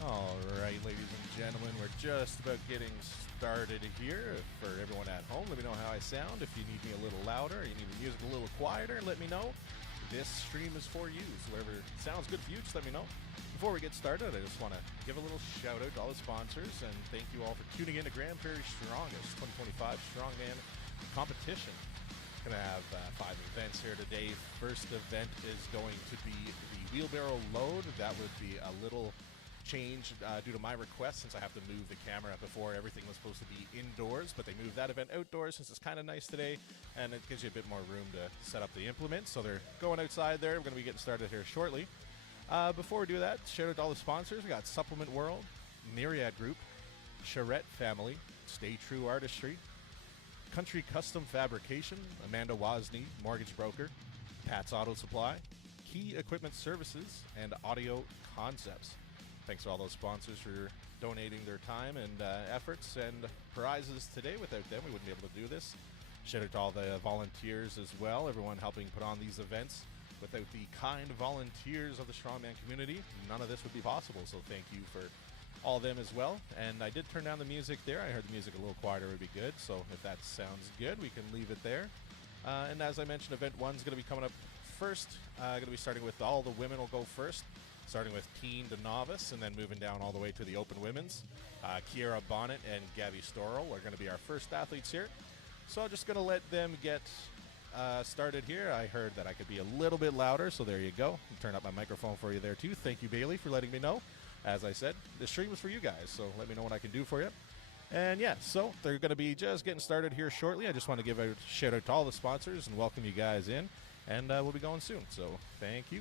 All right, ladies and gentlemen, we're just about getting started here. For everyone at home, let me know how I sound. If you need me a little louder, or you need the music a little quieter, let me know. This stream is for you, so whatever sounds good for you, just let me know. Before we get started, I just want to give a little shout out to all the sponsors and thank you all for tuning in to Grande Prairie's Strongest 2025 Strongman Competition. Going to have 5 events here today. First event is going to be the wheelbarrow load. That would be a little change due to my request, since I have to move the camera. Before, everything was supposed to be indoors, but they moved that event outdoors since it's kind of nice today, and it gives you a bit more room to set up the implements. So they're going outside there. We're going to be getting started here shortly. Before we do that, shout out to all the sponsors. We got Supplement World, Myriad Group, Charette Family, Stay True Artistry, Country Custom Fabrication, Amanda Wozni, Mortgage Broker, Pat's Auto Supply, Key Equipment Services, and Audio Concepts. Thanks to all those sponsors for donating their time and efforts and prizes today. Without them, we wouldn't be able to do this. Shout out to all the volunteers as well, everyone helping put on these events. Without the kind volunteers of the Strongman community, none of this would be possible, so thank you for all of them as well. And I did turn down the music there. I heard the music a little quieter would be good, so if that sounds good, we can leave it there. And as I mentioned, event 1 is going to be coming up first. Going to be starting with all the women will go first, starting with teen to novice, and then moving down all the way to the open women's. Kiera Bonnet and Gabby Storrell are going to be our first athletes here. So I'm just going to let them get started here. I heard that I could be a little bit louder, so there you go. I'll turn up my microphone for you there too. Thank you, Bailey, for letting me know. As I said, the stream is for you guys, so let me know what I can do for you. And yeah, so they're going to be just getting started here shortly. I just want to give a shout out to all the sponsors and welcome you guys in, and we'll be going soon, so thank you.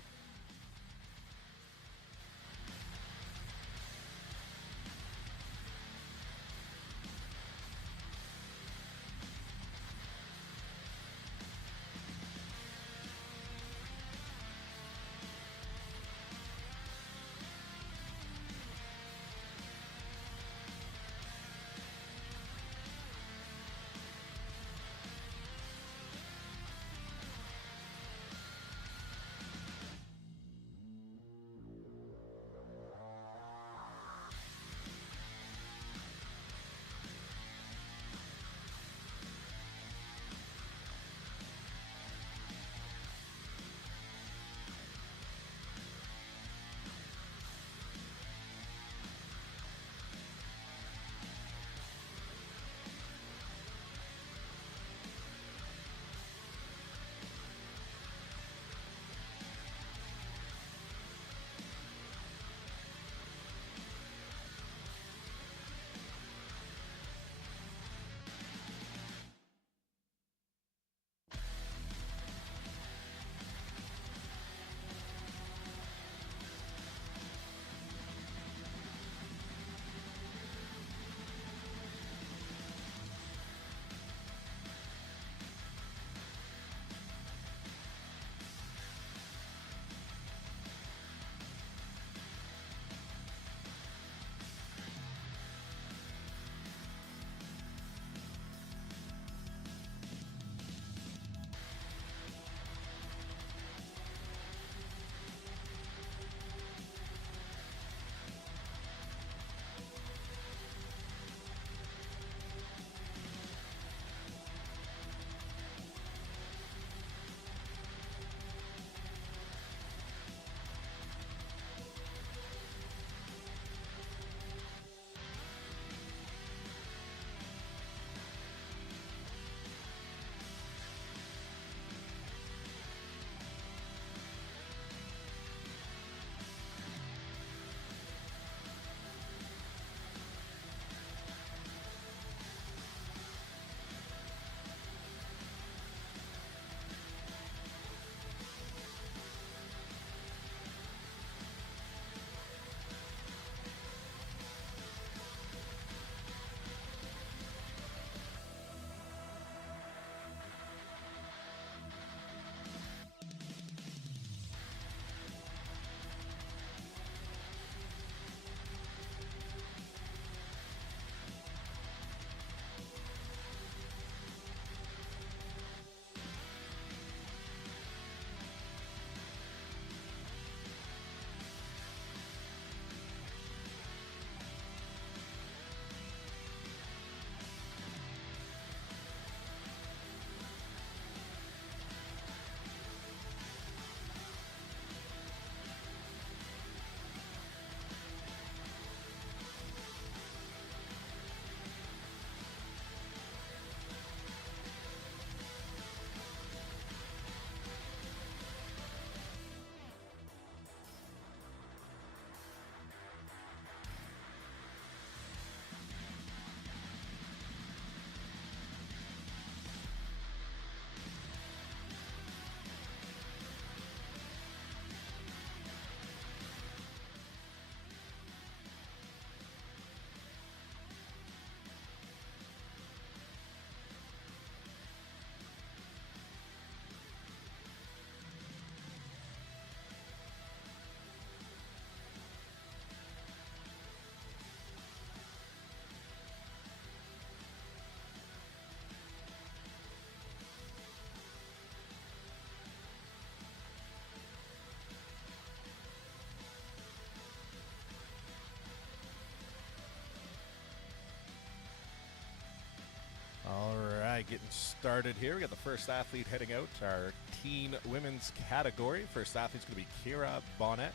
started here. We got the first athlete heading out, our teen women's category. First athlete's going to be Kira Bonnet.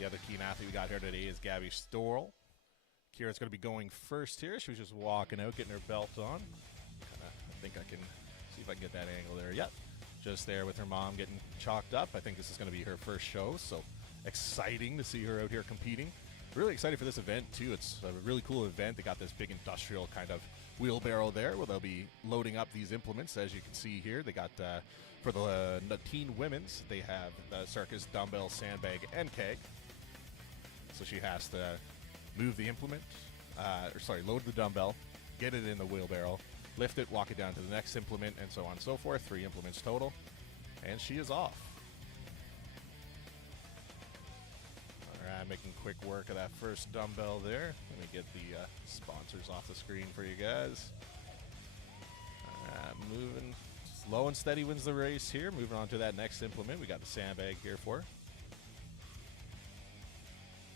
The other teen athlete we got here today is Gabby Storl. Kira's going to be going first here. She was just walking out, getting her belt on. I think I can see if I can get that angle there. Yep, just there with her mom getting chalked up. I think this is going to be her first show, so exciting to see her out here competing. Really excited for this event too. It's a really cool event. They got this big industrial kind of wheelbarrow there where they'll be loading up these implements. As you can see here, they got for the teen women's, they have the circus, dumbbell, sandbag, and keg. So she has to move the implement, load the dumbbell, get it in the wheelbarrow, lift it, walk it down to the next implement, and so on and so forth. 3 implements total, and she is off. All right, making quick work of that first dumbbell there. Let me get the sponsors off the screen for you guys. All right, moving slow and steady wins the race here. Moving on to that next implement. We got the sandbag here for her.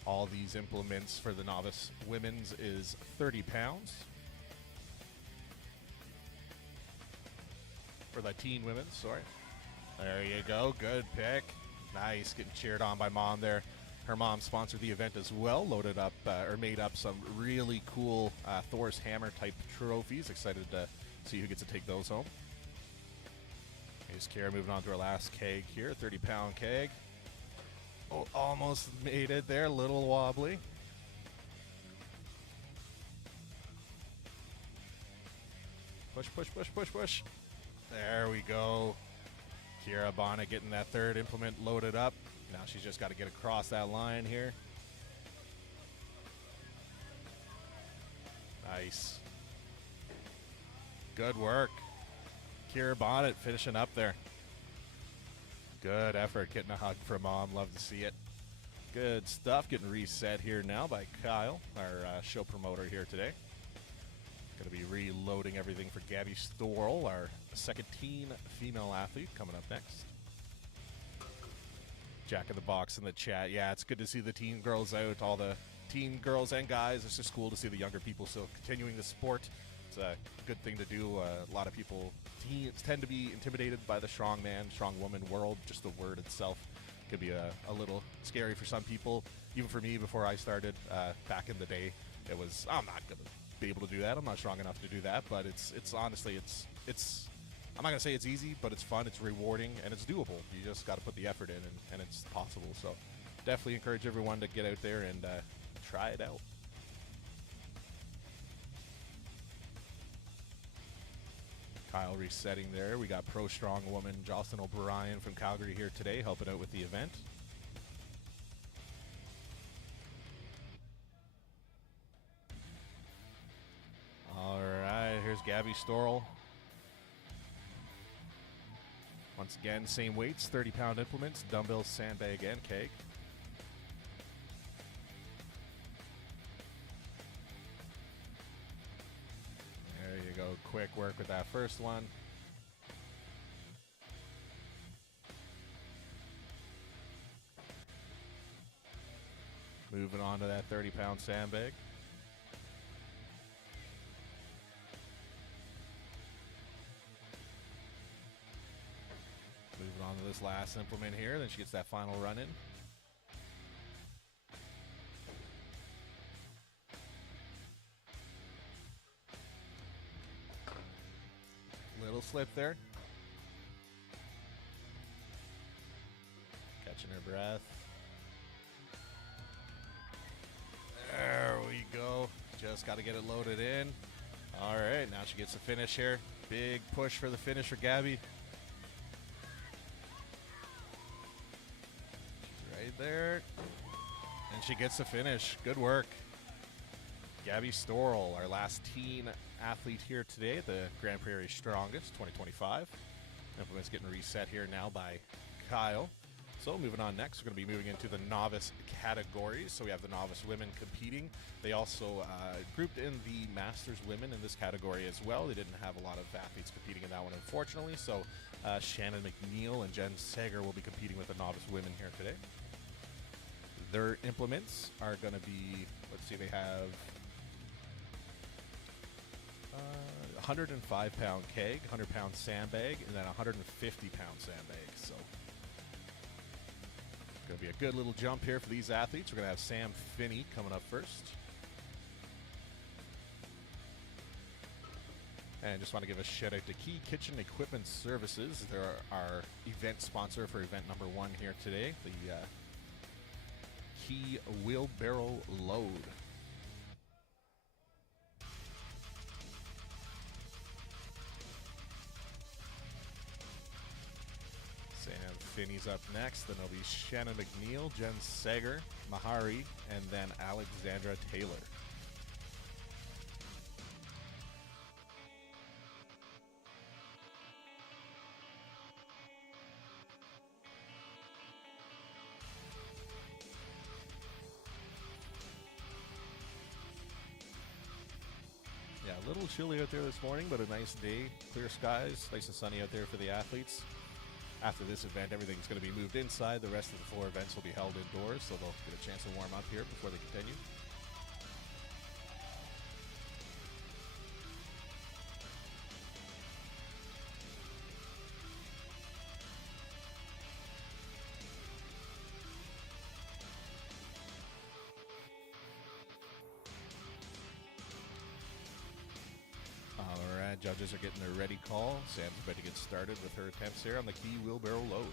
All these implements for the Novice Women's is 30 pounds. For the teen women's, sorry. There you go, good pick. Nice, getting cheered on by mom there. Her mom sponsored the event as well, loaded up, or made up some really cool Thor's Hammer type trophies. Excited to see who gets to take those home. Here's Kara moving on to her last keg here, 30-pound keg. Oh, almost made it there, a little wobbly. Push, push, push, push, push. There we go. Kira Bonnet getting that third implement loaded up. Now she's just got to get across that line here. Nice. Good work. Kira Bonnet finishing up there. Good effort, getting a hug from mom. Love to see it. Good stuff. Getting reset here now by Kyle, our show promoter here today. Going to be reloading everything for Gabby Storl, our second teen female athlete, coming up next. Jack in the Box in the chat. Yeah, it's good to see the teen girls out, all the teen girls and guys. It's just cool to see the younger people still continuing the sport. It's a good thing to do. A lot of people, teens, tend to be intimidated by the strong man, strong woman world. Just the word itself could be a little scary for some people. Even for me, before I started back in the day, it was, I'm not going to be able to do that. I'm not strong enough to do that. But it's honestly, it's I'm not going to say it's easy, but it's fun, it's rewarding, and it's doable. You just got to put the effort in, and it's possible. So definitely encourage everyone to get out there and try it out. Kyle resetting there. We got pro strong woman Jocelyn O'Brien from Calgary here today helping out with the event. All right, here's Gabby Storl. Once again, same weights, 30-pound implements, dumbbells, sandbag, and keg. There you go. Quick work with that first one. Moving on to that 30-pound sandbag. Moving on to this last implement here. Then she gets that final run in. Little slip there. Catching her breath. There we go. Just got to get it loaded in. All right, now she gets the finish here. Big push for the finish for Gabby. Right there. And she gets the finish. Good work. Gabby Storl, our last teen athlete here today at the Grande Prairie's Strongest 2025. Implements getting reset here now by Kyle. So moving on next, we're going to be moving into the novice categories. So we have the Novice Women competing. They also grouped in the Masters Women in this category as well. They didn't have a lot of athletes competing in that one, unfortunately. So Shannon McNeil and Jen Sager will be competing with the Novice Women here today. Their implements are going to be, let's see, they have 105-pound keg, 100-pound sandbag, and then 150-pound sandbag. So going to be a good little jump here for these athletes. We're going to have Sam Finney coming up first. And just want to give a shout out to Key Kitchen Equipment Services. They're our event sponsor for event number 1 here today, the Key Wheelbarrow Load. Sam Finney's up next. Then it'll be Shannon McNeil, Jen Sager, Mahari, and then Alexandra Taylor. Yeah, a little chilly out there this morning, but a nice day. Clear skies, nice and sunny out there for the athletes. After this event, everything's going to be moved inside. The rest of the 4 events will be held indoors, so they'll get a chance to warm up here before they continue. Alright, judges are getting their ready call. Sam's about to get started with her attempts here on the Key Wheelbarrow Load.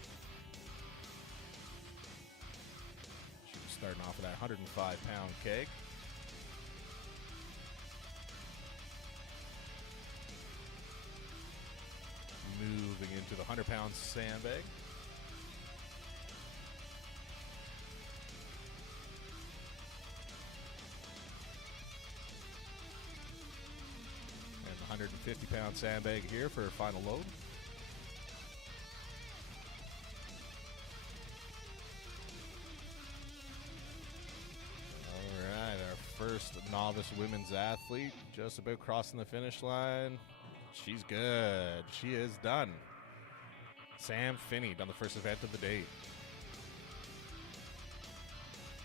She's starting off with that 105-pound keg. Moving into the 100-pound sandbag. And the 150-pound sandbag here for her final load. Alright, our first novice women's athlete just about crossing the finish line. She's good. She is done. Sam Finney done the first event of the day.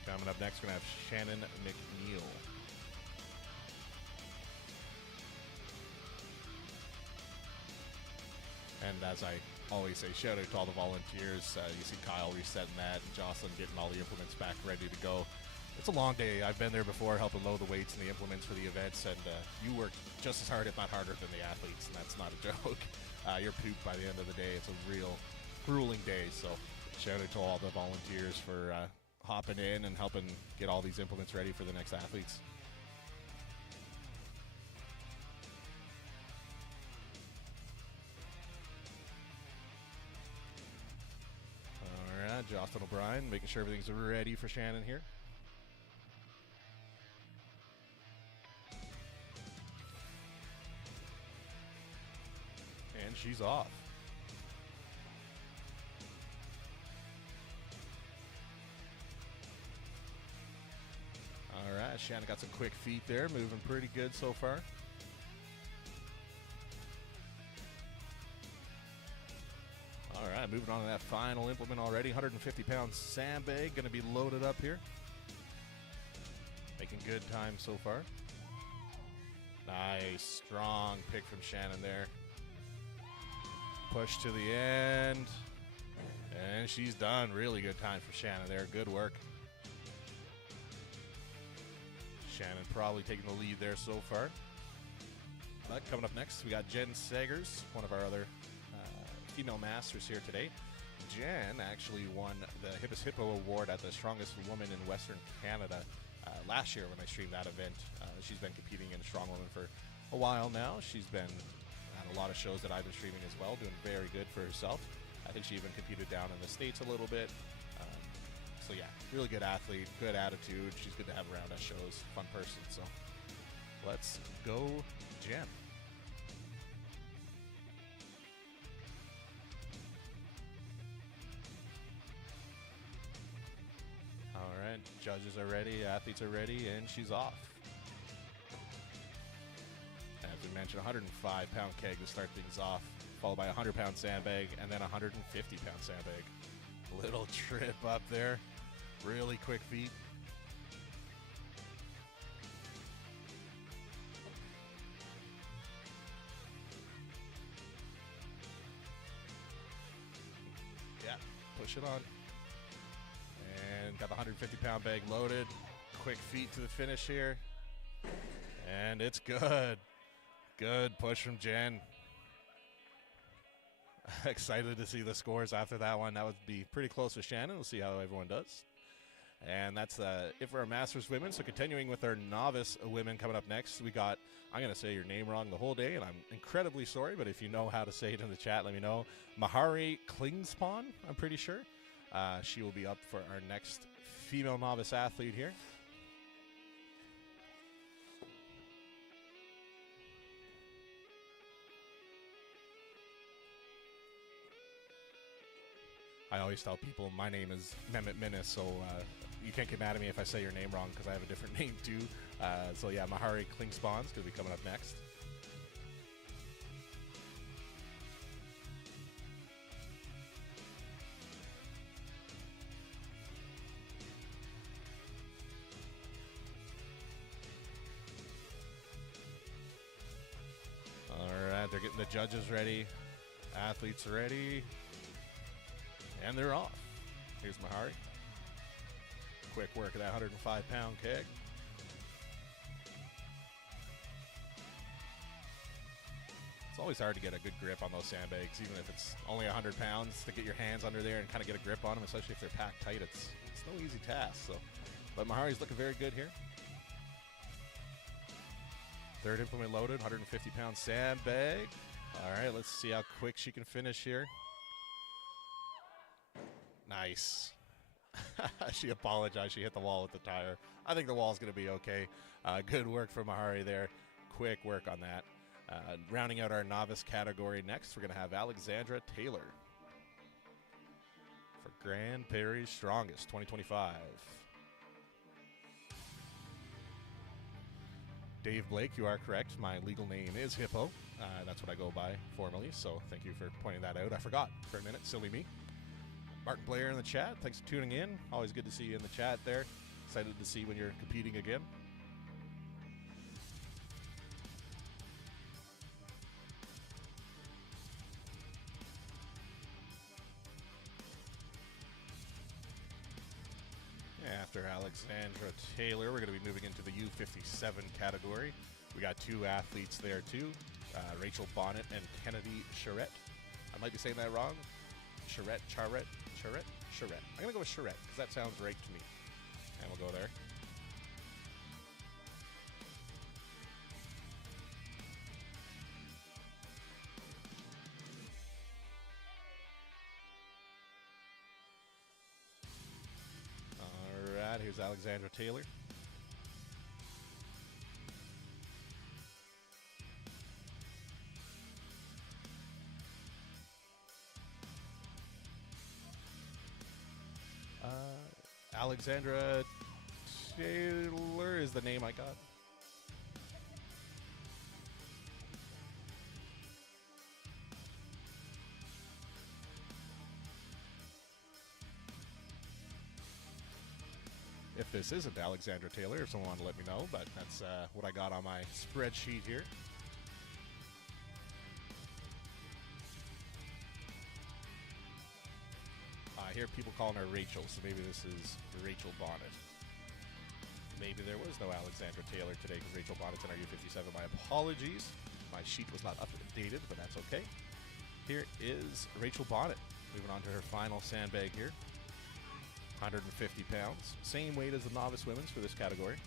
Coming up next, we're going to have Shannon McNeil. And as I always say, shout out to all the volunteers. You see Kyle resetting that, and Jocelyn getting all the implements back ready to go. It's a long day. I've been there before helping load the weights and the implements for the events, and you work just as hard, if not harder, than the athletes, and that's not a joke. You're pooped by the end of the day. It's a real grueling day, so shout out to all the volunteers for hopping in and helping get all these implements ready for the next athletes. Alright, Jocelyn O'Brien making sure everything's ready for Shannon here. And she's off. Alright, Shannon got some quick feet there, moving pretty good so far. Alright, moving on to that final implement already. 150-pound sandbag going to be loaded up here. Making good time so far. Nice, strong pick from Shannon there. Push to the end. And she's done. Really good time for Shannon there. Good work. Shannon probably taking the lead there so far. Coming up next, we got Jen Sagers, one of our other female masters here today. Jen actually won the Hippus Hippo Award at the Strongest Woman in Western Canada last year when I streamed that event. She's been competing in Strong Woman for a while now. She's been at a lot of shows that I've been streaming as well, doing very good for herself. I think she even competed down in the States a little bit. So yeah, really good athlete, good attitude. She's good to have around at shows, fun person. So let's go, Jen. All right, judges are ready, athletes are ready, and she's off. As we mentioned, 105-pound keg to start things off, followed by a 100-pound sandbag, and then a 150-pound sandbag. Little trip up there. Really quick feet. push it on. And got the 150-pound bag loaded. Quick feet to the finish here. And it's good. Good push from Jen. Excited to see the scores after that one. That would be pretty close with Shannon. We'll see how everyone does. And that's it for our Masters women. So continuing with our Novice women coming up next, we got, I'm going to say your name wrong the whole day, and I'm incredibly sorry, but if you know how to say it in the chat, let me know. Mahari Klingspan, I'm pretty sure. She will be up for our next female novice athlete here. I always tell people my name is Mehmet Minis, so you can't get mad at me if I say your name wrong because I have a different name too. So yeah, Mahari Klingspan's going to be coming up next. All right, they're getting the judges ready, athletes ready. And they're off. Here's Mahari. Quick work of that 105-pound keg. It's always hard to get a good grip on those sandbags, even if it's only 100 pounds, to get your hands under there and kind of get a grip on them, especially if they're packed tight. It's no easy task. So, but Mahari's looking very good here. Third implement loaded, 150-pound sandbag. All right, let's see how quick she can finish here. Nice. She apologized. She hit the wall with the tire. I think the wall's going to be okay. Good work from Mahari there. Quick work on that. Rounding out our novice category next, we're going to have Alexandra Taylor for Grande Prairie'S Strongest 2025. Dave Blake, you are correct. My legal name is Hippo. That's what I go by formally, so thank you for pointing that out. I forgot for a minute. Silly me. Martin Blair in the chat, thanks for tuning in. Always good to see you in the chat there. Excited to see when you're competing again. After Alexandra Taylor, we're going to be moving into the U57 category. We got two athletes there too, Rachel Bonnet and Kennedy Charette. I might be saying that wrong. Charette. I'm going to go with Charette because that sounds right to me. And we'll go there. All right, here's Alexandra Taylor. Alexandra Taylor is the name I got. If this isn't Alexandra Taylor, if someone wanted to let me know, but that's what I got on my spreadsheet here. I hear people calling her Rachel, so maybe this is Rachel Bonnet. Maybe there was no Alexandra Taylor today because Rachel Bonnet's in our U57. My apologies. My sheet was not updated, but that's okay. Here is Rachel Bonnet. Moving on to her final sandbag here. 150 pounds. Same weight as the novice women's for this category.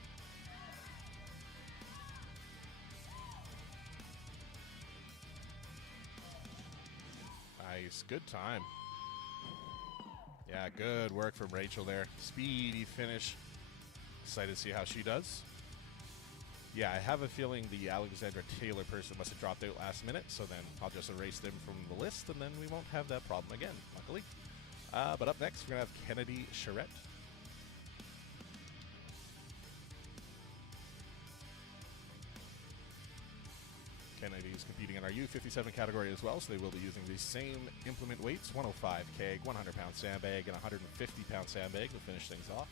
Nice. Good time. Yeah, good work from Rachel there. Speedy finish. Excited to see how she does. Yeah, I have a feeling the Alexandra Taylor person must have dropped out last minute, so then I'll just erase them from the list, and then we won't have that problem again, luckily. But up next, we're going to have Kennedy Charette. Kennedy's competing in our U57 category as well, so they will be using the same implement weights, 105 keg, 100-pound sandbag, and 150-pound sandbag to finish things off.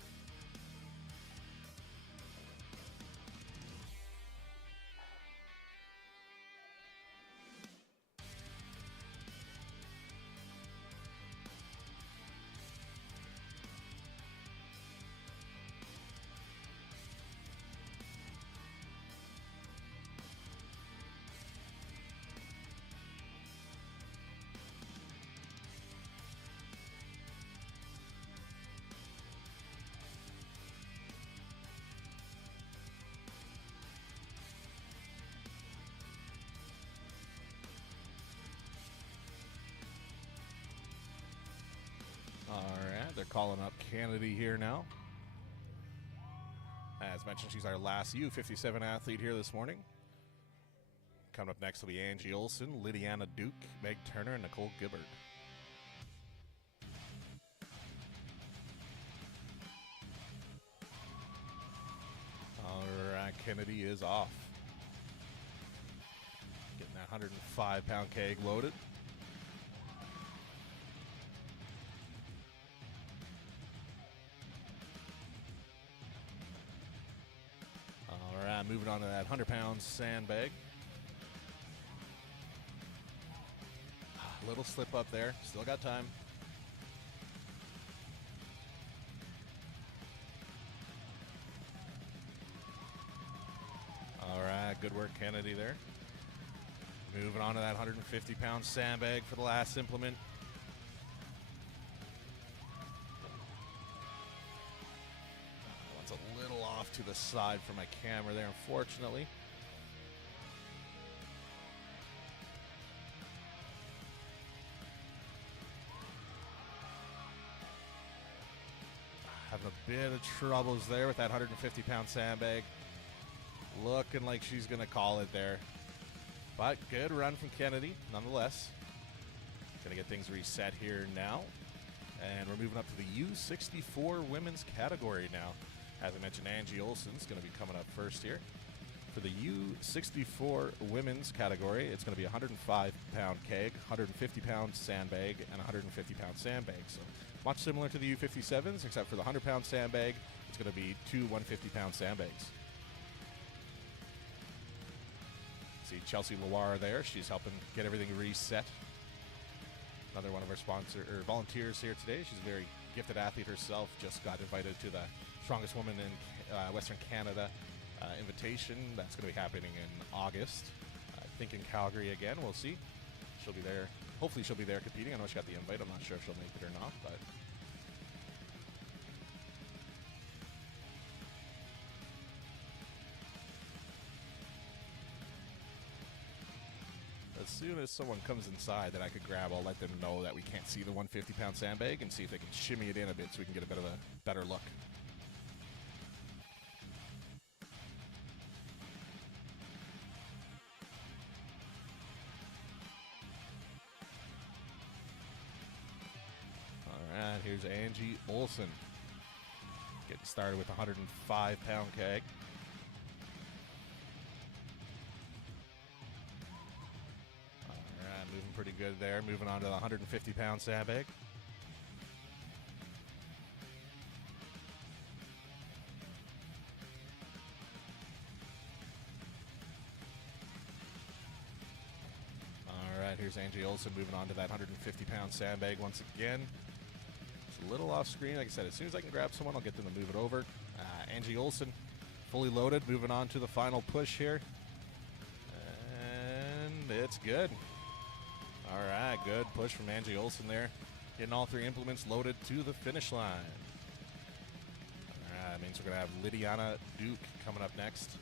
calling up Kennedy here now. As mentioned, she's our last U57 athlete here this morning. Coming up next will be Angie Olson, Lydiana Duke, Meg Turner, and Nicole Gibbard. All right, Kennedy is off. Getting that 105-pound keg loaded. All right, moving on to that 100-pound sandbag. Little slip up there. Still got time. All right, good work, Kennedy, there. Moving on to that 150-pound sandbag for the last implement. One's a little off to the side for my camera there, unfortunately. Having a bit of troubles there with that 150-pound sandbag. Looking like she's going to call it there. But good run from Kennedy, nonetheless. Going to get things reset here now. And we're moving up to the U64 Women's category now. As I mentioned, Angie Olson's going to be coming up first here. For the U64 Women's category, it's going to be a 105-pound keg, 150-pound sandbag, and a 150-pound sandbag. So much similar to the U57s, except for the 100-pound sandbag, it's going to be two 150-pound sandbags. See Chelsea Loire there. She's helping get everything reset. Another one of our volunteers here today. She's a very gifted athlete herself. Just got invited to the Strongest Woman in Western Canada invitation. That's going to be happening in August. I think in Calgary again. We'll see. She'll be there. Hopefully she'll be there competing. I know she got the invite. I'm not sure if she'll make it or not, but as soon as someone comes inside that I could grab, I'll let them know that we can't see the 150-pound sandbag and see if they can shimmy it in a bit so we can get a bit of a better look. All right, here's Angie Olson. Getting started with a 105-pound keg. Moving pretty good there. Moving on to the 150-pound sandbag. All right, here's Angie Olson moving on to that 150-pound sandbag once again. It's a little off screen. Like I said, as soon as I can grab someone, I'll get them to move it over. Angie Olson, fully loaded, moving on to the final push here. And it's good. All right, good push from Angie Olson there. Getting all three implements loaded to the finish line. All right, that means we're going to have Lydiana Duke coming up next.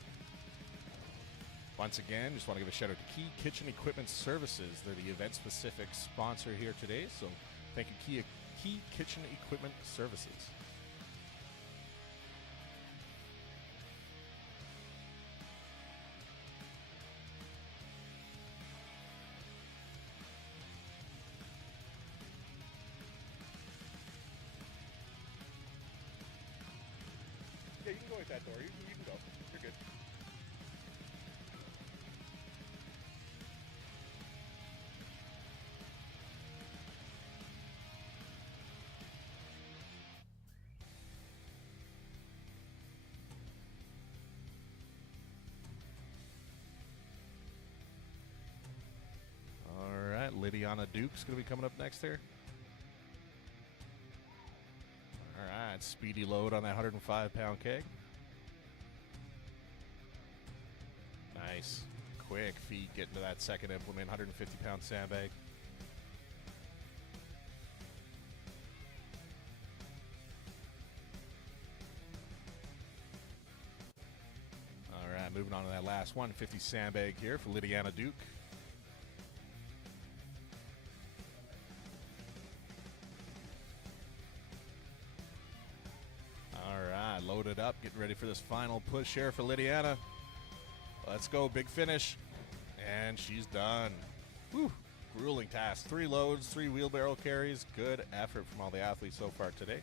Once again, just want to give a shout out to Key Kitchen Equipment Services. They're the event-specific sponsor here today, so thank you, Key Kitchen Equipment Services. Yeah, you can go with that door. You can go. You're good. All right, Lydiana Duke's going to be coming up next here. All right, speedy load on that 105-pound keg. Nice. Quick feet getting to that second implement, 150-pound sandbag. All right, moving on to that last 150 sandbag here for Lydiana Duke. up, getting ready for this final push here for Lydiana. Let's go, big finish. And she's done. Whew, grueling task. 3 loads, 3 wheelbarrow carries. Good effort from all the athletes so far today.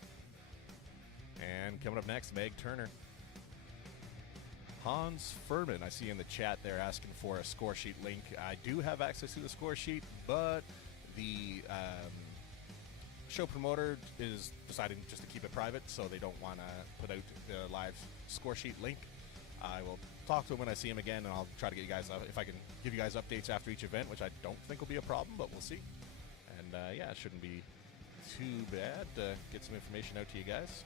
And coming up next, Meg Turner. Hans Furman, I see in the chat there asking for a score sheet link. I do have access to the score sheet, but the show promoter is deciding just to keep it private, so they don't want to put out the live score sheet link. I will talk to him when I see him again, and I'll try to get you guys if I can give you guys updates after each event, which I don't think will be a problem, but we'll see. And yeah, it shouldn't be too bad to get some information out to you guys.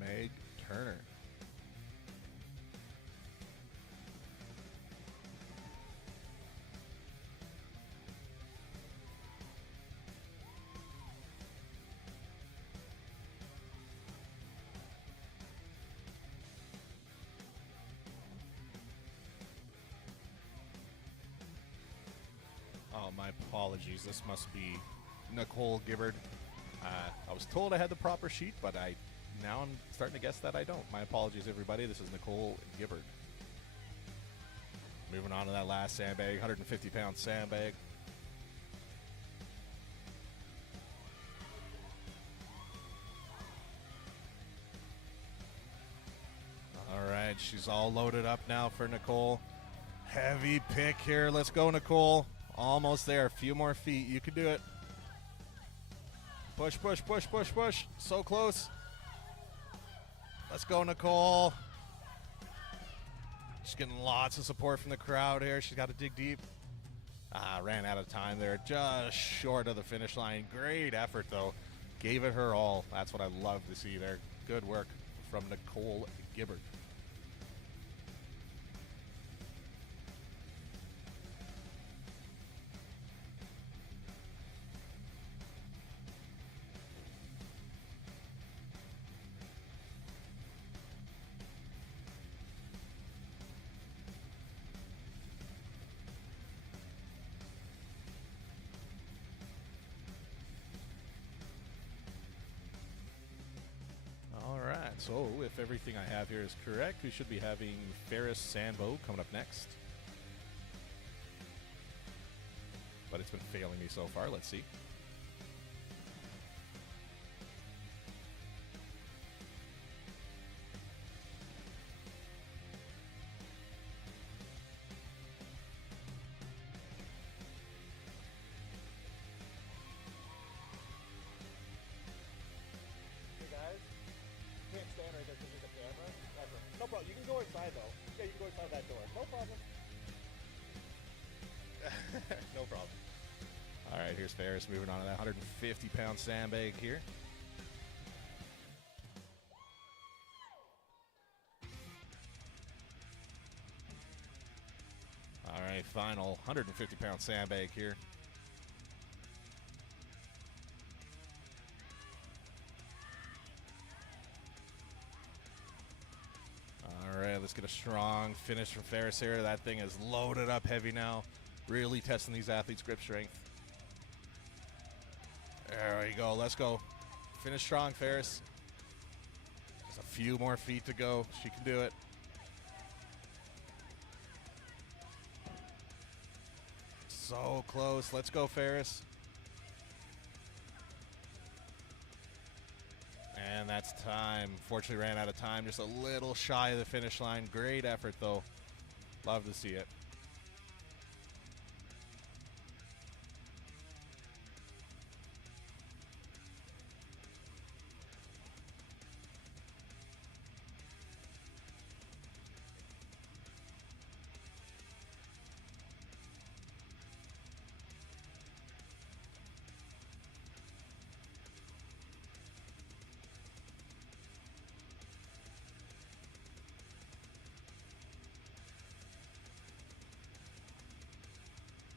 Meg Turner. Oh, my apologies. This must be Nicole Gibbard. I was told I had the proper sheet, but now I'm starting to guess that I don't. My apologies, everybody. This is Nicole Gibbard. Moving on to that last sandbag, 150-pound sandbag. All right, she's all loaded up now for Nicole. Heavy pick here. Let's go, Nicole. Almost there. A few more feet. You can do it. Push, push, push, push, push. So close. Let's go, Nicole. She's getting lots of support from the crowd here. She's got to dig deep. Ran out of time there. Just short of the finish line. Great effort, though. Gave it her all. That's what I love to see there. Good work from Nicole Gibbard. So, if everything I have here is correct, we should be having Ferris Sanbo coming up next. But it's been failing me so far. Let's see. No problem. You can go inside, though. Yeah, you can go inside that door. No problem. No problem. All right, here's Ferris moving on to that 150-pound sandbag here. All right, final 150-pound sandbag here. Let's get a strong finish from Ferris here. That thing is loaded up heavy now. Really testing these athletes' grip strength. There we go. Let's go. Finish strong, Ferris. There's a few more feet to go. She can do it. So close. Let's go, Ferris. And that's time. Fortunately ran out of time. Just a little shy of the finish line. Great effort, though. Love to see it.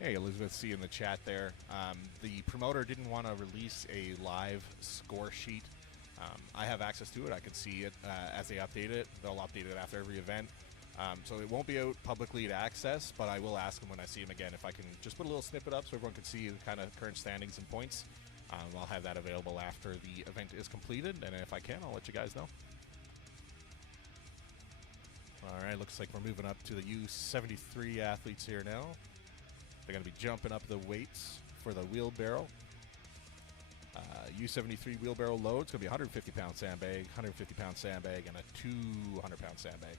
Hey, Elizabeth C in the chat there. The promoter didn't want to release a live score sheet. I have access to it. I can see it as they update it. They'll update it after every event. So it won't be out publicly to access, but I will ask him when I see him again if I can just put a little snippet up so everyone can see the kind of current standings and points. I'll have that available after the event is completed, and if I can, I'll let you guys know. All right, looks like we're moving up to the U73 athletes here now. They're going to be jumping up the weights for the wheelbarrow. U73 wheelbarrow load. It's going to be a 150-pound sandbag, 150-pound sandbag, and a 200-pound sandbag.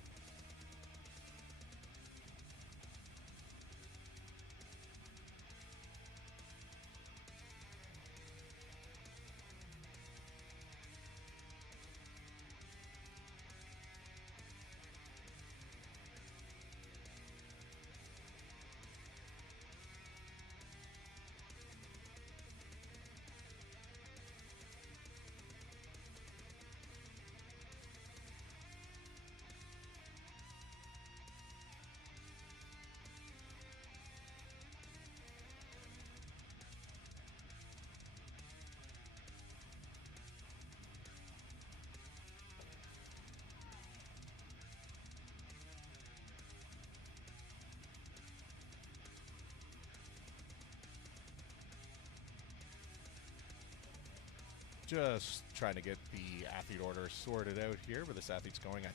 Just trying to get the athlete order sorted out here where this athlete's going. I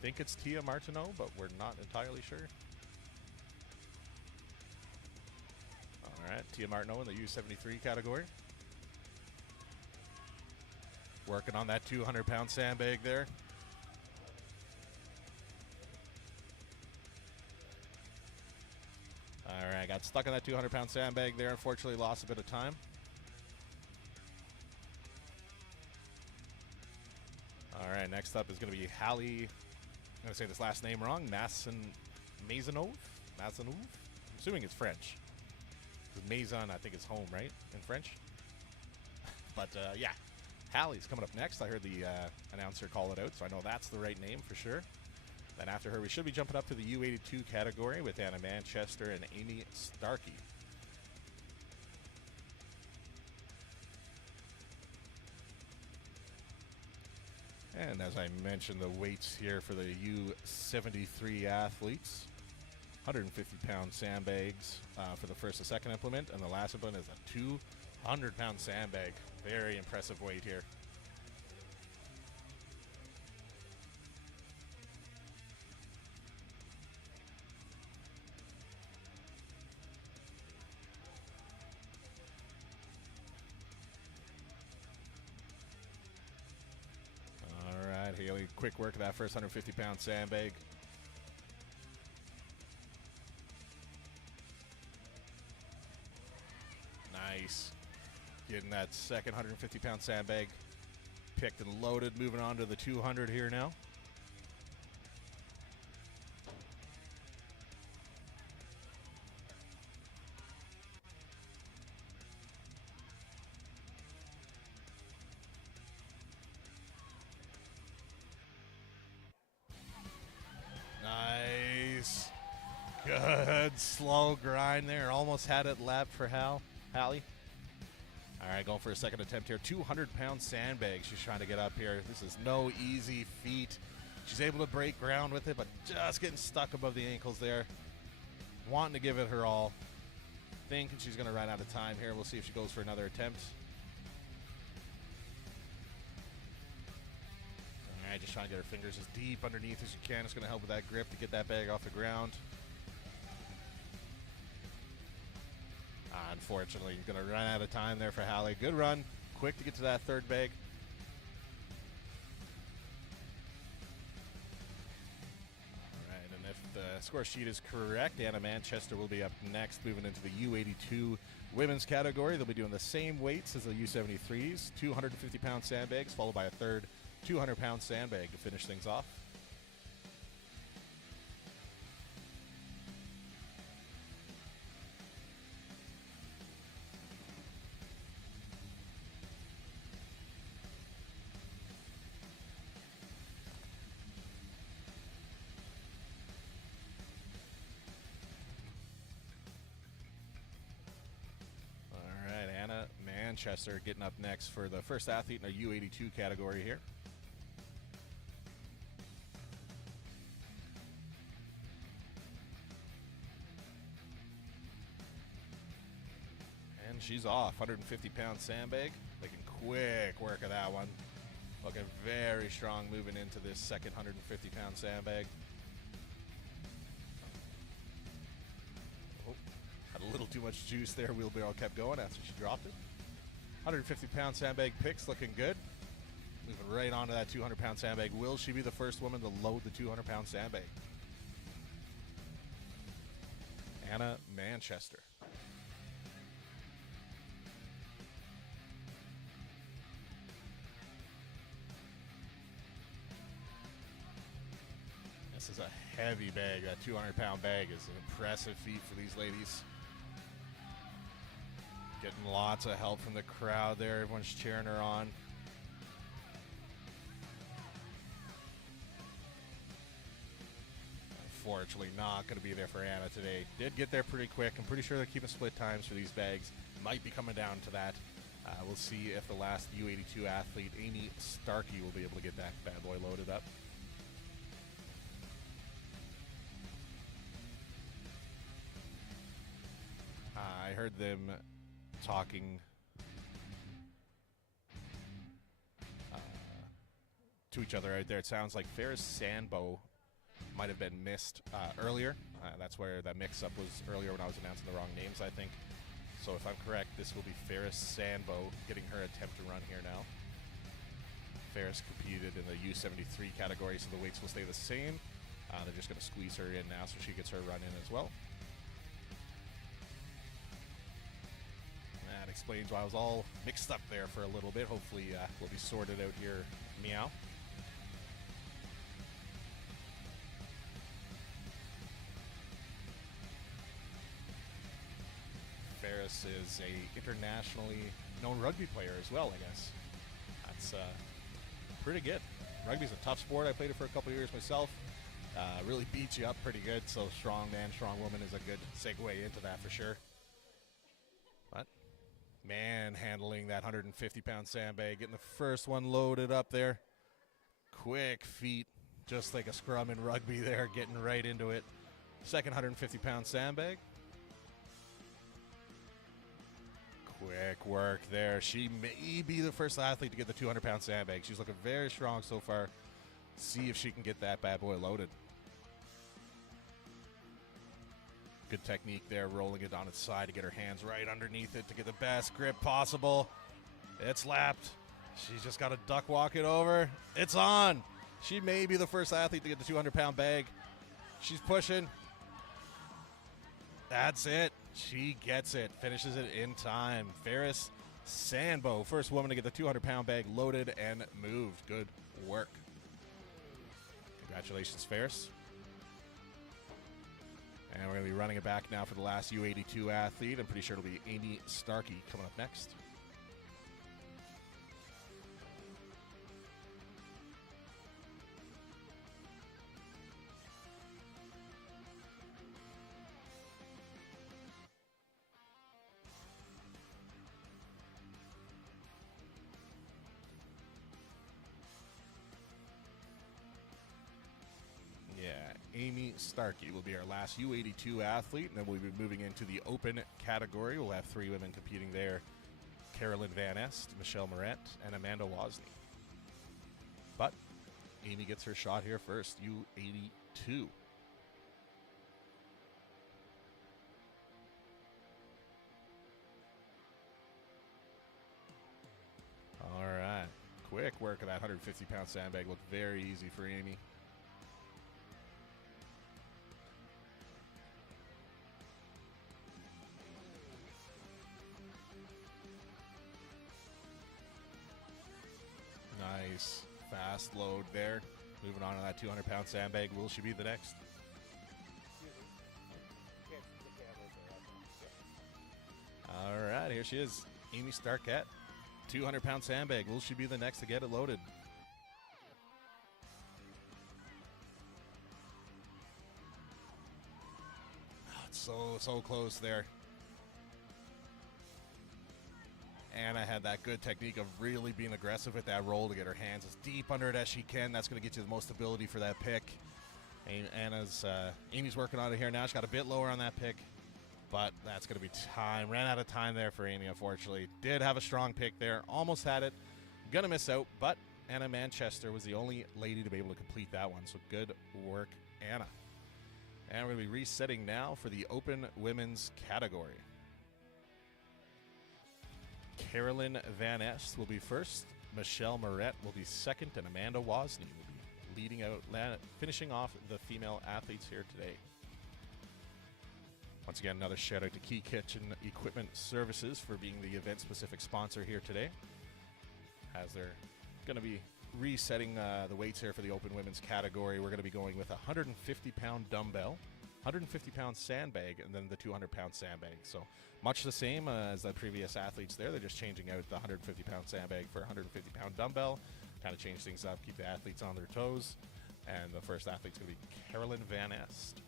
think it's Tia Martineau, but we're not entirely sure. All right, Tia Martineau in the U73 category. Working on that 200-pound sandbag there. All right, got stuck on that 200-pound sandbag there. Unfortunately, lost a bit of time. All right, next up is going to be Hallie. I'm going to say this last name wrong. Maisonov? I'm assuming it's French. Maison, I think, is home, right? In French? But, yeah. Hallie's coming up next. I heard the announcer call it out, so I know that's the right name for sure. Then after her, we should be jumping up to the U82 category with Anna Manchester and Amy Starkey. And as I mentioned, the weights here for the U73 athletes. 150-pound sandbags for the first and second implement, and the last implement is a 200-pound sandbag. Very impressive weight here. All right, Haley, quick work of that first 150-pound sandbag. Nice. Getting that second 150-pound sandbag picked and loaded. Moving on to the 200 here now. Nice. Good slow grind there. Almost had it lapped for Hallie. All right, going for a second attempt here. 200-pound sandbag she's trying to get up here. This is no easy feat. She's able to break ground with it, but just getting stuck above the ankles there. Wanting to give it her all. Thinking she's going to run out of time here. We'll see if she goes for another attempt. All right, just trying to get her fingers as deep underneath as she can. It's going to help with that grip to get that bag off the ground. Unfortunately, going to run out of time there for Hallie. Good run. Quick to get to that third bag. All right, and if the score sheet is correct, Anna Manchester will be up next, moving into the U82 women's category. They'll be doing the same weights as the U73s, 250-pound sandbags, followed by a third 200-pound sandbag to finish things off. Manchester getting up next for the first athlete in our U82 category here. And she's off. 150-pound sandbag. Making quick work of that one. Looking very strong moving into this second 150-pound sandbag. Oh, had a little too much juice there. Wheelbarrow kept going after she dropped it. 150-pound sandbag picks looking good. Moving right onto that 200-pound sandbag. Will she be the first woman to load the 200-pound sandbag? Anna Manchester. This is a heavy bag. That 200-pound bag is an impressive feat for these ladies. Getting lots of help from the crowd there. Everyone's cheering her on. Unfortunately, not going to be there for Anna today. Did get there pretty quick. I'm pretty sure they're keeping split times for these bags. Might be coming down to that. We'll see if the last U82 athlete, Amy Starkey, will be able to get that bad boy loaded up. I heard them talking to each other out there. It sounds like Ferris Sandbo might have been missed earlier. That's where that mix-up was earlier when I was announcing the wrong names, I think. So if I'm correct, this will be Ferris Sandbo getting her attempt to run here now. Ferris competed in the U73 category, so the weights will stay the same. They're just going to squeeze her in now so she gets her run in as well. That explains why I was all mixed up there for a little bit. Hopefully we'll be sorted out here. Meow. Ferris is a internationally known rugby player as well, I guess. That's pretty good. Rugby's a tough sport. I played it for a couple of years myself. Really beats you up pretty good, so strong man, strong woman is a good segue into that for sure. But manhandling that 150-pound sandbag, getting the first one loaded up there. Quick feet, just like a scrum in rugby there, getting right into it. Second 150-pound sandbag. Quick work there. She may be the first athlete to get the 200-pound sandbag. She's looking very strong so far. See if she can get that bad boy loaded. Good technique there, rolling it on its side to get her hands right underneath it to get the best grip possible. It's lapped. She's just got to duck walk it over. It's on. She may be the first athlete to get the 200-pound bag. She's pushing. That's it. She gets it. Finishes it in time. Ferris Sandbo, first woman to get the 200-pound bag loaded and moved. Good work. Congratulations, Ferris. And we're going to be running it back now for the last U82 athlete. I'm pretty sure it'll be Amy Starkey coming up next. Amy Starkey will be our last U82 athlete, and then we'll be moving into the open category. We'll have 3 women competing there: Carolyn Van Est, Michelle Moret, and Amanda Wozni. But Amy gets her shot here first, U82. All right, quick work of that 150-pound sandbag. Looked very easy for Amy. Nice fast load there. Moving on to that 200-pound sandbag. Will she be the next? All right, here she is, Amy Starkett. 200-pound sandbag. Will she be the next to get it loaded? Oh, it's so close there. Anna had that good technique of really being aggressive with that roll to get her hands as deep under it as she can. That's going to get you the most ability for that pick. Amy's working on it here now. She got a bit lower on that pick. but that's going to be time. Ran out of time there for Amy, unfortunately. Did have a strong pick there. Almost had it. Going to miss out, but Anna Manchester was the only lady to be able to complete that one, so good work, Anna. And we're going to be resetting now for the open women's category. Carolyn Van Est will be first. Michelle Moret will be second, and Amanda Wozni will be leading out, finishing off the female athletes here today. Once again, another shout out to Key Kitchen Equipment Services for being the event-specific sponsor here today, as they're going to be resetting the weights here for the open women's category. We're going to be going with a 150-pound dumbbell, 150-pound sandbag, and then the 200-pound sandbag. So much the same as the previous athletes there. They're just changing out the 150-pound sandbag for a 150-pound dumbbell, kind of change things up, keep the athletes on their toes. And the first athlete's going to be Carolyn Van Est.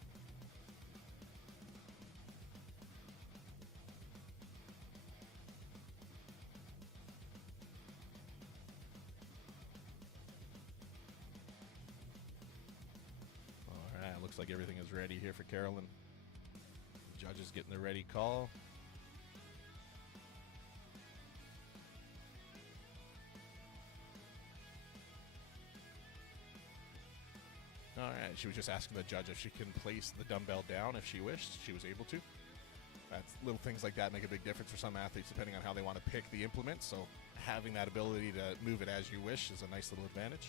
Looks like everything is ready here for Carolyn. Judges getting the ready call. All right, she was just asking the judge if she can place the dumbbell down if she wished. She was able to. That's little things like that make a big difference for some athletes depending on how they want to pick the implement. So having that ability to move it as you wish is a nice little advantage.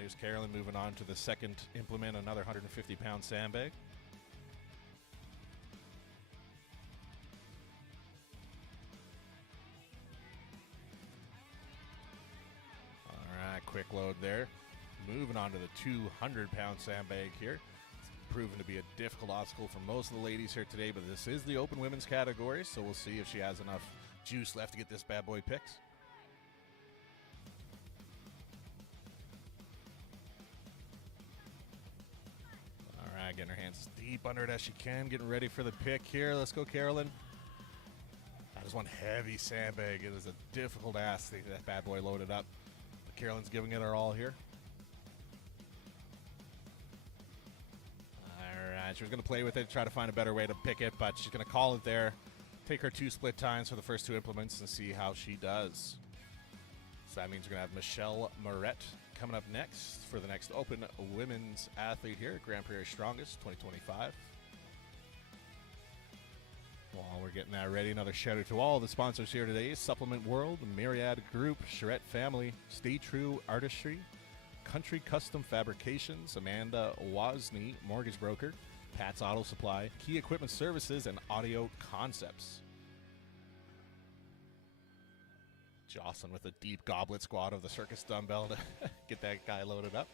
Here's Carolyn moving on to the second implement, another 150-pound sandbag. All right, quick load there. Moving on to the 200-pound sandbag here. It's proven to be a difficult obstacle for most of the ladies here today, but this is the open women's category, so we'll see if she has enough juice left to get this bad boy picked. Getting her hands deep under it as she can, getting ready for the pick here. Let's go, Carolyn. That is one heavy sandbag. It is a difficult ask to get that bad boy loaded up. But Carolyn's giving it her all here. All right, she was going to play with it, try to find a better way to pick it, but she's going to call it there. Take her 2 split times for the first 2 implements and see how she does. So that means we're going to have Michelle Moret coming up next for the next open women's athlete here at Grand Prairie's Strongest 2025. While we're getting that ready, another shout out to all the sponsors here today: Supplement World, Myriad Group, Charette Family, Stay True Artistry, Country Custom Fabrications, Amanda Wozni, Mortgage Broker, Pat's Auto Supply, Key Equipment Services, and Audio Concepts. Jocelyn with a deep goblet squat of the circus dumbbell to get that guy loaded up.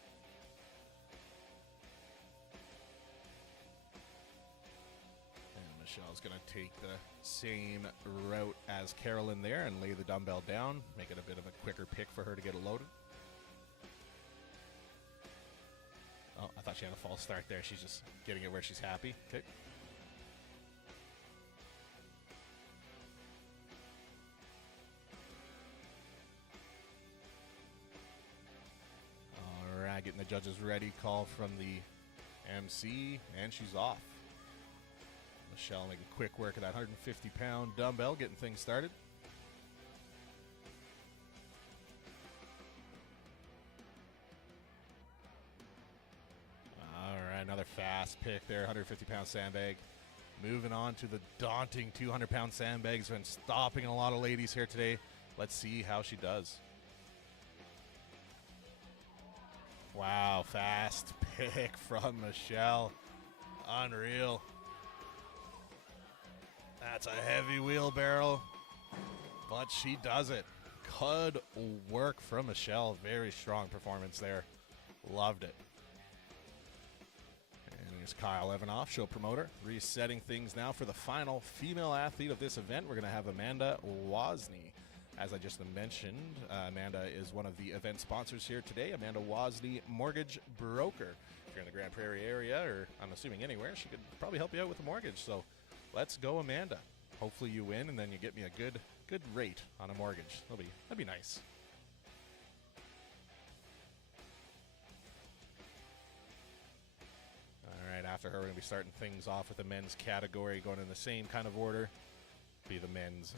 And Michelle's going to take the same route as Carolyn there and lay the dumbbell down, make it a bit of a quicker pick for her to get it loaded. Oh, I thought she had a false start there. She's just getting it where she's happy. Okay. Getting the judges ready, call from the MC, and she's off. Michelle making quick work of that 150-pound dumbbell, getting things started. All right, another fast pick there, 150-pound sandbag. Moving on to the daunting 200-pound sandbags, been stopping a lot of ladies here today. Let's see how she does. Wow, fast pick from Michelle. Unreal. That's a heavy wheelbarrow, but she does it. Good work from Michelle. Very strong performance there. Loved it. And here's Kyle Evanoff, show promoter. Resetting things now for the final female athlete of this event. We're going to have Amanda Wozni. As I just mentioned, Amanda is one of the event sponsors here today. Amanda Wozni, Mortgage Broker. If you're in the Grand Prairie area, or I'm assuming anywhere, she could probably help you out with a mortgage. So let's go, Amanda. Hopefully you win, and then you get me a good rate on a mortgage. That'd be nice. after her, we're going to be starting things off with the men's category, going in the same kind of order. Be the men's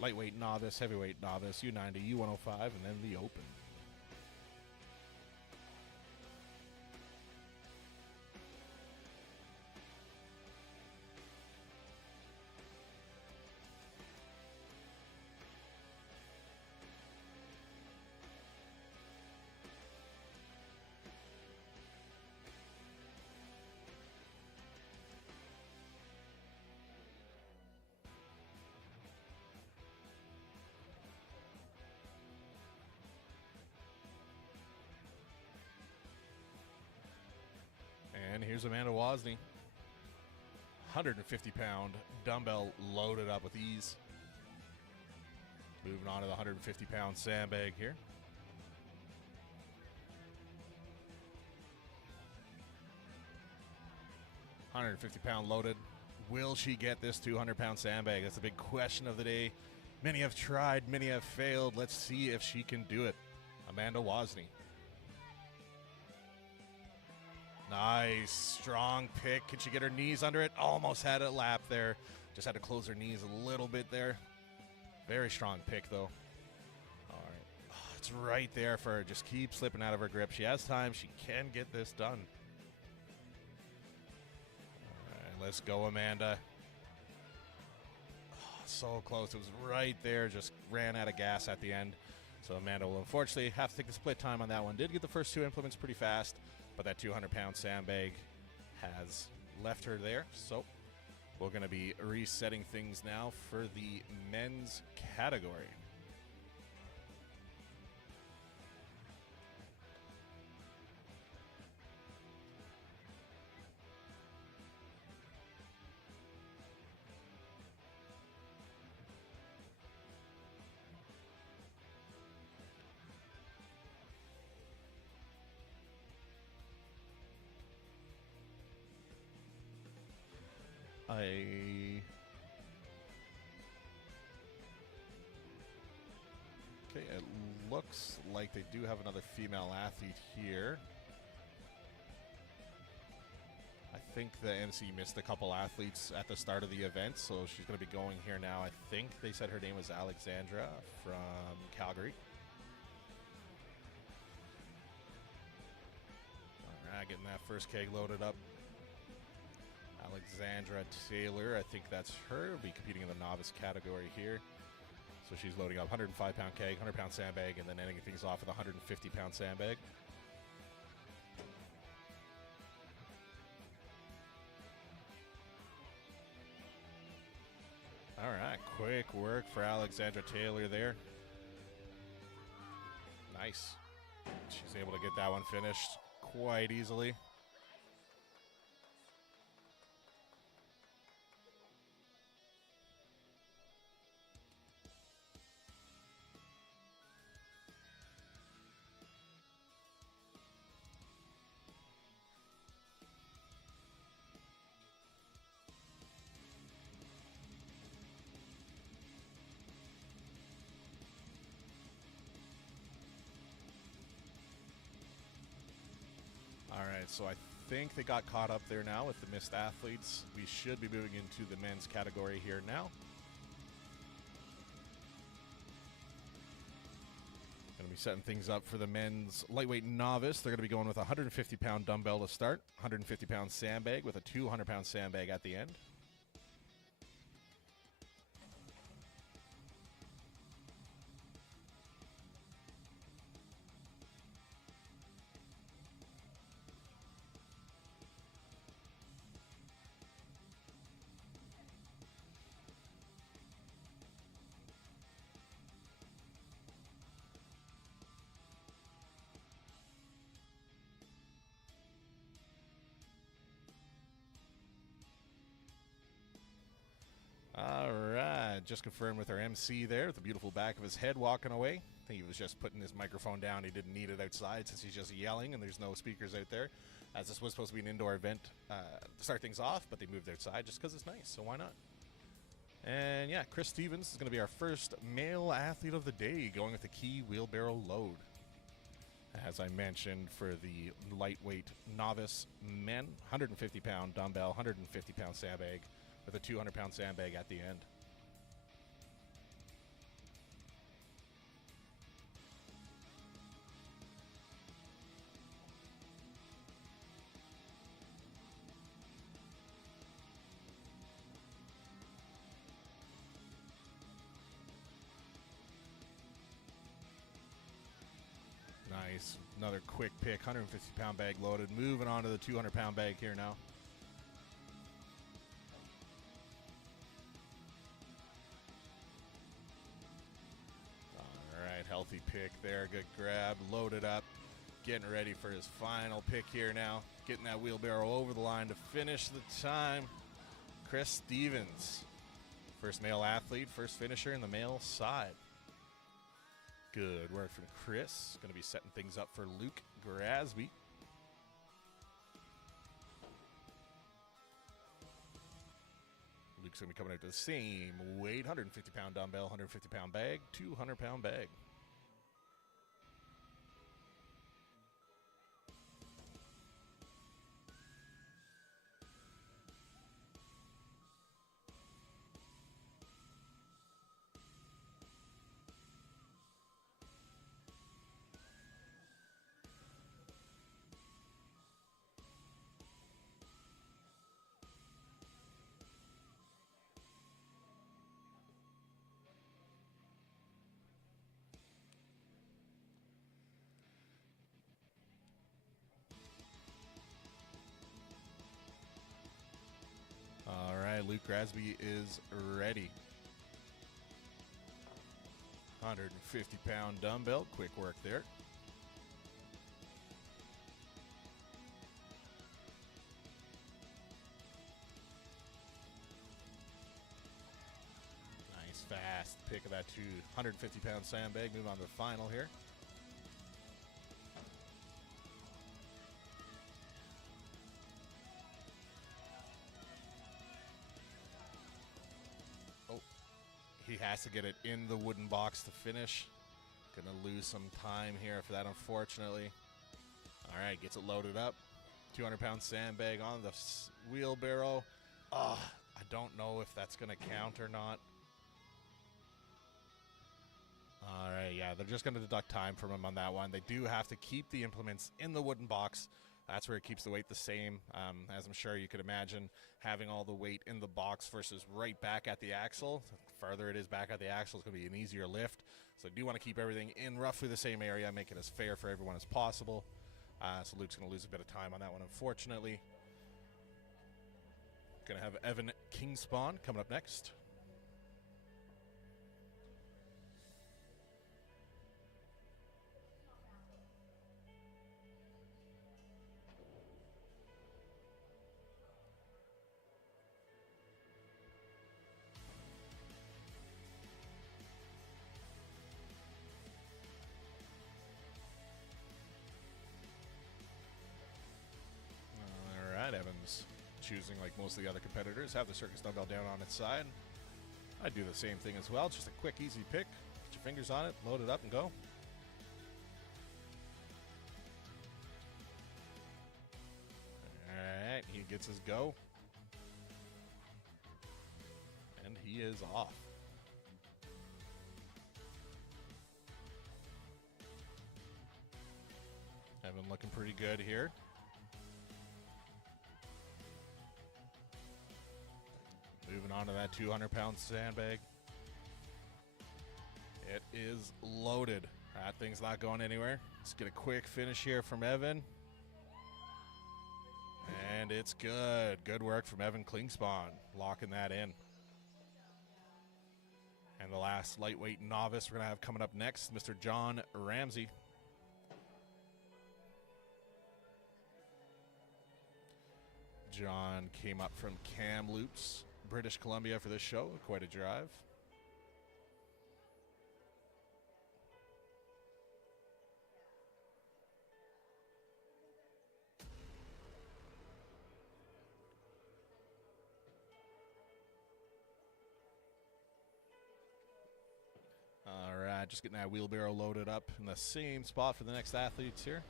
lightweight novice, heavyweight novice, U90, U105, and then the open. And here's Amanda Wozni. 150-pound dumbbell loaded up with ease. Moving on to the 150-pound sandbag here. £150 loaded. Will she get this 200-pound sandbag? That's the big question of the day. Many have tried, many have failed. Let's see if she can do it. Amanda Wozni. Nice, strong pick. Can she get her knees under it? Almost had it lap there. Just had to close her knees a little bit there. Very strong pick, though. All right. Oh, it's right there for her. Just keep slipping out of her grip. She has time. She can get this done. All right, let's go, Amanda. Oh, so close. It was right there. Just ran out of gas at the end. So Amanda will unfortunately have to take the split time on that one. Did get the first two implements pretty fast. But that 200-pound sandbag has left her there. So we're going to be resetting things now for the men's category. Okay, it looks like they do have another female athlete here. I think the MC missed a couple athletes at the start of the event, so she's going to be going here now. I think they said her name was Alexandra from Calgary. All right, getting that first keg loaded up. Alexandra Taylor, I think that's her, will be competing in the novice category here. So she's loading up 105-pound keg, 100-pound sandbag, and then ending things off with a 150-pound sandbag. All right, quick work for Alexandra Taylor there. Nice. She's able to get that one finished quite easily. All right, so I think they got caught up there now with the missed athletes. We should be moving into the men's category here now. Going to be setting things up for the men's lightweight novice. They're going to be going with a 150-pound dumbbell to start, 150-pound sandbag with a 200-pound sandbag at the end. All right, just confirmed with our MC there, with the beautiful back of his head walking away. I think he was just putting his microphone down. He didn't need it outside since he's just yelling and there's no speakers out there, as this was supposed to be an indoor event to start things off, but they moved outside just because it's nice, so why not? And yeah, Chris Stevens is going to be our first male athlete of the day, going with the key wheelbarrow load. As I mentioned, for the lightweight novice men, 150-pound dumbbell, 150-pound sandbag with a 200-pound sandbag at the end. Nice. Another quick pick. 150-pound bag loaded. Moving on to the 200-pound bag here now. All right. Healthy pick there. Good grab. Loaded up. Getting ready for his final pick here now. Getting that wheelbarrow over the line to finish the time. Chris Stevens. First male athlete. First finisher in the male side. Good work from Chris. Going to be setting things up for Luke Grasby. Luke's going to be coming out to the same weight, 150-pound dumbbell, 150-pound bag, 200-pound bag. All right, Luke Grasby is ready. 150-pound dumbbell. Quick work there. Nice, fast pick of that 250-pound sandbag. Move on to the final here. He has to get it in the wooden box to finish. Gonna lose some time here for that, unfortunately. All right, gets it loaded up. 200-pound sandbag on the wheelbarrow. I don't know if that's gonna count or not. All right, yeah, they're just gonna deduct time from him on that one. They do have to keep the implements in the wooden box. That's where it keeps the weight the same. As I'm sure you could imagine, having all the weight in the box versus right back at the axle. The further it is back at the axle, it's going to be an easier lift. So I do want to keep everything in roughly the same area, make it as fair for everyone as possible. So Luke's going to lose a bit of time on that one, unfortunately. Going to have Evan Kingspawn coming up next. Evans choosing, like most of the other competitors, have the circus dumbbell down on its side. I do the same thing as well. Just a quick, easy pick. Put your fingers on it, load it up, and go. All right, he gets his go. And he is off. Evan looking pretty good here. Moving on to that 200-pound sandbag. It is loaded. That thing's not going anywhere. Let's get a quick finish here from Evan. And it's good. Good work from Evan Klingspawn, locking that in. And the last lightweight novice we're going to have coming up next, Mr. John Ramsey. John came up from Kamloops, British Columbia for this show. Quite a drive. All right. right, just getting that wheelbarrow loaded up in the same spot for the next athletes here.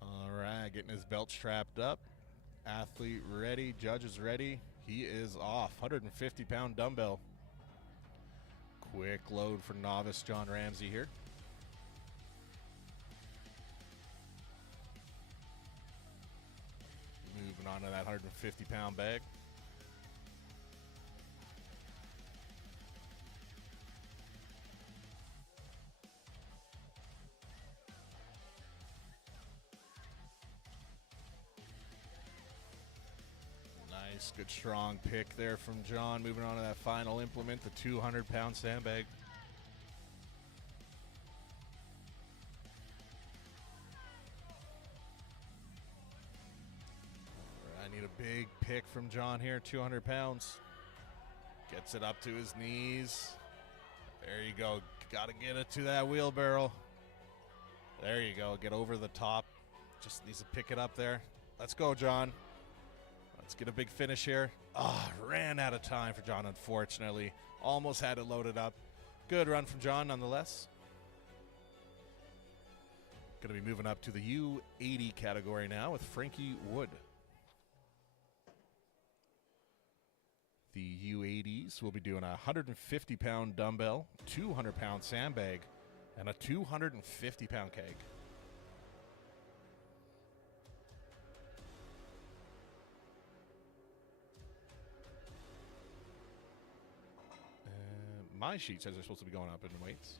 All right, getting his belt strapped up. Athlete ready, judges ready. He is off. 150-pound dumbbell. Quick load for novice John Ramsey here. Moving on to that 150-pound bag. Nice, good strong pick there from John. Moving on to that final implement, the 200-pound sandbag. I need a big pick from John here, 200 pounds. Gets it up to his knees. There you go. Got to get it to that wheelbarrow. There you go. Get over the top. Just needs to pick it up there. Let's go, John. Let's get a big finish here. Ran out of time for John, unfortunately. Almost had it loaded up. Good run from John, nonetheless. Going to be moving up to the U80 category now with Frankie Wood. The U80s will be doing a 150-pound dumbbell, 200-pound sandbag, and a 250-pound keg. My sheet says they're supposed to be going up in weights.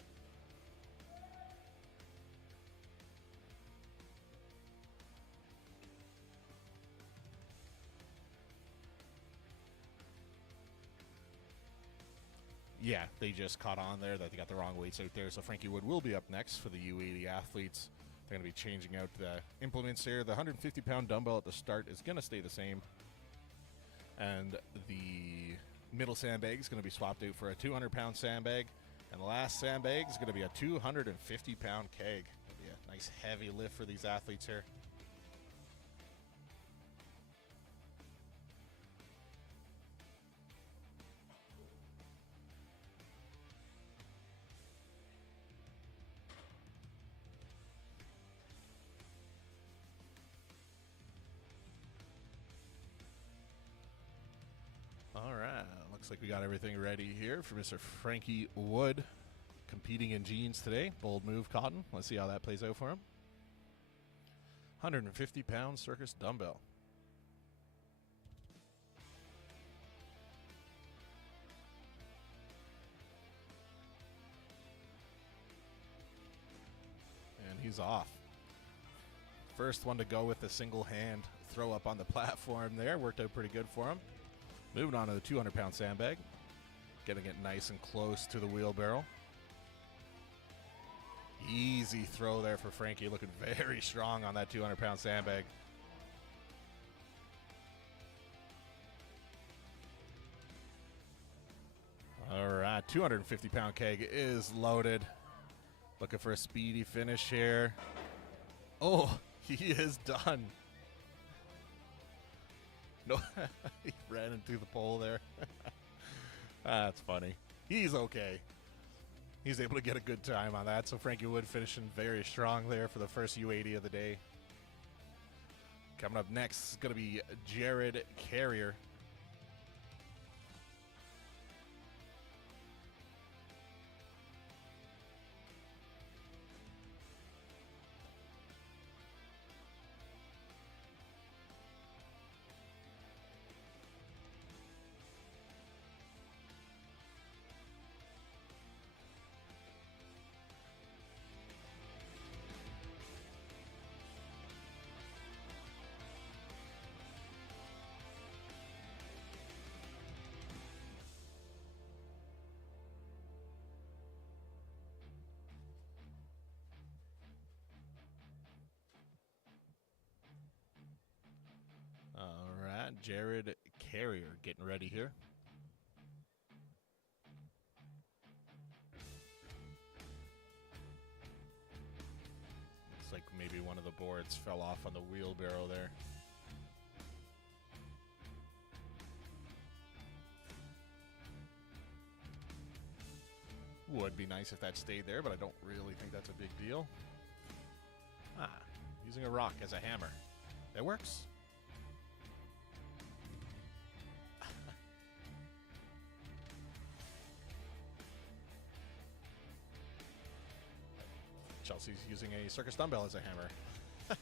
Yeah, they just caught on there that they got the wrong weights out there. So Frankie Wood will be up next for the U80 athletes. They're going to be changing out the implements here. The 150-pound dumbbell at the start is going to stay the same. And the middle sandbag is going to be swapped out for a 200-pound sandbag. And the last sandbag is going to be a 250-pound keg. It'll be a nice heavy lift for these athletes here. All right, looks like we got everything ready here for Mr. Frankie Wood, competing in jeans today. Bold move, cotton. Let's see how that plays out for him. 150-pound circus dumbbell. And he's off. First one to go with a single hand throw up on the platform there. Worked out pretty good for him. Moving on to the 200-pound sandbag. Getting it nice and close to the wheelbarrow. Easy throw there for Frankie. Looking very strong on that 200-pound sandbag. All right, 250-pound keg is loaded. Looking for a speedy finish here. Oh, he is done. No, he ran into the pole there. That's funny. He's okay. He's able to get a good time on that. So Frankie Wood finishing very strong there for the first U80 of the day. Coming up next is going to be Jared Carrier. All right, Jared Carrier getting ready here. Maybe one of the boards fell off on the wheelbarrow there. Would be nice if that stayed there, but I don't really think that's a big deal. Using a rock as a hammer. It works. Chelsea's using a circus dumbbell as a hammer.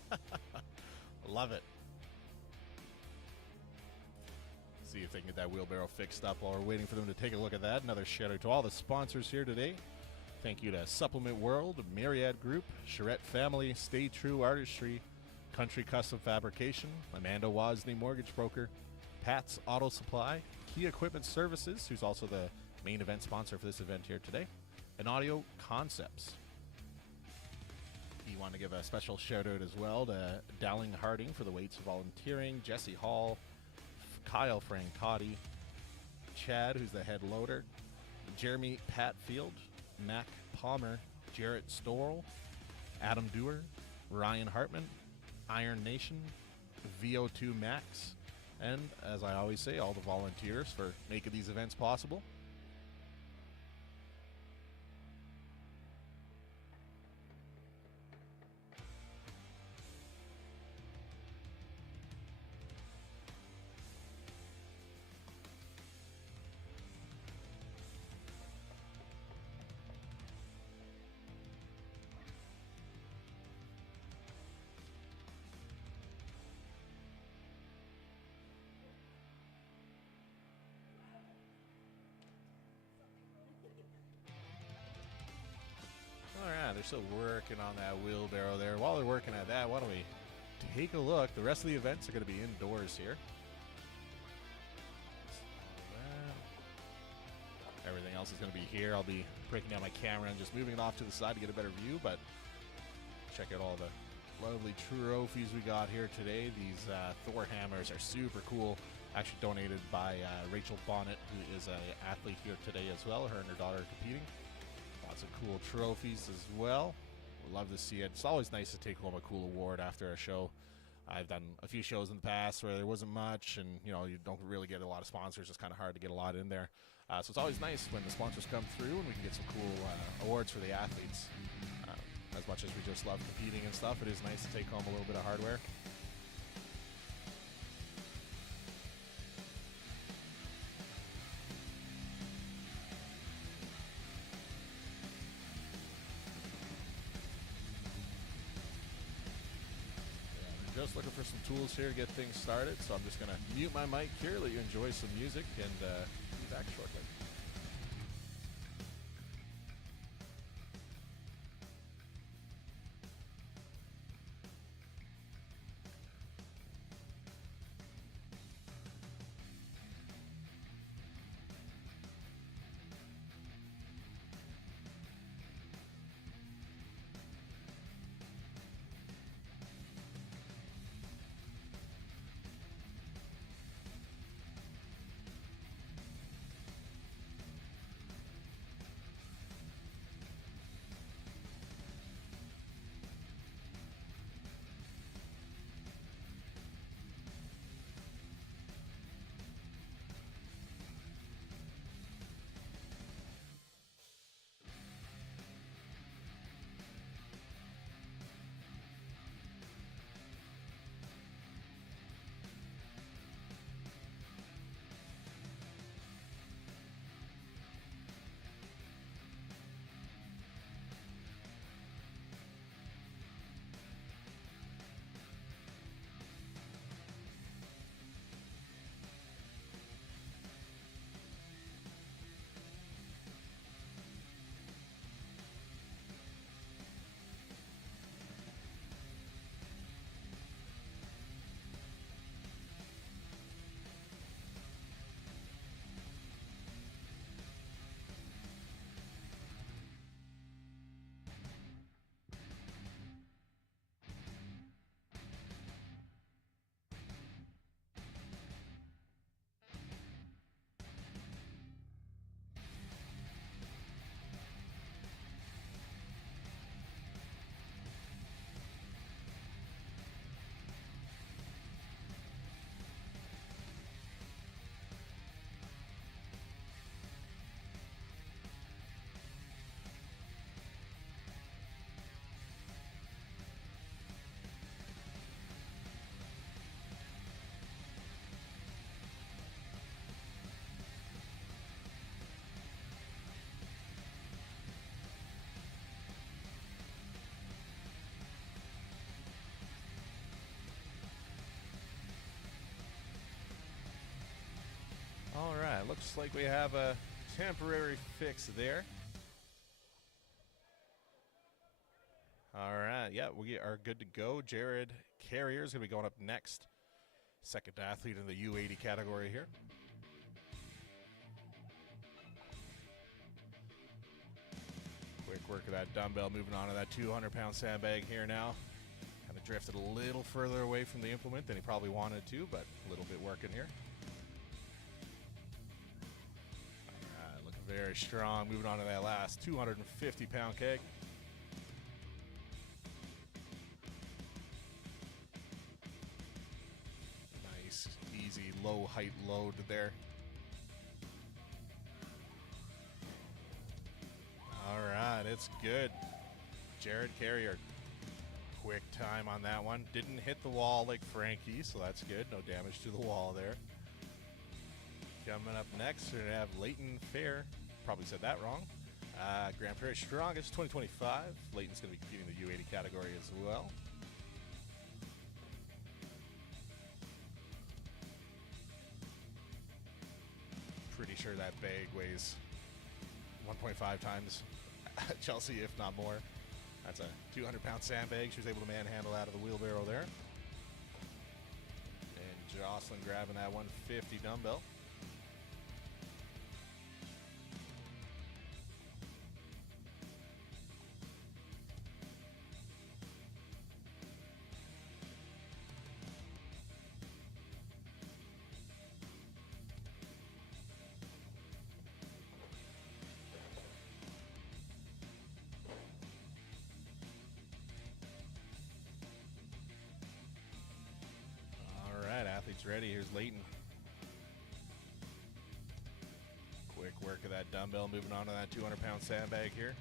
Love it. See if they can get that wheelbarrow fixed up while we're waiting for them to take a look at that. Another shout out to all the sponsors here today. Thank you to Supplement World, Myriad Group, Charette Family, Stay True Artistry, Country Custom Fabrication, Amanda Wozni Mortgage Broker, Pat's Auto Supply, Key Equipment Services, who's also the main event sponsor for this event here today, and Audio Concepts. You want to give a special shout out as well to Dowling Harding for the weights volunteering, Jesse Hall, Kyle Francotti, Chad, who's the head loader, Jeremy Patfield, Mac Palmer, Jarrett Storrell, Adam Dewar, Ryan Hartman, Iron Nation, VO2 Max, and as I always say, all the volunteers for making these events possible. Alright, they're still working on that wheelbarrow there. While they're working at that, why don't we take a look? The rest of the events are going to be indoors here. Everything else is going to be here. I'll be breaking down my camera and just moving it off to the side to get a better view, but check out all the lovely trophies we got here today. These Thor hammers are super cool. Actually donated by Rachel Bonnet, who is an athlete here today as well. Her and her daughter are competing. Lots of cool trophies as well. We'd love to see it. It's always nice to take home a cool award after a show. I've done a few shows in the past where there wasn't much, and you don't really get a lot of sponsors. It's kind of hard to get a lot in there. So it's always nice when the sponsors come through and we can get some cool awards for the athletes. As much as we just love competing and stuff, it is nice to take home a little bit of hardware. Just looking for some tools here to get things started, so I'm just going to mute my mic here, let you enjoy some music, and be back shortly. Looks like we have a temporary fix there. All right, yeah, we are good to go. Jared Carrier is going to be going up next. Second athlete in the U80 category here. Quick work of that dumbbell, moving on to that 200-pound sandbag here now. Kind of drifted a little further away from the implement than he probably wanted to, but a little bit working here. All right, looking very strong. Moving on to that last 250-pound keg. Nice, easy, low height load there. All right, it's good. Jared Carrier, quick time on that one. Didn't hit the wall like Frankie, so that's good. No damage to the wall there. Coming up next, we're going to have Leighton Fair. Probably said that wrong. Grand Prairie's Strongest 2025. Leighton's going to be competing in the U80 category as well. Pretty sure that bag weighs 1.5 times Chelsea, if not more. That's a 200-pound sandbag. She was able to manhandle out of the wheelbarrow there. And Jocelyn grabbing that 150 dumbbell. Athletes ready. Here's Leighton. Quick work of that dumbbell, moving on to that 200-pound sandbag here.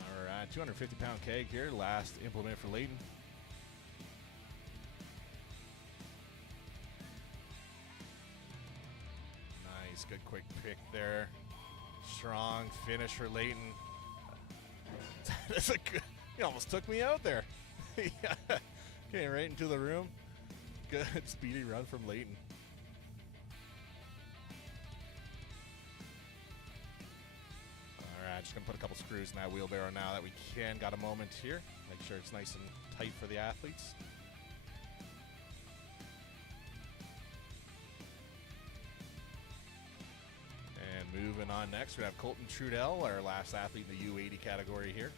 All right, 250-pound keg here. Last implement for Leighton. Nice, good quick pick there. Strong finish for Leighton. That's a good, he almost took me out there. Yeah. Came right into the room. Good speedy run from Leighton. All right, just gonna put a couple screws in that wheelbarrow now that we can. Got a moment here. Make sure it's nice and tight for the athletes. And moving on next, we have Colton Trudell, our last athlete in the U80 category here.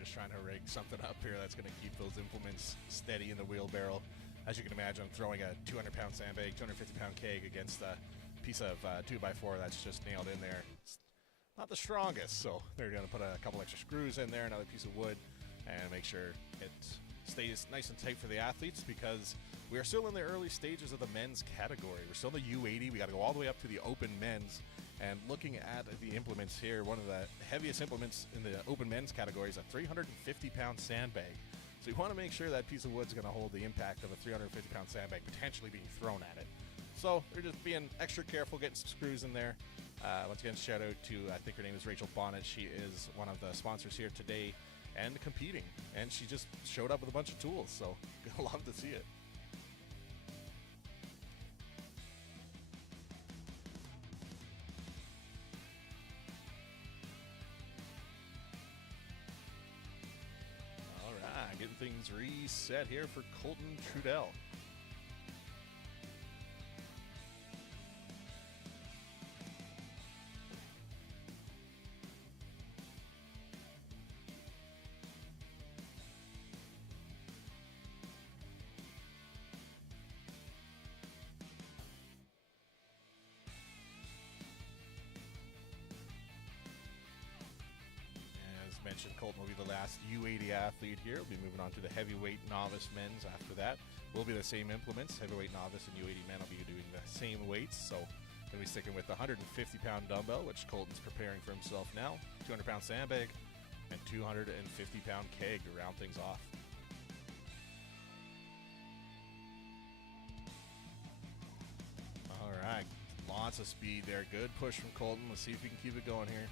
Just trying to rig something up here that's going to keep those implements steady in the wheelbarrow. As you can imagine, I'm throwing a 200-pound sandbag, 250-pound keg against a piece of 2x4 that's just nailed in there. It's not the strongest, so they're going to put a couple extra screws in there, another piece of wood, and make sure it stays nice and tight for the athletes, because we are still in the early stages of the men's category. We're still in the U80. We got to go all the way up to the open men's. And looking at the implements here, one of the heaviest implements in the open men's category is a 350-pound sandbag. So you want to make sure that piece of wood's going to hold the impact of a 350-pound sandbag potentially being thrown at it. So we're just being extra careful, getting some screws in there. Once again, shout out to, I think her name is Rachel Bonnet. She is one of the sponsors here today and competing. And she just showed up with a bunch of tools, so gonna love to see it. Getting things reset here for Colton Trudell. Mentioned, Colton will be the last U80 athlete here. We'll be moving on to the heavyweight novice men's after that. Will be the same implements. Heavyweight novice and U80 men will be doing the same weights. So going to be sticking with the 150-pound dumbbell, which Colton's preparing for himself now. 200-pound sandbag, and 250-pound keg to round things off. All right, lots of speed there. Good push from Colton. Let's see if we can keep it going here.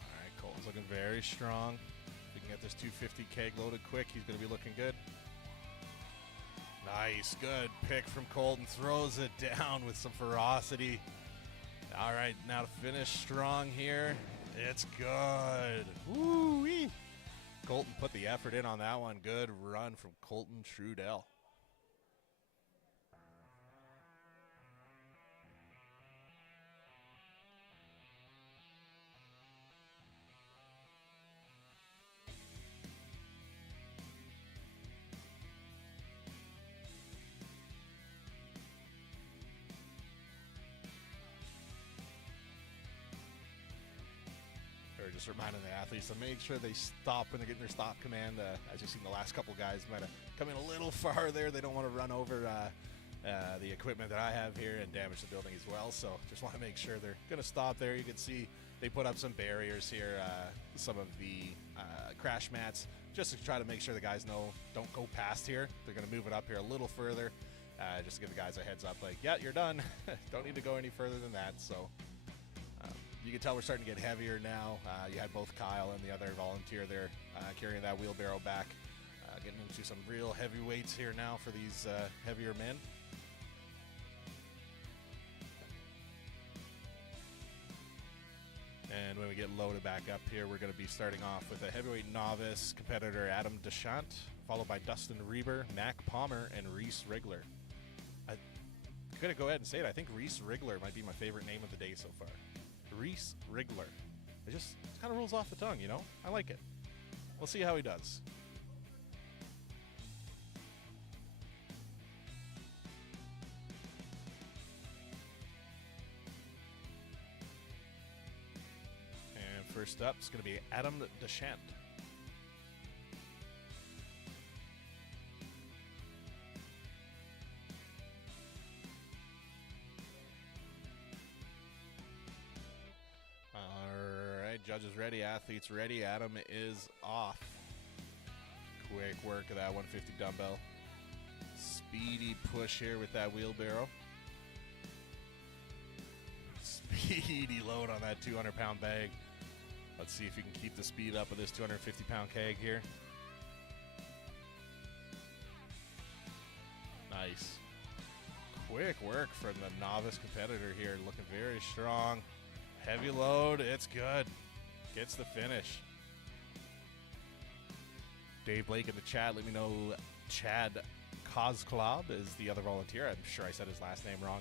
All right, Colton's looking very strong. If we can get this 250 keg loaded quick, he's going to be looking good. Nice, good pick from Colton. Throws it down with some ferocity. All right, now to finish strong here. It's good. Woo-wee. Colton put the effort in on that one. Good run from Colton Trudell. Just reminding the athletes to make sure they stop when they're getting their stop command. As you've seen, the last couple guys might have come in a little far there. They don't want to run over the equipment that I have here and damage the building as well. So just want to make sure they're going to stop there. You can see they put up some barriers here, some of the crash mats, just to try to make sure the guys know don't go past here. They're going to move it up here a little further, just to give the guys a heads up, like, yeah, you're done. Don't need to go any further than that. So you can tell we're starting to get heavier now. You had both Kyle and the other volunteer there carrying that wheelbarrow back, getting into some real heavy weights here now for these heavier men. And when we get loaded back up here, we're going to be starting off with a heavyweight novice competitor, Adam Deschamps, followed by Dustin Reber, Mac Palmer, and Reese Rigler. I'm going to go ahead and say it. I think Reese Rigler might be my favorite name of the day so far. Reese Rigler. It kind of rolls off the tongue, you know? I like it. We'll see how he does. And first up is going to be Adam Deschamps. Judges ready, athletes ready. Adam is off. Quick work of that 150 dumbbell. Speedy push here with that wheelbarrow. Speedy load on that 200-pound bag. Let's see if we can keep the speed up of this 250-pound keg here. Nice. Quick work from the novice competitor here, looking very strong. Heavy load, it's good. Gets the finish. Dave Blake in the chat, let me know Chad Kozklov is the other volunteer. I'm sure I said his last name wrong.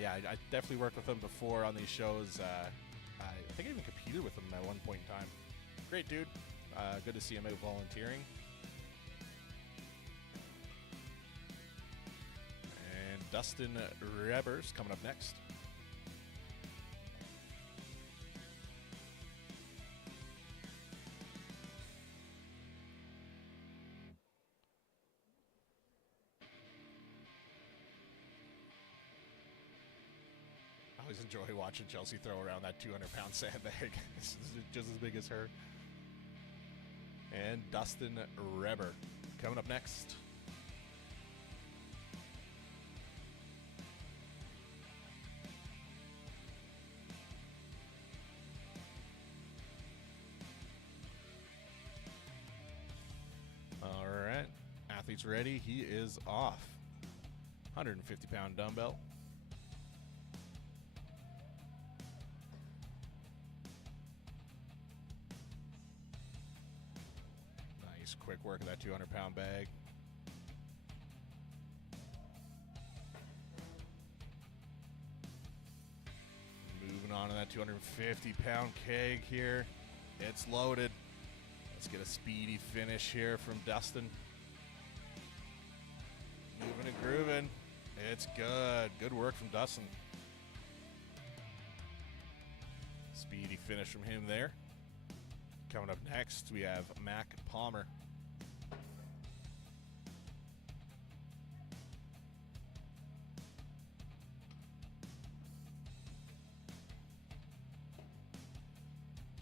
Yeah, I definitely worked with him before on these shows. I think I even competed with him at one point in time. Great dude. Good to see him out volunteering. And Dustin Reber's coming up next. I always enjoy watching Chelsea throw around that 200-pound sandbag. It's just as big as her. And Dustin Reber coming up next. All right, athletes ready. He is off. 150-pound dumbbell. Quick work of that 200-pound bag. Moving on to that 250-pound keg here. It's loaded. Let's get a speedy finish here from Dustin. Moving and grooving. It's good. Good work from Dustin. Speedy finish from him there. Coming up next, we have Mac Palmer.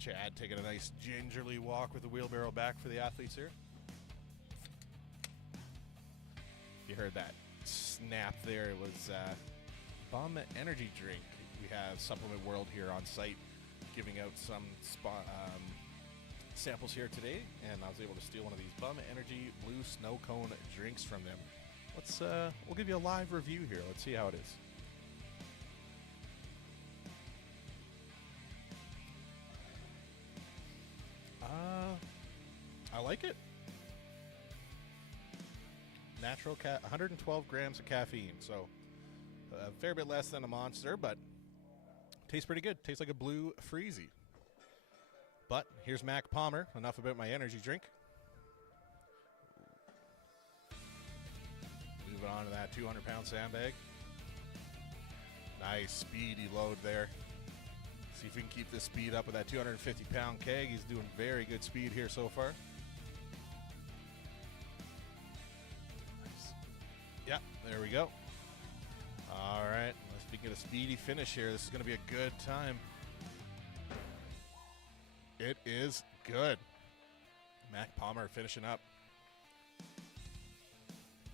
Chad taking a nice gingerly walk with the wheelbarrow back for the athletes here. You heard that snap there. It was Bum Energy Drink. We have Supplement World here on site giving out some samples here today, and I was able to steal one of these Bum Energy Blue Snow Cone drinks from them. Let's we'll give you a live review here. Let's see how it is. I like it. Natural 112 grams of caffeine, so a fair bit less than a Monster, but tastes pretty good. Tastes like a blue Freezy. But here's Mac Palmer. Enough about my energy drink. Moving on to that 200-pound sandbag. Nice speedy load there. See if we can keep this speed up with that 250-pound keg. He's doing very good speed here so far. Nice. Yeah, there we go. All right, let's get a speedy finish here. This is going to be a good time. It is good. Mac Palmer finishing up.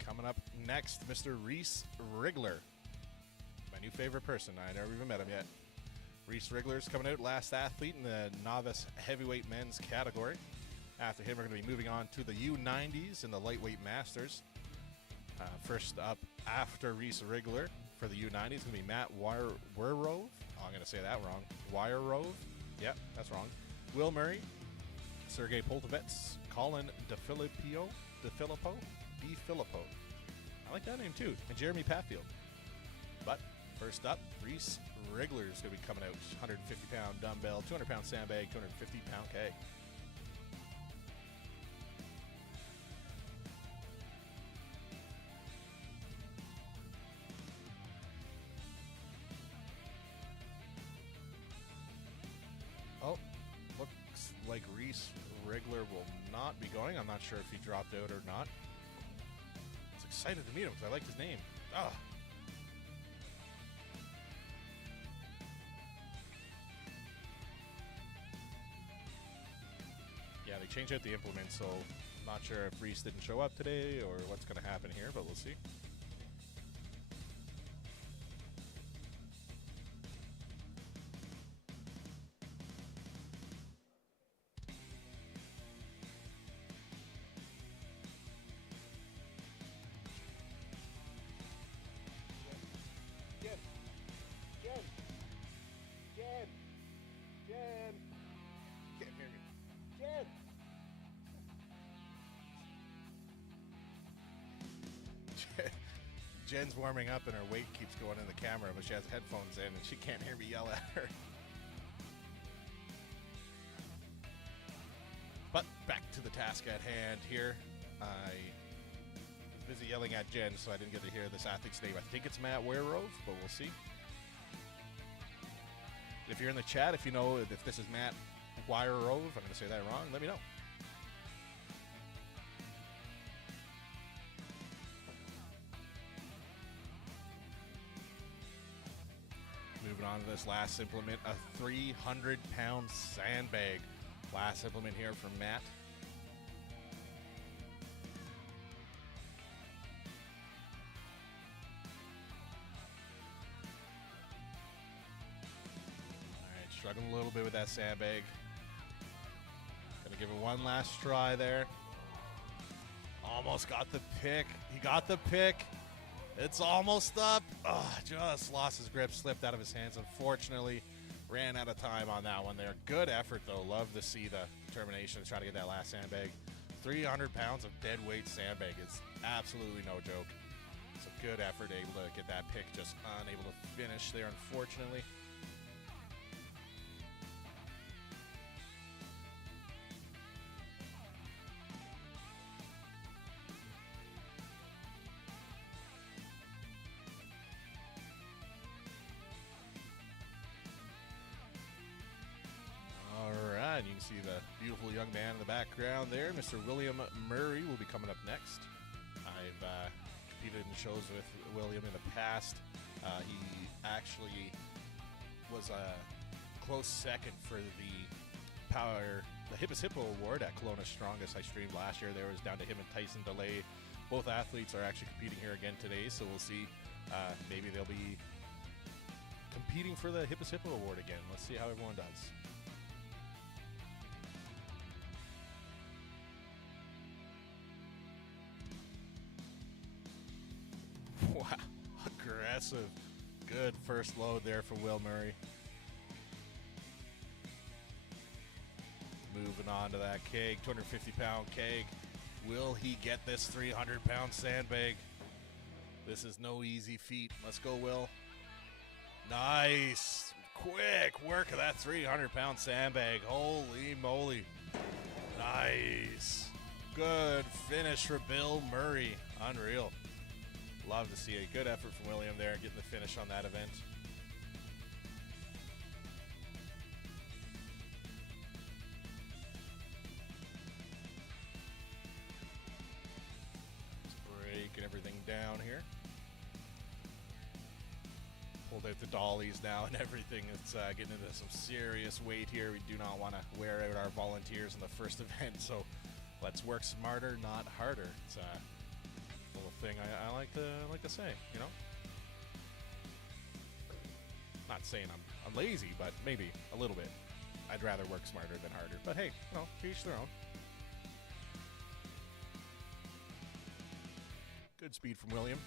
Coming up next, Mr. Reese Rigler. My new favorite person. I never even met him yet. Reese Rigler's coming out, last athlete in the novice heavyweight men's category. After him, we're going to be moving on to the U90s in the lightweight masters. First up after Reese Rigler for the U90s is going to be Matt Wierove. Oh, I'm going to say that wrong. Wierove. Yep, that's wrong. Will Murray, Sergey Poltovets, Colin DeFilippo. I like that name too. And Jeremy Patfield. But first up, Reese Rigler is going to be coming out. 150-pound dumbbell, 200-pound sandbag, 250-pound keg. Oh, looks like Reese Rigler will not be going. I'm not sure if he dropped out or not. I was excited to meet him because I liked his name. Ah. Yeah, they changed out the implement, so I'm not sure if Reese didn't show up today or what's going to happen here, but we'll see. Jen! Can't hear me. Jen! Jen's warming up and her weight keeps going in the camera, but she has headphones in and she can't hear me yell at her. But back to the task at hand here. I was busy yelling at Jen, so I didn't get to hear this athlete's name. I think it's Matt Wierove, but we'll see. If you're in the chat, if you know if this is Matt Wierove, I'm going to say that wrong, let me know. Moving on to this last implement, a 300-pound sandbag. Last implement here from Matt. Struggling a little bit with that sandbag. Gonna give it one last try there. Almost got the pick. He got the pick. It's almost up. Oh, just lost his grip, slipped out of his hands. Unfortunately, ran out of time on that one there. Good effort, though. Love to see the determination to try to get that last sandbag. 300 pounds of dead weight sandbag is absolutely no joke. It's a good effort, able to get that pick, just unable to finish there, unfortunately. You can see the beautiful young man in the background there. Mr. William Murray will be coming up next. I've competed in shows with William in the past. He actually was a close second for the the Hippus Hippo Award at Kelowna's Strongest I streamed last year. There was down to him and Tyson DeLay. Both athletes are actually competing here again today, so we'll see. Maybe they'll be competing for the Hippus Hippo Award again. Let's see how everyone does. Wow, aggressive. Good first load there for Will Murray. Moving on to that keg, 250-pound keg. Will he get this 300-pound sandbag? This is no easy feat. Let's go, Will. Nice. Quick work of that 300-pound sandbag. Holy moly. Nice. Good finish for Bill Murray. Unreal. Love to see a good effort from William there, getting the finish on that event. Breaking everything down here. Pulled out the dollies now and everything. It's getting into some serious weight here. We do not want to wear out our volunteers in the first event, so let's work smarter, not harder. It's a little thing I like to say, you know. Not saying I'm lazy, but maybe a little bit. I'd rather work smarter than harder. But hey, you know, to each their own. Good speed from William.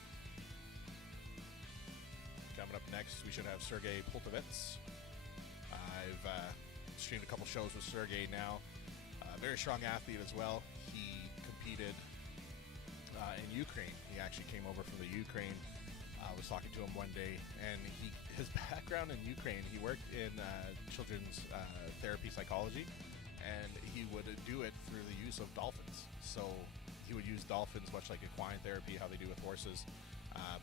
Coming up next, we should have Sergey Poltovets. I've streamed a couple shows with Sergey now. Very strong athlete as well. He competed in Ukraine. He actually came over from the Ukraine. I was talking to him one day, and his background in Ukraine, he worked in children's therapy psychology, and he would do it through the use of dolphins. So he would use dolphins, much like equine therapy, how they do with horses,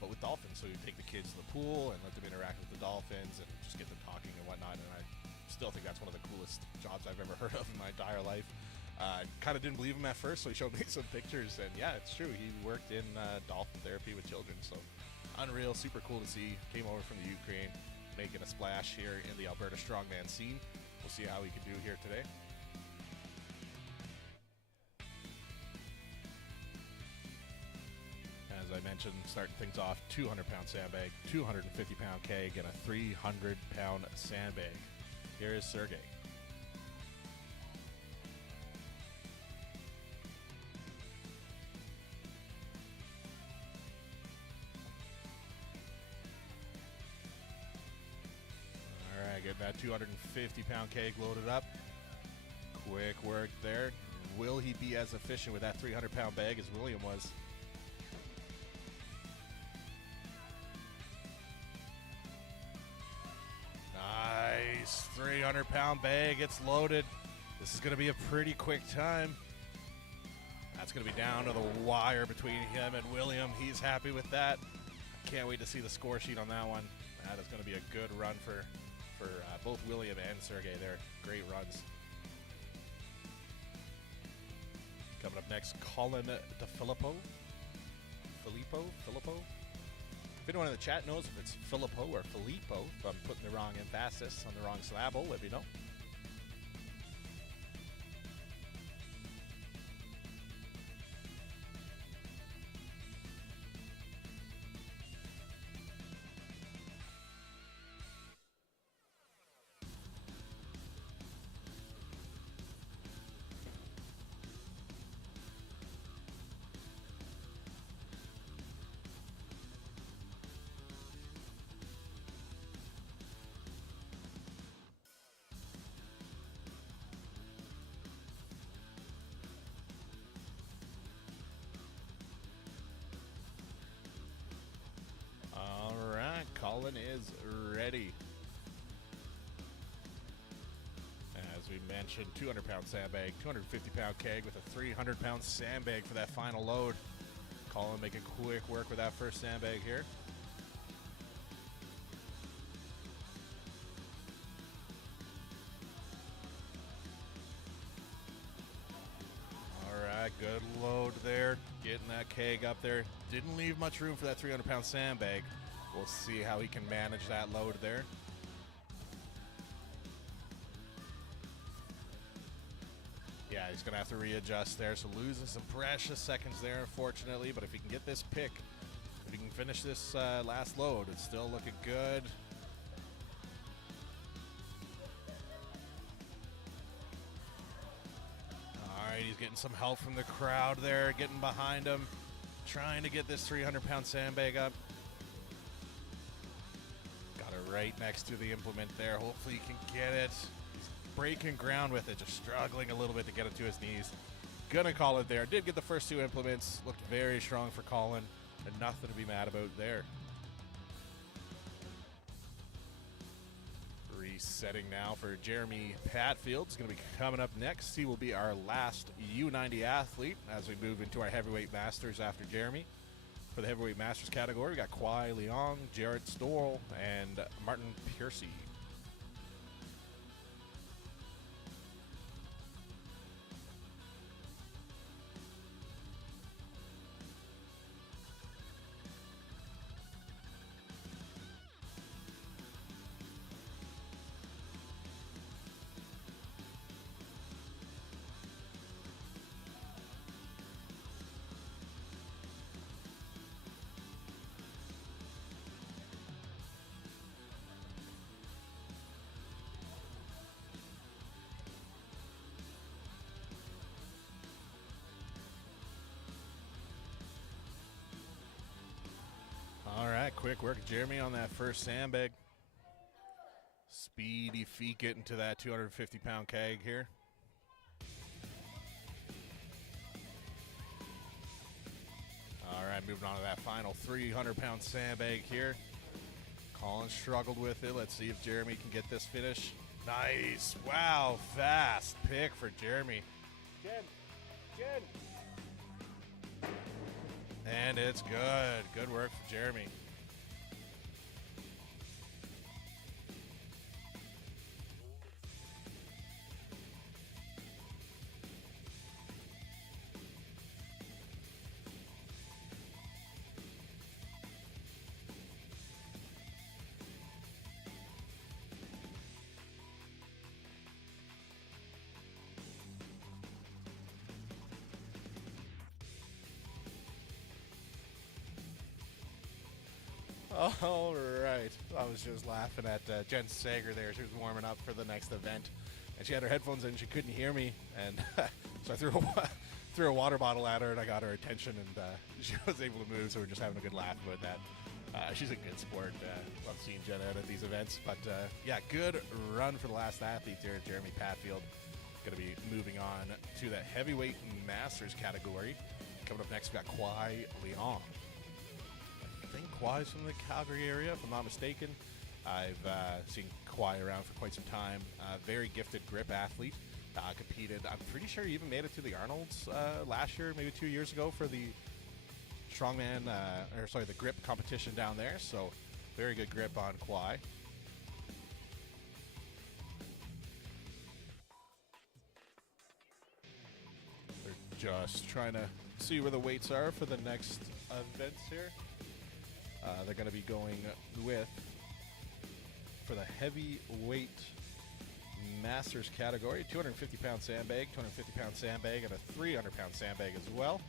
but with dolphins. So he'd take the kids to the pool and let them interact with the dolphins and just get them talking and whatnot. And I still think that's one of the coolest jobs I've ever heard of in my entire life. Kind of didn't believe him at first, so he showed me some pictures, and yeah, it's true. He worked in dolphin therapy with children, so unreal, super cool to see. Came over from the Ukraine, making a splash here in the Alberta strongman scene. We'll see how he can do here today. As I mentioned, starting things off, 200-pound sandbag, 250-pound keg, and a 300-pound sandbag. Here is Sergey. Get that 250-pound keg loaded up. Quick work there. Will he be as efficient with that 300-pound bag as William was? Nice. 300-pound bag. It's loaded. This is going to be a pretty quick time. That's going to be down to the wire between him and William. He's happy with that. Can't wait to see the score sheet on that one. That is going to be a good run for both William and Sergey. They're great runs. Coming up next, Colin DeFilippo. Filippo? If anyone in the chat knows if it's Filippo or Filippo, if I'm putting the wrong emphasis on the wrong syllable, let me know. Colin is ready. As we mentioned, 200-pound sandbag, 250-pound keg with a 300-pound sandbag for that final load. Colin making quick work with that first sandbag here. All right, good load there. Getting that keg up there. Didn't leave much room for that 300-pound sandbag. We'll see how he can manage that load there. Yeah, he's going to have to readjust there, so losing some precious seconds there, unfortunately. But if he can get this pick, if he can finish this last load, it's still looking good. All right, he's getting some help from the crowd there, getting behind him, trying to get this 300-pound sandbag up. Got it right next to the implement there. Hopefully he can get it. He's breaking ground with it, just struggling a little bit to get it to his knees. Gonna call it there. Did get the first two implements. Looked very strong for Colin, and nothing to be mad about there. Resetting now for Jeremy Patfield. It's going to be coming up next. He will be our last U90 athlete as we move into our heavyweight masters after Jeremy. For the heavyweight masters category, we got Kwai Leong, Jared Stoll, and Martin Piercy. All right, quick work, Jeremy, on that first sandbag. Speedy feet getting to that 250-pound keg here. All right, moving on to that final 300-pound sandbag here. Colin struggled with it. Let's see if Jeremy can get this finish. Nice. Wow, fast pick for Jeremy. Jen. And it's good. Good work for Jeremy. All right. I was just laughing at Jen Sager there. She was warming up for the next event, and she had her headphones in. She couldn't hear me, and so I threw a water bottle at her, and I got her attention, and she was able to move, so we're just having a good laugh about that. She's a good sport. Love seeing Jen out at these events. But, yeah, good run for the last athlete there, Jeremy Patfield. Going to be moving on to the heavyweight masters category. Coming up next, we got Kwai Leong. I think Kwai's from the Calgary area, if I'm not mistaken. I've seen Kwai around for quite some time. Very gifted grip athlete. Competed, I'm pretty sure he even made it to the Arnold's last year, maybe 2 years ago, for the strongman, the grip competition down there. So very good grip on Kwai. They're just trying to see where the weights are for the next events here. They're going to be going with, for the heavyweight masters category, 250-pound sandbag, 250-pound sandbag, and a 300-pound sandbag as well.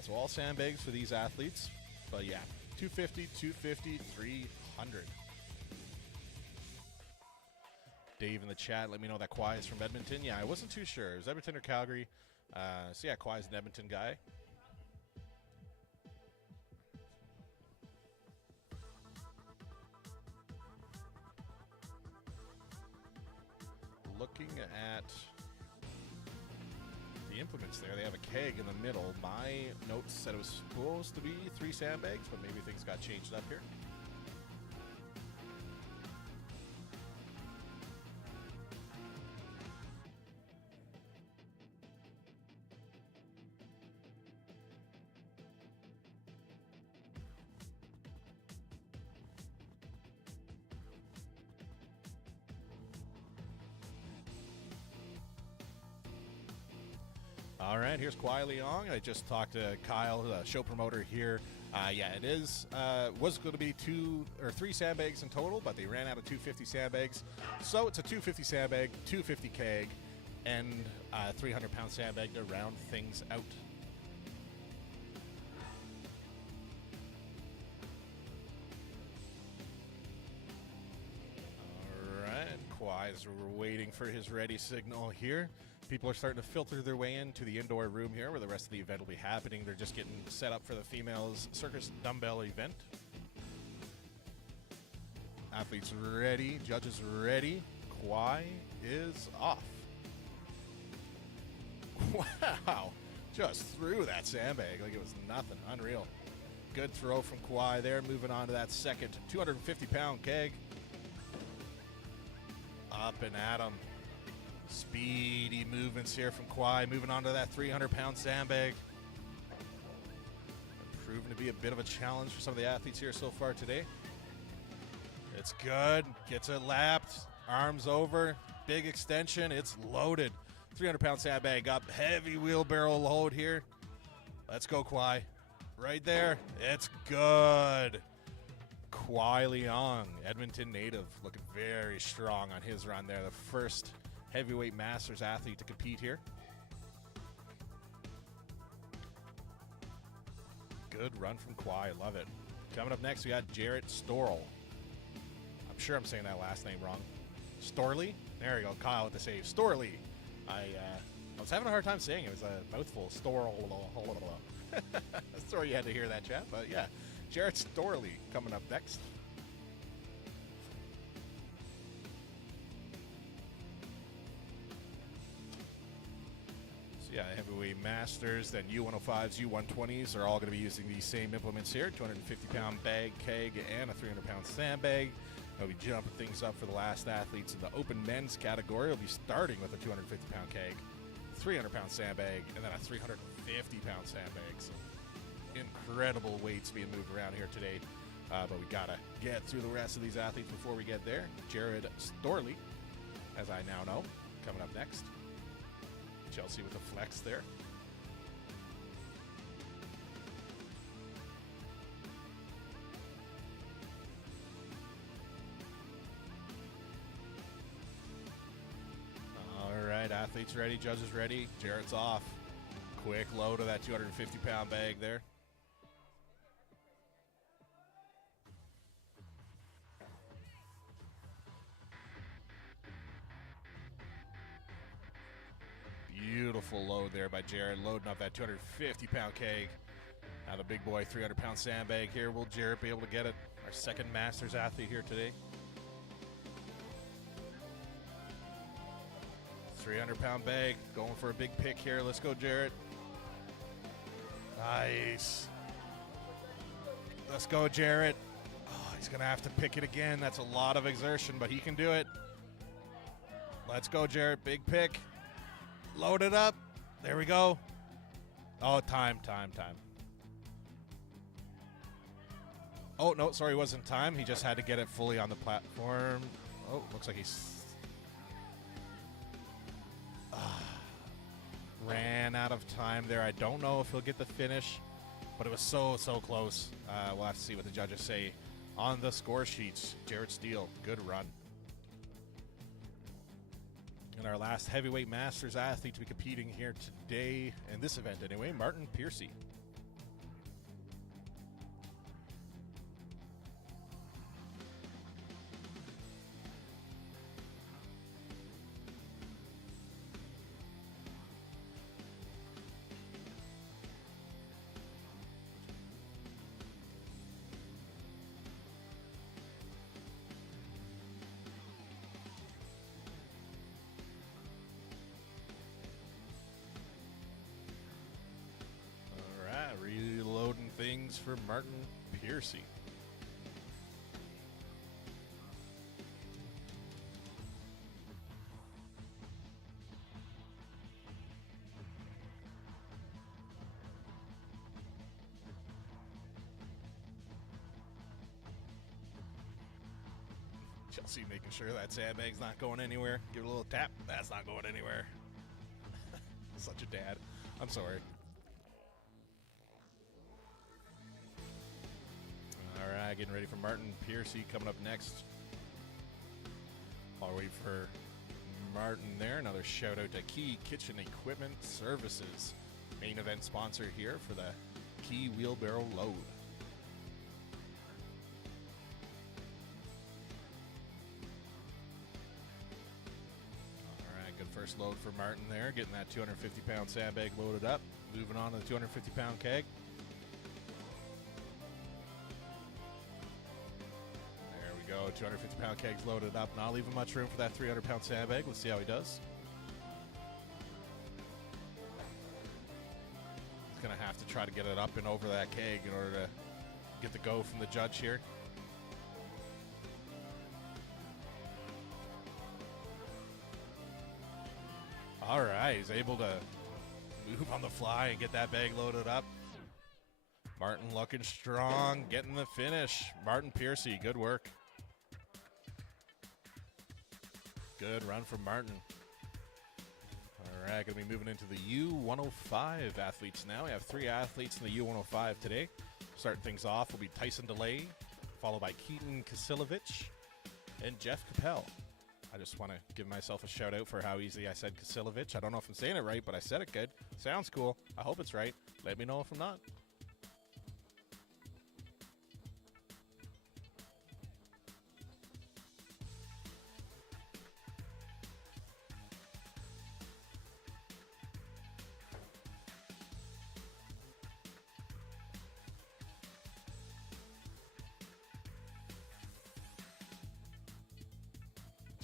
So all sandbags for these athletes. But yeah, 250, 250, 300. Dave in the chat, let me know that Kwai is from Edmonton. Yeah, I wasn't too sure. It was Edmonton or Calgary. So yeah, Kwai's an Edmonton guy. Looking at the implements there, they have a keg in the middle. My notes said it was supposed to be 3 sandbags, but maybe things got changed up here. All right, here's Kwai Leong. I just talked to Kyle, the show promoter here. Yeah, it is was going to be 2 or 3 sandbags in total, but they ran out of 250 sandbags. So it's a 250 sandbag, 250 keg, and 300-pound sandbag to round things out. All right, Kwai's waiting for his ready signal here. People are starting to filter their way into the indoor room here where the rest of the event will be happening. They're just getting set up for the females circus dumbbell event. Athletes ready, judges ready. Kwai is off. Wow, just threw that sandbag like it was nothing. Unreal. Good throw from Kwai there. Moving on to that second 250-pound keg. Up and at him. Speedy movements here from Kwai. Moving on to that 300-pound sandbag. Proven to be a bit of a challenge for some of the athletes here so far today. It's good. Gets it lapped. Arms over. Big extension. It's loaded. 300-pound sandbag up. Heavy wheelbarrow load here. Let's go, Kwai. Right there. It's good. Kwai Leong, Edmonton native, looking very strong on his run there. The first heavyweight masters athlete to compete here. Good run from Kwai. Love it. Coming up next, we got Jarrett Storl. I'm sure I'm saying that last name wrong. Storley? There you go. Kyle with the save. Storley. I was having a hard time saying it. It was a mouthful. Storl. Sorry you had to hear that, chat. But yeah, Jarrett Storley coming up next. So yeah, heavyweight masters, then U105s, U120s are all going to be using these same implements here. 250-pound bag, keg, and a 300-pound sandbag. We'll be jumping things up for the last athletes in the open men's category. We'll be starting with a 250-pound keg, 300-pound sandbag, and then a 350-pound sandbag. So incredible weights being moved around here today. But we got to get through the rest of these athletes before we get there. Jared Storley, as I now know, coming up next. Chelsea with a flex there. Athletes ready, judges ready. Jarrett's off. Quick load of that 250-pound bag there. Beautiful load there by Jarrett, loading up that 250-pound keg. Now the big boy 300-pound sandbag here. Will Jarrett be able to get it? Our second Masters athlete here today. 300-pound bag, going for a big pick here. Let's go, Jarrett. Nice. Let's go, Jarrett. Oh, he's going to have to pick it again. That's a lot of exertion, but he can do it. Let's go, Jarrett. Big pick. Load it up. There we go. Oh, time. Oh, no, sorry, it wasn't time. He just had to get it fully on the platform. Oh, looks like he's... ran out of time there. I don't know if he'll get the finish, but it was so close. We'll have to see what the judges say on the score sheets. Jarrett Steele, good run. And our last heavyweight masters athlete to be competing here today, in this event anyway, Martin Piercy. Reloading things for Martin Piercy. Chelsea making sure that sandbag's not going anywhere. Give it a little tap. That's not going anywhere. Such a dad. I'm sorry. All right, getting ready for Martin Piercy coming up next. I'll wait for Martin there. Another shout out to Key Kitchen Equipment Services, main event sponsor here for the Key Wheelbarrow Load. Alright, good first load for Martin there, getting that 250-pound sandbag loaded up. Moving on to the 250-pound keg. There we go, 250-pound keg's loaded up. Not leaving much room for that 300-pound sandbag. Let's see how he does. He's going to have to try to get it up and over that keg in order to get the go from the judge here. All right, he's able to move on the fly and get that bag loaded up. Martin looking strong, getting the finish. Martin Piercy, good work. Good run from Martin. All right, going to be moving into the U105 athletes now. We have 3 athletes in the U105 today. Starting things off will be Tyson DeLay, followed by Keaton Kasilovich and Jeff Capel. I just want to give myself a shout out for how easy I said Kasilovich. I don't know if I'm saying it right, but I said it good. Sounds cool. I hope it's right. Let me know if I'm not.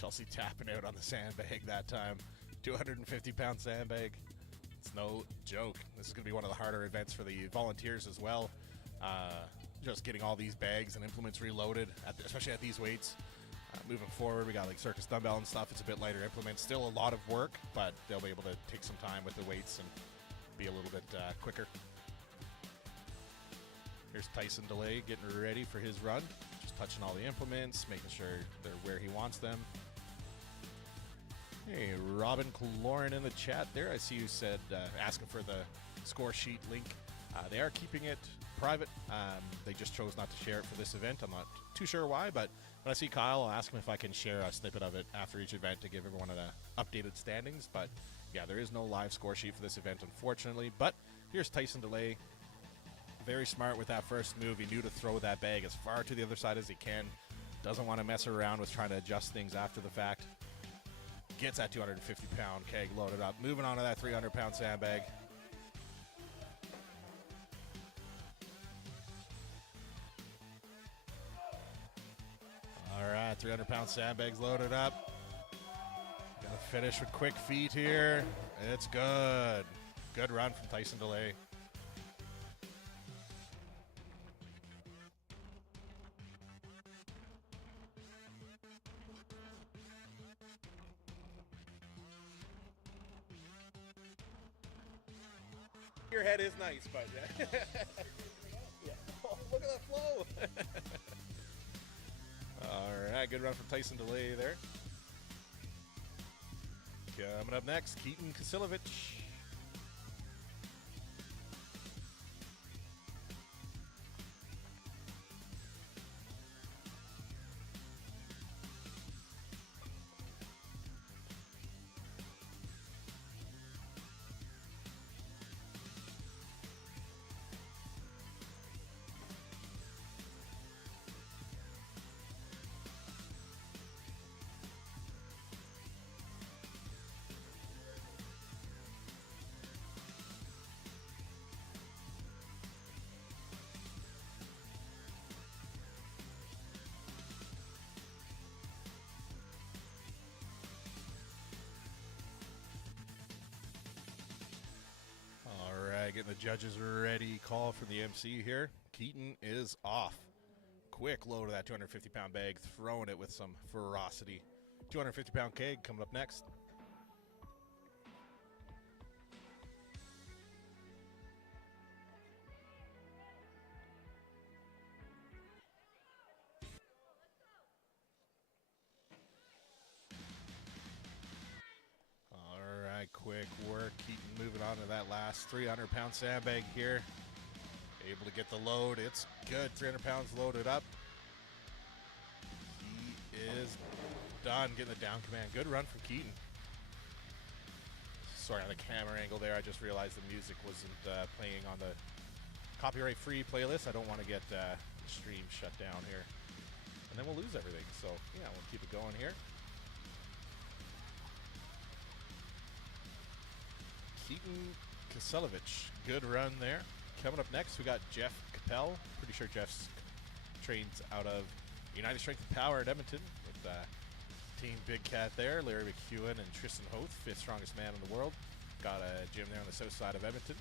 Chelsea tapping out on the sandbag that time. 250-pound sandbag. It's no joke. This is going to be one of the harder events for the volunteers as well. Just getting all these bags and implements reloaded, especially at these weights. Moving forward, we got like circus dumbbell and stuff. It's a bit lighter implements. Still a lot of work, but they'll be able to take some time with the weights and be a little bit quicker. Here's Tyson DeLay getting ready for his run. Just touching all the implements, making sure they're where he wants them. Hey, Robin Cloran in the chat there. I see you said asking for the score sheet link. They are keeping it private. They just chose not to share it for this event. I'm not too sure why, but when I see Kyle, I'll ask him if I can share a snippet of it after each event to give everyone the updated standings. But yeah, there is no live score sheet for this event, unfortunately. But here's Tyson DeLay. Very smart with that first move. He knew to throw that bag as far to the other side as he can. Doesn't want to mess around with trying to adjust things after the fact. Gets that 250-pound keg loaded up. Moving on to that 300-pound sandbag. All right, 300-pound sandbags loaded up. Gonna finish with quick feet here. It's good. Good run from Tyson DeLay. Your head is nice, but yeah. Yeah. Oh, look at that flow. All right, good run from Tyson DeLay there. Coming up next, Keaton Kasilovich. Getting the judges ready. Call from the MC here. Keaton is off. Quick load of that 250-pound bag, throwing it with some ferocity. 250-pound keg coming up next. Quick work. Keaton moving on to that last 300-pound sandbag here. Able to get the load. It's good. 300 pounds loaded up. He is done getting the down command. Good run from Keaton. sorry, on the camera angle there, I just realized the music wasn't playing on the copyright-free playlist. I don't want to get the stream shut down here, and then we'll lose everything. So yeah, we'll keep it going here. Keaton Kaselovich, good run there. Coming up next, we got Jeff Capel. Pretty sure Jeff's trains out of United Strength and Power at Edmonton with Team Big Cat there. Larry McEwen and Tristan Hoth, 5th strongest man in the world. Got a gym there on the south side of Edmonton.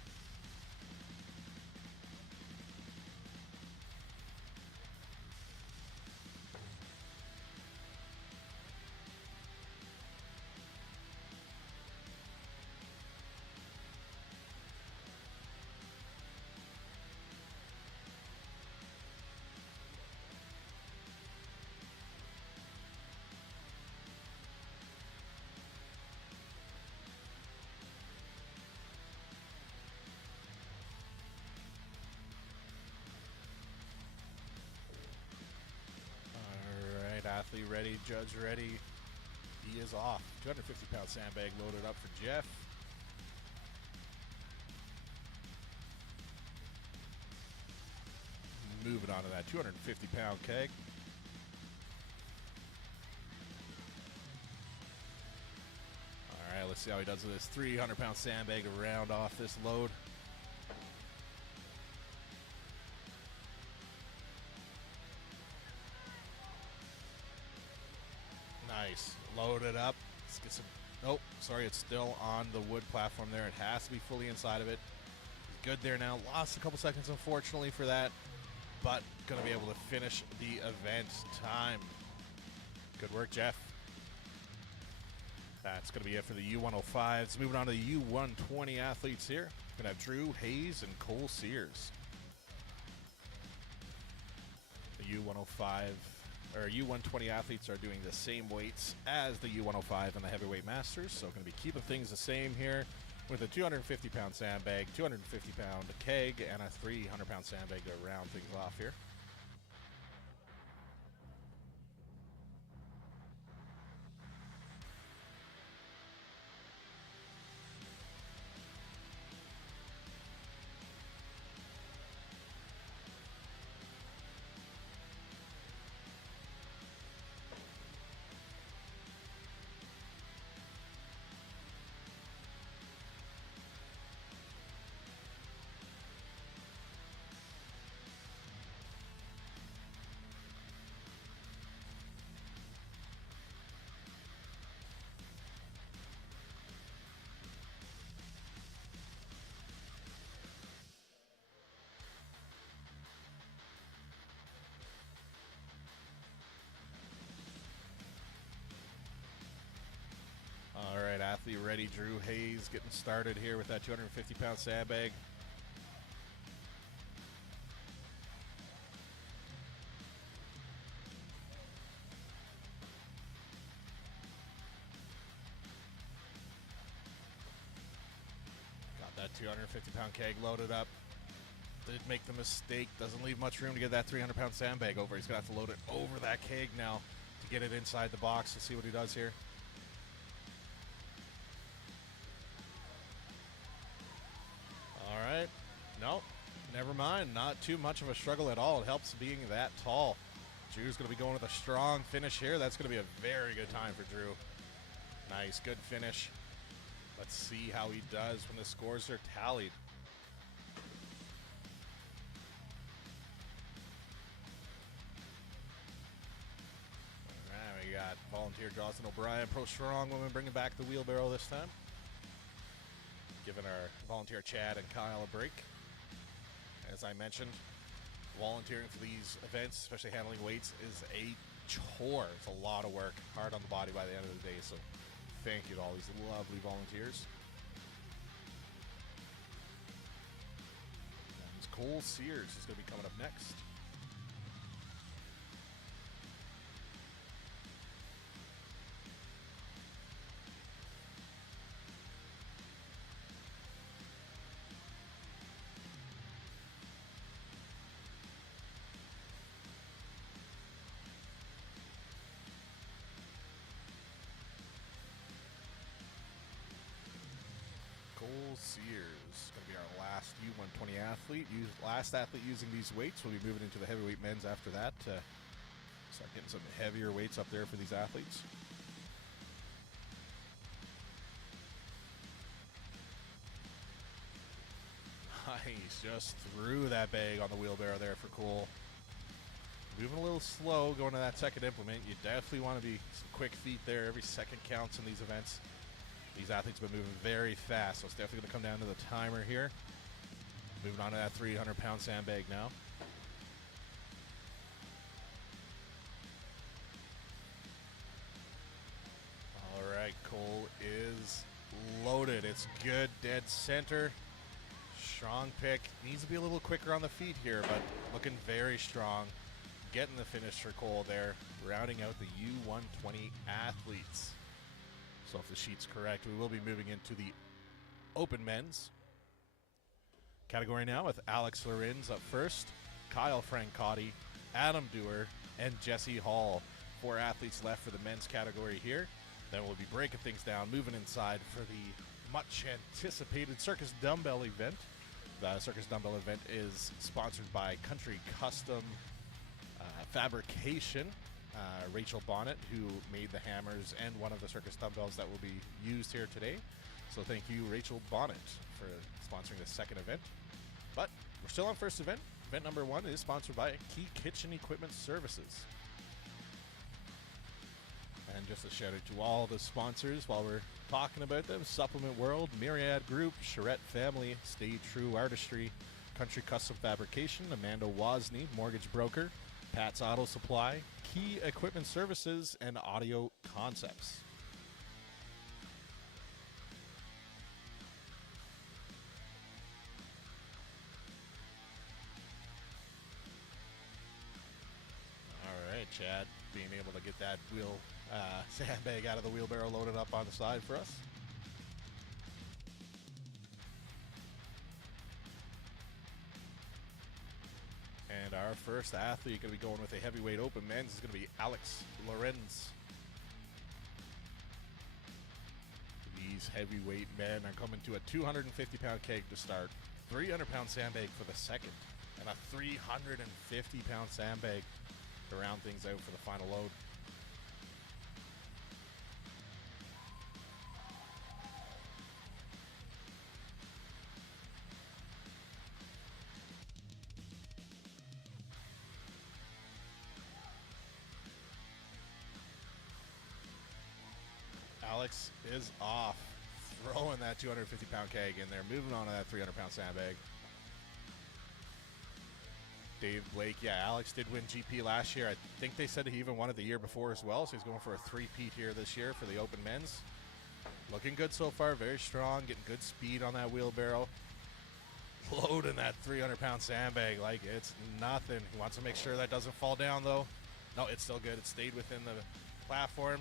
Athlete ready, judge ready. He is off. 250-pound sandbag loaded up for Jeff. Moving on to that 250-pound keg. All right, let's see how he does with this 300-pound sandbag to round off this load. Nice. Load it up. Let's get some. Nope. Sorry, it's still on the wood platform there. It has to be fully inside of it. He's good there now. Lost a couple seconds, unfortunately, for that. But going to be able to finish the event time. Good work, Jeff. That's going to be it for the U105s. Moving on to the U120 athletes here. We're going to have Drew Hayes and Cole Sears. The U105. Or U120 athletes are doing the same weights as the U105 and the heavyweight masters, so going to be keeping things the same here with a 250-pound sandbag, 250-pound keg, and a 300-pound sandbag to round things off here. All right, athlete ready. Drew Hayes getting started here with that 250-pound sandbag. Got that 250-pound keg loaded up. Did make the mistake. Doesn't leave much room to get that 300-pound sandbag over. He's going to have to load it over that keg now to get it inside the box. Let's see what he does here. All right. Nope. Never mind. Not too much of a struggle at all. It helps being that tall. Drew's going to be going with a strong finish here. That's going to be a very good time for Drew. Nice. Good finish. Let's see how he does when the scores are tallied. We got volunteer Jocelyn O'Brien, Pro Strong Women bringing back the wheelbarrow this time. Giving our volunteer Chad and Kyle a break. As I mentioned, volunteering for these events, especially handling weights, is a chore. It's a lot of work, hard on the body by the end of the day. So thank you to all these lovely volunteers. And Cole Sears is going to be coming up next. last athlete using these weights. We'll be moving into the heavyweight men's after that. Start getting some heavier weights up there for these athletes. Nice, just threw that bag on the wheelbarrow there for Cole. Moving a little slow going to that second implement. You definitely want to be some quick feet there. Every second counts in these events. These athletes have been moving very fast, so it's definitely going to come down to the timer here. Moving on to that 300-pound sandbag now. All right, Cole is loaded. It's good, dead center. Strong pick. Needs to be a little quicker on the feet here, but looking very strong. Getting the finish for Cole there. Rounding out the U120 athletes. So if the sheet's correct, we will be moving into the open men's category now with Alex Lorenz up first, Kyle Francotti, Adam Dewar, and Jesse Hall. 4 athletes left for the men's category here. Then we'll be breaking things down, moving inside for the much anticipated Circus Dumbbell event. The Circus Dumbbell event is sponsored by Country Custom Fabrication. Rachel Bonnet, who made the hammers and one of the Circus Dumbbells that will be used here today. So thank you, Rachel Bonnet, for sponsoring the second event. But we're still on first event. Event number 1 is sponsored by Key Kitchen Equipment Services. And just a shout out to all the sponsors while we're talking about them. Supplement World, Myriad Group, Charette Family, Stay True Artistry, Country Custom Fabrication, Amanda Wozni, Mortgage Broker, Pat's Auto Supply, Key Equipment Services, and Audio Concepts. All right, Chad, being able to get that sandbag out of the wheelbarrow loaded up on the side for us. And our first athlete going to be going with a heavyweight open men's is going to be Alex Lorenz. These heavyweight men are coming to a 250-pound keg to start, 300-pound sandbag for the second, and a 350-pound sandbag to round things out for the final load. Alex is off, throwing that 250-pound keg in there, moving on to that 300-pound sandbag. Dave Blake, yeah, Alex did win GP last year. I think they said he even won it the year before as well, so he's going for a three-peat here this year for the open men's. Looking good so far, very strong, getting good speed on that wheelbarrow. Loading that 300-pound sandbag like it's nothing. He wants to make sure that doesn't fall down, though. No, it's still good. It stayed within the platform.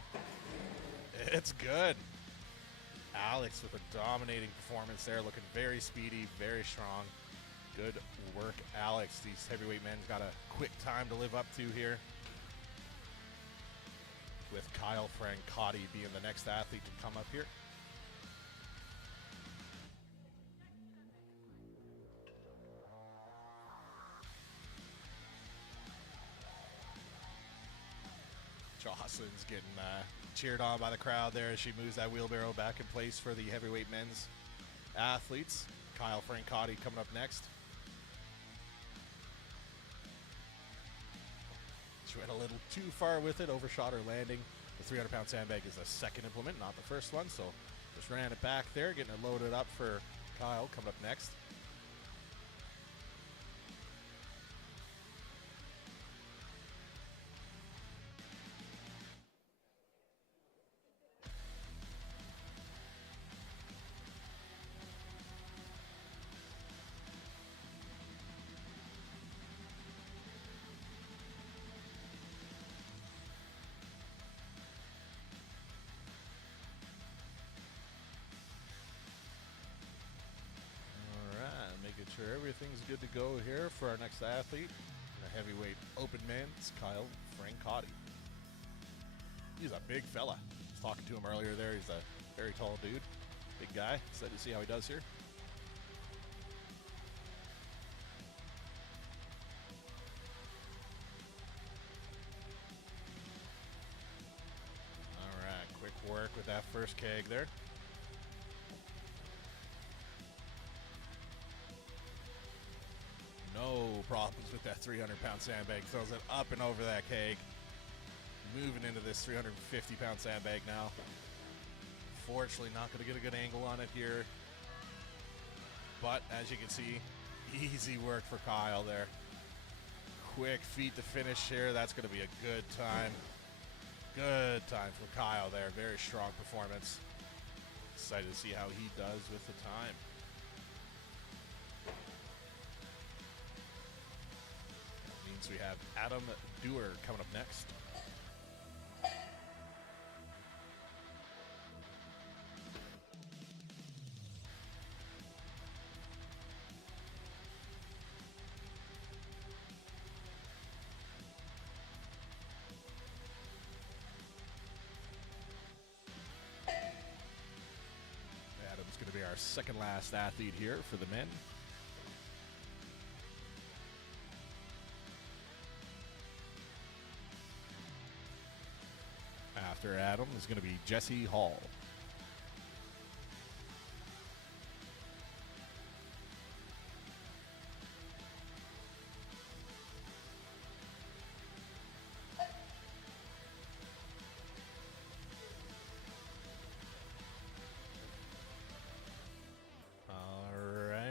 It's good. Alex with a dominating performance there, looking very speedy, very strong. Good work, Alex. These heavyweight men's got a quick time to live up to here, with Kyle Francotti being the next athlete to come up here. Jocelyn's getting cheered on by the crowd there as she moves that wheelbarrow back in place for the heavyweight men's athletes. Kyle Francotti coming up next. She went a little too far with it, overshot her landing. The 300-pound sandbag is the second implement, not the first one, so just ran it back there, getting it loaded up for Kyle coming up next. Making sure everything's good to go here for our next athlete. The heavyweight open men's Kyle Francotti. He's a big fella. I was talking to him earlier there. He's a very tall dude. Big guy. Excited to see how he does here. with that first keg there. No problems with that 300-pound sandbag. Throws it up and over that keg. Moving into this 350-pound sandbag now. Fortunately, not going to get a good angle on it here. But as you can see, easy work for Kyle there. Quick feet to finish here. That's going to be a good time. Good time for Kyle there. Very strong performance. Excited to see how he does with the time. That means we have Adam Dewar coming up next. Going to be our second last athlete here for the men. After Adam is going to be Jesse Hall.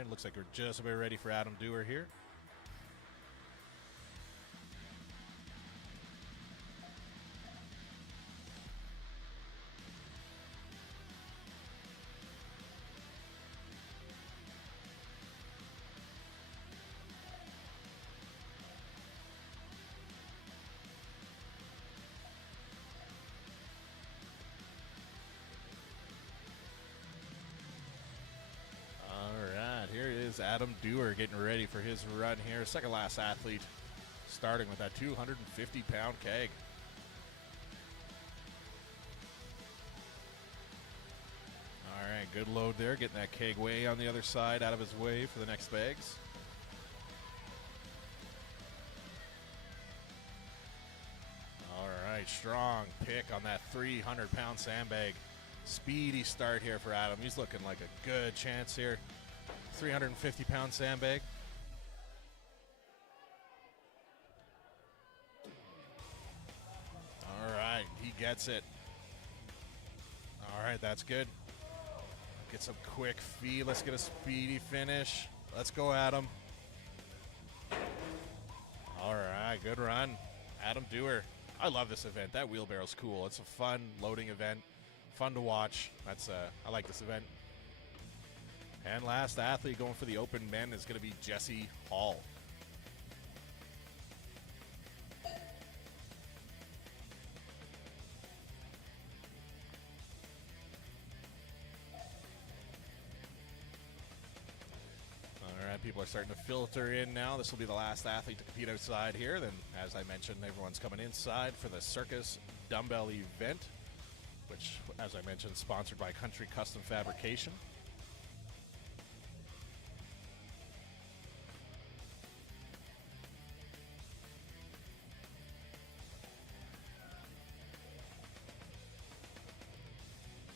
Looks like we're just about ready for Adam Dewar here. Here is Adam Dewar getting ready for his run here. Second last athlete, starting with that 250-pound keg. All right, good load there. Getting that keg way on the other side, out of his way for the next bags. All right, strong pick on that 300-pound sandbag. Speedy start here for Adam. He's looking like a good chance here. 350-pound sandbag. All right, he gets it. All right, that's good. Get some quick feet. Let's get a speedy finish. Let's go, Adam. All right, good run. Adam Dewar. I love this event. That wheelbarrow's cool. It's a fun loading event. Fun to watch. I like this event. And last athlete going for the open men is going to be Jesse Hall. All right, people are starting to filter in now. This will be the last athlete to compete outside here. Then, as I mentioned, everyone's coming inside for the Circus Dumbbell event, which, as I mentioned, sponsored by Country Custom Fabrication.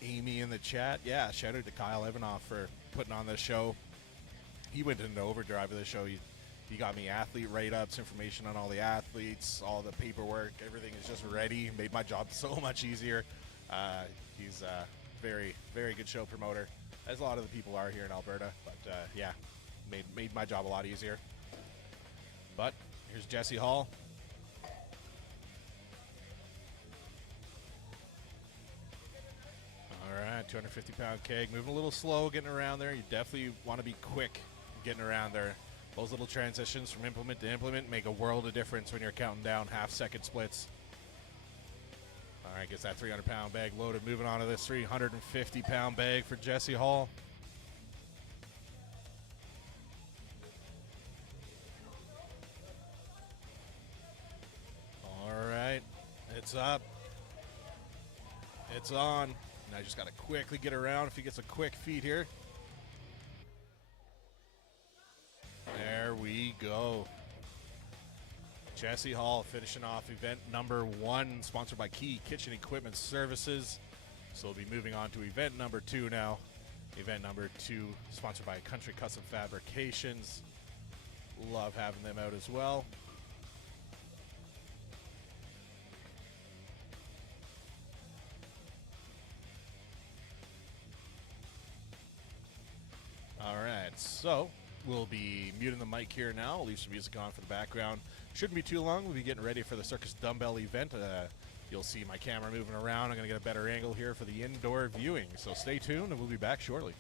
Amy in the chat. Yeah, shout out to Kyle Evanoff for putting on this show. He went into overdrive of the show. He got me athlete write-ups, information on all the athletes, all the paperwork. Everything is just ready. Made my job so much easier. He's a very, very good show promoter, as a lot of the people are here in Alberta. But yeah, made my job a lot easier. But here's Jesse Hall. All right, 250-pound keg. Moving a little slow, getting around there. You definitely want to be quick getting around there. Those little transitions from implement to implement make a world of difference when you're counting down half-second splits. All right, gets that 300-pound bag loaded. Moving on to this 350-pound bag for Jesse Hall. All right, it's up. It's on. Now just got to quickly get around if he gets a quick feed here. There we go. Jesse Hall finishing off event number 1, sponsored by Key Kitchen Equipment Services. So we'll be moving on to event number 2 now. Event number 2, sponsored by Country Custom Fabrications. Love having them out as well. All right, so we'll be muting the mic here now. I'll leave some music on for the background. Shouldn't be too long. We'll be getting ready for the Circus Dumbbell event. You'll see my camera moving around. I'm going to get a better angle here for the indoor viewing. So stay tuned, and we'll be back shortly.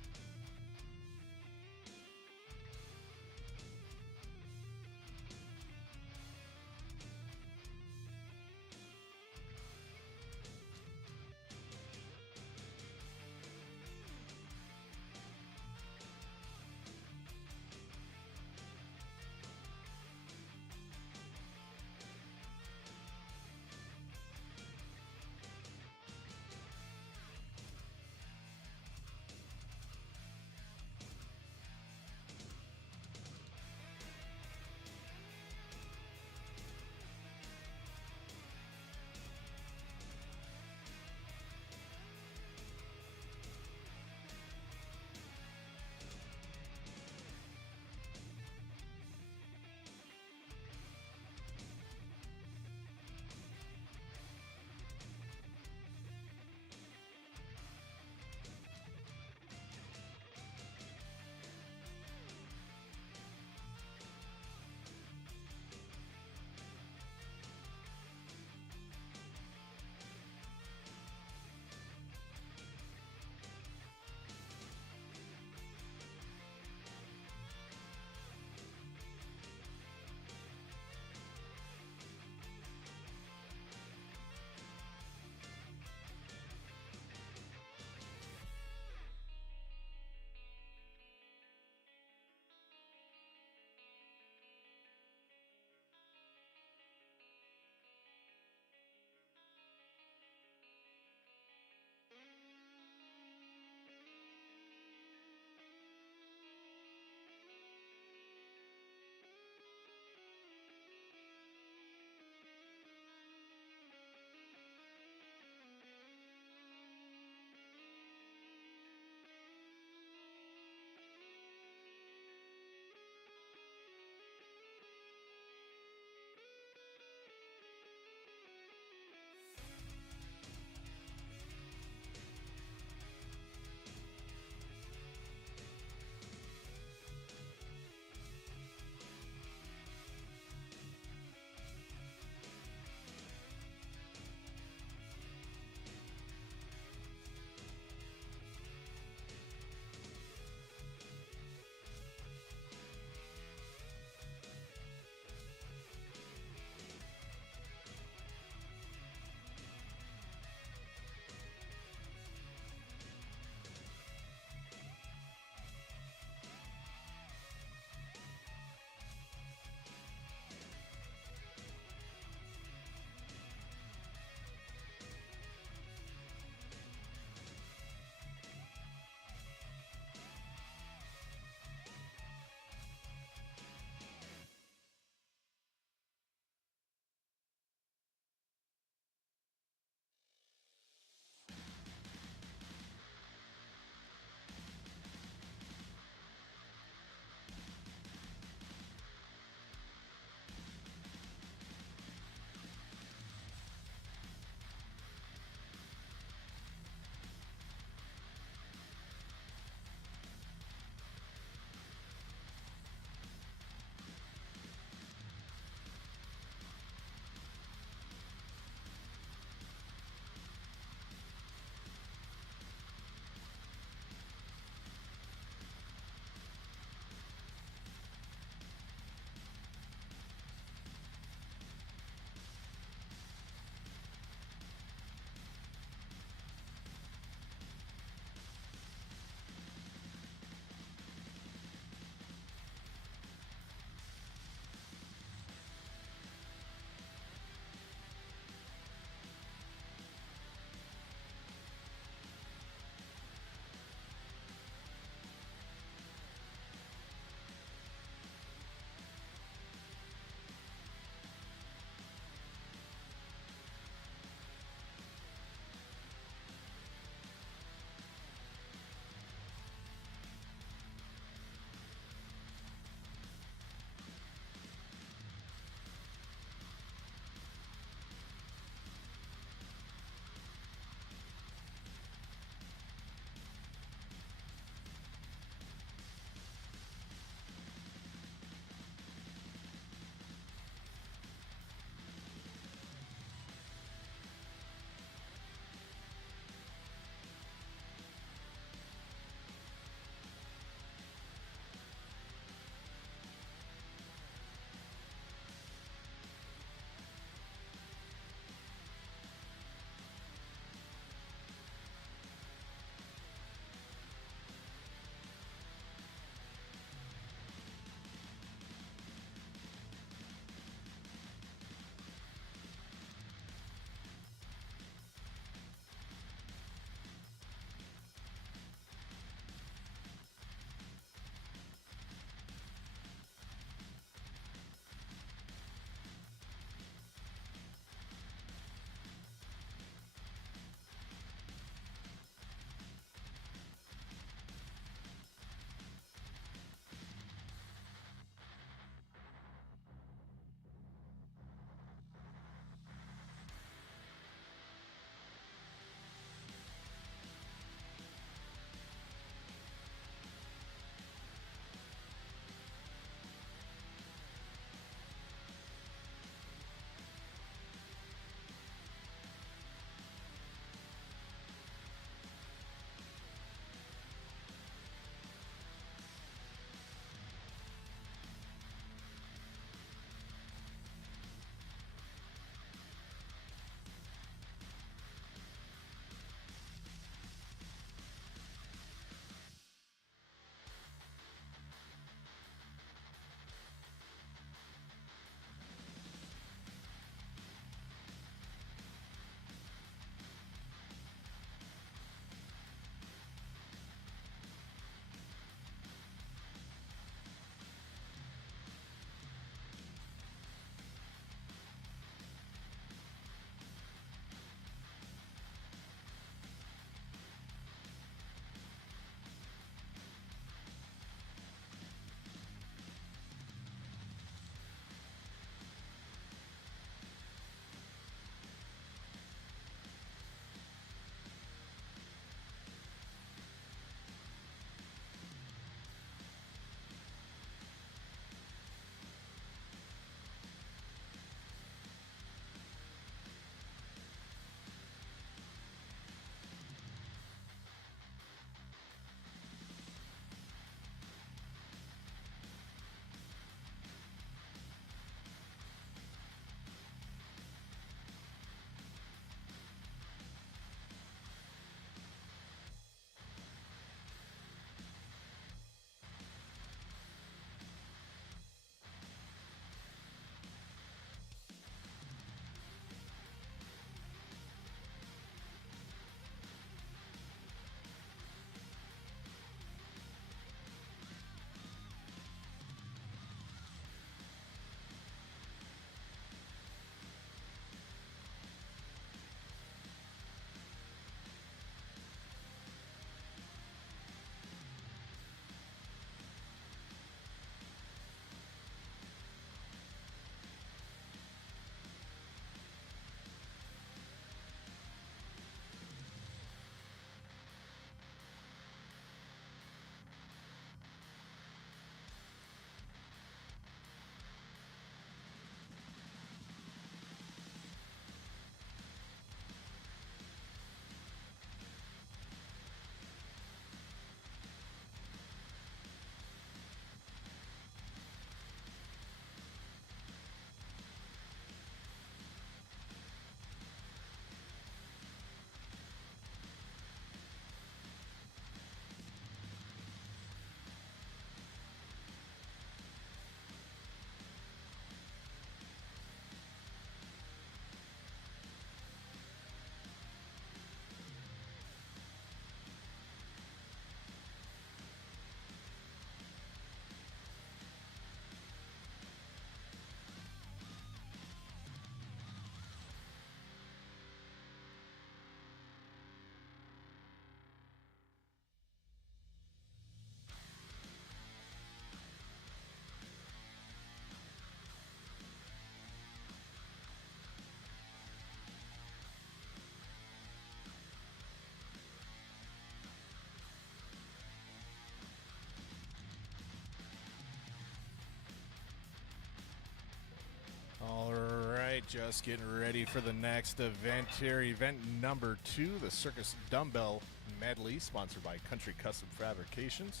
just getting ready for the next event here. Event number 2, the Circus Dumbbell Medley, sponsored by Country Custom Fabrications.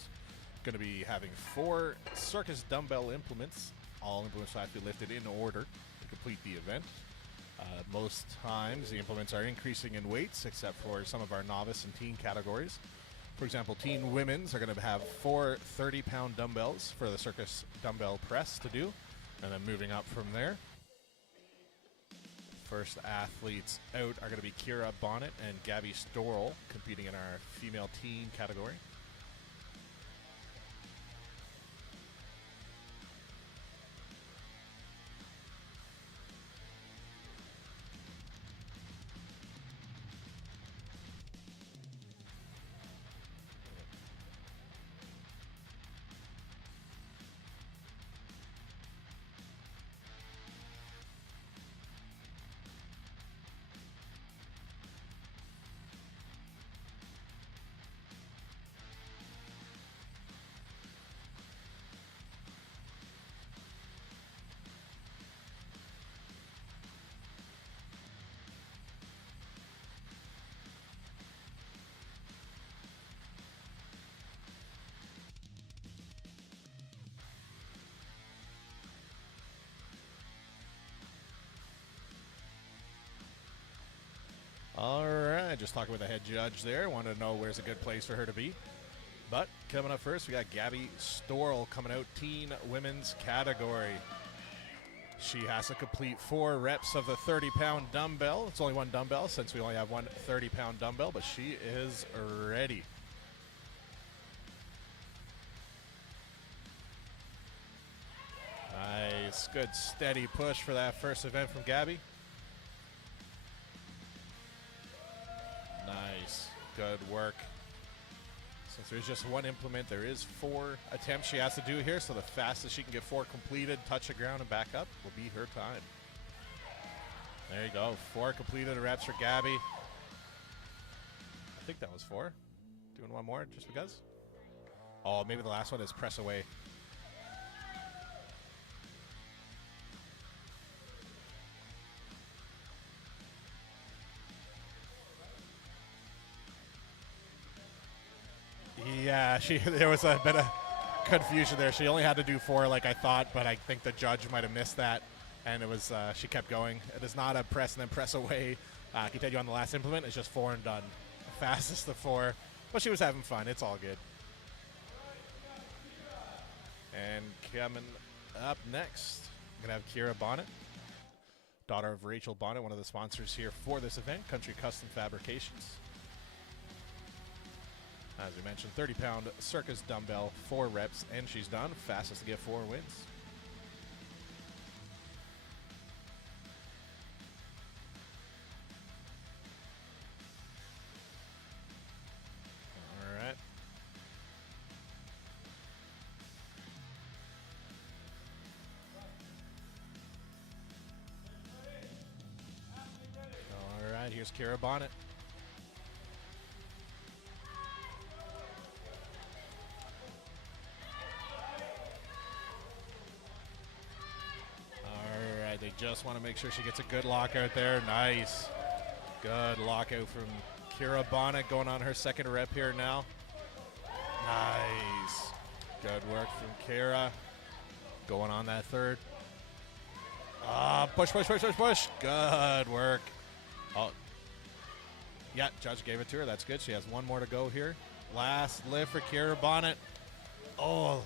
Going to be having 4 Circus Dumbbell implements. All implements have to be lifted in order to complete the event. Most times the implements are increasing in weights, except for some of our novice and teen categories. For example, teen women's are going to have 4 30-pound dumbbells for the Circus Dumbbell press to do, and then moving up from there. First athletes out are going to be Kira Bonnet and Gabby Storl, competing in our female teen category. All right, just talking with the head judge there. Wanted to know where's a good place for her to be. But coming up first, we got Gabby Storl coming out, teen women's category. She has to complete 4 reps of the 30-pound dumbbell. It's only one dumbbell since we only have one 30-pound dumbbell, but she is ready. Nice, good steady push for that first event from Gabby. Nice, good work. Since there's just one implement, there is 4 attempts she has to do here, so the fastest she can get 4 completed, touch the ground and back up, will be her time. There you go, 4 completed reps for Gabby. I think that was 4. Doing one more just because? Oh, maybe the last one is press away. Yeah, there was a bit of confusion there. She only had to do 4 like I thought, but I think the judge might have missed that, and it was she kept going. It is not a press and then press away. Continue on the last implement. It's just 4 and done. Fastest of 4. But she was having fun. It's all good. And coming up next, I'm going to have Kira Bonnet, daughter of Rachel Bonnet, one of the sponsors here for this event, Country Custom Fabrications. As we mentioned, 30-pound circus dumbbell, 4 reps, and she's done. Fastest to get 4 wins. All right. All right, here's Kira Bonnet. They just want to make sure she gets a good lockout there. Nice. Good lockout from Kira Bonnet, going on her 2nd rep here now. Nice. Good work from Kira. Going on that 3rd. Push, push, push, push, push. Good work. Oh, yeah, judge gave it to her. That's good. She has 1 more to go here. Last lift for Kira Bonnet. Oh,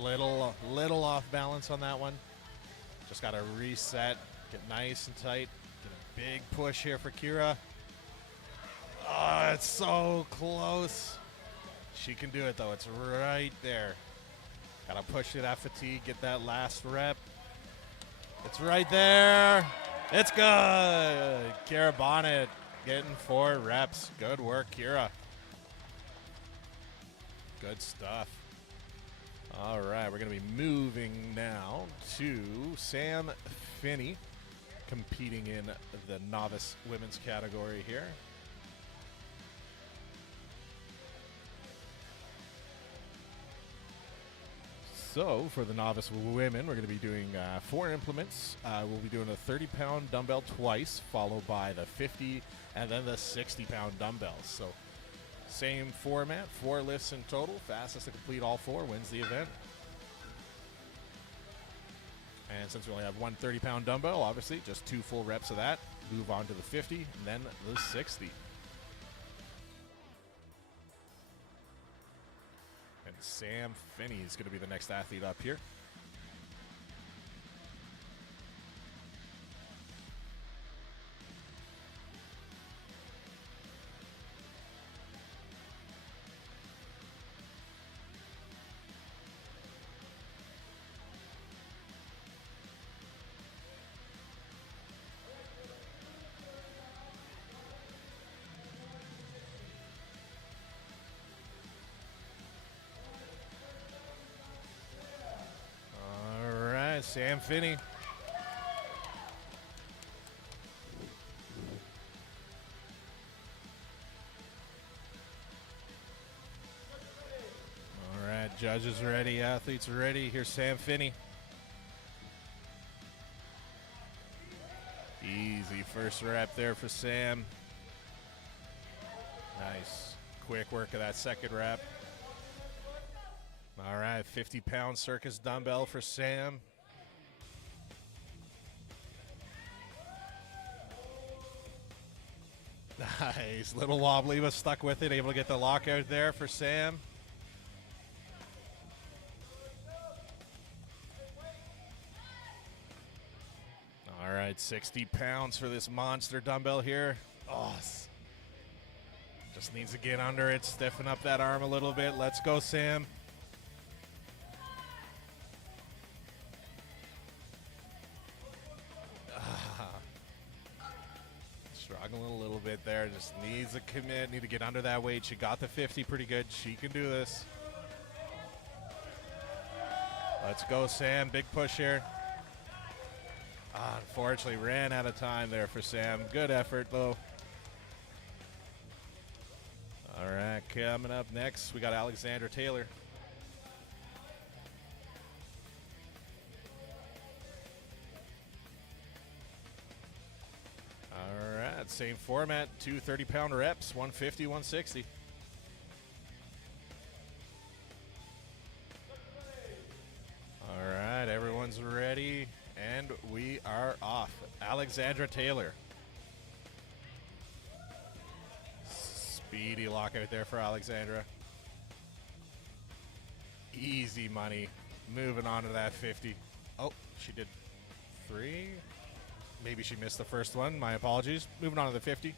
little off balance on that one. Just got to reset, get nice and tight, get a big push here for Kira. Oh, it's so close. She can do it, though. It's right there. Got to push through that fatigue, get that last rep. It's right there. It's good. Kira Bonnet getting 4 reps. Good work, Kira. Good stuff. All right, we're going to be moving now to Sam Finney, competing in the Novice Women's category here. So for the Novice Women, we're going to be doing 4 implements. We'll be doing a 30-pound dumbbell twice, followed by the 50 and then the 60-pound dumbbells. So same format, 4 lifts in total. Fastest to complete all 4 wins the event. And since we only have one 30-pound dumbbell, obviously just 2 full reps of that. Move on to the 50 and then the 60. And Sam Finney is going to be the next athlete up here. Sam Finney. All right, judges ready, athletes ready. Here's Sam Finney. Easy first rep there for Sam. Nice. Quick work of that second rep. All right, 50-pound circus dumbbell for Sam. Nice, little wobbly, but stuck with it, able to get the lockout there for Sam. All right, 60 pounds for this monster dumbbell here. Oh, just needs to get under it, stiffen up that arm a little bit. Let's go, Sam. Struggling a little bit there, just needs to commit, need to get under that weight. She got the 50 pretty good. She can do this. Let's go, Sam. Big push here. Unfortunately, ran out of time there for Sam. Good effort, though. All right, coming up next, we got Alexandra Taylor. Same format, 2 30-pound reps, 150, 160. All right, everyone's ready, and we are off. Alexandra Taylor. Speedy lockout there for Alexandra. Easy money. Moving on to that 50. Oh, she did 3. Maybe she missed the first one. My apologies. Moving on to the 50.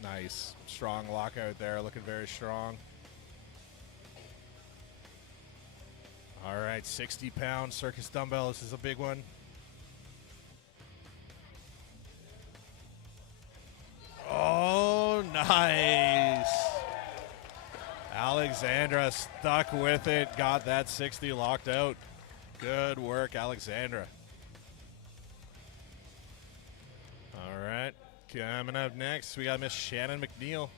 Nice. Strong lockout there. Looking very strong. All right. 60-pound circus dumbbell. This is a big one. Oh, nice. Alexandra stuck with it, got that 60 locked out. Good work, Alexandra. All right, coming up next, we got Miss Shannon McNeil.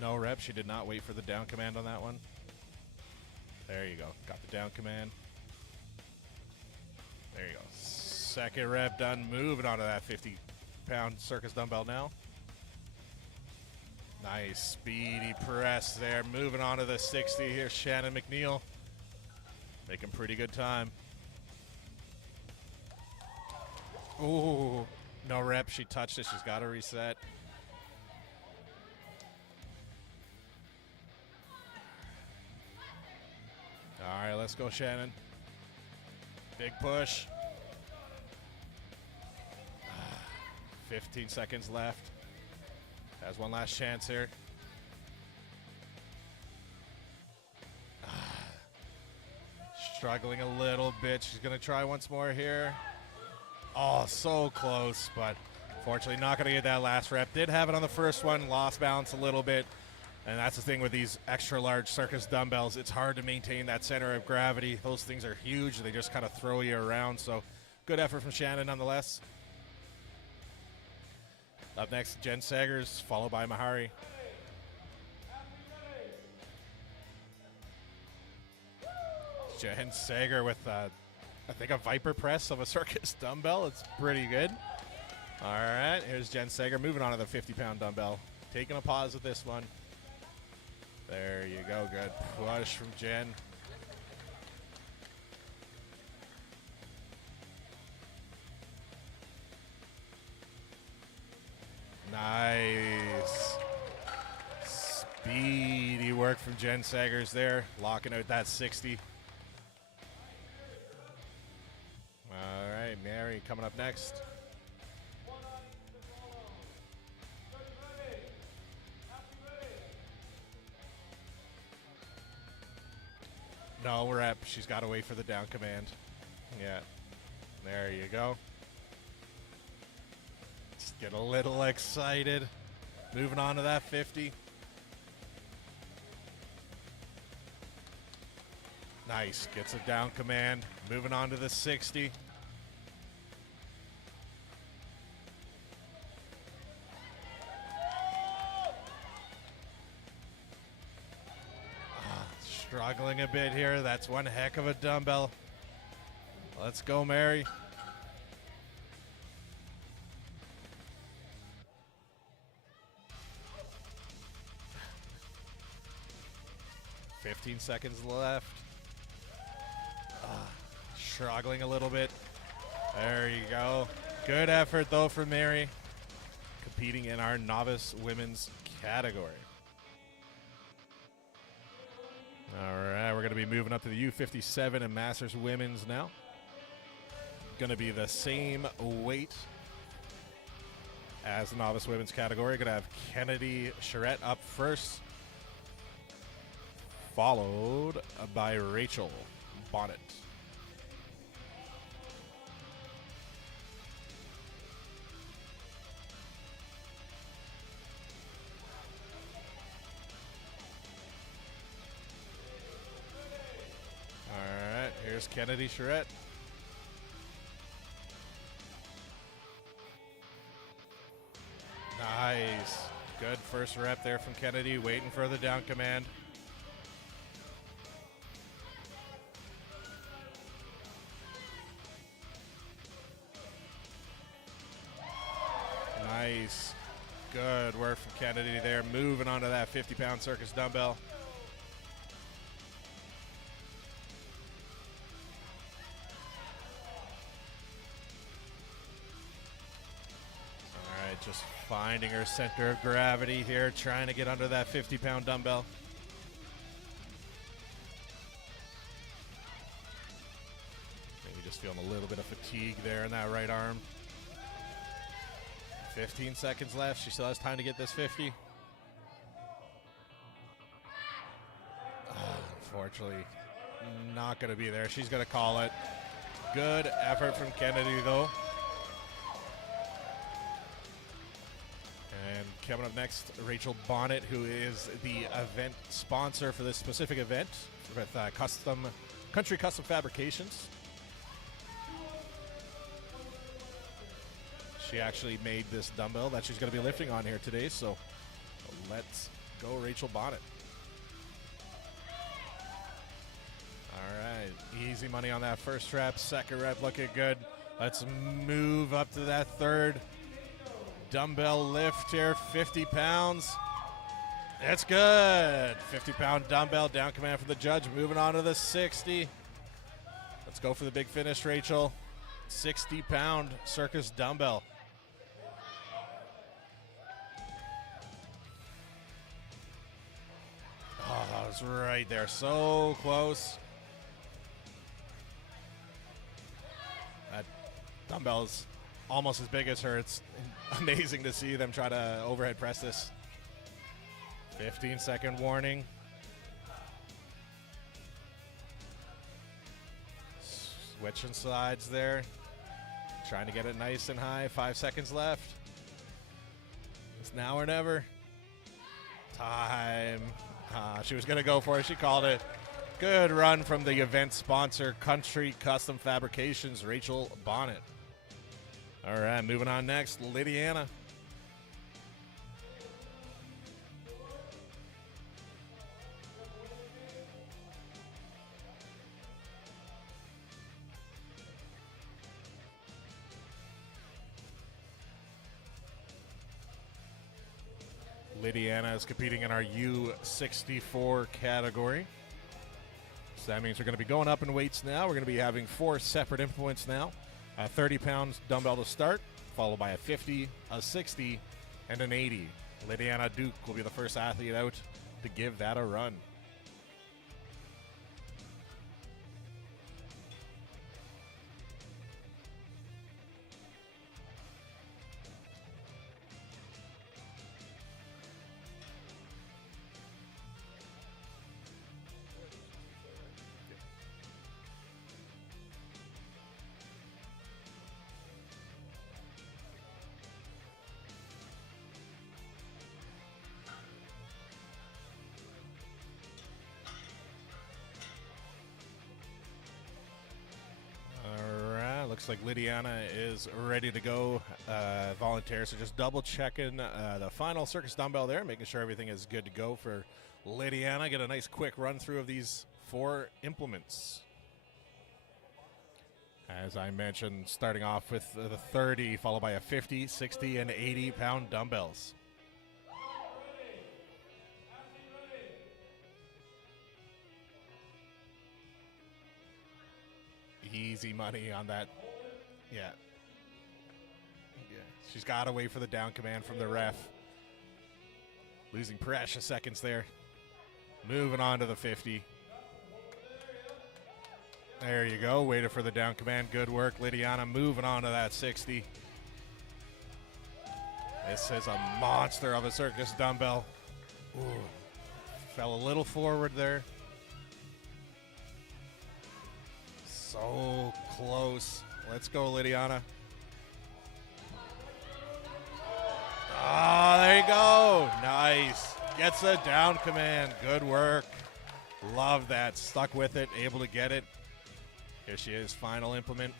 No rep. She did not wait for the down command on that one. There you go. Got the down command. There you go. Second rep done. Moving on to that 50-pound circus dumbbell now. Nice speedy press there. Moving on to the 60 here. Shannon McNeil. Making pretty good time. Ooh. No rep. She touched it. She's got to reset. All right, let's go, Shannon. Big push. 15 seconds left. Has one last chance here. Struggling a little bit. She's going to try once more here. Oh, so close, but Fortunately, not going to get that last rep. Did have it on the first one, lost balance a little bit. And that's the thing with these extra large circus dumbbells. It's hard to maintain that center of gravity. Those things are huge. They just kind of throw you around. So good effort from Shannon nonetheless. Up next, Jen Sagers, followed by Mahari. Jen Sager with, I think, a Viper press of a circus dumbbell. It's pretty good. All right, here's Jen Sager moving on to the 50-pound dumbbell. Taking a pause with this one. There you go, good push from Jen. Nice. Speedy work from Jen Sagers there, locking out that 60. All right, Mary coming up next. No, we're up. She's got to wait for the down command. Yeah. There you go. Just get a little excited. Moving on to that 50. Nice. Gets a down command. Moving on to the 60. Struggling a bit here. That's one heck of a dumbbell. Let's go, Mary. "15 seconds left." Struggling a little bit. There you go. Good effort, though, for Mary. Competing in our Novice Women's category. All right, we're going to be moving up to the U57 and Masters Women's now. Going to be the same weight as the Novice Women's category. Going to have Kennedy Charette up first, followed by Rachel Bonnet. Here's Kennedy Charette. Nice. Good first rep there from Kennedy, waiting for the down command. Nice. Good work from Kennedy there, moving on to that 50-pound circus dumbbell. Just finding her center of gravity here, trying to get under that 50-pound dumbbell. Maybe just feeling a little bit of fatigue there in that right arm. 15 seconds left. She still has time to get this 50. Unfortunately, not going to be there. She's going to call it. Good effort from Kennedy, though. And coming up next, Rachel Bonnet, who is the event sponsor for this specific event with Country Custom Fabrications. She actually made this dumbbell that she's going to be lifting on here today, so let's go, Rachel Bonnet. All right, easy money on that first rep. Second rep looking good. Let's move up to that third dumbbell lift here, 50 pounds. That's good. 50-pound dumbbell, down command from the judge. Moving on to the 60. Let's go for the big finish, Rachel. 60-pound circus dumbbell. Oh, that was right there. So close. That dumbbell's almost as big as her. It's amazing to see them try to overhead press this. 15-second warning. Switching sides there. Trying to get it nice and high. 5 seconds left. It's now or never. Time. She was going to go for it. She called it. Good run from the event sponsor, Country Custom Fabrications, Rachel Bonnet. All right, moving on next, Lydiana. Lydiana is competing in our U64 category. So that means we're going to be going up in weights now. We're going to be having 4 separate implements now. A 30-pound dumbbell to start, followed by a 50, a 60, and an 80. Lydiana Duke will be the first athlete out to give that a run. Looks like Lydiana is ready to go. Volunteer, so just double checking the final circus dumbbell there, making sure everything is good to go for Lydiana. Get a nice quick run through of these 4 implements. As I mentioned, starting off with the 30, followed by a 50, 60, and 80-pound dumbbells. Easy money on that. Yeah. She's got to wait for the down command from the ref. Losing precious seconds there. Moving on to the 50. There you go. Waited for the down command. Good work, Lydiana. Moving on to that 60. This is a monster of a circus dumbbell. Ooh. Fell a little forward there. So close. Let's go, Lydiana. Ah, there you go. Nice. Gets a down command. Good work. Love that. Stuck with it. Able to get it. Here she is. Final implement.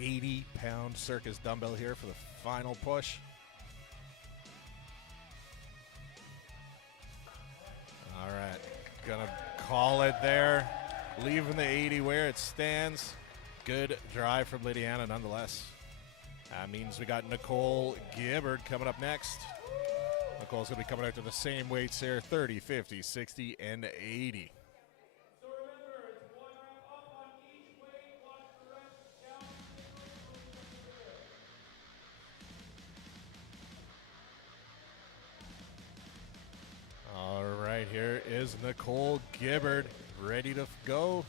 80-pound circus dumbbell here for the final push. All right. Gonna call it there. Leaving the 80 where it stands. Good drive from Lydiana nonetheless. That means we got Nicole Gibbard coming up next. Nicole's going to be coming out to the same weights here, 30, 50, 60, and 80. All right, here is Nicole Gibbard ready to go.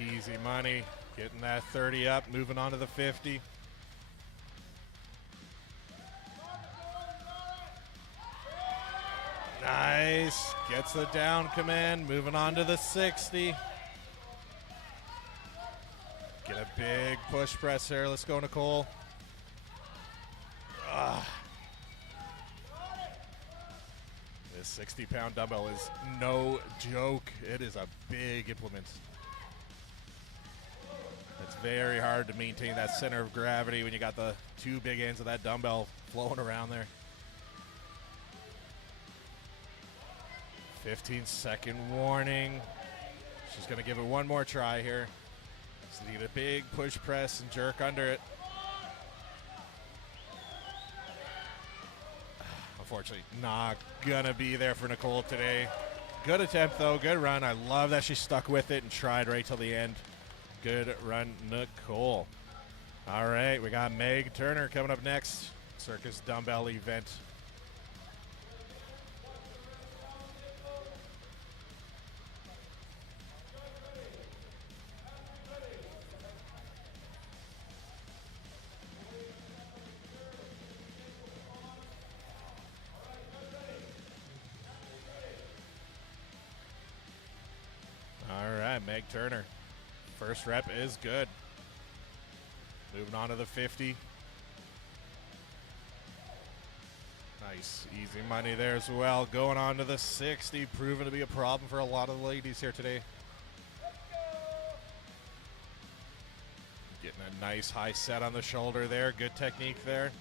Easy money. Getting that 30 up, moving on to the 50. Nice. Gets the down command, moving on to the 60. Get a big push press here. Let's go, Nicole. This 60-pound dumbbell is no joke. It is a big implement. It's very hard to maintain that center of gravity when you got the 2 big ends of that dumbbell flowing around there. 15-second warning. She's going to give it one more try here. Just need a big push press and jerk under it. Unfortunately, not going to be there for Nicole today. Good attempt, though. Good run. I love that she stuck with it and tried right till the end. Good run, Nicole. All right, we got Meg Turner coming up next. Circus dumbbell event. All right, Meg Turner. First rep is good. Moving on to the 50. Nice, easy money there as well. Going on to the 60, proven to be a problem for a lot of the ladies here today. Getting a nice high set on the shoulder there. Good technique there.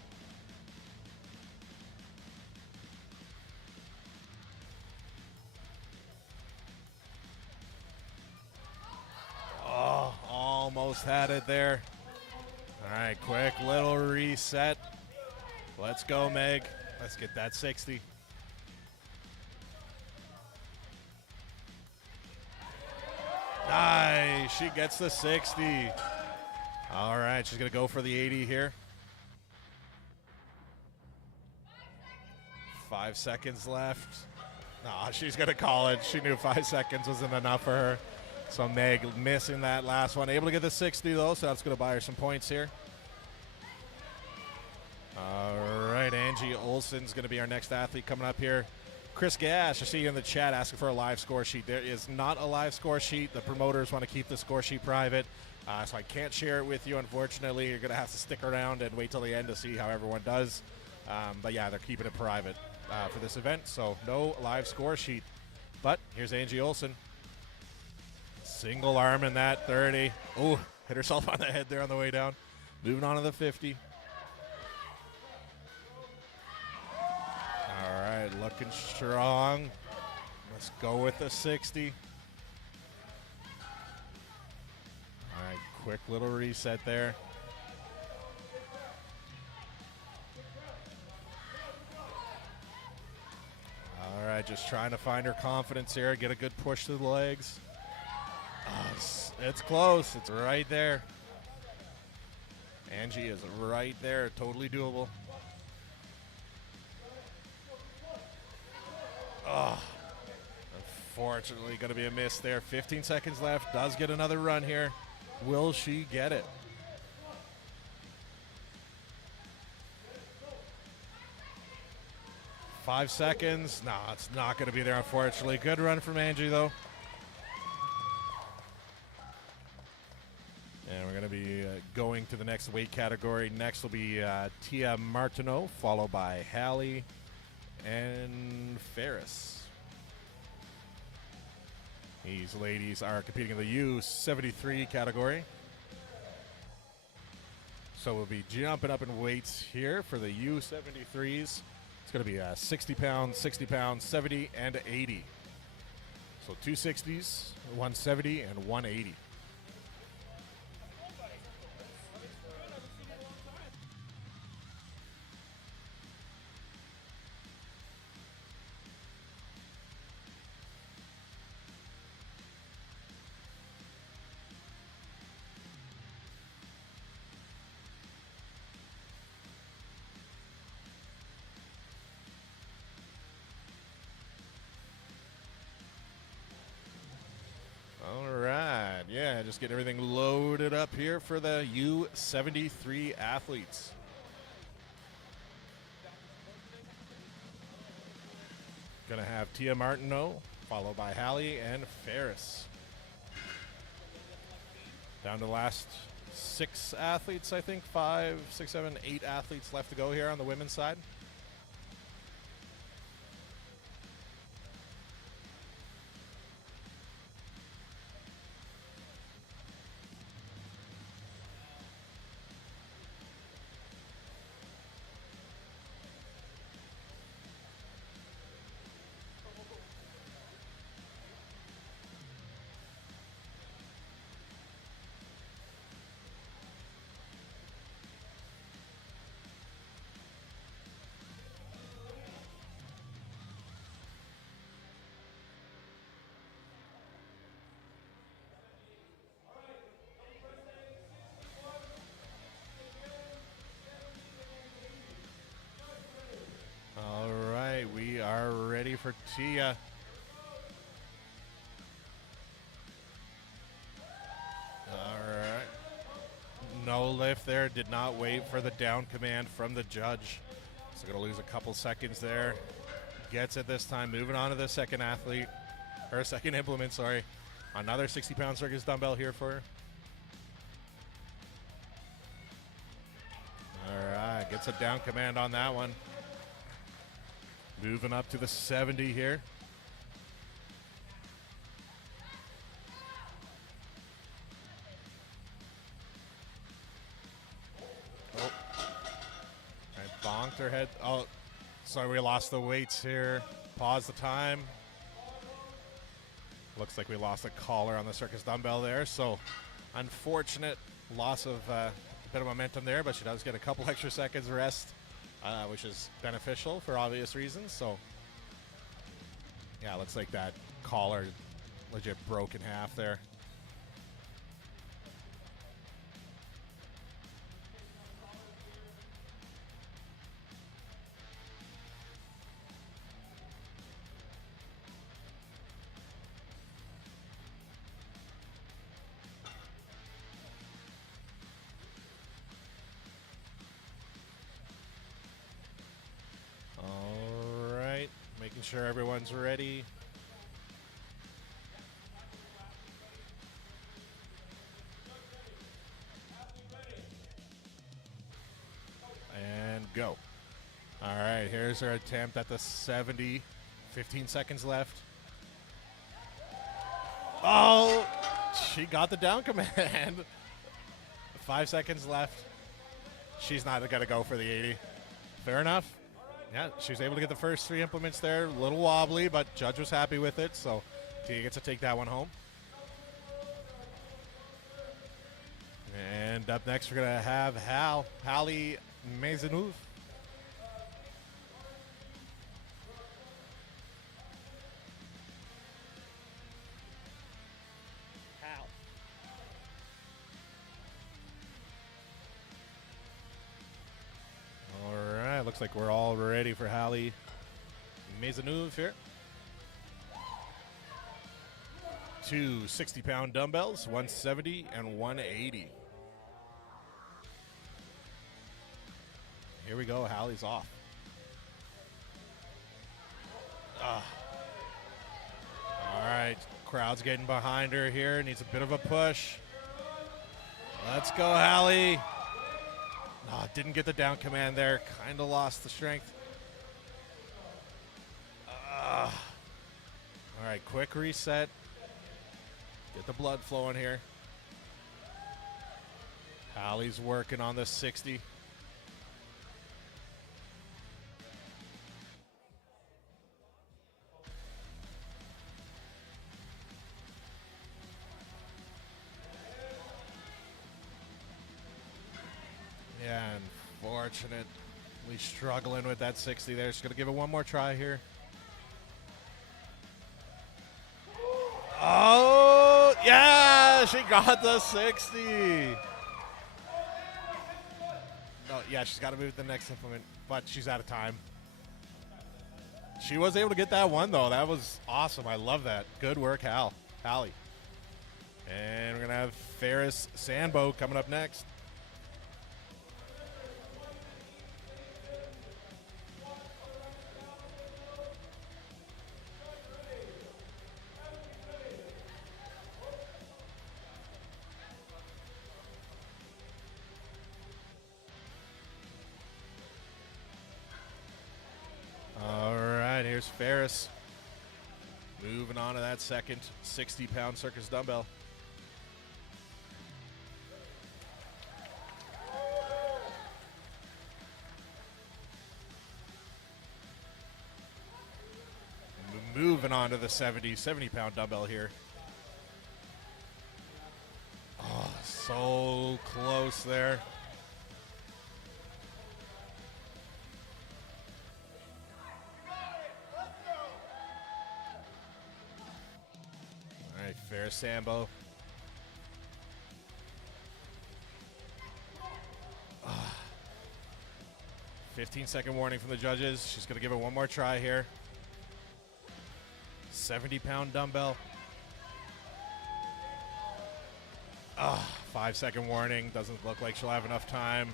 Oh, almost had it there. All right, quick little reset. Let's go, Meg. Let's get that 60. Nice. She gets the 60. All right, she's going to go for the 80 here. 5 seconds left. No, she's going to call it. She knew 5 seconds wasn't enough for her. So Meg missing that last one. Able to get the 60, though, so that's going to buy her some points here. All right, Angie Olsen's going to be our next athlete coming up here. Chris Gash, I see you in the chat asking for a live score sheet. There is not a live score sheet. The promoters want to keep the score sheet private, so I can't share it with you, unfortunately. You're going to have to stick around and wait till the end to see how everyone does. But, yeah, they're keeping it private for this event, so no live score sheet. But here's Angie Olsen. Single arm in that 30. Oh, hit herself on the head there on the way down. Moving on to the 50. All right, looking strong. Let's go with the 60. All right, quick little reset there. All right, just trying to find her confidence here. Get a good push to the legs. It's close. It's right there. Angie is right there. Totally doable. Oh, unfortunately, going to be a miss there. 15 seconds left. Does get another run here. Will she get it? Five seconds. No, it's not going to be there, unfortunately. Good run from Angie, though. And we're going to be going to the next weight category. Next will be Tia Martineau, followed by Hallie and Ferris. These ladies are competing in the U73 category. So we'll be jumping up in weights here for the U73s. It's going to be 60 pounds, 60 pounds, 70, and 80. So 260s, 170, and 180. Just getting everything loaded up here for the U73 athletes. Gonna have Tia Martineau, followed by Hallie and Ferris. Down to the last 6 athletes, I think. 5, 6, 7, 8 athletes left to go here on the women's side. Ready for Tia. All right. No lift there. Did not wait for the down command from the judge. So going to lose a couple seconds there. Gets it this time. Moving on to the second athlete. Or second implement, sorry. Another 60-pound circus dumbbell here for her. gets a down command on that one. Moving up to the 70 here. Oh. I bonked her head. Oh, sorry, we lost the weights here. Pause the time. Looks like we lost a collar on the circus dumbbell there, so unfortunate loss of a bit of momentum there, but she does get a couple extra seconds rest, which is beneficial for obvious reasons. So yeah, looks like that collar legit broke in half there. Making sure everyone's ready. And go. All right, here's her attempt at the 70. 15 seconds left. Oh, she got the down command. 5 seconds left. She's not going to go for the 80. Fair enough. Yeah, she was able to get the first 3 implements there. A little wobbly, but Judge was happy with it, so Tia gets to take that one home. And up next, we're going to have Hallie Maisonneuve. Looks like we're all ready for Hallie Maisonneuve here. 2 60-pound dumbbells, 170 and 180. Here we go, Hallie's off. All right, crowd's getting behind her here, needs a bit of a push. Let's go, Hallie. Oh, didn't get the down command there. Kind of lost the strength. All right, quick reset. Get the blood flowing here. Hallie's working on the 60. Yeah, unfortunately struggling with that 60 there. She's going to give it one more try here. Oh, yeah, she got the 60. No, yeah, she's got to move to the next implement, but she's out of time. She was able to get that one, though. That was awesome. I love that. Good work, Hallie. And we're going to have Ferris Sambo coming up next. Here's Ferris moving on to that second 60-pound circus dumbbell. Moving on to the 70-pound dumbbell here. Oh, so close there. Ferris Sambo. 15-second warning from the judges. She's going to give it one more try here. 70-pound dumbbell. 5-second warning. Doesn't look like she'll have enough time.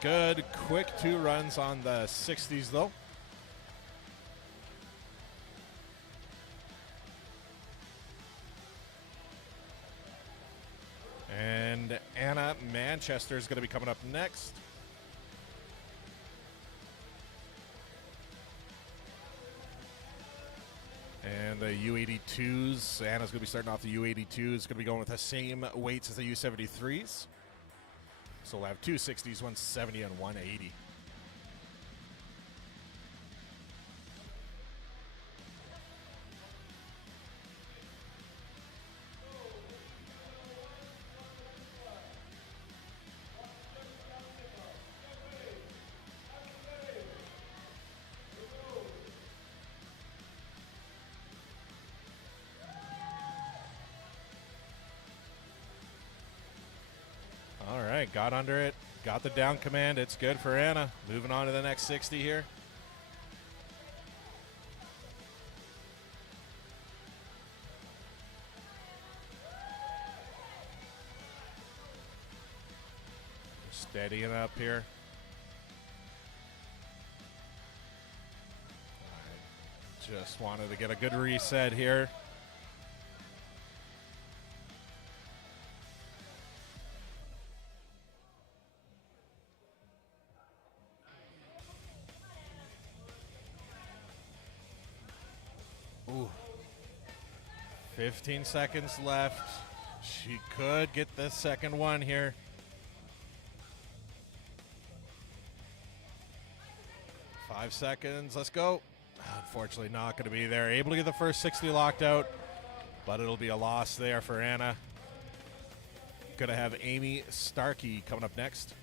Good, quick 2 runs on the 60s, though. And Anna Manchester is going to be coming up next. And the U82s, Anna's going to be starting off the U82s. Going to be going with the same weights as the U73s. So we'll have 260s, 170, and 180. All right, got under it, got the down command. It's good for Anna. Moving on to the next 60 here. Steadying up here. All right. Just wanted to get a good reset here. Ooh. 15 seconds left. She could get the second one here. Five seconds. Let's go. Unfortunately, not going to be there. Able to get the first 60 locked out, but it'll be a loss there for Anna. Going to have Amy Starkey coming up next.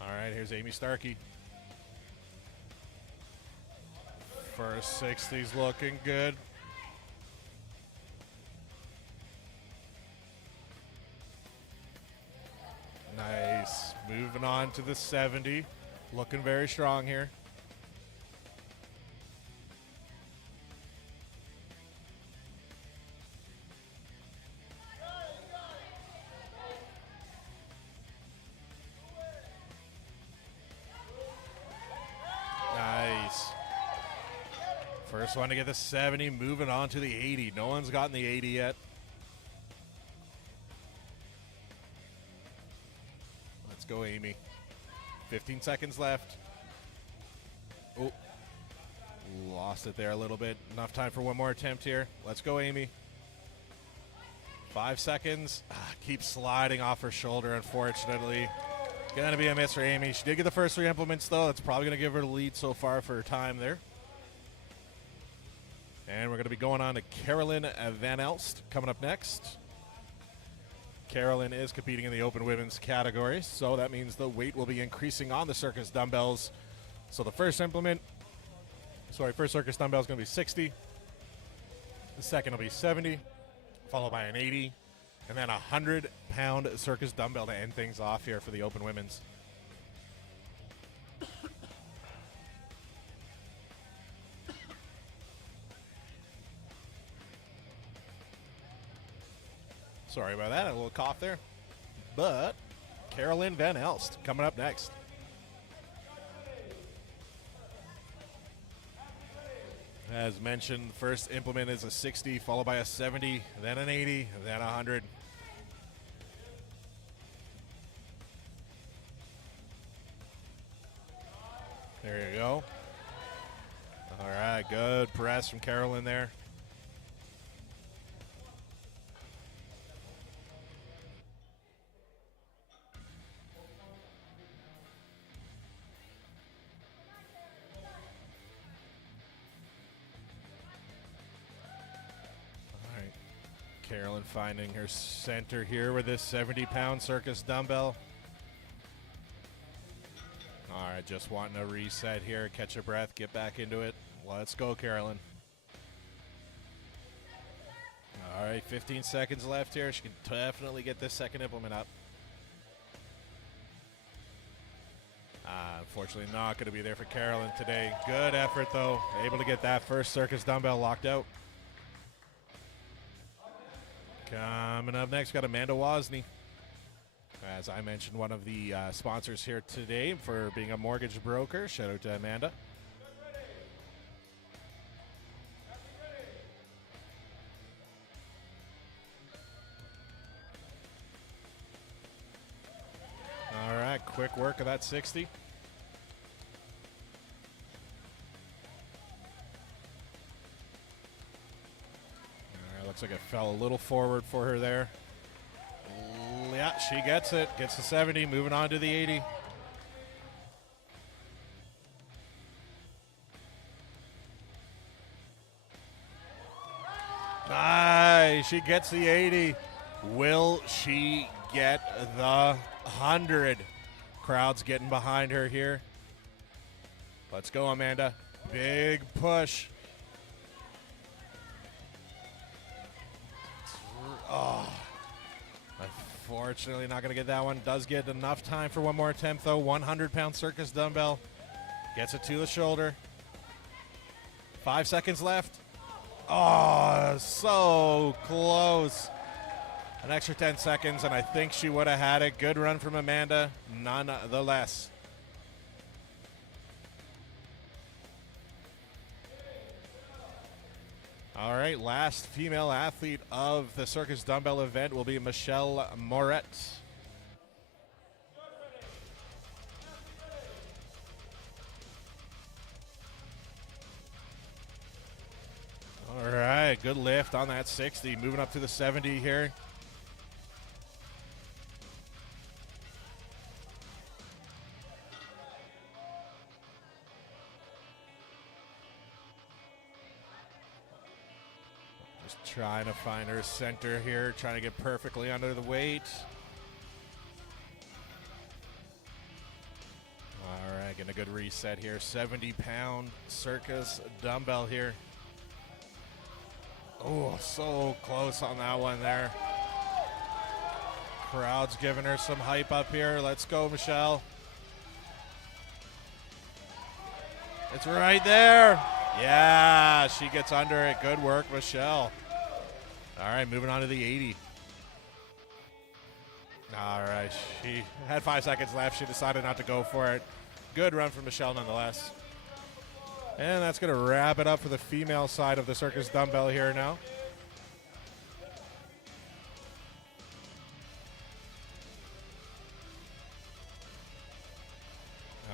All right, here's Amy Starkey. First 60's looking good. Nice. Moving on to the 70. Looking very strong here. Nice. First one to get the 70, moving on to the 80. No one's gotten the 80 yet. Let's go, Amy. 15 seconds left. Oh, lost it there a little bit. Enough time for one more attempt here. Let's go, Amy. 5 seconds. Keeps sliding off her shoulder, unfortunately. Gonna be a miss for Amy. She did get the first three implements, though. That's probably gonna give her the lead so far for her time there. And we're going to be going on to Carolyn Van Elst coming up next. Carolyn is competing in the open women's category, so that means the weight will be increasing on the circus dumbbells. So the first circus dumbbell is going to be 60. The second will be 70, followed by an 80, and then a 100-pound circus dumbbell to end things off here for the open women's. Sorry about that, a little cough there. But Carolyn Van Elst coming up next. As mentioned, the first implement is a 60, followed by a 70, then an 80, then a 100. There you go. All right, good press from Carolyn there. Carolyn finding her center here with this 70-pound circus dumbbell. All right, just wanting a reset here, catch your breath, get back into it. Let's go, Carolyn. All right, 15 seconds left here. She can definitely get this second implement up. Unfortunately, not going to be there for Carolyn today. Good effort, though. Able to get that first circus dumbbell locked out. Coming up next, got Amanda Wozni. As I mentioned, one of the sponsors here today for being a mortgage broker. Shout out to Amanda. quick work of that 60. All right, looks like it fell a little forward for her there. Yeah, she gets it. Gets the 70, moving on to the 80. Nice. She gets the 80. Will she get the 100? Crowd's getting behind her here. Let's go, Amanda. Big push. Oh. Unfortunately, not going to get that one. Does get enough time for one more attempt, though. 100-pound circus dumbbell. Gets it to the shoulder. 5 seconds left. Oh, so close. An extra 10 seconds, and I think she would have had it. Good run from Amanda, nonetheless. All right, last female athlete of the circus dumbbell event will be Michelle Moret. All right, good lift on that 60. Moving up to the 70 here. Just trying to find her center here, trying to get perfectly under the weight. All right, getting a good reset here. 70-pound circus dumbbell here. Oh, so close on that one there. Crowd's giving her some hype up here. Let's go, Michelle. It's right there. Yeah, she gets under it. Good work, Michelle. All right, moving on to the 80. All right, she had 5 seconds left. She decided not to go for it. Good run from Michelle nonetheless. And that's going to wrap it up for the female side of the circus dumbbell here now.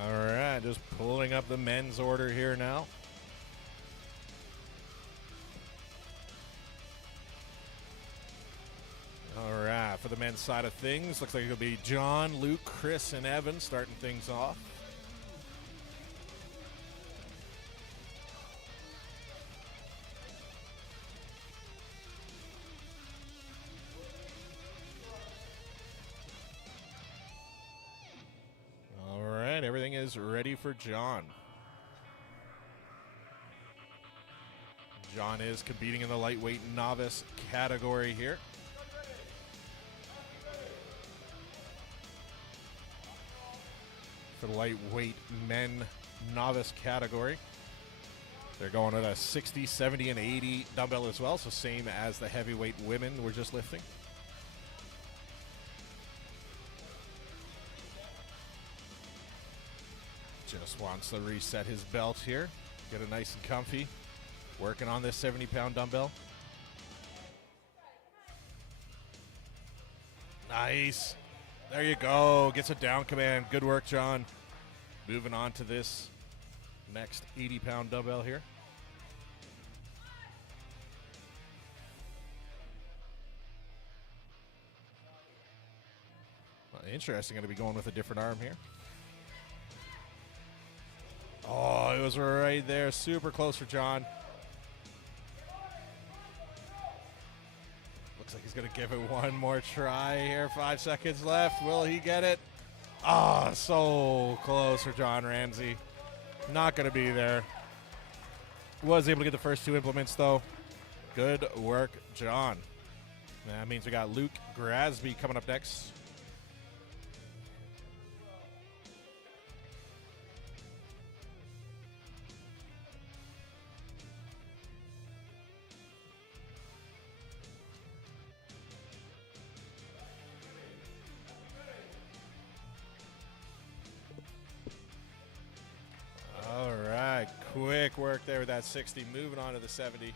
All right, just pulling up the men's order here now. All right, for the men's side of things, looks like it'll be John, Luke, Chris, and Evan starting things off. Everything is ready for John. John is competing in the lightweight novice category here. For the lightweight men novice category, they're going at a 60, 70, and 80 dumbbell as well, so same as the heavyweight women we're just lifting. Just wants to reset his belt here. Get it nice and comfy. Working on this 70-pound dumbbell. Nice. There you go. Gets a down command. Good work, John. Moving on to this next 80-pound dumbbell here. Well, interesting. Going to be going with a different arm here. Oh, it was right there. Super close for John. Looks like he's going to give it one more try here. 5 seconds left. Will he get it? Oh, so close for John Ramsey. Not going to be there. Was able to get the first two implements, though. Good work, John. That means we got Luke Grasby coming up next. Quick work there with that 60. Moving on to the 70.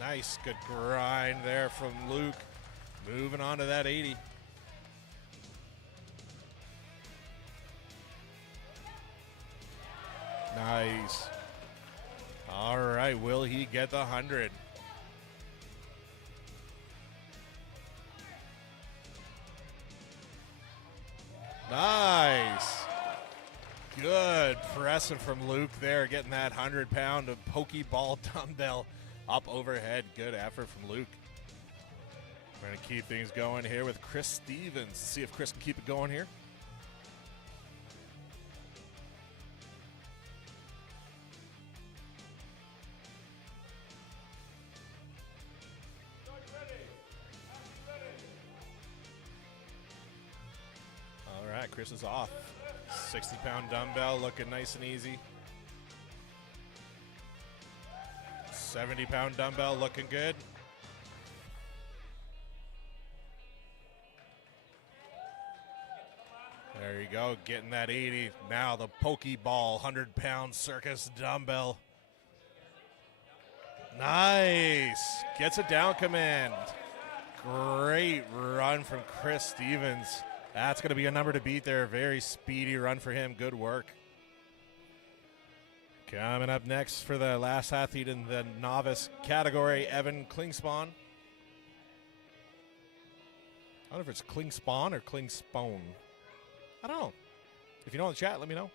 Nice, good grind there from Luke. Moving on to that 80. Nice. All right, will he get the 100? Nice. Good pressing from Luke there, getting that 100-pound of Pokeball dumbbell up overhead. Good effort from Luke. We're going to keep things going here with Chris Stevens. See if Chris can keep it going here. All right, Chris is off. 60-pound dumbbell looking nice and easy. 70-pound dumbbell looking good. There you go, getting that 80. Now the Pokeball 100-pound circus dumbbell. Nice. Gets it down command. Great run from Chris Stevens. That's going to be a number to beat there. Very speedy run for him. Good work. Coming up next for the last athlete in the novice category, Evan Klingspawn. I don't know if it's Klingspawn or Klingspone. I don't know. If you know in the chat, let me know.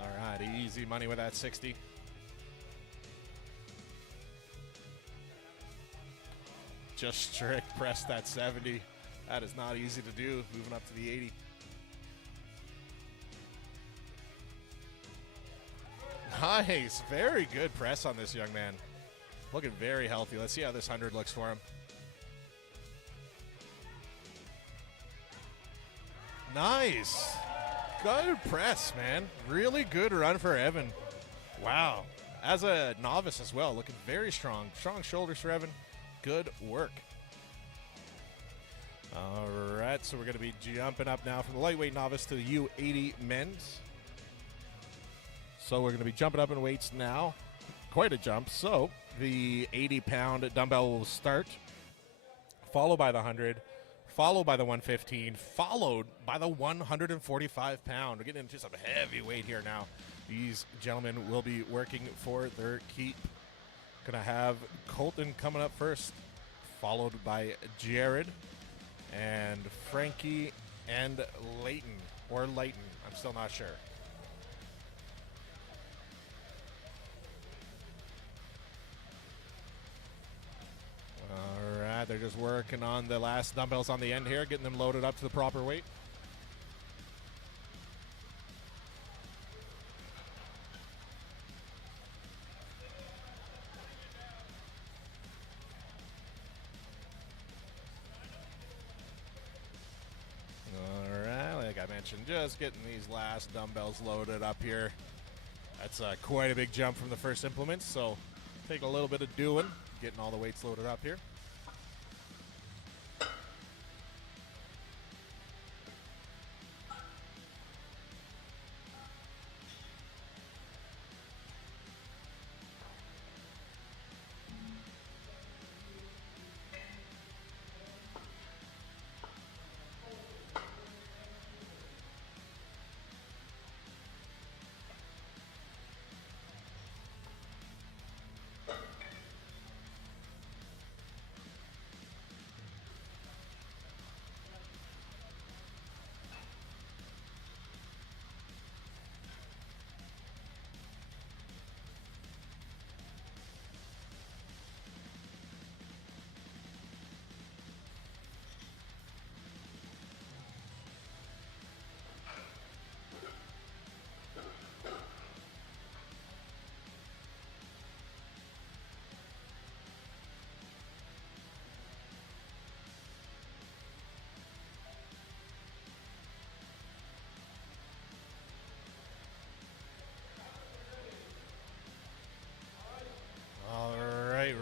All right, easy money with that 60. Just strict press that 70. That is not easy to do, moving up to the 80. Nice, very good press on this young man. Looking very healthy. Let's see how this 100 looks for him. Nice. Good press, man. Really good run for Evan. Wow. As a novice as well, looking very strong. Strong shoulders for Evan. Good work. All right, so we're going to be jumping up now from the lightweight novice to the U80 men's. So we're going to be jumping up in weights now. Quite a jump. So the 80-pound dumbbell will start, followed by the 100, followed by the 115, followed by the 145-pound. We're getting into some heavy weight here now. These gentlemen will be working for their keep. Going to have Colton coming up first, followed by Jared and Frankie and Leighton, or Leighton. I'm still not sure. All right, they're just working on the last dumbbells on the end here, getting them loaded up to the proper weight. Just getting these last dumbbells loaded up here. That's quite a big jump from the first implement, so take a little bit of doing, getting all the weights loaded up here.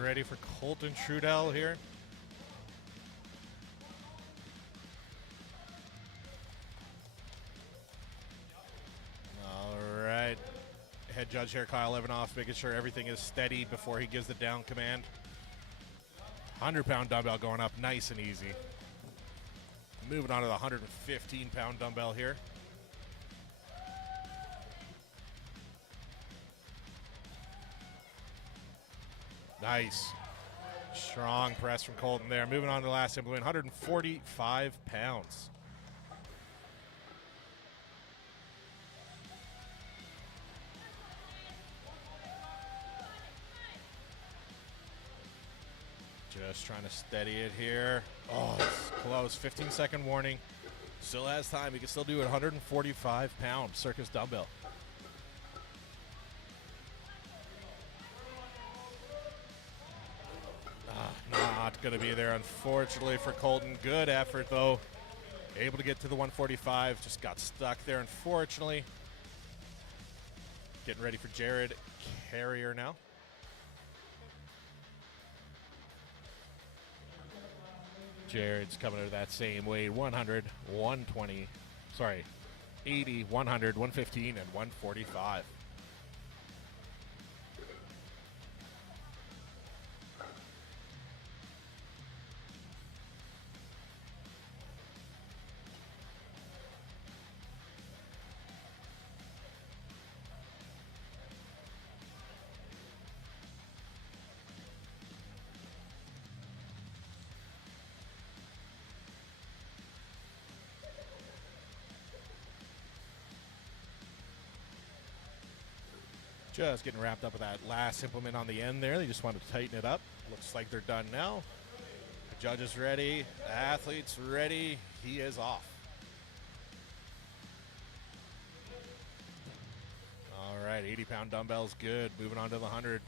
Ready for Colton Trudell here. All right. Head judge here, Kyle Levinoff, making sure everything is steady before he gives the down command. 100-pound dumbbell going up nice and easy. Moving on to the 115-pound dumbbell here. Nice. Strong press from Colton there. Moving on to the last implement, 145 pounds. Just trying to steady it here. Oh, it's close. 15-second warning. Still has time. He can still do it. 145-pound circus dumbbell. Not going to be there, unfortunately, for Colton. Good effort, though. Able to get to the 145. Just got stuck there, unfortunately. Getting ready for Jared Carrier now. Jared's coming to that same weight, 100, 120, sorry, 80, 100, 115, and 145. Just getting wrapped up with that last implement on the end there. They just wanted to tighten it up. Looks like they're done now. The judge is ready. The athlete's ready. He is off. All right, 80-pound dumbbells, good. Moving on to the 100.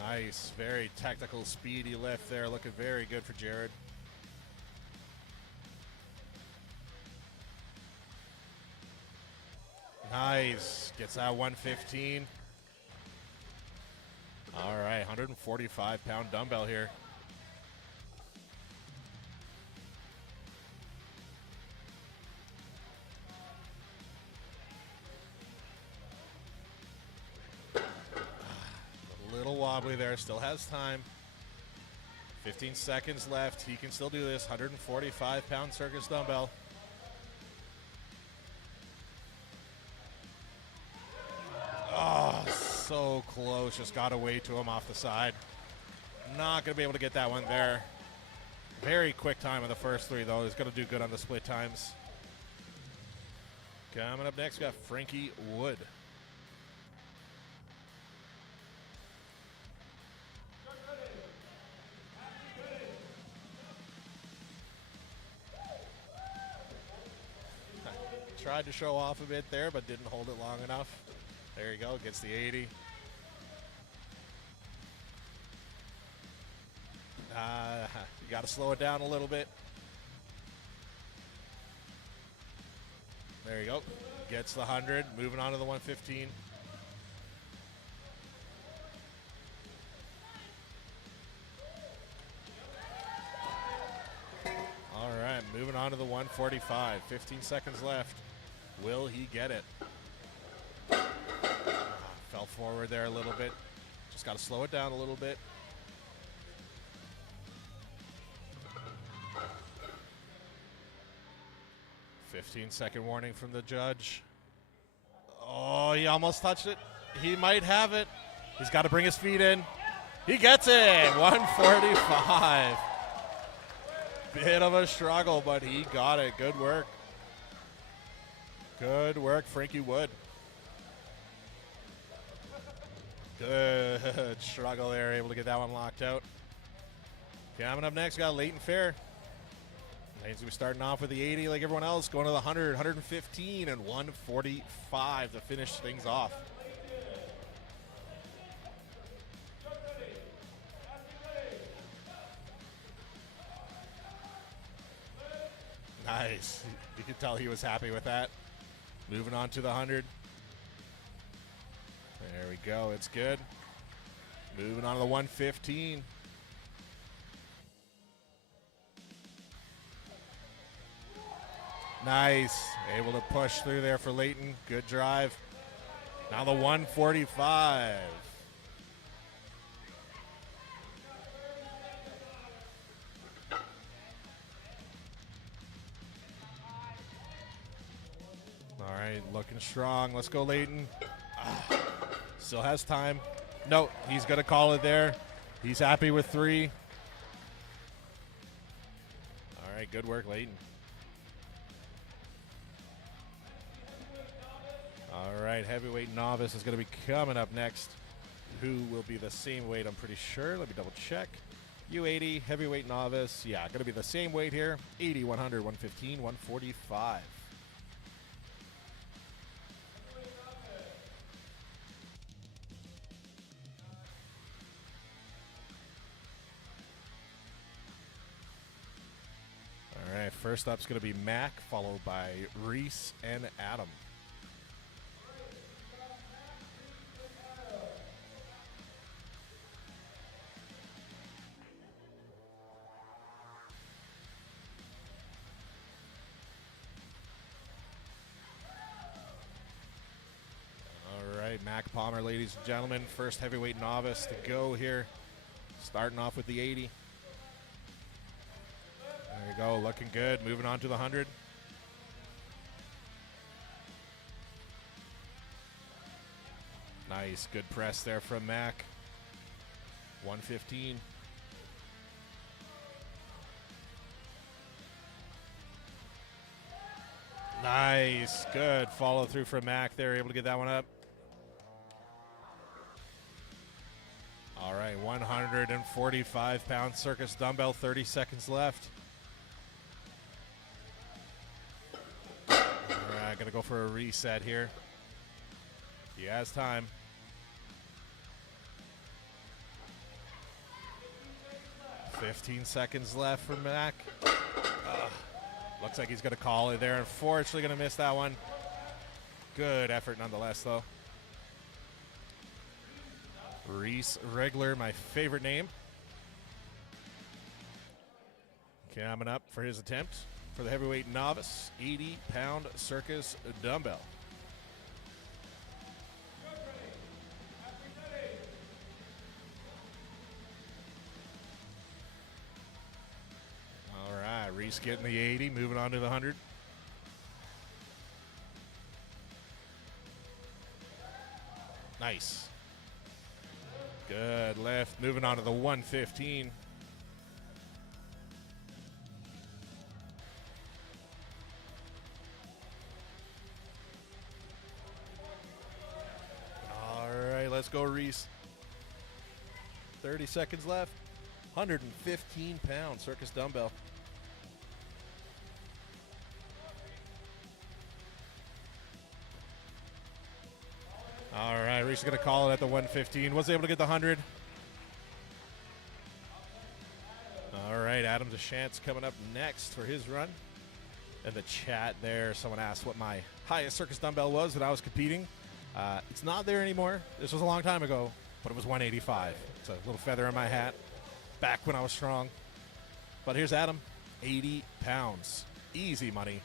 Nice, very technical, speedy lift there. Looking very good for Jared. Nice. Gets that 115. All right, 145-pound dumbbell here. A little wobbly there. Still has time. 15 seconds left. He can still do this. 145-pound circus dumbbell. Oh, so close. Just got away to him off the side. Not going to be able to get that one there. Very quick time on the first three, though. He's going to do good on the split times. Coming up next, we got Frankie Wood. Tried to show off a bit there, but didn't hold it long enough. There you go, gets the 80. You got to slow it down a little bit. There you go. Gets the 100. Moving on to the 115. All right, moving on to the 145. 15 seconds left. Will he get it? Fell forward there a little bit. Just got to slow it down a little bit. Fifteen-second warning from the judge. Oh, he almost touched it. He might have it. He's got to bring his feet in. He gets it. 145. Bit of a struggle, but he got it. Good work. Good work, Frankie Wood. Good struggle there, able to get that one locked out. Coming up next, we got Leighton Fair. He's going to be starting off with the 80 like everyone else, going to the 100, 115, and 145 to finish things off. Nice. You could tell he was happy with that. Moving on to the 100. There we go. It's good. Moving on to the 115. Nice. Able to push through there for Leighton. Good drive. Now the 145. Looking strong. Let's go, Leighton. Still has time. No, he's going to call it there. He's happy with 3. All right, good work, Leighton. All right, heavyweight novice is going to be coming up next. Who will be the same weight, I'm pretty sure. Let me double check. U80, heavyweight novice. Yeah, going to be the same weight here. 80, 100, 115, 145. All right, first up is going to be Mac, followed by Reese and Adam. Mac Palmer, ladies and gentlemen, first heavyweight novice to go here. Starting off with the 80. There you go, looking good. Moving on to the 100. Nice, good press there from Mac. 115. Nice, good follow through from Mac there, able to get that one up. All right, 145-pound circus dumbbell, 30 seconds left. All right, gonna go for a reset here. He has time. $15 seconds left for Mac. Looks like he's gonna call it there. Unfortunately, gonna miss that one. Good effort nonetheless, though. Reese Regler, my favorite name. Coming up for his attempt for the heavyweight novice, 80-pound circus dumbbell. All right, Reese getting the 80, moving on to the 100. Nice. Good lift. Moving on to the 115. All right, let's go, Reese. 30 seconds left. 115-pound circus dumbbell. All right, Reese is going to call it at the 115. Was able to get the 100. All right, Adam DeChance coming up next for his run. In the chat there, someone asked what my highest circus dumbbell was when I was competing. It's not there anymore. This was a long time ago, but it was 185. It's a little feather in my hat back when I was strong. But here's Adam, 80 pounds. Easy money.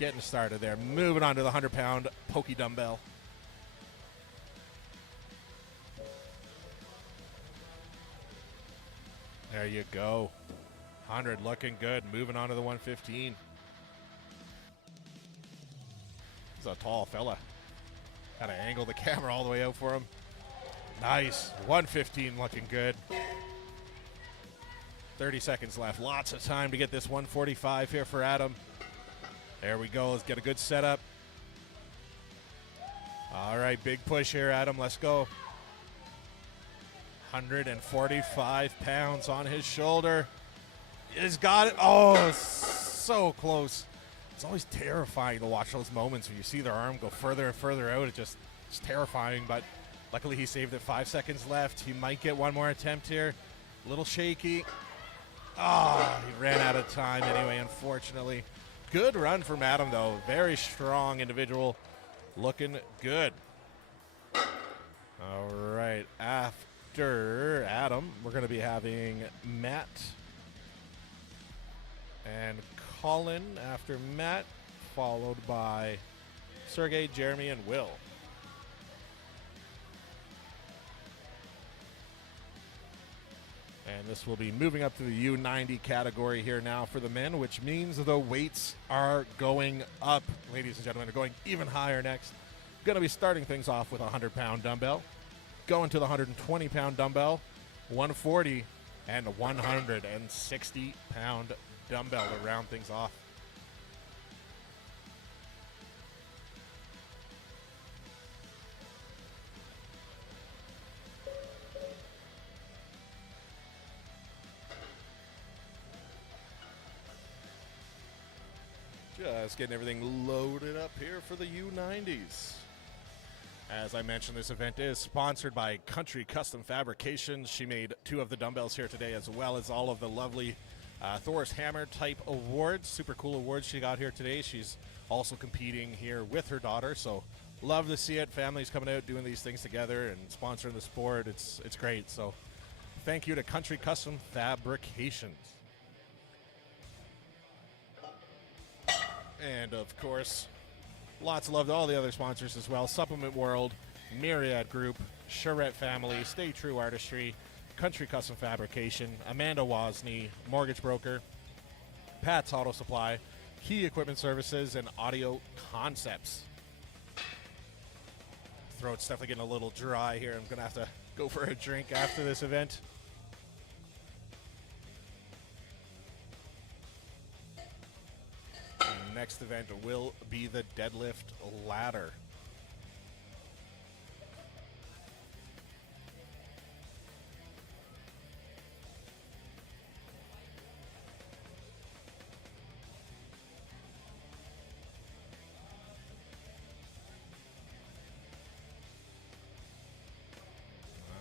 Getting started there. Moving on to the 100-pound pokey dumbbell. There you go. 100 looking good. Moving on to the 115. He's a tall fella. Got to angle the camera all the way out for him. Nice. 115 looking good. 30 seconds left. Lots of time to get this 145 here for Adam. There we go. Let's get a good setup. All right, big push here, Adam. Let's go. 145 pounds on his shoulder. He's got it. Oh, so close. It's always terrifying to watch those moments when you see their arm go further and further out. It's terrifying, but luckily he saved it. 5 seconds left. He might get one more attempt here. A little shaky. Oh, he ran out of time anyway, unfortunately. Good run from Adam, though. Very strong individual. Looking good. All right. After Adam, we're going to be having Matt and Colin after Matt, followed by Sergey, Jeremy, and Will. And this will be moving up to the U90 category here now for the men, which means the weights are going up. Ladies and gentlemen, are going even higher next. Going to be starting things off with a 100-pound dumbbell, going to the 120-pound dumbbell, 140, and a 160-pound dumbbell to round things off. Just getting everything loaded up here for the U90s. As I mentioned, this event is sponsored by Country Custom Fabrications. She made 2 of the dumbbells here today, as well as all of the lovely Thor's Hammer type awards. Super cool awards she got here today. She's also competing here with her daughter, so love to see it. Families coming out doing these things together and sponsoring the sport. It's great. So thank you to Country Custom Fabrications. And of course, lots of love to all the other sponsors as well. Supplement World, Myriad Group, Charette Family, Stay True Artistry, Country Custom Fabrication, Amanda Wozni, Mortgage Broker, Pat's Auto Supply, Key Equipment Services, and Audio Concepts. Throat's definitely getting a little dry here. I'm going to have to go for a drink after this event. Next event will be the deadlift ladder.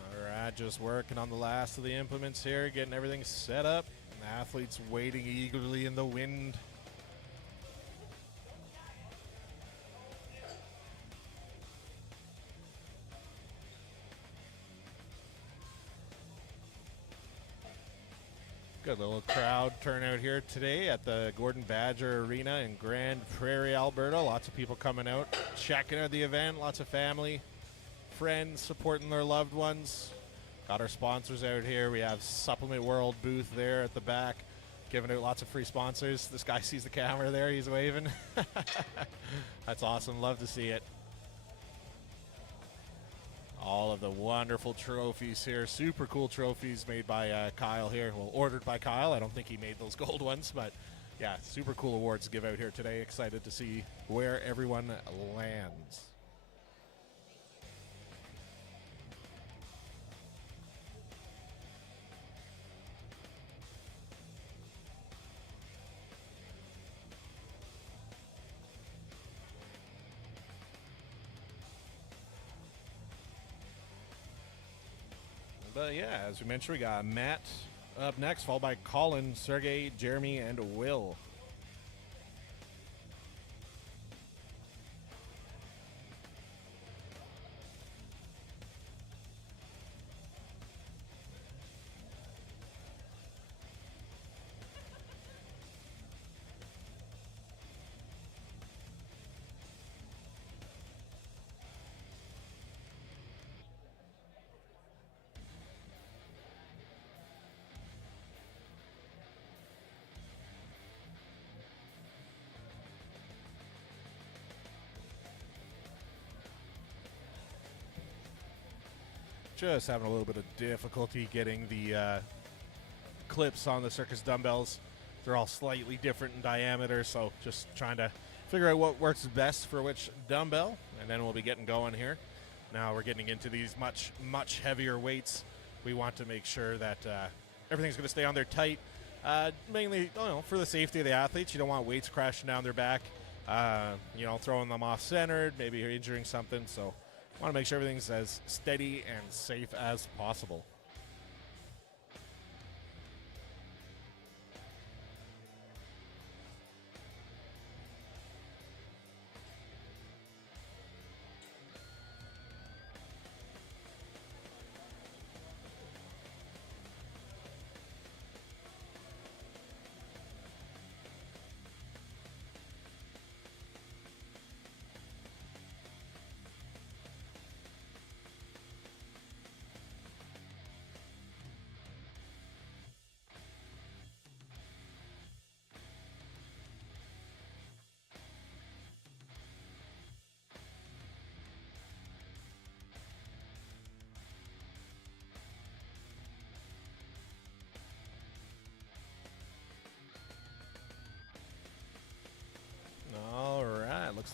All right, just working on the last of the implements here, getting everything set up. Athletes waiting eagerly in the wind. Good little crowd turnout here today at the Gordon Badger Arena in Grande Prairie, Alberta. Lots of people coming out, checking out the event. Lots of family, friends supporting their loved ones. Got our sponsors out here. We have Supplement World booth there at the back, giving out lots of free sponsors. This guy sees the camera there. He's waving. That's awesome. Love to see it. All of the wonderful trophies here. Super cool trophies made by Kyle here. Well, ordered by Kyle. I don't think he made those gold ones, but yeah, super cool awards to give out here today. Excited to see where everyone lands. But yeah, as we mentioned, we got Matt up next, followed by Colin, Sergey, Jeremy, and Will. Just having a little bit of difficulty getting the clips on the Circus dumbbells. They're all slightly different in diameter, so just trying to figure out what works best for which dumbbell, and then we'll be getting going here. Now we're getting into these much heavier weights. We want to make sure that everything's going to stay on there tight, mainly for the safety of the athletes. You don't want weights crashing down their back, throwing them off-centered, maybe you're injuring something, so want to make sure everything's as steady and safe as possible.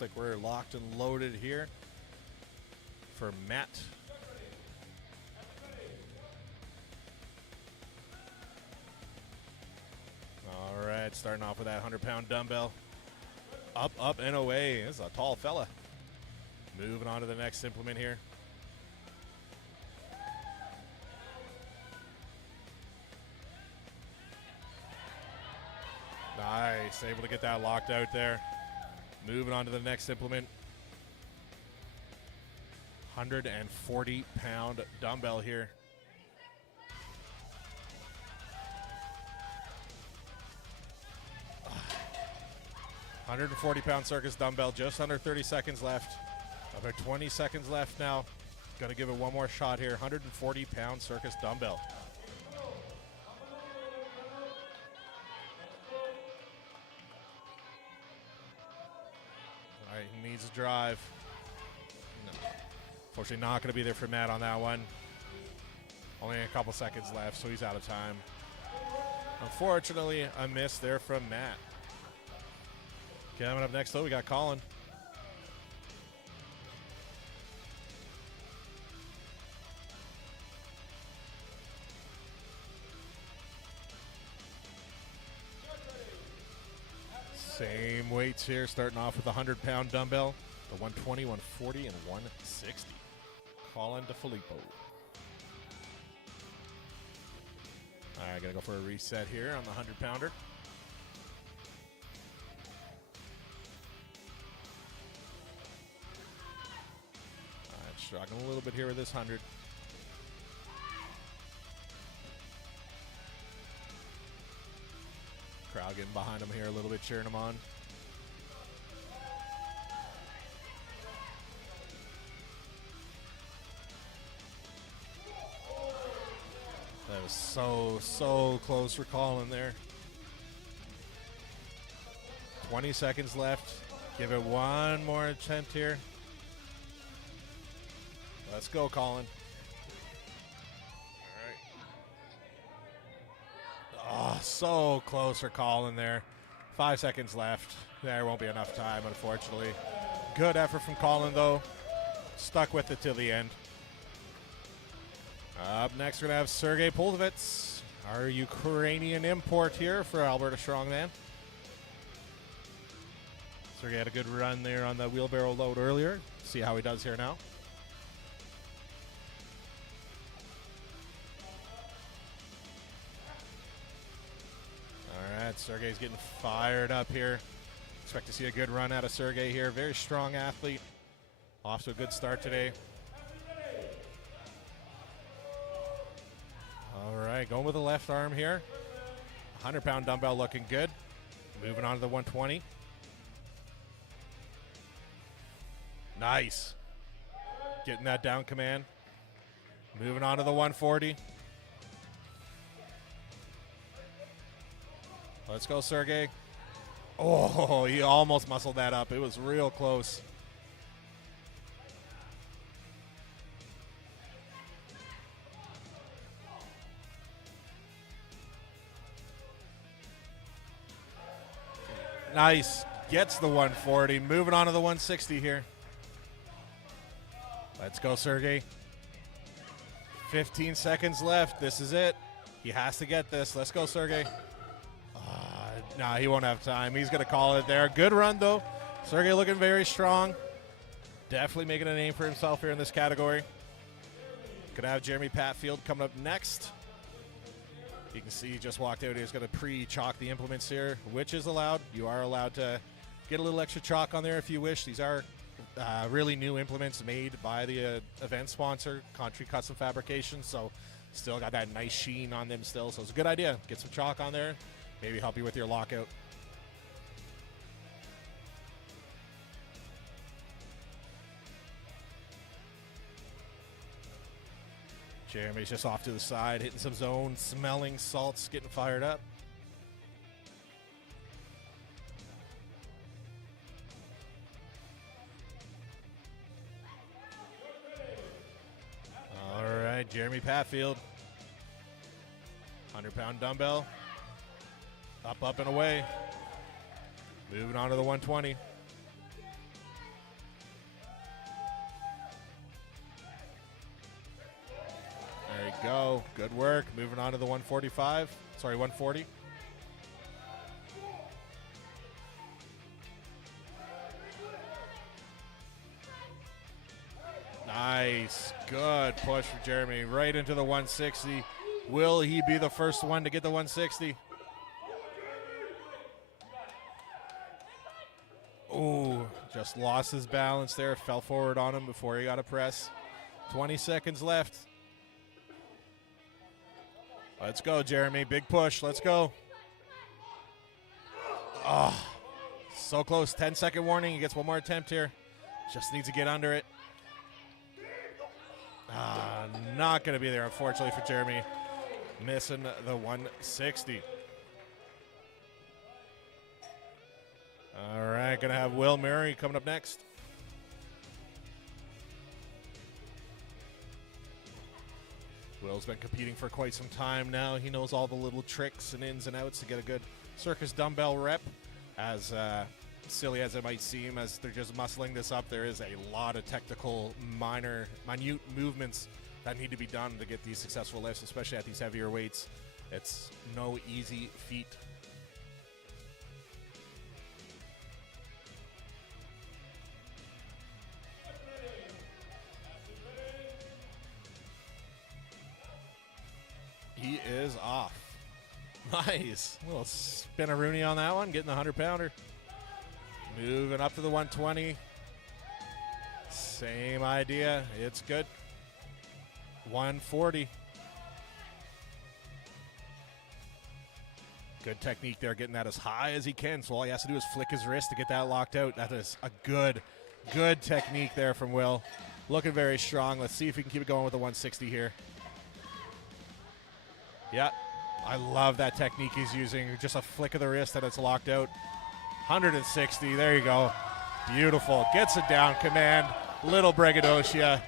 Looks like we're locked and loaded here for Matt. All right, starting off with that 100-pound dumbbell. Up, up, and away. This is a tall fella. Moving on to the next implement here. Nice, able to get that locked out there. Moving on to the next implement. 140-pound dumbbell here. Uh, 140-pound circus dumbbell, just under 30 seconds left. About 20 seconds left now. Gonna give it one more shot here. 140-pound circus dumbbell. All right, he needs a drive. No. Unfortunately, not gonna be there for Matt on that one. Only a couple seconds left, so he's out of time. Unfortunately, a miss there from Matt. Coming up next, though, we got Colin. Same weights here, starting off with the 100-pound dumbbell, the 120, 140, and 160. Colin DeFilippo. All right, gonna go for a reset here on the 100-pounder. All right, struggling a little bit here with this 100. Crowd getting behind him here a little bit, cheering him on. That was so close for Colin there. 20 seconds left. Give it one more attempt here. Let's go, Colin. Oh, so close for Colin there. 5 seconds left. There won't be enough time, unfortunately. Good effort from Colin, though. Stuck with it till the end. Up next, we're going to have Sergey Poldovets, our Ukrainian import here for Alberta Strongman. Sergey had a good run there on the wheelbarrow load earlier. See how he does here now. Sergey's getting fired up here. Expect to see a good run out of Sergey here. Very strong athlete. Off to a good start today. All right, going with the left arm here. 100-pound dumbbell looking good. Moving on to the 120. Nice. Getting that down command. Moving on to the 140. Let's go, Sergey. Oh, he almost muscled that up. It was real close. Nice. Gets the 140. Moving on to the 160 here. Let's go, Sergey. 15 seconds left. This is it. He has to get this. Let's go, Sergey. Nah, he won't have time. He's going to call it there. Good run, though. Sergey looking very strong. Definitely making a name for himself here in this category. Going to have Jeremy Patfield coming up next. You can see he just walked out. He's going to pre-chalk the implements here, which is allowed. You are allowed to get a little extra chalk on there if you wish. These are really new implements made by the event sponsor, Country Custom Fabrication. So still got that nice sheen on them still. So it's a good idea. Get some chalk on there. Maybe help you with your lockout. Jeremy's just off to the side, hitting some zone, smelling salts, getting fired up. All right, Jeremy Patfield. 100-pound dumbbell. Up, up, and away. Moving on to the 120. go. Good work. Moving on to the 145. Sorry, 140. Nice. Good push for Jeremy. Right into the 160. Will he be the first one to get the 160? Ooh, just lost his balance there. Fell forward on him before he got a press. 20 seconds left. Let's go, Jeremy. Big push. Let's go. Oh, so close. 10-second warning. He gets one more attempt here. Just needs to get under it. Not going to be there, unfortunately, for Jeremy. Missing the 160. All right, going to have Will Murray coming up next. Will's been competing for quite some time now. He knows all the little tricks and ins and outs to get a good circus dumbbell rep. As silly as it might seem, as they're just muscling this up, there is a lot of technical, minute movements that need to be done to get these successful lifts, especially at these heavier weights. It's no easy feat. He is off. Nice. A little spin-a-rooney on that one, getting the 100-pounder. Moving up to the 120. Same idea. It's good. 140. Good technique there, getting that as high as he can. So all he has to do is flick his wrist to get that locked out. That is a good technique there from Will. Looking very strong. Let's see if he can keep it going with the 160 here. Yeah, I love that technique he's using. Just a flick of the wrist and it's locked out. 160, there you go. Beautiful. Gets it down, command. Little braggadocio.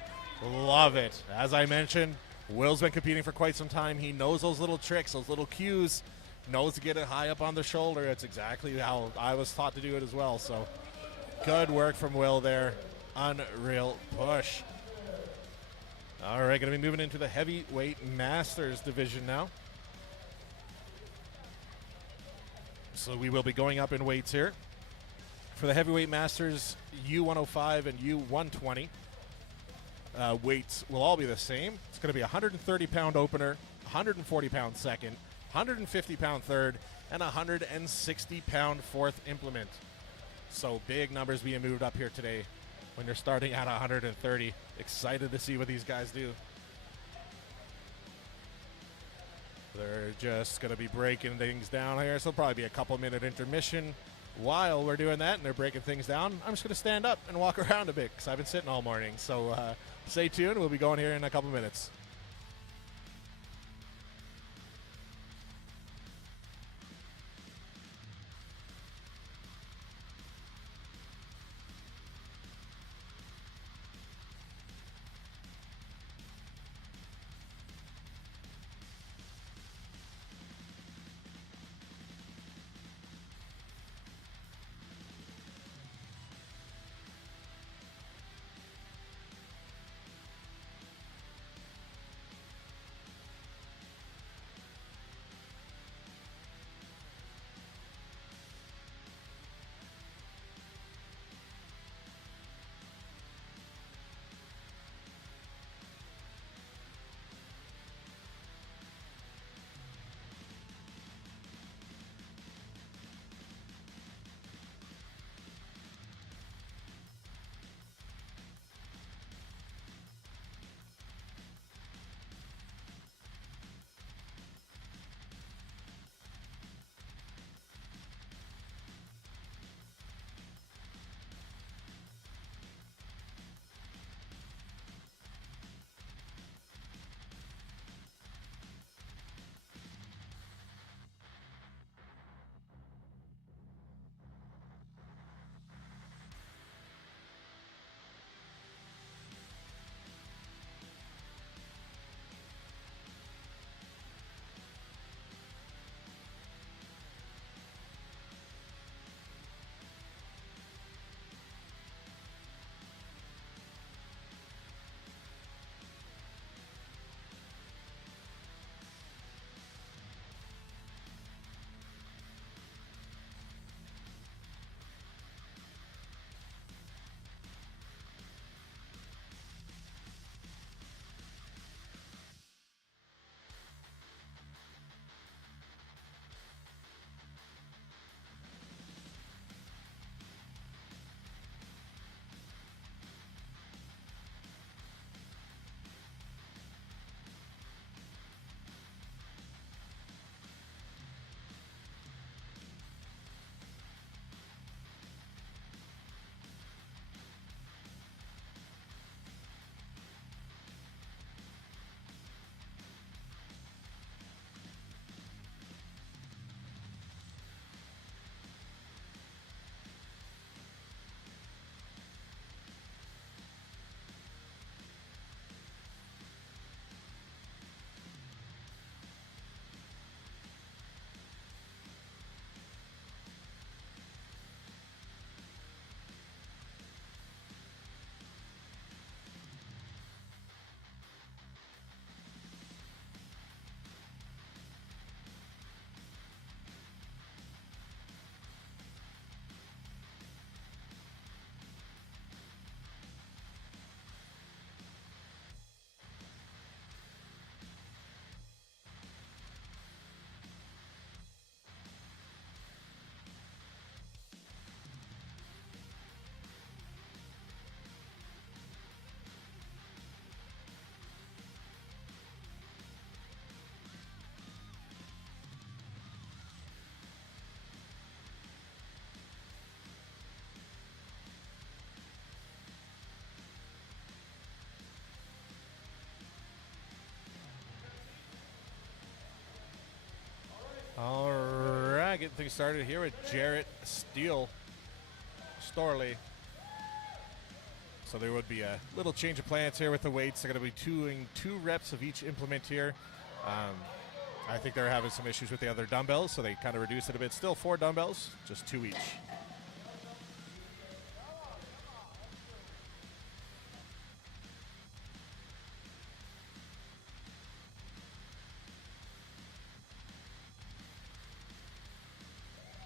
Love it. As I mentioned, Will's been competing for quite some time. He knows those little tricks, those little cues. Knows to get it high up on the shoulder. It's exactly how I was taught to do it as well. So good work from Will there. Unreal push. All right, going to be moving into the heavyweight masters division now. So we will be going up in weights here. For the heavyweight masters, U105 and U120, weights will all be the same. It's going to be a 130-pound opener, 140-pound second, 150-pound third, and 160-pound fourth implement. So big numbers being moved up here today when you're starting at 130. Excited to see what these guys do. They're just going to be breaking things down here. So it'll probably be a couple-minute intermission while we're doing that and they're breaking things down. I'm just going to stand up and walk around a bit because I've been sitting all morning. So stay tuned. We'll be going here in a couple minutes. getting things started here with Jarrett Storley. So there would be a little change of plans here with the weights. They're going to be doing 2 reps of each implement here. I think they're having some issues with the other dumbbells, so they kind of reduced it a bit. Still 4 dumbbells, just 2 each.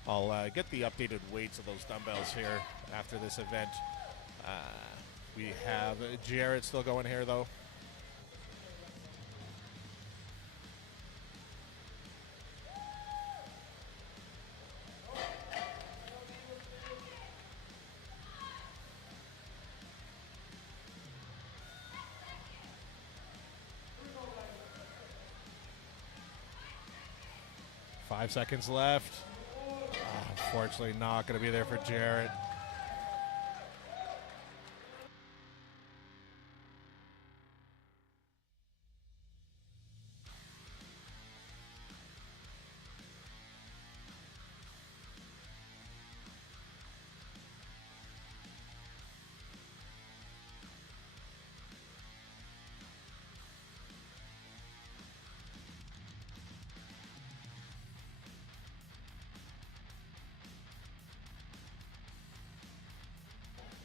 I'll get the updated weights of those dumbbells here after this event. We have Jarrett still going here, though. Five seconds left. Unfortunately, not going to be there for Jarrett.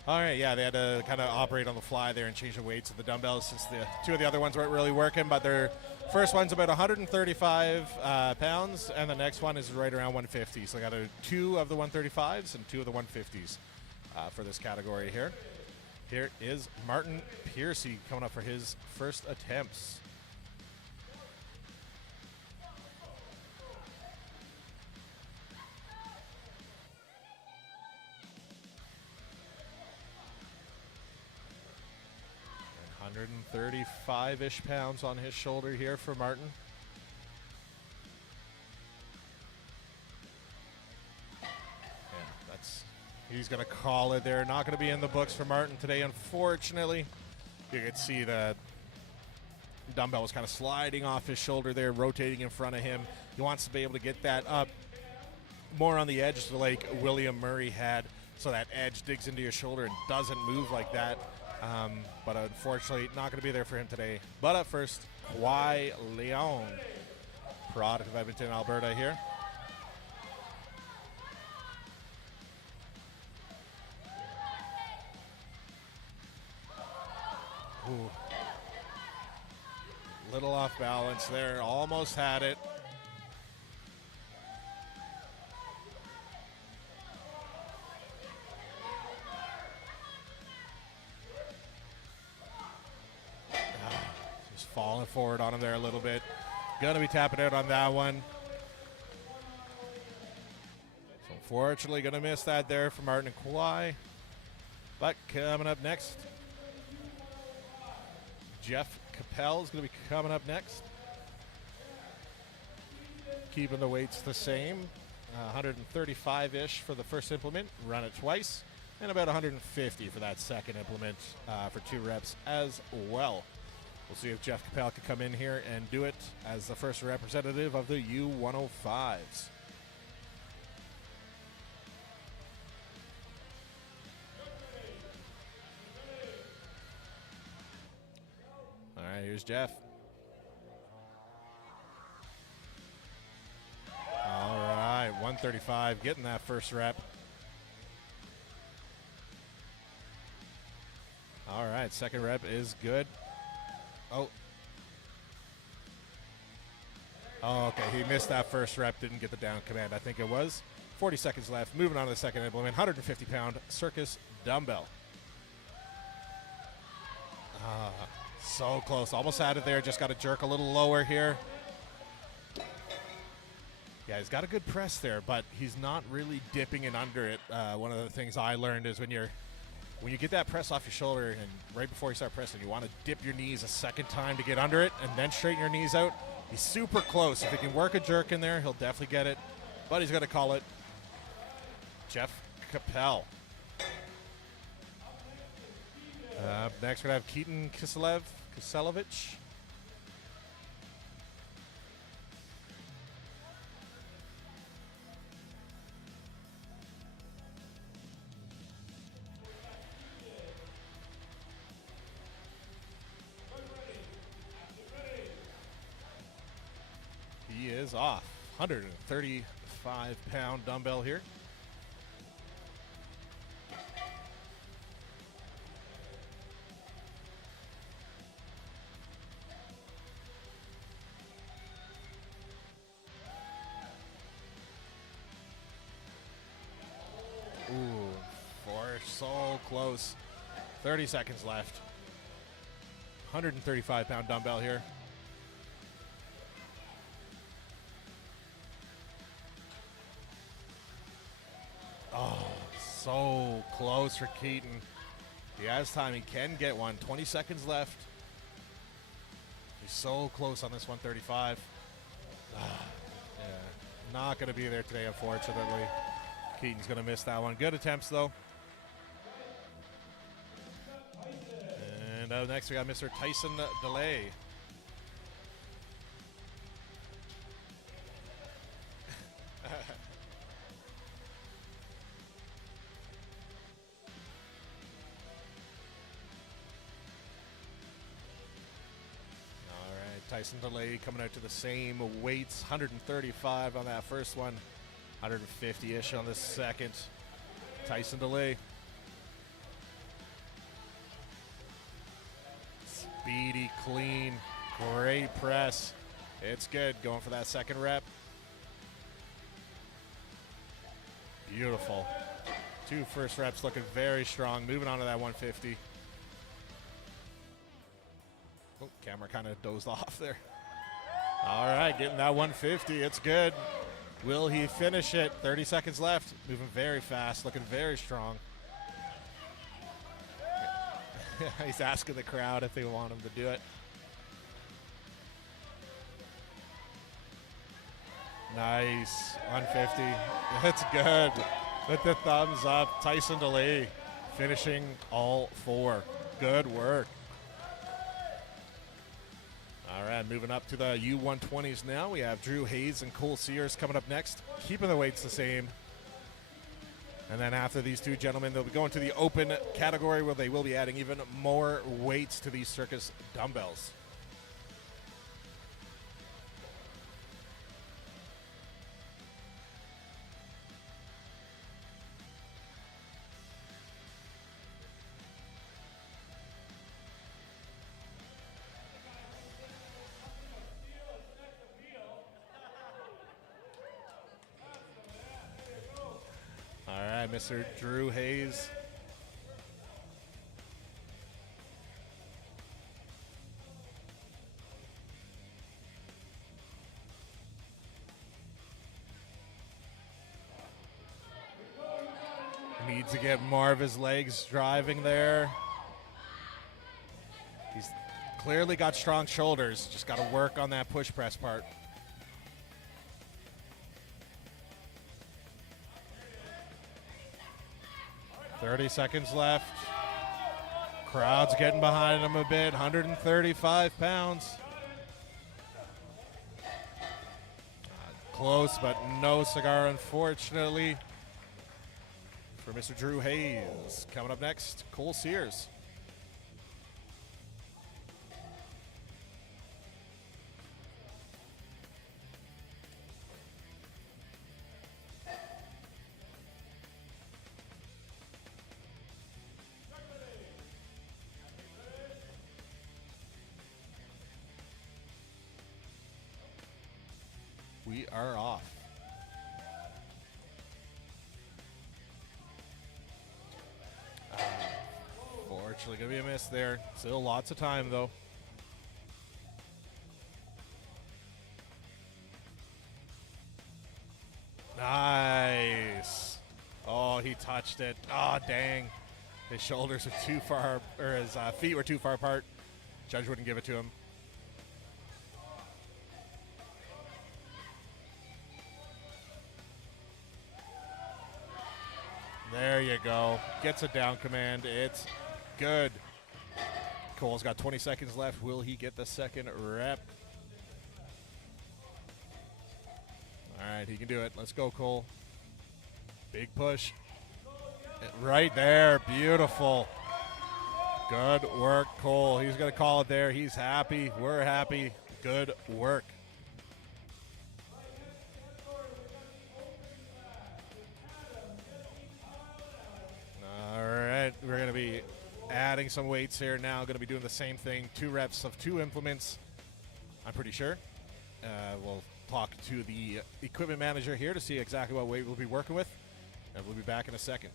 All right, yeah, they had to kind of operate on the fly there and change the weights of the dumbbells since the 2 of the other ones weren't really working, but their first one's about 135 pounds, and the next one is right around 150. So they got 2 of the 135s and 2 of the 150s for this category here. Here is Martin Piercy coming up for his first attempts. And 135-ish pounds on his shoulder here for Martin. He's going to call it there. Not going to be in the books for Martin today, unfortunately. You could see the dumbbell was kind of sliding off his shoulder there, rotating in front of him. He wants to be able to get that up more on the edge like William Murray had, so that edge digs into your shoulder and doesn't move like that. But unfortunately, not going to be there for him today. But up first, Kwai Leon, product of Edmonton, Alberta here. Ooh. Little off balance there, almost had it. Just falling forward on him there a little bit. Gonna be tapping out on that one. So unfortunately gonna miss that there for Martin and Kwai. But coming up next, Jeff Capel is going to be coming up next. Keeping the weights the same. 135-ish for the first implement. Run it twice. And about 150 for that second implement for 2 reps as well. We'll see if Jeff Capel can come in here and do it as the first representative of the U105s. All right, here's Jeff. All right, 135, getting that first rep. All right, second rep is good. Oh, okay, he missed that first rep, didn't get the down command, I think it was. 40 seconds left, moving on to the second implement, 150-pound circus dumbbell. So close, almost had it there, just got to jerk a little lower here. Yeah, he's got a good press there, but he's not really dipping in under it. One of the things I learned is when you get that press off your shoulder and right before you start pressing, you want to dip your knees a second time to get under it and then straighten your knees out. He's super close. If he can work a jerk in there, he'll definitely get it, but he's going to call it. Jeff Capel. Next, we're going to have Keaton Kiselevich. is off. 135-pound dumbbell here. Ooh, so close. 30 seconds left. 135-pound dumbbell here. Oh, so close for Keaton. He has time. He can get one. 20 seconds left. He's so close on this 135. Yeah, not going to be there today, unfortunately. Keaton's going to miss that one. Good attempts, though. And next we got Mr. Tyson DeLay. Tyson DeLay coming out to the same weights, 135 on that first one, 150-ish on the second. Tyson DeLay. Speedy, clean, great press. It's good, going for that second rep. Beautiful. 2 first reps looking very strong, moving on to that 150. Oh, camera kind of dozed off there. All right, getting that 150. It's good. Will he finish it? 30 seconds left. Moving very fast, looking very strong. He's asking the crowd if they want him to do it. Nice. 150. That's good. With the thumbs up. Tyson DeLay finishing all 4. Good work. All right, moving up to the U120s now. We have Drew Hayes and Cole Sears coming up next, keeping the weights the same. And then after these two gentlemen, they'll be going to the open category where they will be adding even more weights to these circus dumbbells. Mr. Drew Hayes. Needs to get more of his legs driving there. He's clearly got strong shoulders, just got to work on that push press part. .30 seconds left. Crowd's getting behind him a bit. 135 pounds. Close, but no cigar, unfortunately, for Mr. Drew Hayes. Coming up next, Cole Sears. We are off. Fortunately, gonna be a miss there. Still lots of time though. Nice. Oh, he touched it. Oh, dang. His shoulders are too far, or his feet were too far apart. Judge wouldn't give it to him. There you go. Gets a down command. It's good. Cole's got 20 seconds left. Will he get the second rep? All right, he can do it. Let's go, Cole. Big push. Right there. Beautiful. Good work, Cole. He's going to call it there. He's happy. We're happy. Good work. moment. We're going to be adding some weights here now. Going to be doing the same thing, 2 reps of 2 implements, I'm pretty sure. We'll talk to the equipment manager here to see exactly what weight we'll be working with, and we'll be back in a second.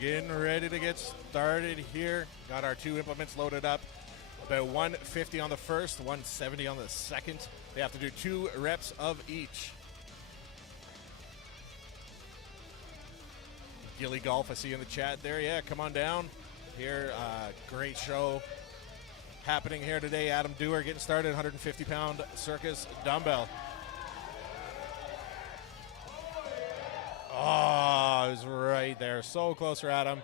Getting ready to get started here. Got our 2 implements loaded up. About 150 on the first, 170 on the second. They have to do 2 reps of each. Gilly Golf, I see you in the chat there. Yeah, come on down here. Great show happening here today. Adam Dewar getting started, 150-pound circus dumbbell. Oh, it was right there. So close for Adam.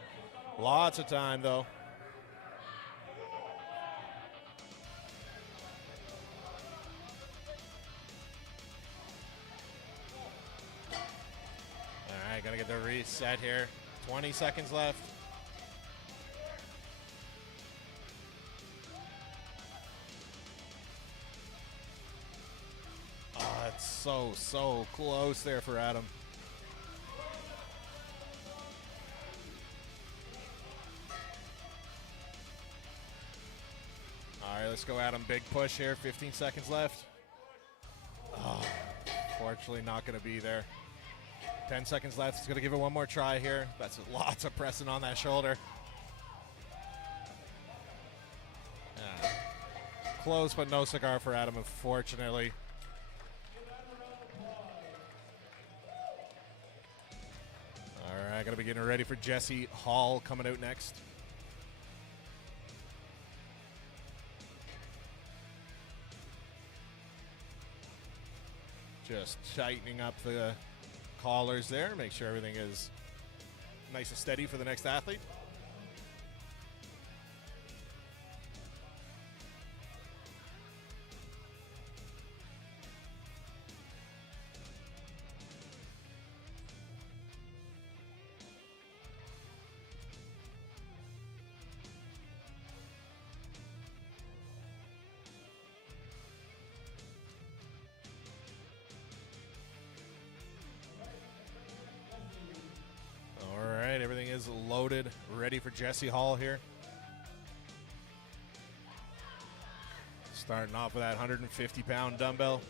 Lots of time, though. All right, got to get the reset here. 20 seconds left. so close there for Adam. All right, let's go, Adam. Big push here. 15 seconds left. Oh, fortunately not going to be there. 10 seconds left. He's going to give it one more try here. That's lots of pressing on that shoulder. Yeah. Close, but no cigar for Adam, unfortunately. All right, got to be getting ready for Jesse Hall coming out next. Just tightening up the collars there. Make sure everything is nice and steady for the next athlete. Everything is loaded, ready for Jesse Hall here. Starting off with that 150-pound dumbbell.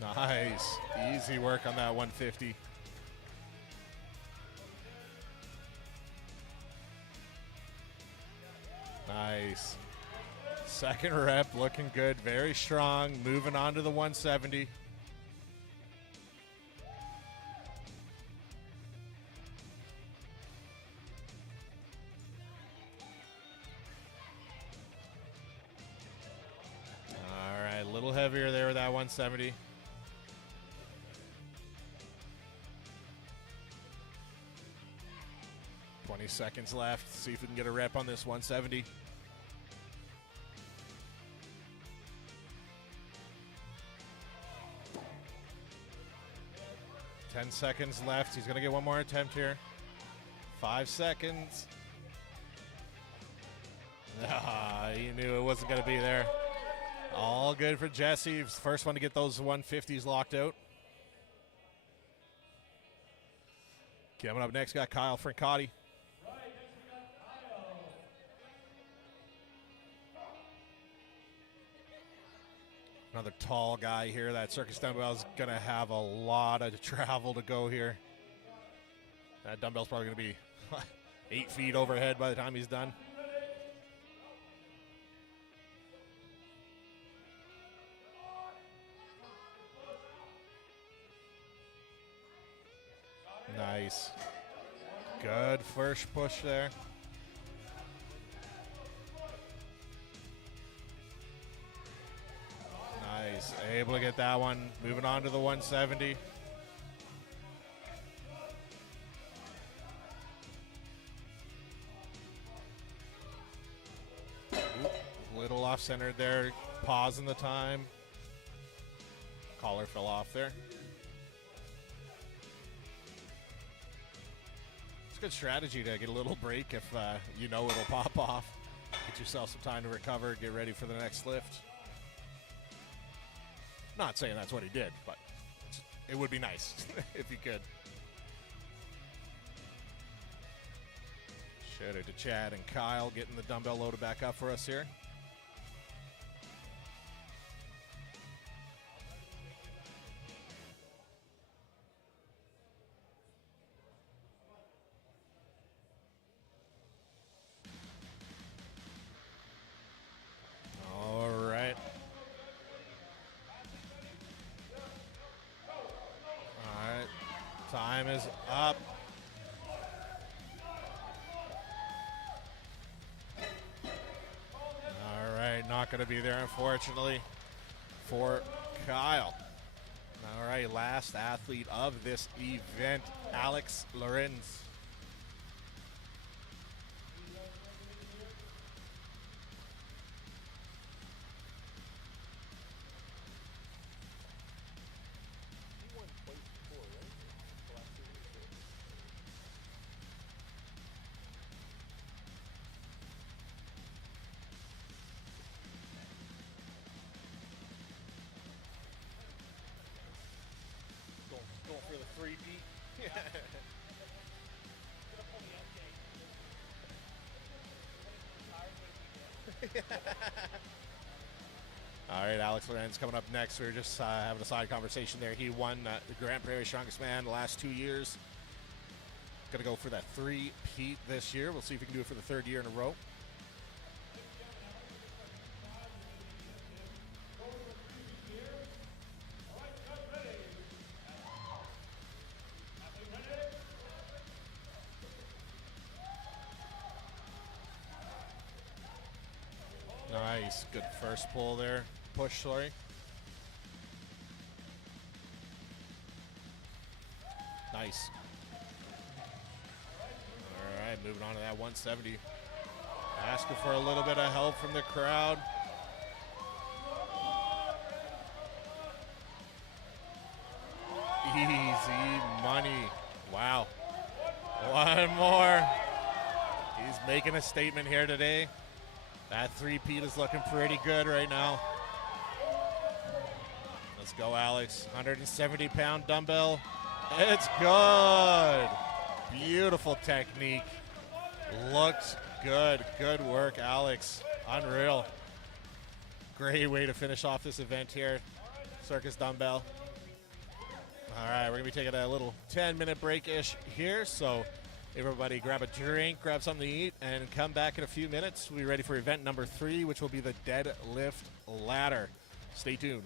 Nice. Easy work on that 150. Nice. Second rep, looking good, very strong. Moving on to the 170. All right, a little heavier there with that 170. Seconds left. See if we can get a rep on this 170. Ten seconds left. He's going to get one more attempt here. 5 seconds. He knew it wasn't going to be there. All good for Jesse. He's the first one to get those 150s locked out. Coming up next, got Kyle Francati. Another tall guy here. That circus dumbbell is going to have a lot of travel to go here. That dumbbell's probably going to be 8 feet overhead by the time he's done. Nice. Good first push there. Nice. Able to get that one. Moving on to the 170. Little off-centered there. Pausing the time. Collar fell off there. It's a good strategy to get a little break if you know it'll pop off. Get yourself some time to recover. Get ready for the next lift. Not saying that's what he did, but it would be nice if he could. Shout out to Chad and Kyle getting the dumbbell loaded back up for us here. Time is up. All right, not going to be there, unfortunately, for Kyle. All right, last athlete of this event, Alex Lorenz. the three-peat. All right, Alex Lorenz coming up next. We were just having a side conversation there. He won the Grande Prairie's Strongest Man the last 2 years. Going to go for that three-peat this year. We'll see if he can do it for the third year in a row. Nice. Good first pull there. Push, sorry. Nice. All right, moving on to that 170. Asking for a little bit of help from the crowd. Easy money. Wow. One more. He's making a statement here today. That three-peat is looking pretty good right now. Let's go, Alex. 170-pound dumbbell. It's good. Beautiful technique. Looks good. Good work, Alex. Unreal. Great way to finish off this event here. Circus dumbbell. All right, we're going to be taking a little 10-minute break-ish here, so everybody grab a drink, grab something to eat, and come back in a few minutes. We'll be ready for event number 3, which will be the deadlift ladder. Stay tuned.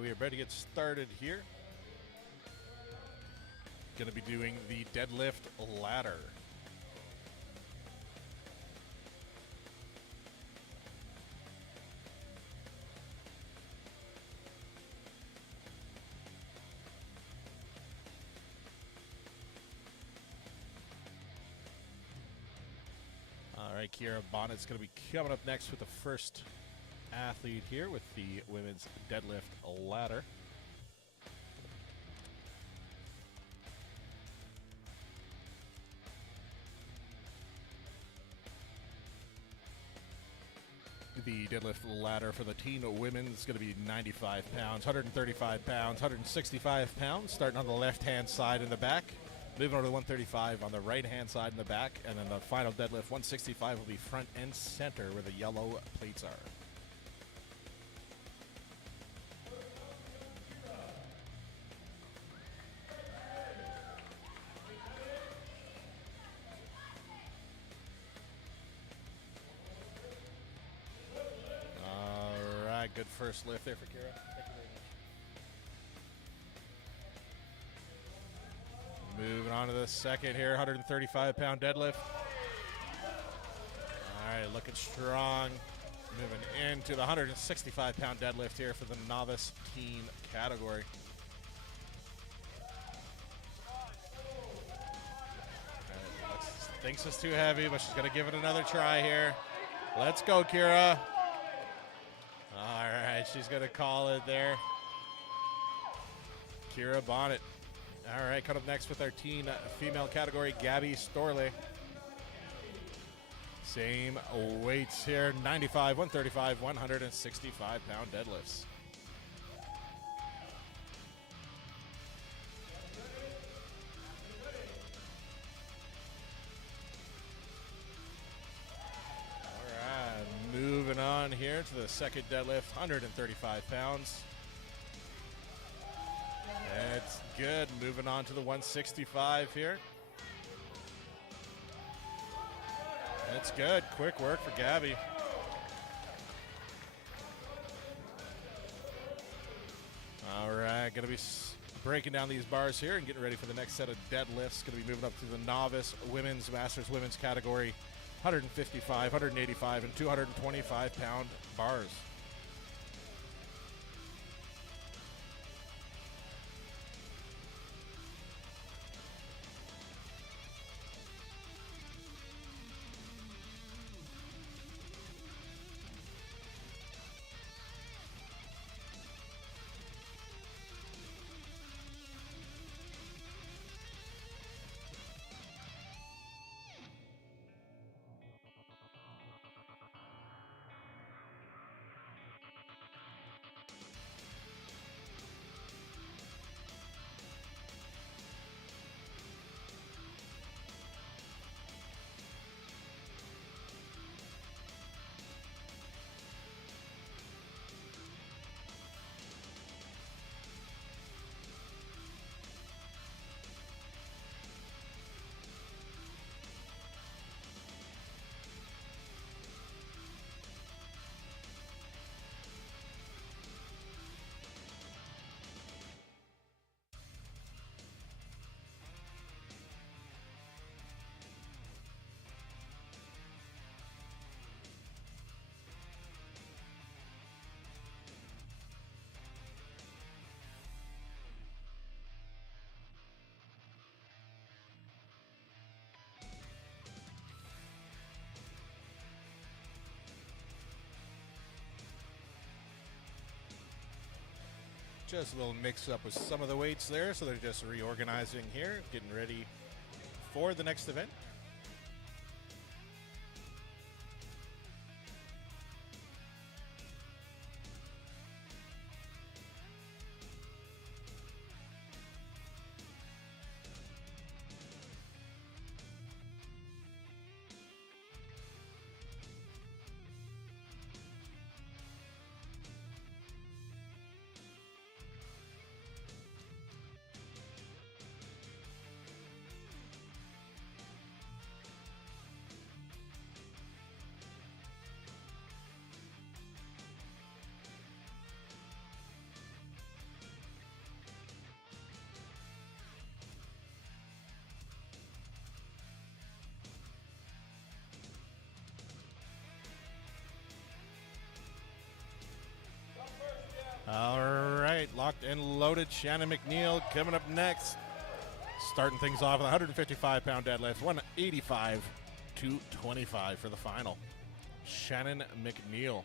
right, we are ready to get started here. Going to be doing the deadlift ladder. All right, Kira Bonnet's going to be coming up next with the first athlete here with the women's deadlift ladder. The deadlift ladder for the teen women is going to be 95 pounds, 135 pounds, 165 pounds, starting on the left-hand side in the back. Moving over to the 135 on the right-hand side in the back, and then the final deadlift, 165, will be front and center where the yellow plates are. All right, good first lift there for Kira. Thank you very much. Moving on to the second here, 135-pound deadlift. All right, looking strong. Moving into the 165-pound deadlift here for the novice teen category. Thinks it's too heavy, but she's going to give it another try here. Let's go, Kira. All right, she's going to call it there. Kira Bonnet. All right, cut up next with our teen female category, Gabby Storley. Same weights here, 95, 135, 165-pound deadlifts. All right, moving on here to the second deadlift, 135 pounds. That's good. Moving on to the 165 here. That's good. Quick work for Gabby. All right, going to be breaking down these bars here and getting ready for the next set of deadlifts. Going to be moving up to the novice women's, masters women's category, 155, 185, and 225-pound bars. Just a little mix up with some of the weights there, so they're just reorganizing here, getting ready for the next event. All right, locked and loaded. Shannon McNeil coming up next. Starting things off with 155-pound deadlifts, 185, 225 for the final. Shannon McNeil.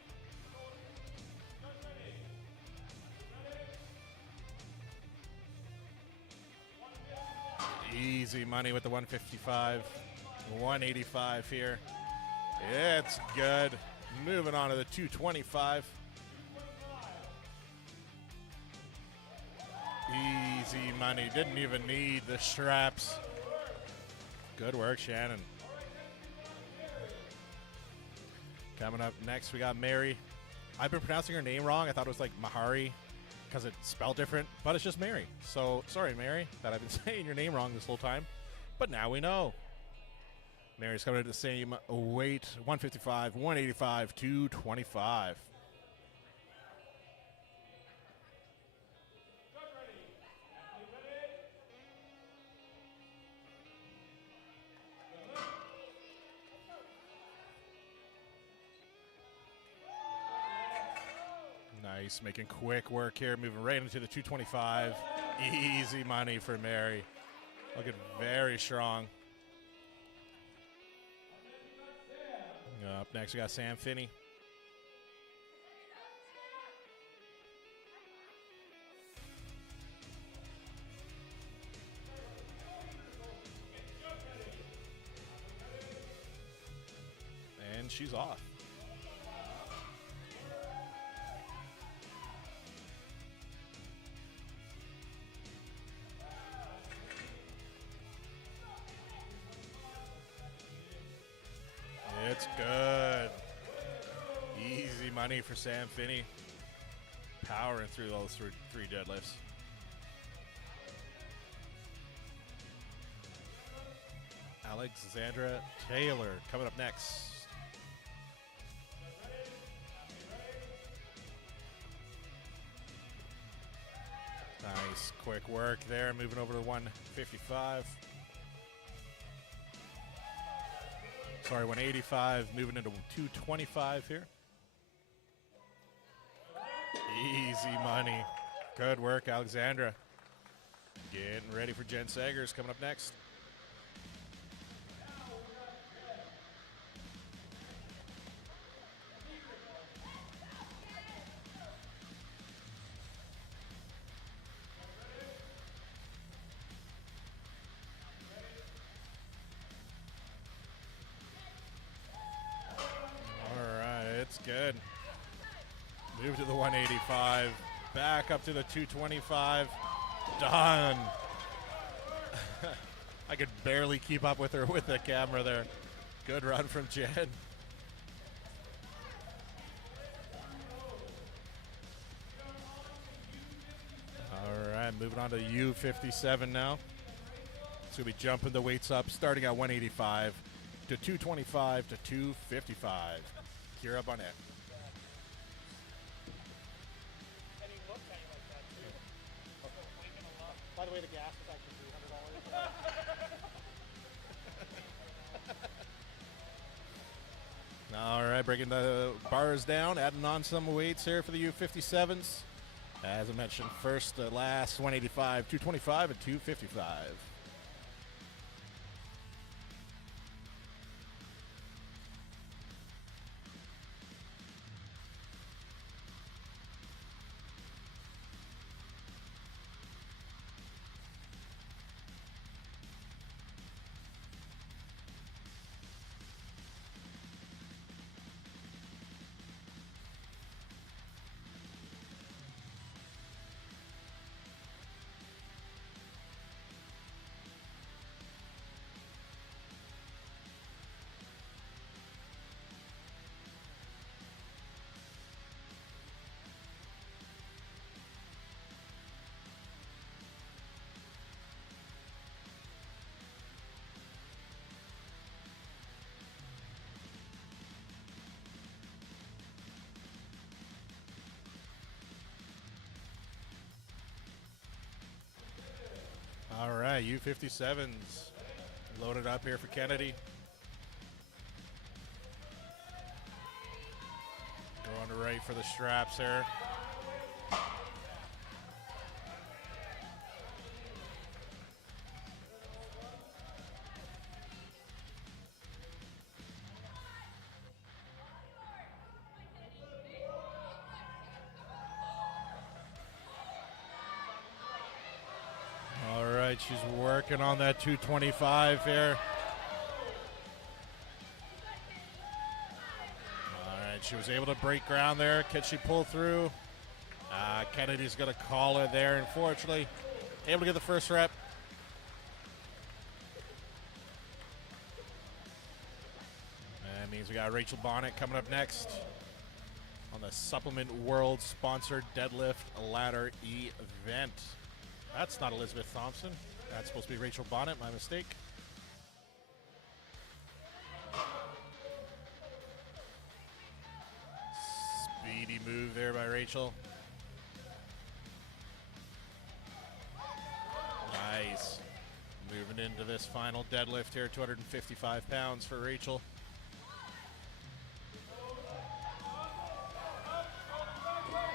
Easy money with the 155, 185 here. It's good. Moving on to the 225. Easy money. Didn't even need the straps. Good work, Shannon. Coming up next, we got Mary. I've been pronouncing her name wrong. I thought it was like Mahari because it's spelled different, but it's just Mary. So sorry, Mary, that I've been saying your name wrong this whole time. But now we know. Mary's coming to the same weight, 155, 185, 225. Nice, making quick work here, moving right into the 225. Easy money for Mary. Looking very strong. Up next, we got Sam Finney. And she's off. It's good. Easy money for Sam Finney. Powering through those three deadlifts. Alexandra Taylor coming up next. Nice quick work there. Moving over to 155. Sorry, 185, moving into 225 here. Easy money. Good work, Alexandra. Getting ready for Jen Sagers coming up next. Good. Move to the 185. Back up to the 225. Done. I could barely keep up with her with the camera there. Good run from Jen. All right, moving on to U57 now. So we'll be jumping the weights up, starting at 185 to 225 to 255. Kira Barnett. And he looked at you like that too. By the way, the gas is actually $300. All right, breaking the bars down, adding on some weights here for the U57s. As I mentioned, first to last, 185, 225, and 255. All right, U57s loaded up here for Kennedy. Going to right for the straps here. right, she's working on that 225 here. All right, she was able to break ground there. Can she pull through? Kennedy's going to call her there, unfortunately. Able to get the first rep. That means we got Rachel Bonnet coming up next on the Supplement World sponsored deadlift ladder event. That's not Elizabeth Thompson. That's supposed to be Rachel Bonnet, my mistake. Speedy move there by Rachel. Nice. Moving into this final deadlift here, 255 pounds for Rachel.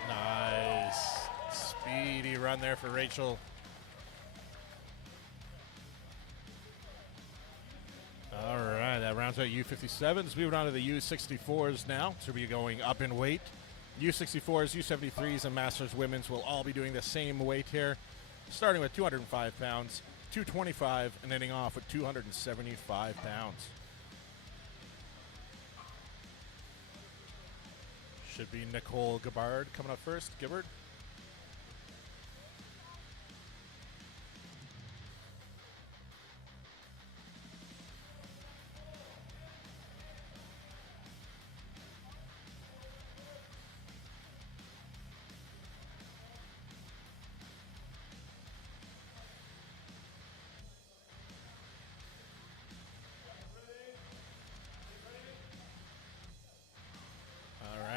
Nice. Speedy run there for Rachel. All right, that rounds out U57s. Moving on to the U64s now. So we're going up in weight. U64s, U73s, and Masters Women's will all be doing the same weight here. Starting with 205 pounds, 225, and ending off with 275 pounds. Should be Nicole Gibbard coming up first. Gibbard.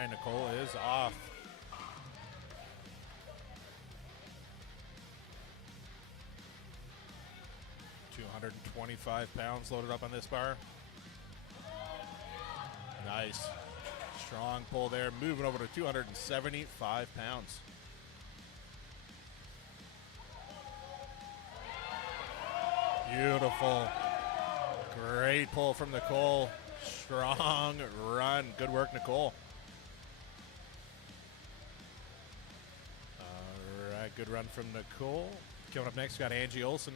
Nicole is off. $225 loaded up on this bar. Nice. Strong pull there. Moving over to 275 pounds. Beautiful. Great pull from Nicole. Strong run. Good work, Nicole. Good run from Nicole. Coming up next, we got Angie Olsen.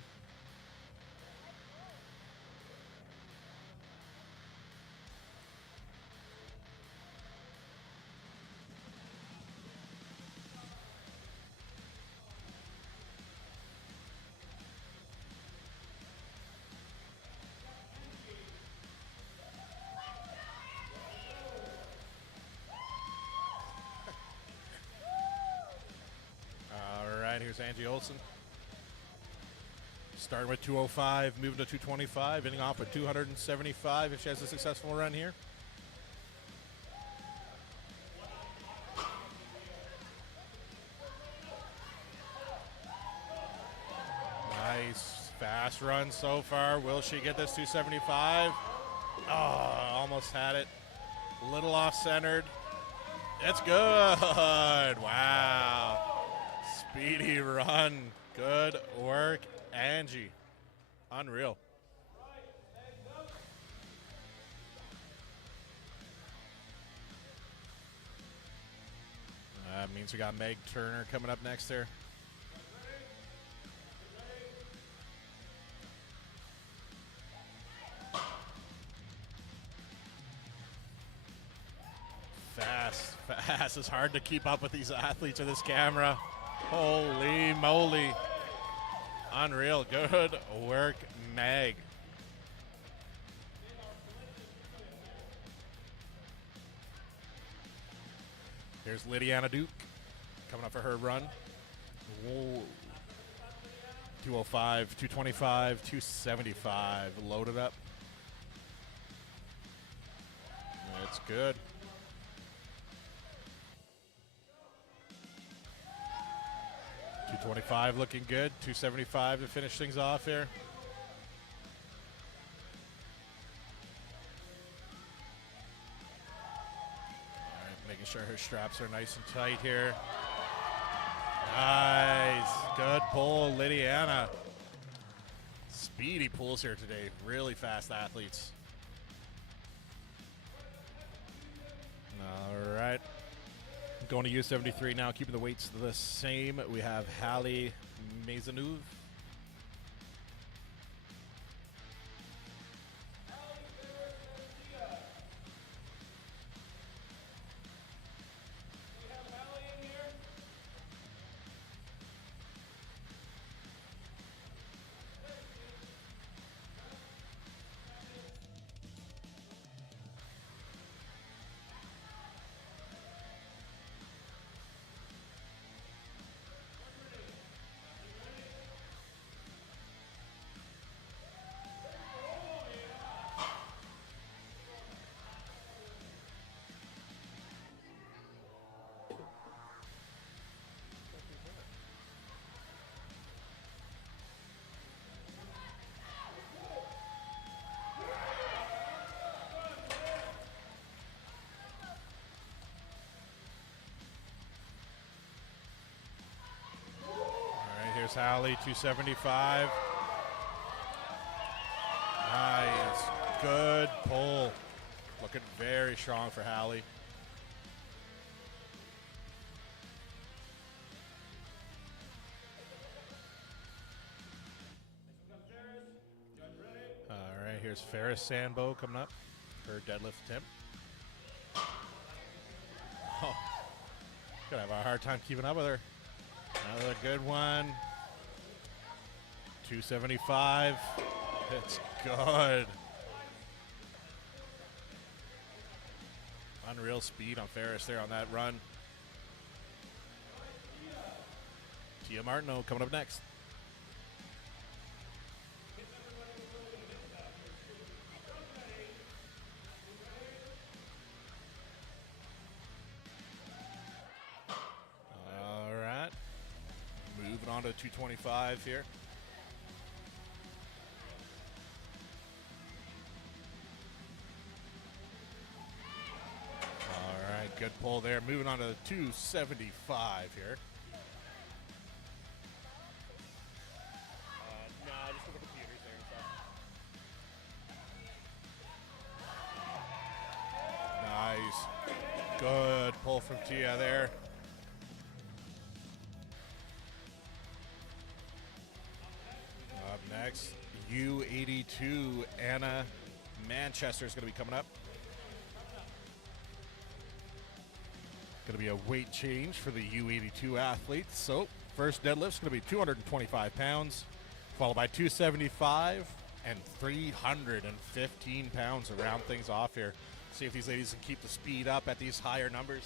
Here's Angie Olsen. Starting with 205, moving to 225, ending off with 275 if she has a successful run here. Nice. Fast run so far. Will she get this 275? Oh, almost had it. A little off-centered. It's good. Wow. Speedy run. Good work, Angie. Unreal. That means we got Meg Turner coming up next there. Fast. It's hard to keep up with these athletes with this camera. Holy moly. Unreal. Good work, Meg. Here's Lydiana Duke coming up for her run. Whoa. 205, 225, 275. Loaded up. It's good. 225 looking good. 275 to finish things off here. All right, making sure her straps are nice and tight here. Nice. Good pull, Lydiana. Speedy pulls here today. Really fast athletes. All right. Going to U73 now, keeping the weights the same. We have Hallie Maisonneuve. Hallie, 275. Nice. Good pull. Looking very strong for Hallie. All right, here's Ferris Sandbo coming up. Her deadlift attempt. Oh, gonna have a hard time keeping up with her. Another good one. 275. It's good. Unreal speed on Ferris there on that run. Tia Martineau coming up next. All right. Moving on to 225 here. Good pull there. Moving on to 275 here. Nah, just with the computers there and stuff. Nice. Good pull from Tia there. Up next, U82 Anna Manchester is going to be coming up. Going to be a weight change for the U82 athletes. So first deadlift's going to be 225 pounds, followed by 275 and 315 pounds to round things off here. See if these ladies can keep the speed up at these higher numbers.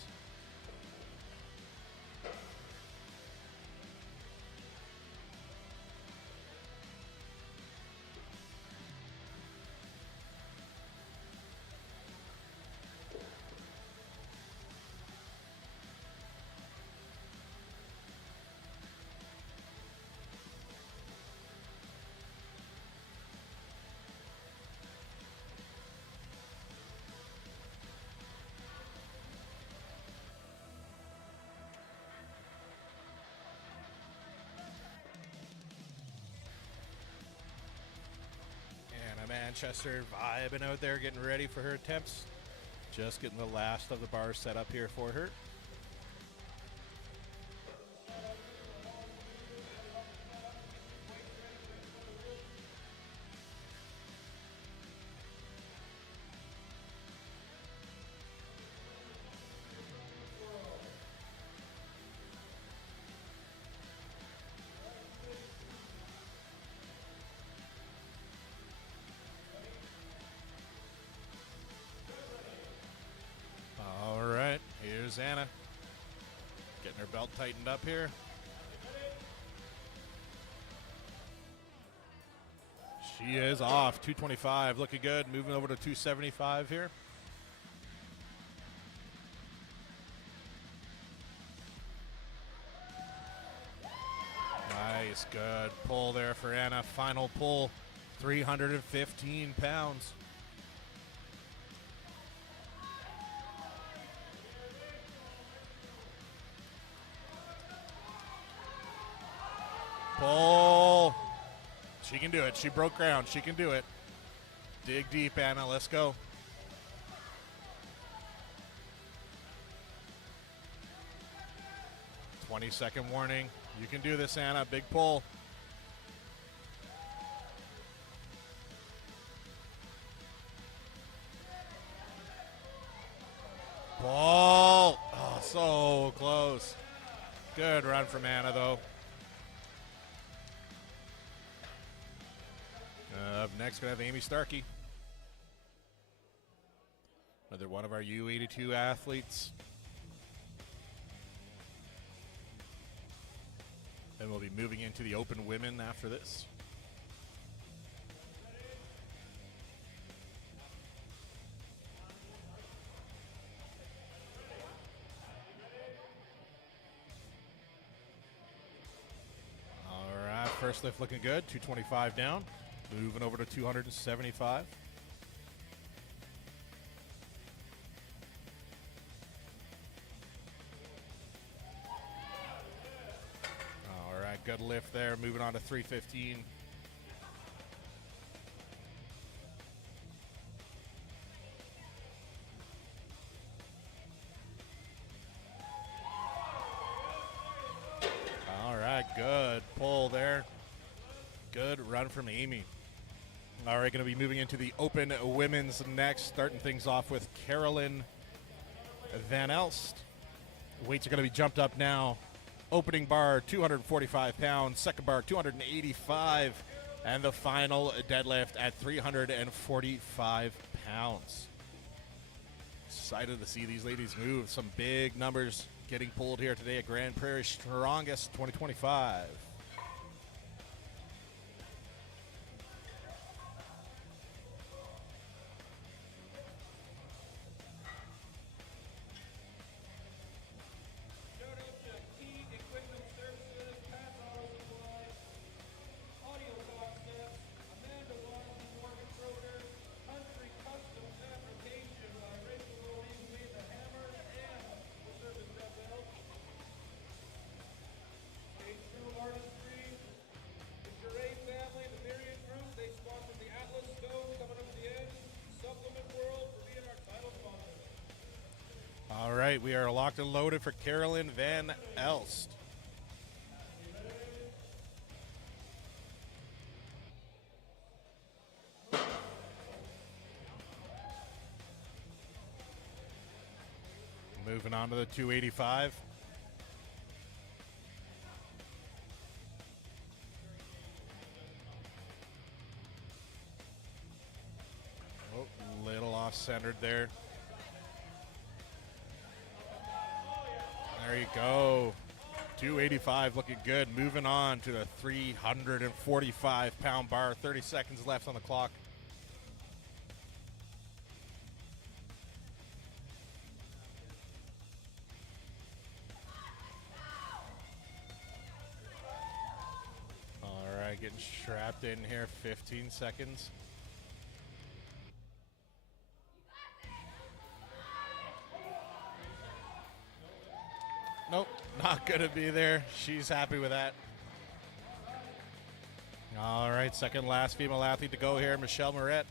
Manchester vibing out there, getting ready for her attempts. Just getting the last of the bars set up here for her. Anna getting her belt tightened up here. She is off. 225 looking good. Moving over to 275 here. Nice, good pull there for Anna. Final pull, 315 pounds. Pull. She can do it. She broke ground. She can do it. Dig deep, Anna. Let's go. "20-second warning. You can do this, Anna. Big pull. Pull. Oh, so close. Good run from Anna, though. Up next, going to have Amy Starkey. Another one of our U82 athletes. And we'll be moving into the open women after this. All right, first lift looking good, 225 down. Moving over to 275. All right, good lift there. Moving on to 315. All right, good pull there. Good run from Amy. All right, going to be moving into the open women's next, starting things off with Carolyn Van Elst. Weights are going to be jumped up now. Opening bar, 245 pounds. Second bar, 285. And the final deadlift at 345 pounds. Excited to see these ladies move. Some big numbers getting pulled here today at Grande Prairie's Strongest 2025. All right, we are locked and loaded for Carolyn Van Elst. Moving on to the 285. Oh, little off-centered there. There you go. 285 looking good. Moving on to the 345-pound bar. 30 seconds left on the clock. All right, getting strapped in here. 15 seconds. Nope, not going to be there. She's happy with that. All right, second last female athlete to go here, Michelle Moret.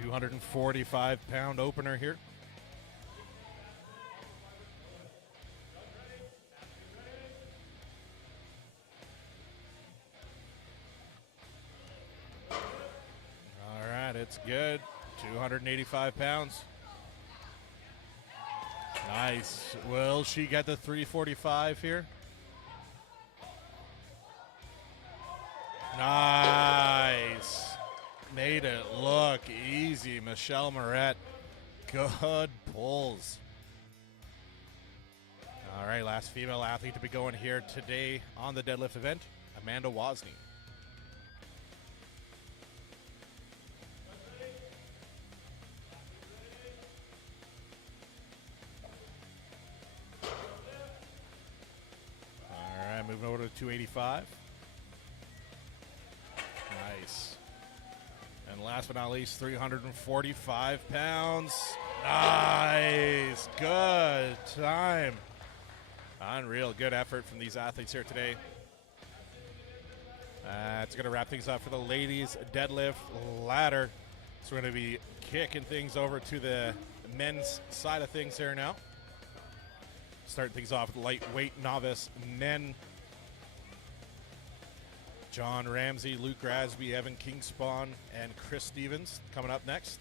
245-pound opener here. All right, it's good. 285 pounds. Nice. Will she get the 345 here? Nice. Made it look easy. Michelle Moret. Good pulls. All right, last female athlete to be going here today on the deadlift event, Amanda Wozni. Moving over to 285. Nice. And last but not least, 345 pounds. Nice. Good time. Unreal. Good effort from these athletes here today. It's going to wrap things up for the ladies' deadlift ladder. So we're going to be kicking things over to the men's side of things here now. Starting things off with lightweight novice men. John Ramsey, Luke Grasby, Evan Kingspawn, and Chris Stevens coming up next.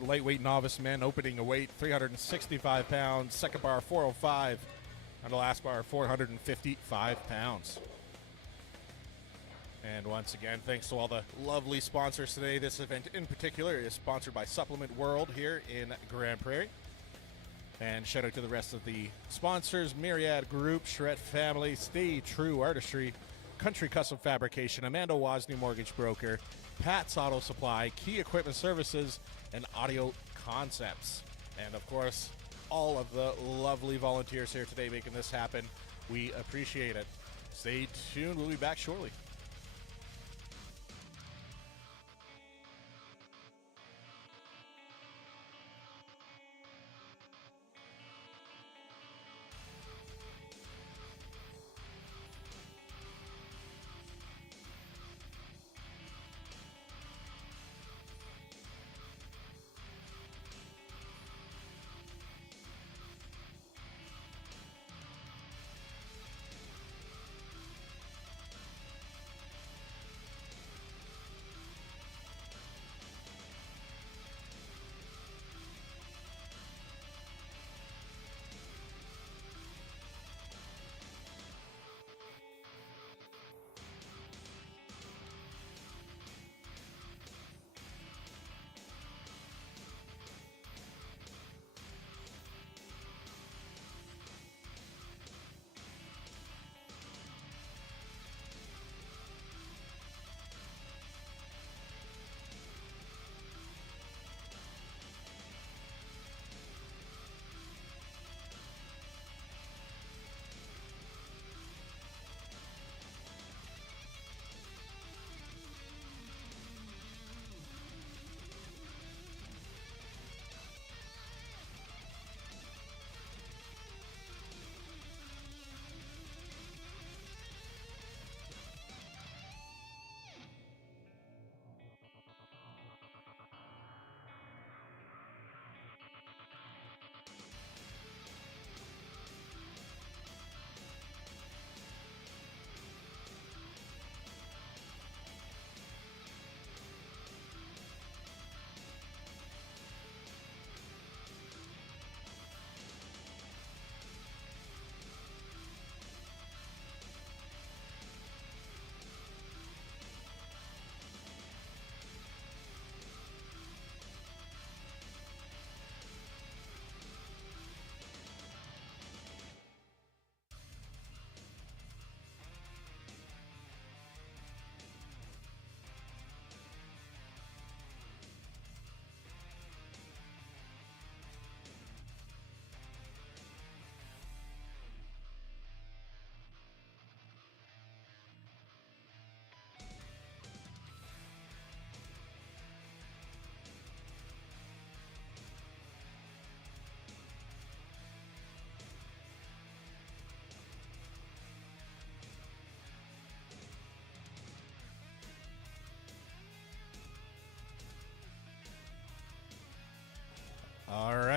Lightweight novice men opening a weight 365 pounds, second bar 405, and the last bar 455 pounds. And once again, thanks to all the lovely sponsors today. This event in particular is sponsored by Supplement World here in Grande Prairie. And shout out to the rest of the sponsors: Myriad Group, Charette Family, Stay True Artistry, Country Custom Fabrication, Amanda Wozni Mortgage Broker, Pat's Auto Supply, Key Equipment Services, and Audio Concepts. And of course, all of the lovely volunteers here today making this happen. We appreciate it. Stay tuned. We'll be back shortly.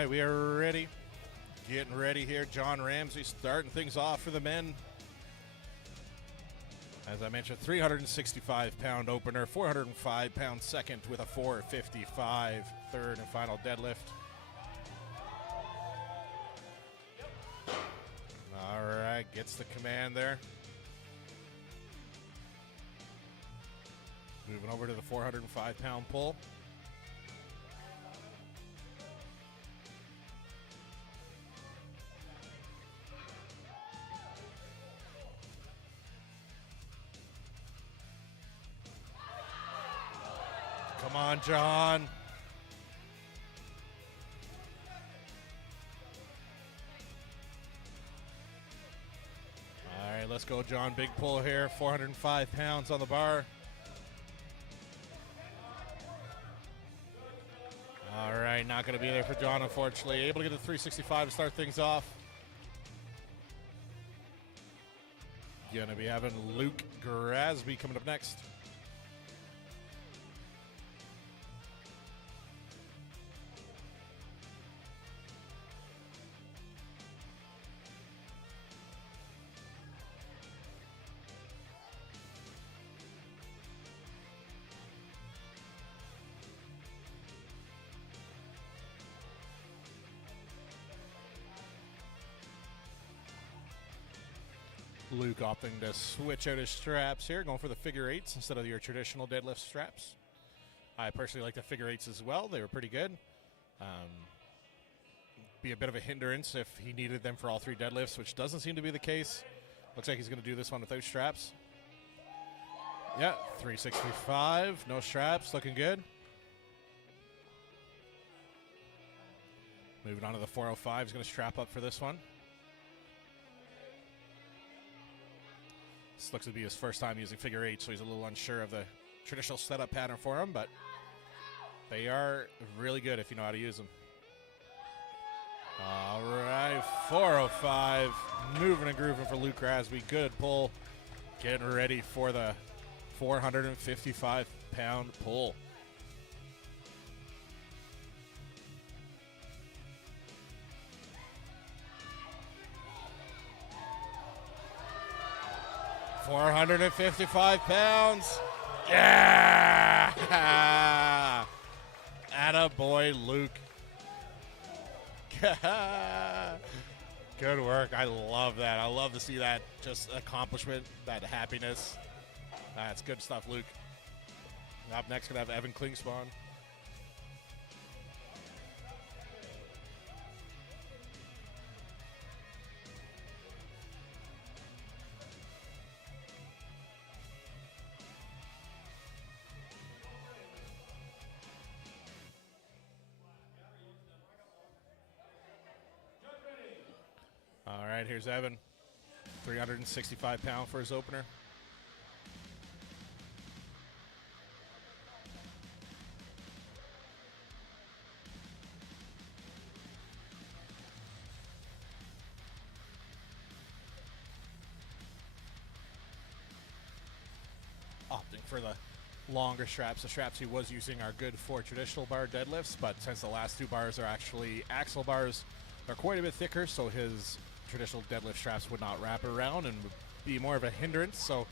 right, we are ready. Getting ready here. John Ramsey starting things off for the men. As I mentioned, 365-pound opener, 405-pound second with a 455 third and final deadlift. All right, gets the command there. Moving over to the 405-pound pull. Come on, John. All right, let's go, John. Big pull here. 405 pounds on the bar. All right, not going to be there for John, unfortunately. Able to get to 365 to start things off. Going to be having Luke Grasby coming up next. Luke opting to switch out his straps here, going for the figure eights instead of your traditional deadlift straps. I personally like the figure eights as well. They were pretty good. Be a bit of a hindrance if he needed them for all three deadlifts, which doesn't seem to be the case. Looks like he's going to do this one without straps. Yeah, 365, no straps, looking good. Moving on to the 405, he's going to strap up for this one. This looks to be his first time using figure eight, so he's a little unsure of the traditional setup pattern for him, but they are really good if you know how to use them. All right, 405, moving and grooving for Luke Grasby. Good pull, getting ready for the 455-pound pull. £455. Yeah! Attaboy, Luke. Good work. I love that. I love to see that just accomplishment, that happiness. That's good stuff, Luke. Up next, going to have Evan Klingspawn. All right, here's Evan. 365-pound for his opener. Opting for the longer straps. The straps he was using are good for traditional bar deadlifts, but since the last two bars are actually axle bars, they're quite a bit thicker, so his traditional deadlift straps would not wrap around and would be more of a hindrance, so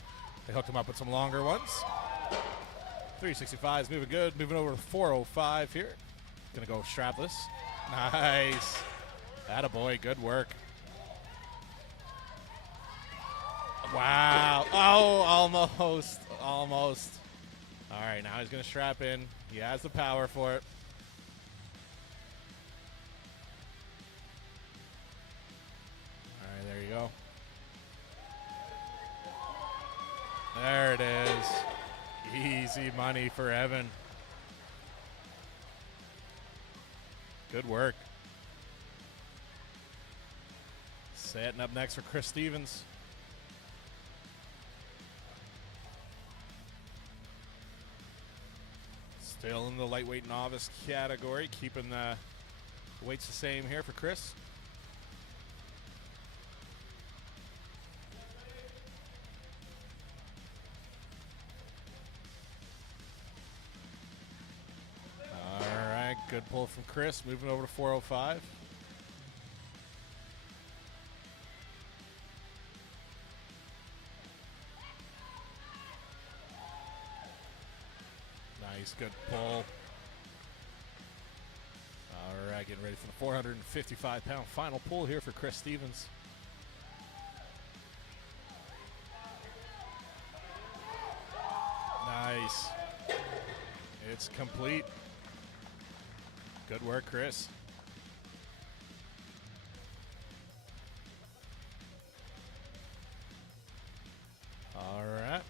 they hooked him up with some longer ones. 365 is moving good. Moving over to 405 here. Gonna go strapless. Nice. Attaboy, good work. Wow. Oh, almost. Almost. All right, now he's gonna strap in. He has the power for it. There you go. There it is. Easy money for Evan. Good work. Setting up next for Chris Stevens. Still in the lightweight novice category, keeping the weights the same here for Chris. Good pull from Chris, moving over to 405. Nice, good pull. All right, getting ready for the 455-pound final pull here for Chris Stevens. Nice. It's complete. Good work, Chris. All right.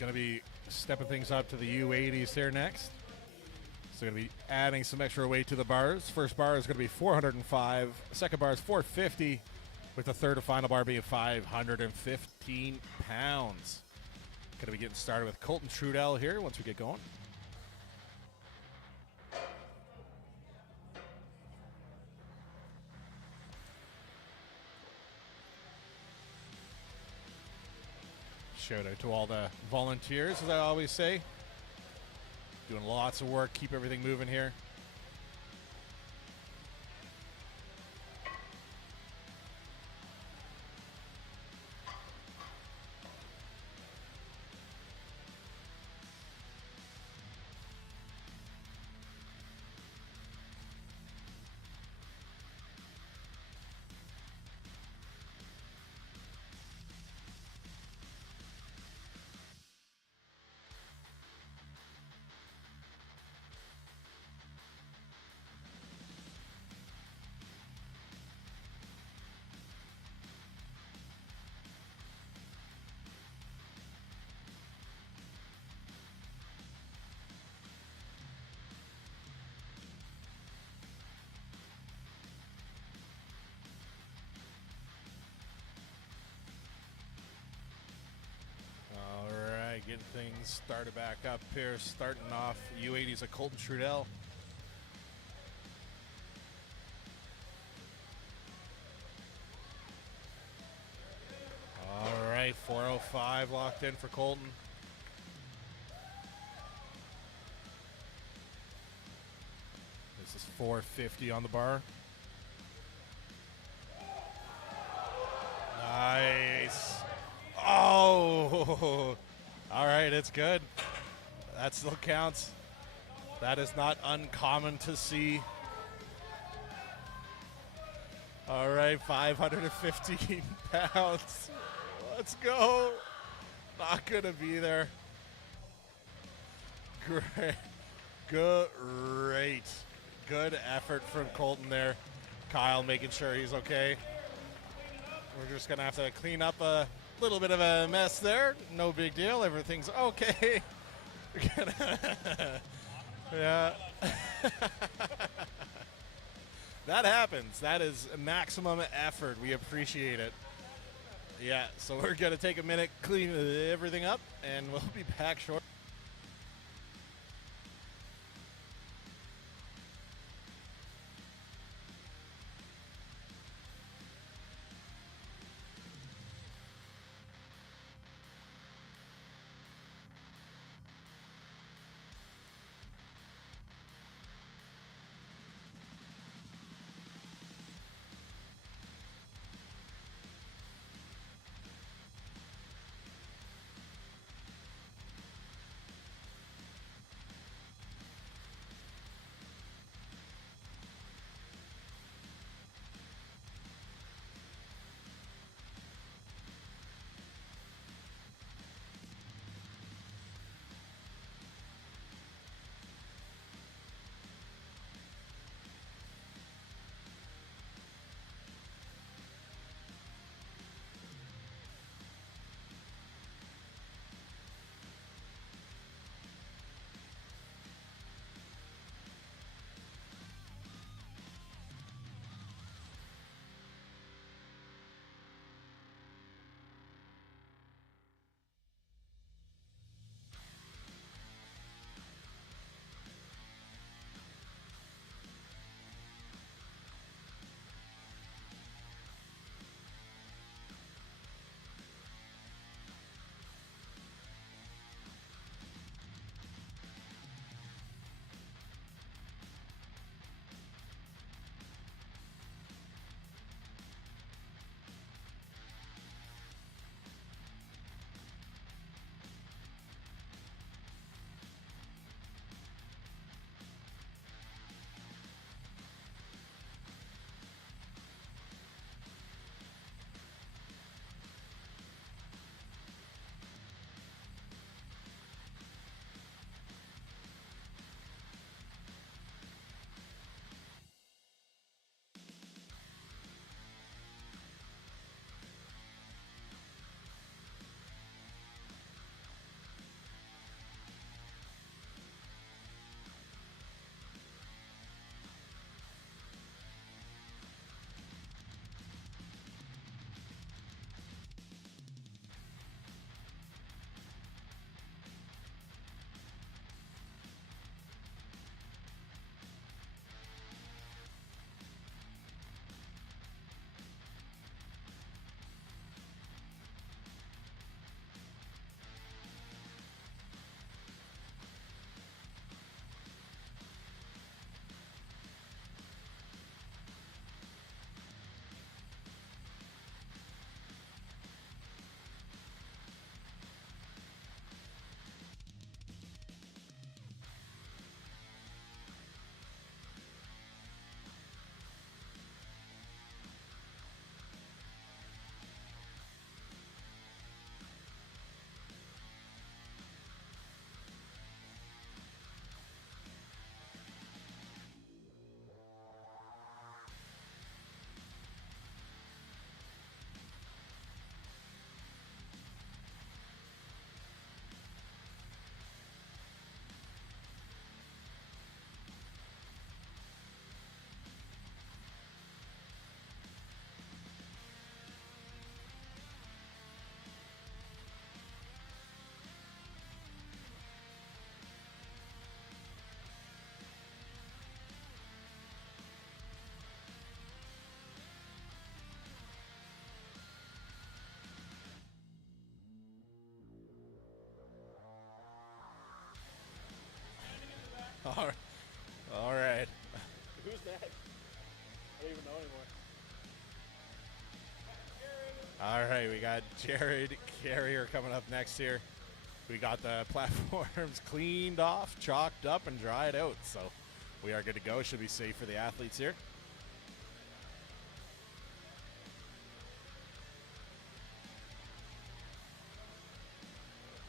Going to be stepping things up to the U80s here next. So going to be adding some extra weight to the bars. First bar is going to be 405. Second bar is 450, with the third and final bar being 515 pounds. Going to be getting started with Colton Trudell here once we get going. Shout out to all the volunteers, as I always say. Doing lots of work, keep everything moving here. Getting things started back up here. Starting off U80s of Colton Trudell. All right, 405 locked in for Colton. This is 450 on the bar. Nice. Oh! All right, it's good. That still counts. That is not uncommon to see. All right, 515 pounds. Let's go. Not going to be there. Great. Great. Good effort from Colton there. Kyle making sure he's okay. We're just going to have to clean up a little bit of a mess there. No big deal. Everything's okay. Yeah. That happens. That is maximum effort. We appreciate it. Yeah, so we're going to take a minute, clean everything up, and we'll be back shortly. All right, we got Jared Carrier coming up next here. We got the platforms cleaned off, chalked up, and dried out. So we are good to go. Should be safe for the athletes here.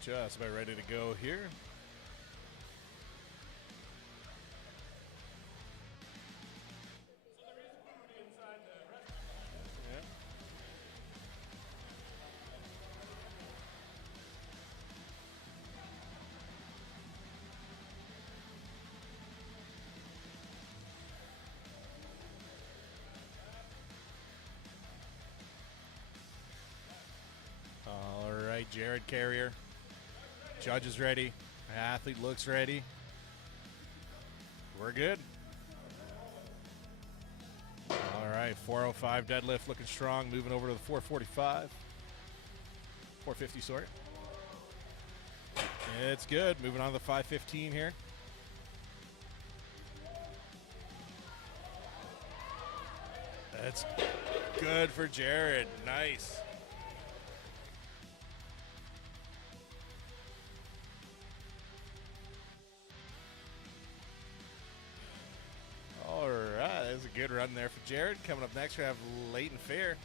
Just about ready to go here. All right, Jared Carrier. Judge is ready. Athlete looks ready. We're good. All right, 405 deadlift looking strong. Moving over to the 445. 450, sorry. It's good. Moving on to the 515 here. That's good for Jared. Nice. All right, that's a good run there for Jared. Coming up next, we have Leighton Fair.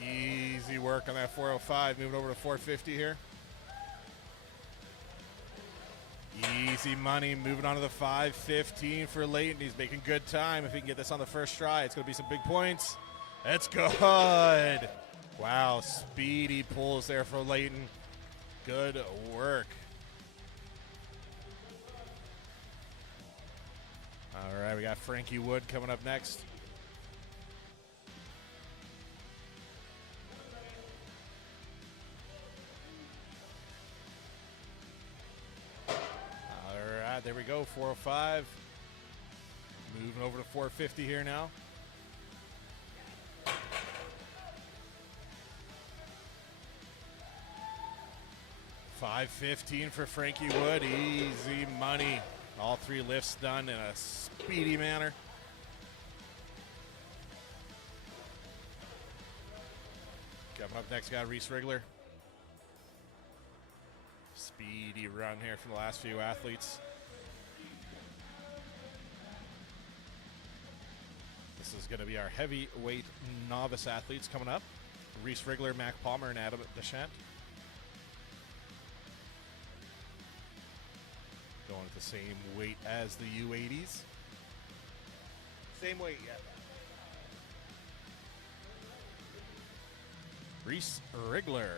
Easy work on that 405. Moving over to 450 here. Easy money. Moving on to the 515 for Leighton. He's making good time. If he can get this on the first try, it's going to be some big points. That's good. Wow, speedy pulls there for Leighton. Good work. All right, we got Frankie Wood coming up next. There we go, 405. Moving over to 450 here now. $515 for Frankie Wood. Easy money. All three lifts done in a speedy manner. Coming up next, got Reese Rigler. Speedy run here from the last few athletes. This is going to be our heavyweight novice athletes coming up. Reese Rigler, Mac Palmer, and Adam Deschamps. Going at the same weight as the U80s. Same weight, yeah. Reese Rigler.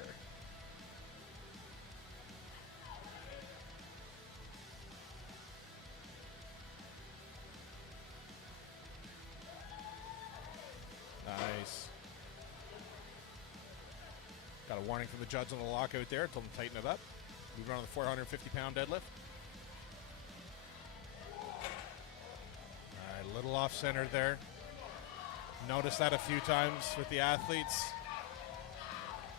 Nice. Got a warning from the judge on the lockout there. Told him to tighten it up. Moving on to the 450-pound deadlift. All right, a little off-center there. Noticed that a few times with the athletes.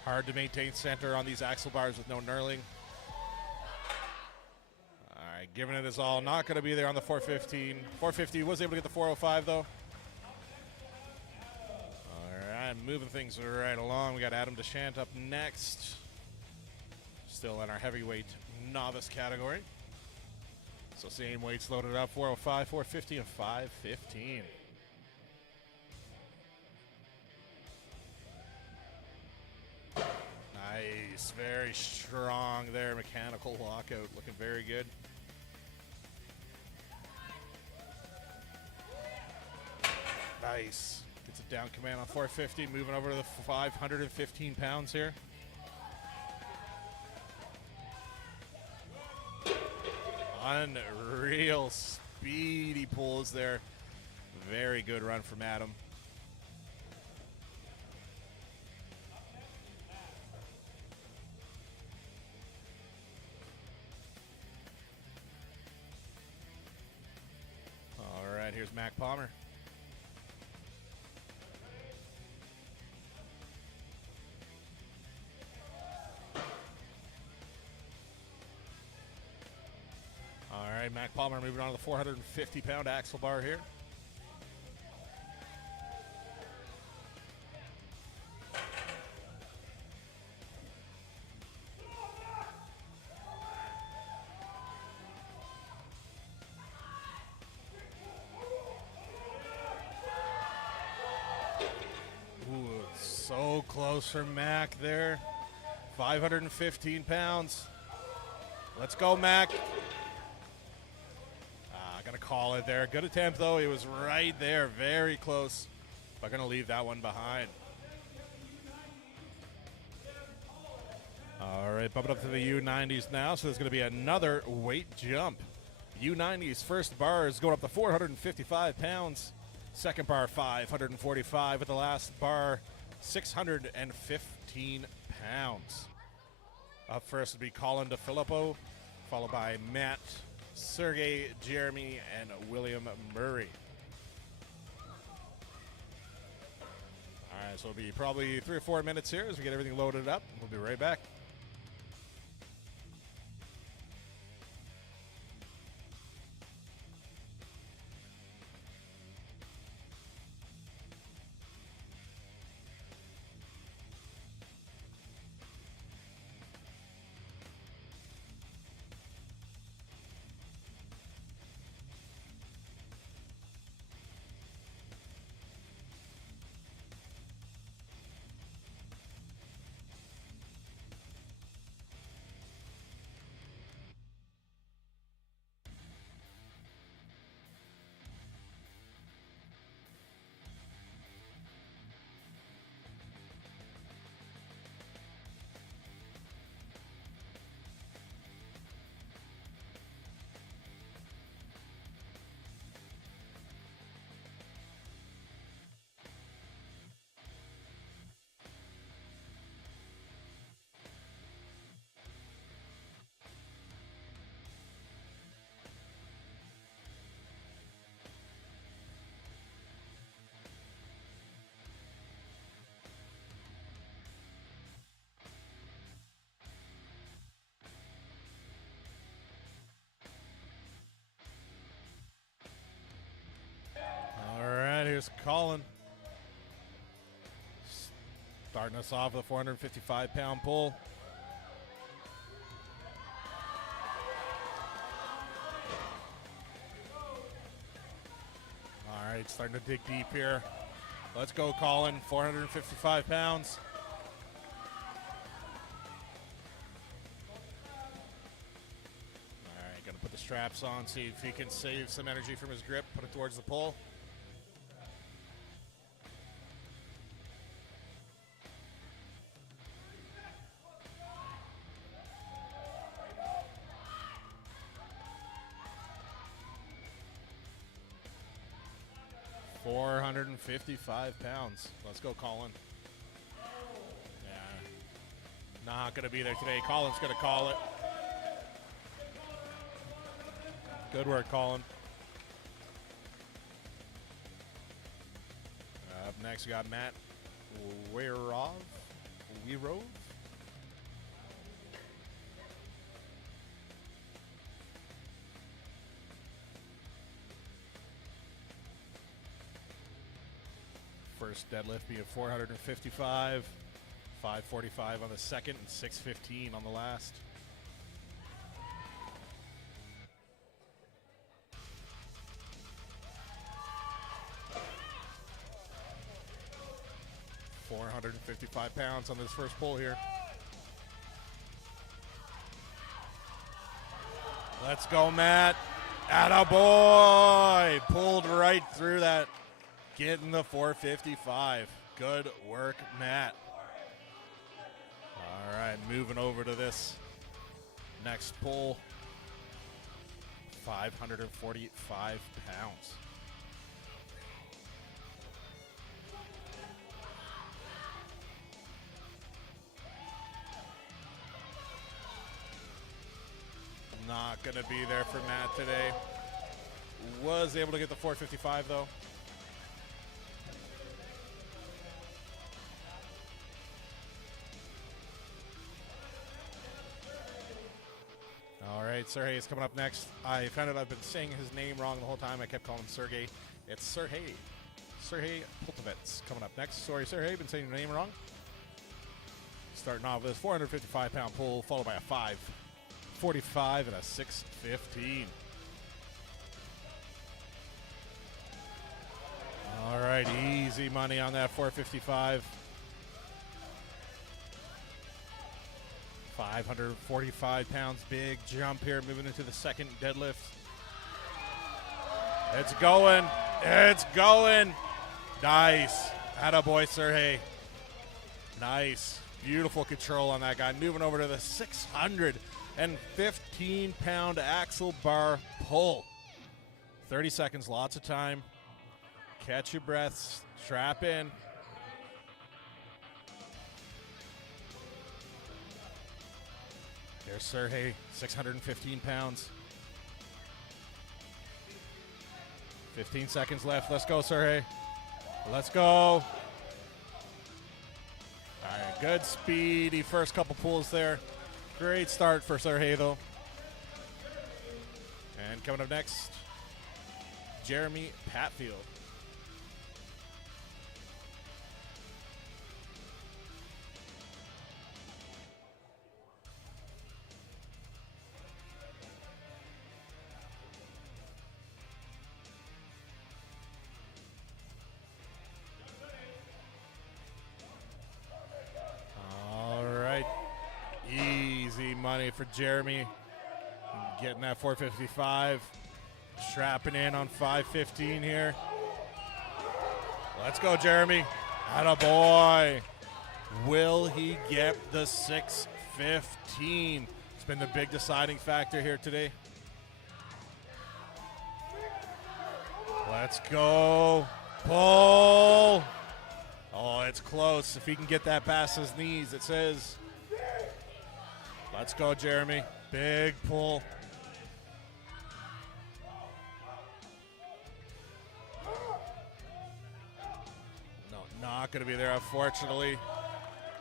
Hard to maintain center on these axle bars with no knurling. All right, giving it his all. Not going to be there on the 415. 450 was able to get the 405, though. Moving things right along. We got Adam Deschamps up next. Still in our heavyweight novice category. So same weights loaded up, 405, 450, and 515. Nice, very strong there. Mechanical lockout, looking very good. Nice. Gets a down command on 450, moving over to the 515 pounds here. Unreal speedy pulls there. Very good run from Adam. All right, here's Mac Palmer. right, Mac Palmer moving on to the 450-pound axle bar here. Ooh, so close for Mac there. 515 pounds. Let's go, Mac. Gonna call it there. Good attempt, though. He was right there, very close. But gonna leave that one behind. All right, bumping up to the U90s now. So there's gonna be another weight jump. U90's first bar is going up to 455 pounds. Second bar, 545. With the last bar, 615 pounds. Up first would be Colin DeFilippo, followed by Matt, Sergey, Jeremy, and William Murray. All right, so it'll be probably 3 or 4 minutes here as we get everything loaded up. We'll be right back. Here's Colin. Starting us off with a 455-pound pull. All right, starting to dig deep here. Let's go, Colin. 455 pounds. All right, gonna put the straps on, see if he can save some energy from his grip, put it towards the pull. £455. Let's go, Colin. Yeah. Not going to be there today. Colin's going to call it. Good work, Colin. Up next, we got Matt Weirov. First deadlift being 455, 545 on the second, and 615 on the last. £455 on this first pull here. Let's go, Matt. Attaboy! Pulled right through that. Getting the 455. Good work, Matt. All right, moving over to this next pull. 545 pounds. Not going to be there for Matt today. Was able to get the 455, though. right, Sergey is coming up next. I found out I've been saying his name wrong the whole time. I kept calling him Sergey. It's Sergey. Sergey Poltovets coming up next. Sorry, Sergey, been saying your name wrong. Starting off with this 455-pound pull, followed by a 545 and a 615. All right, easy money on that 455. 545 pounds, big jump here, moving into the second deadlift. It's going. It's going. Nice. Attaboy, Sergey. Nice. Beautiful control on that guy. Moving over to the 615-pound axle bar pull. 30 seconds, lots of time. Catch your breaths. Strap in. Here's Sergey, 615 pounds. 15 seconds left. Let's go, Sergey. Let's go. All right, good speedy first couple pulls there. Great start for Sergey, though. And coming up next, Jeremy Patfield. Money for Jeremy, getting that 455, strapping in on 515 here. Let's go, Jeremy. Attaboy. Will he get the 615? It's been the big deciding factor here today. Let's go. Pull. Oh, it's close. If he can get that past his knees, it says. Let's go, Jeremy. Big pull. No, not going to be there, unfortunately.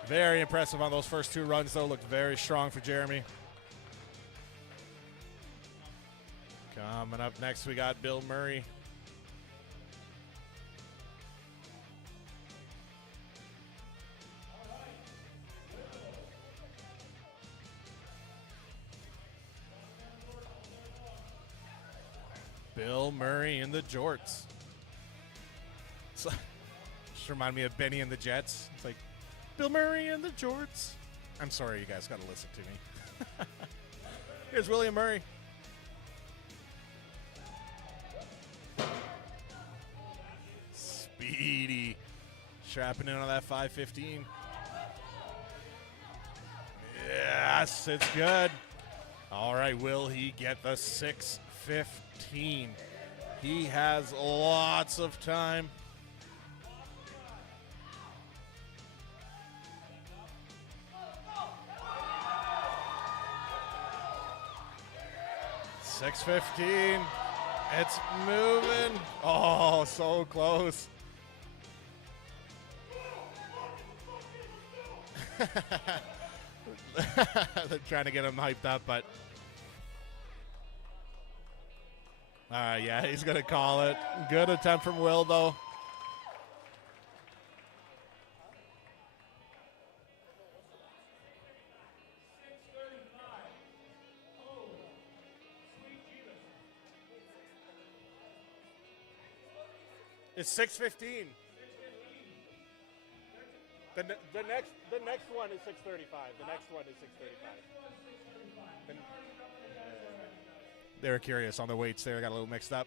Very impressive on those first two runs, though. Looked very strong for Jeremy. Coming up next, we got Bill Murray. Bill Murray in the jorts. It's like, just remind me of Benny and the Jets. It's like, Bill Murray and the jorts. I'm sorry, you guys got to listen to me. Here's William Murray. Speedy. Strapping in on that 515. Yes, it's good. All right, will he get the 615? He has lots of time. $615. It's moving. Oh, so close. They're trying to get him hyped up, but yeah, he's going to call it. Good attempt from Will, though. It's 615. The next one is 635. The next one is 635. They were curious on the weights there. Got a little mixed up.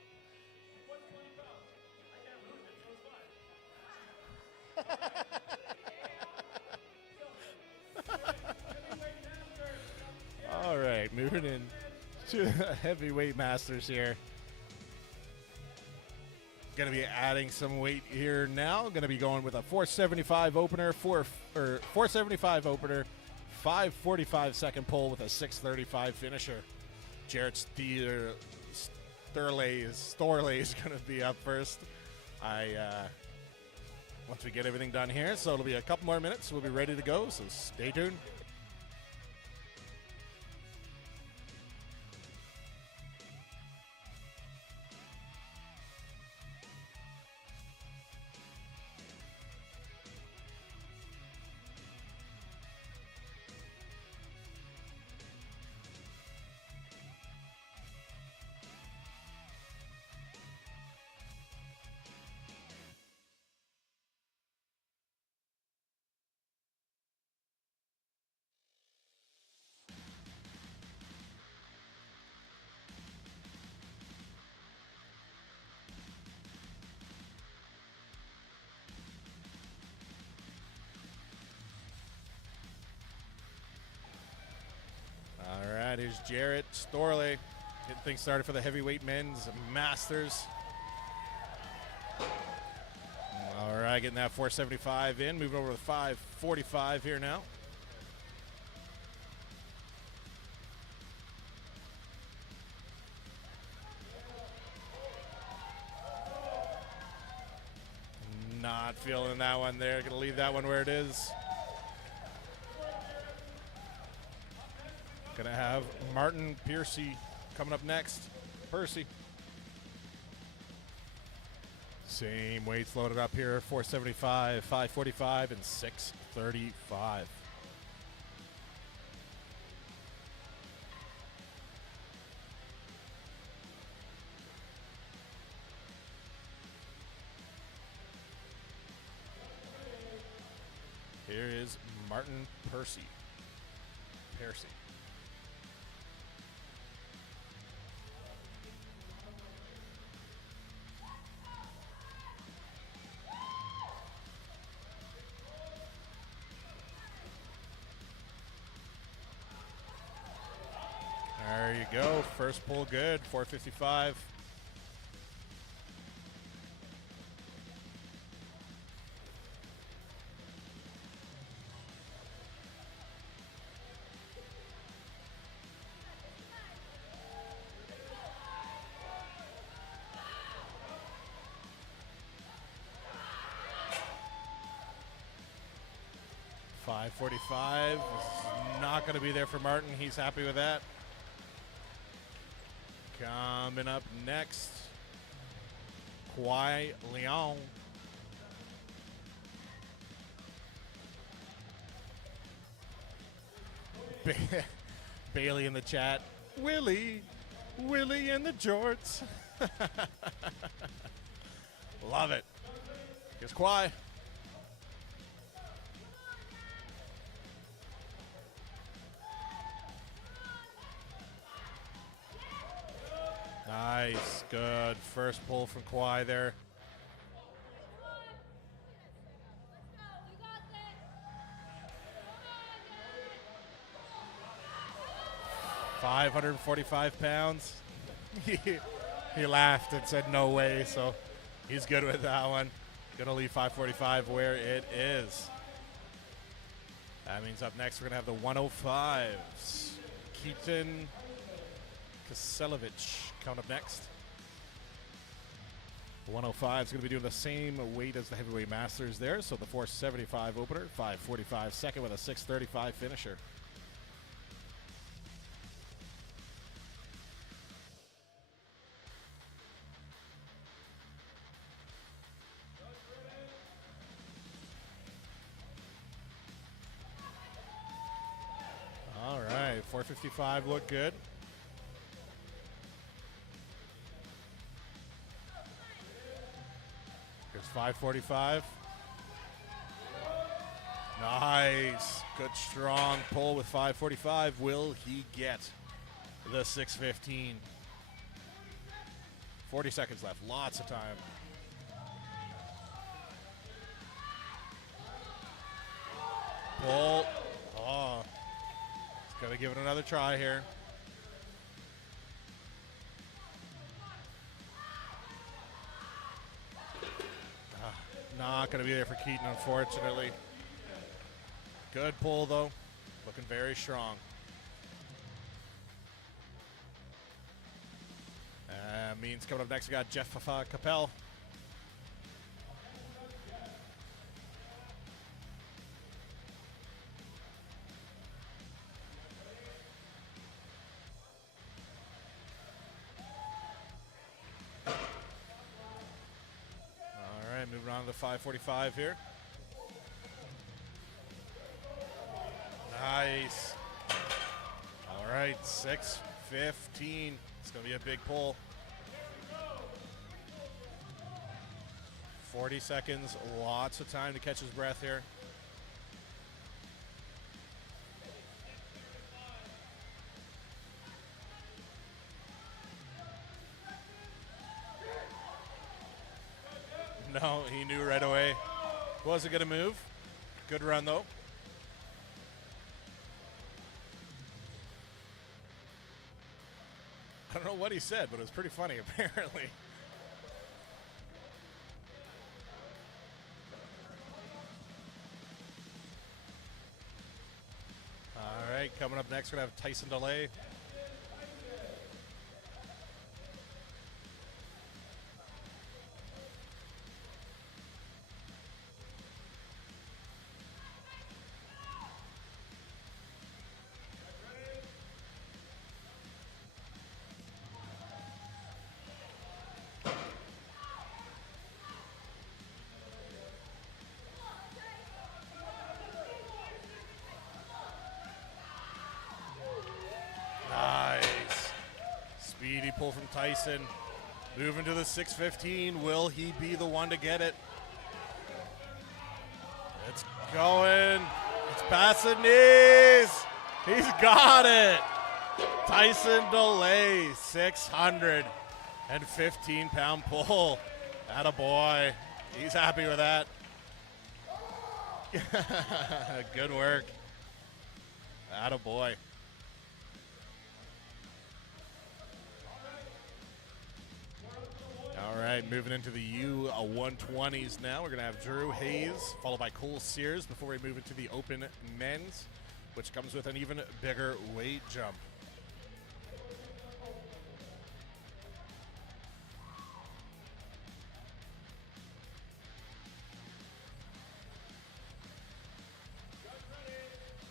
All right, moving in to the heavyweight masters here. Going to be adding some weight here now. Going to be going with a 475 opener, 475 opener, 545 second pull with a 635 finisher. Jarrett Storley is going to be up first. Once we get everything done here, so it'll be a couple more minutes. We'll be ready to go, so stay tuned. Here's Jarrett Storley getting things started for the heavyweight men's masters. All right, getting that 475 in. Moving over to 545 here now. Not feeling that one there. Gonna leave that one where it is. Gonna have Martin Piercy coming up next. Percy. Same weights loaded up here. 475, 545, and 635. Here is Martin Piercy. Piercy. There you go. First pull good. 455. .45 is not going to be there for Martin. He's happy with that. Coming up next, Kwai Leon. Bailey in the chat. Willie in the jorts. Love it. Here's Kwai. Nice, good first pull from Kwai there. £545. He laughed and said no way, so he's good with that one. Gonna leave 545 where it is. That means up next we're gonna have the 105s. Keaton Kaselovich coming up next. The 105 is going to be doing the same weight as the heavyweight masters there. So the 475 opener, 545 second with a 635 finisher. All right, 455 looked good. Here's 545. Nice. Good strong pull with 545. Will he get the 615? 40 seconds left. Lots of time. Pull. Oh. He's got to give it another try here. Not going to be there for Keaton, unfortunately. Good pull, though. Looking very strong. Means coming up next, we got Jeff Capel. Moving on to the 545 here. Nice. All right, 615. It's going to be a big pull. 40 seconds, lots of time to catch his breath here. No, he knew right away. Wasn't going to move. Good run, though. I don't know what he said, but it was pretty funny, apparently. All right, coming up next, we're going to have Tyson DeLay. Speedy pull from Tyson. Moving to the 615. Will he be the one to get it? It's going. It's past the knees. He's got it. Tyson DeLay, 615-pound pull. Attaboy. He's happy with that. Good work. Attaboy. All right, moving into the U120s now. We're going to have Drew Hayes, followed by Cole Sears before we move into the open men's, which comes with an even bigger weight jump.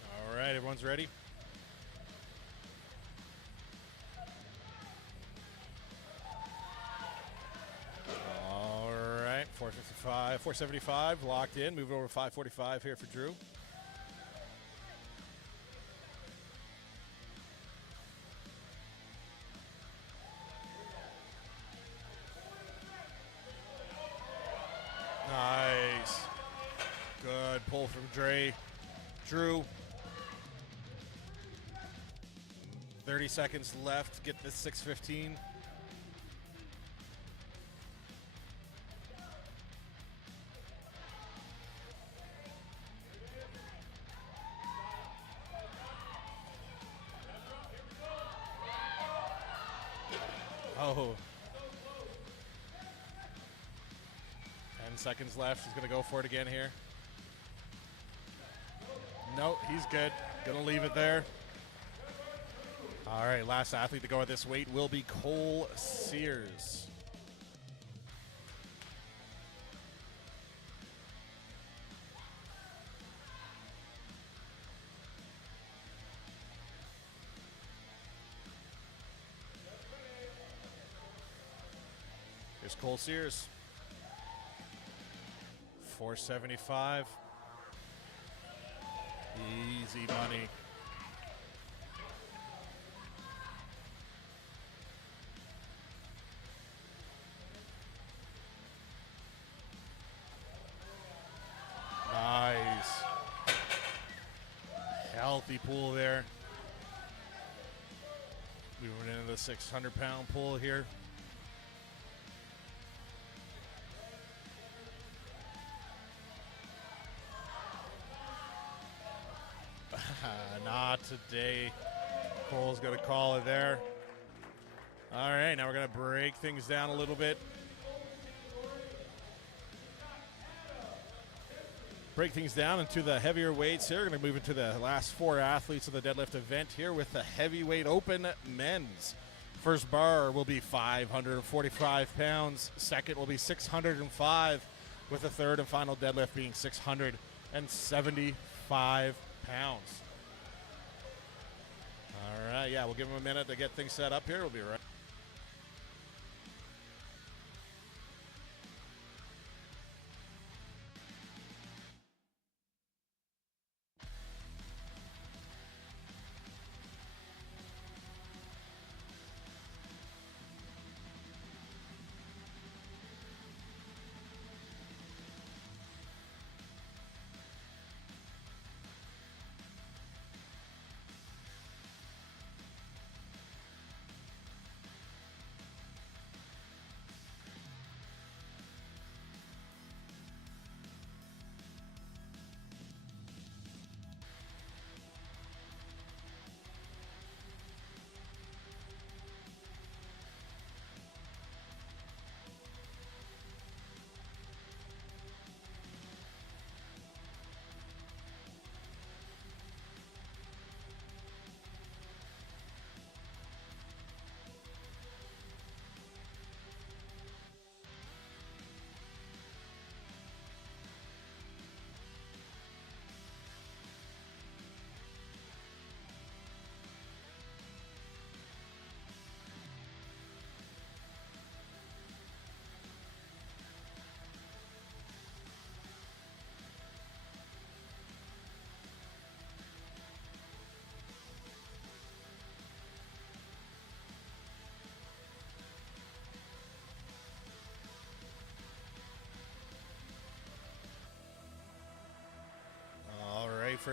All right, everyone's ready? All right, 455, 475 locked in. Moving over to 545 here for Drew. Nice. Good pull from Drew. 30 seconds left to get this 615. Oh. 10 seconds left. He's going to go for it again here. No, he's good. Going to leave it there. All right, last athlete to go at this weight will be Cole Sears. Here's Cole Sears. 475. Easy money. Nice. Healthy pull there. Moving into the 600-pound pull here. Not today. Cole's going to call it there. All right, now we're going to break things down a little bit. Break things down into the heavier weights here. We're going to move into the last four athletes of the deadlift event here with the heavyweight open men's. First bar will be 545 pounds. Second will be 605, with the third and final deadlift being 675 pounds. All right, yeah, we'll give them a minute to get things set up here. We'll be right.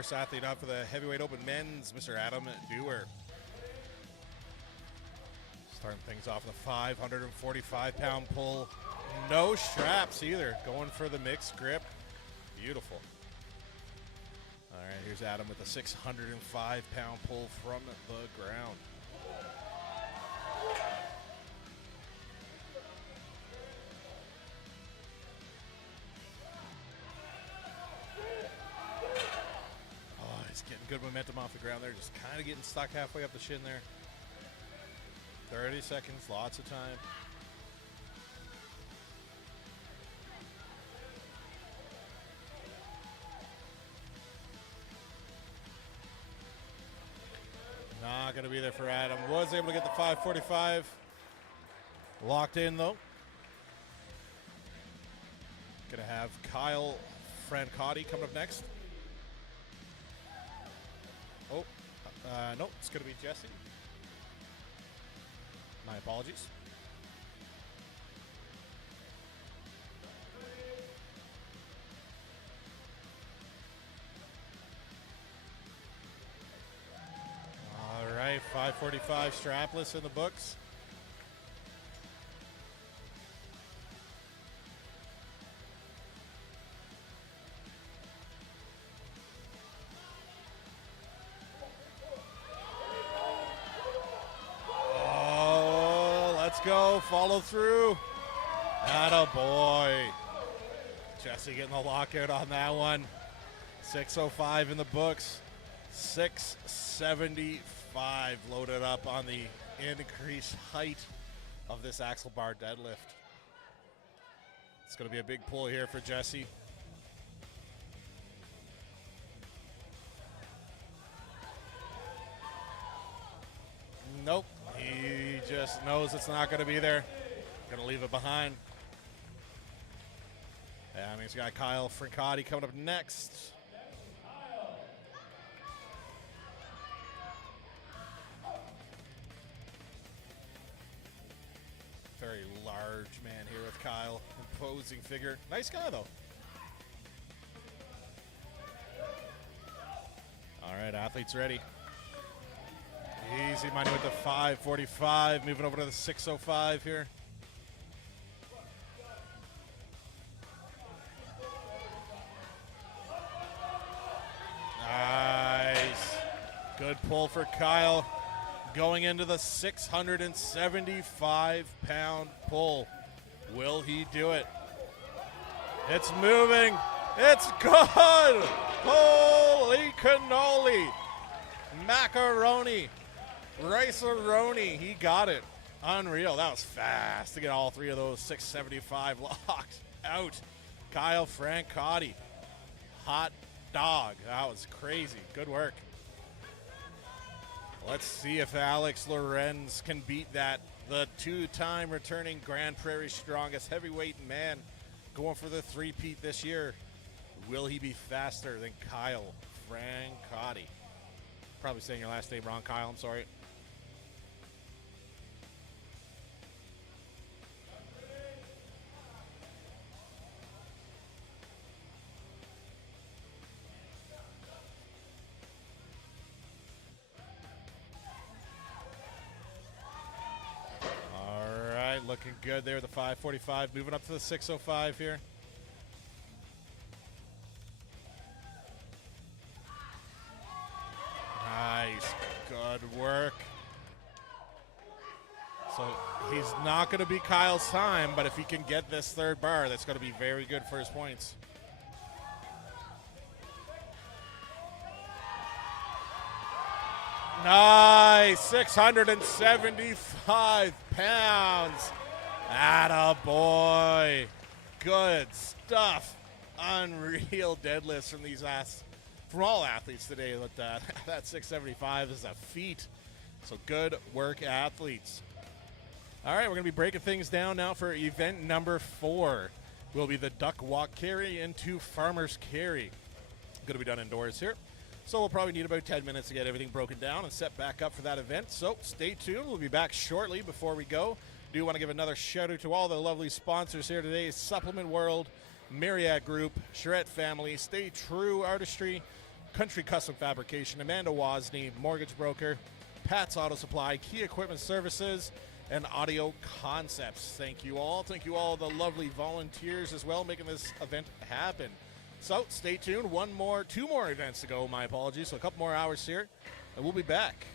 First athlete up for the heavyweight open men's, Mr. Adam Dewar. Starting things off with a 545-pound pull. No straps either. Going for the mixed grip. Beautiful. All right, here's Adam with a 605-pound pull from the ground. Oh, he's getting good momentum off the ground there. Just kind of getting stuck halfway up the shin there. 30 seconds, lots of time. Not going to be there for Adam. Was able to get the 545. Locked in, though. Going to have Kyle Francotti coming up next. Oh, no, it's going to be Jesse. My apologies. All right, 545 strapless in the books. Go, follow through. Atta boy. Jesse getting the lockout on that one. 605 in the books. 675 loaded up on the increased height of this axle bar deadlift. It's going to be a big pull here for Jesse. Nope. He just knows it's not going to be there. Going to leave it behind. And he's got Kyle Francotti coming up next. Very large man here with Kyle. Imposing figure. Nice guy, though. All right, athletes ready. Easy money with the 545. Moving over to the 605 here. Nice. Good pull for Kyle. Going into the 675-pound pull. Will he do it? It's moving. It's good. Holy cannoli. Macaroni. Rice-a-roni, he got it. Unreal. That was fast to get all three of those 675 locked out. Kyle Francotti. Hot dog. That was crazy. Good work. Let's see if Alex Lorenz can beat that. The two-time returning Grand Prairie's strongest heavyweight man going for the three-peat this year. Will he be faster than Kyle Francotti? Probably saying your last name wrong, Kyle. I'm sorry. Looking good there, the 545. Moving up to the 605 here. Nice. Good work. So he's not going to be Kyle's time, but if he can get this third bar, that's going to be very good for his points. Nice. 675 pounds. Atta boy. Good stuff. Unreal deadlifts from these from all athletes today. But that 675 is a feat. So good work, athletes. All right, we're going to be breaking things down now for event number 4. Will be the duck walk carry into farmer's carry. Going to be done indoors here. So we'll probably need about 10 minutes to get everything broken down and set back up for that event. So stay tuned. We'll be back shortly. Before we go, do want to give another shout out to all the lovely sponsors here today. Supplement World, Myriad Group, Charette Family, Stay True Artistry, Country Custom Fabrication, Amanda Wozni, Mortgage Broker, Pat's Auto Supply, Key Equipment Services, and Audio Concepts. Thank you all. Thank you all, the lovely volunteers as well, making this event happen. So stay tuned. Two more events to go. My apologies. So a couple more hours here, and we'll be back.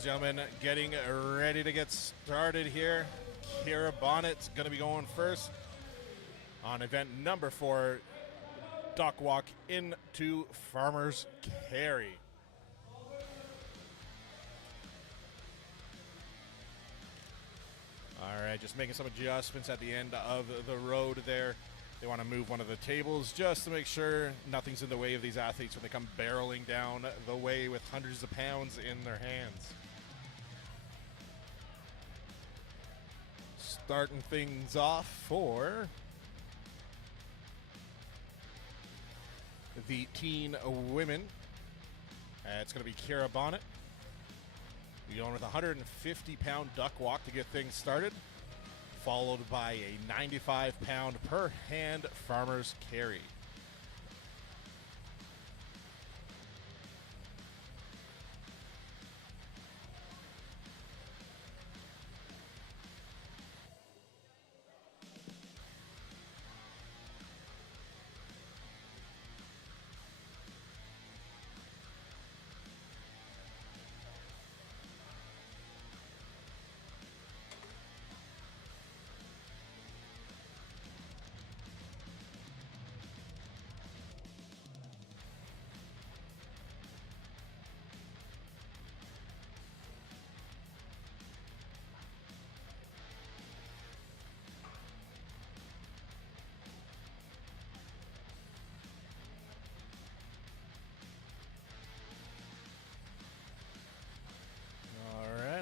and gentlemen, getting ready to get started here. Kira Bonnet's going to be going first on event number 4, duck walk into farmer's carry. All right, just making some adjustments at the end of the road there. They want to move one of the tables just to make sure nothing's in the way of these athletes when they come barreling down the way with hundreds of pounds in their hands. Starting things off for the teen women. It's going to be Kira Bonnet. We're going with a 150-pound duck walk to get things started, followed by a 95-pound per hand farmer's carry.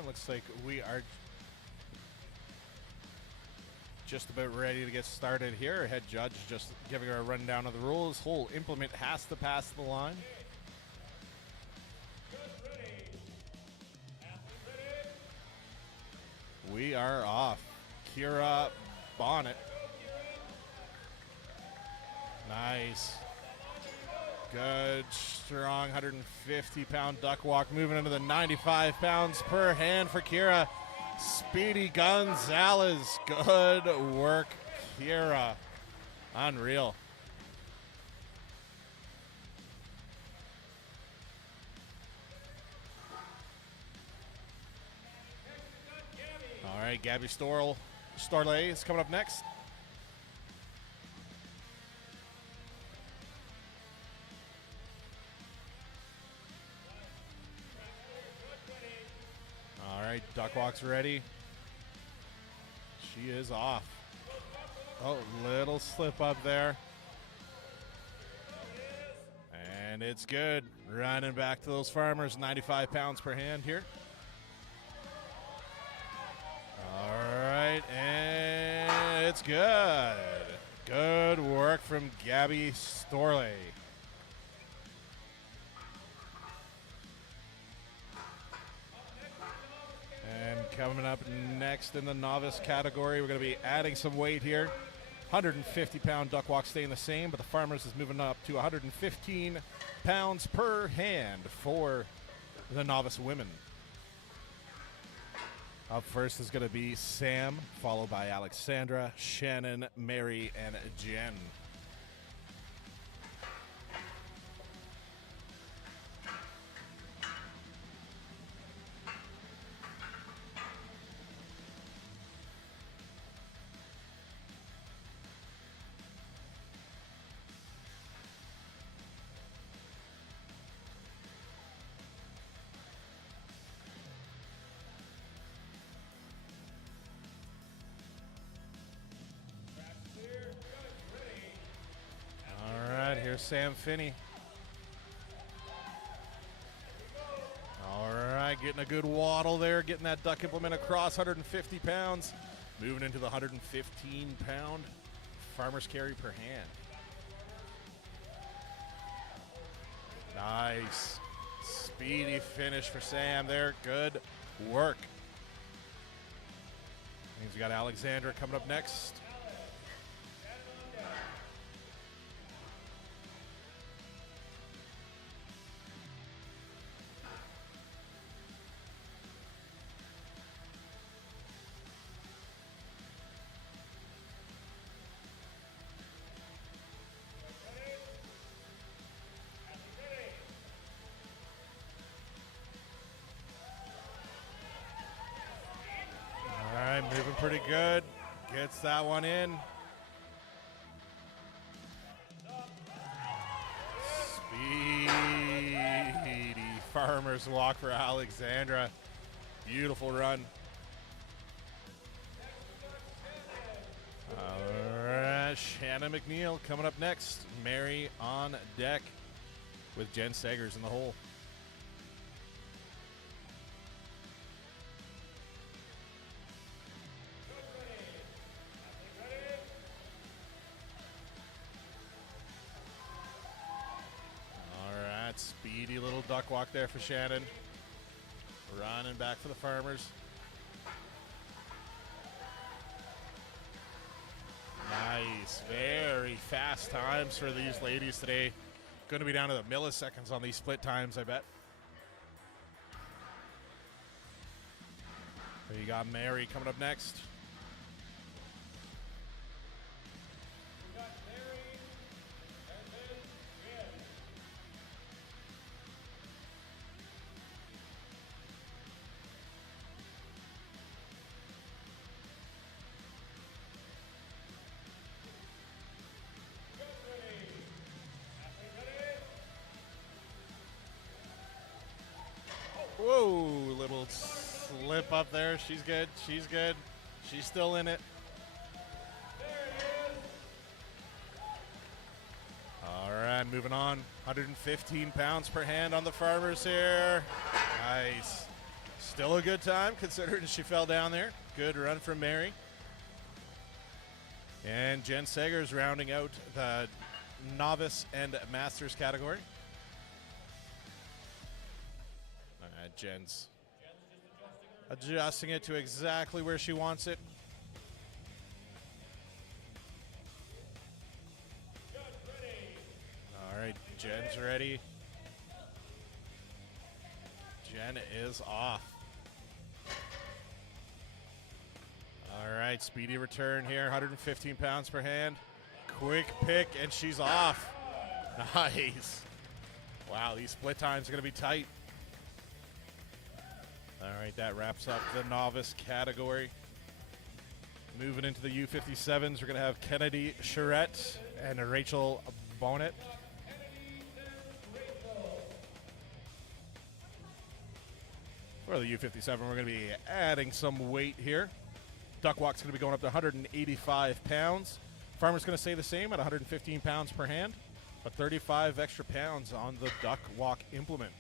Looks like we are just about ready to get started here. Head judge just giving her a rundown of the rules. Whole implement has to pass the line. We are off. Kira Bonnet. Nice. Good, strong 150-pound duck walk, moving into the 95 pounds per hand for Kira. Speedy Gonzalez. Good work, Kira. Unreal. All right, Gabby Storley is coming up next. Duck walk's ready. She is off. Oh, little slip up there. And it's good. Running back to those farmers, 95 pounds per hand here. All right, and it's good. Good work from Gabby Storley. And coming up next in the novice category, we're going to be adding some weight here. 150-pound duck walk staying the same, but the farmers is moving up to 115 pounds per hand for the novice women. Up first is going to be Sam, followed by Alexandra, Shannon, Mary, and Jen. Here's Sam Finney. All right, getting a good waddle there, getting that duck implement across 150 pounds, moving into the 115-pound farmer's carry per hand. Nice. Speedy finish for Sam there. Good work. Means we got Alexandra coming up next. pretty good. Gets that one in. Speedy farmer's walk for Alexandra. Beautiful run. All right, Shannon McNeil coming up next. Mary on deck with Jen Segers in the hole. Speedy little duck walk there for Shannon. Running back for the farmers. Nice. Very fast times for these ladies today. Going to be down to the milliseconds on these split times, I bet. So you got Mary coming up next. Whoa, little slip up there. She's good. She's good. She's still in it. All right, moving on. 115 pounds per hand on the farmers here. Nice. Still a good time considering she fell down there. Good run from Mary. And Jen Segers rounding out the novice and masters category. Jen's adjusting it to exactly where she wants it. All right, Jen's ready. Jen is off. All right, speedy return here, 115 pounds per hand. Quick pick, and she's off. Nice. Wow, these split times are going to be tight. All right, that wraps up the novice category. Moving into the U57s, we're going to have Kennedy Charette and Rachel Bonnet. For the U57, we're going to be adding some weight here. Duck walk's going to be going up to 185 pounds. Farmer's going to stay the same at 115 pounds per hand, but 35 extra pounds on the duck walk implement.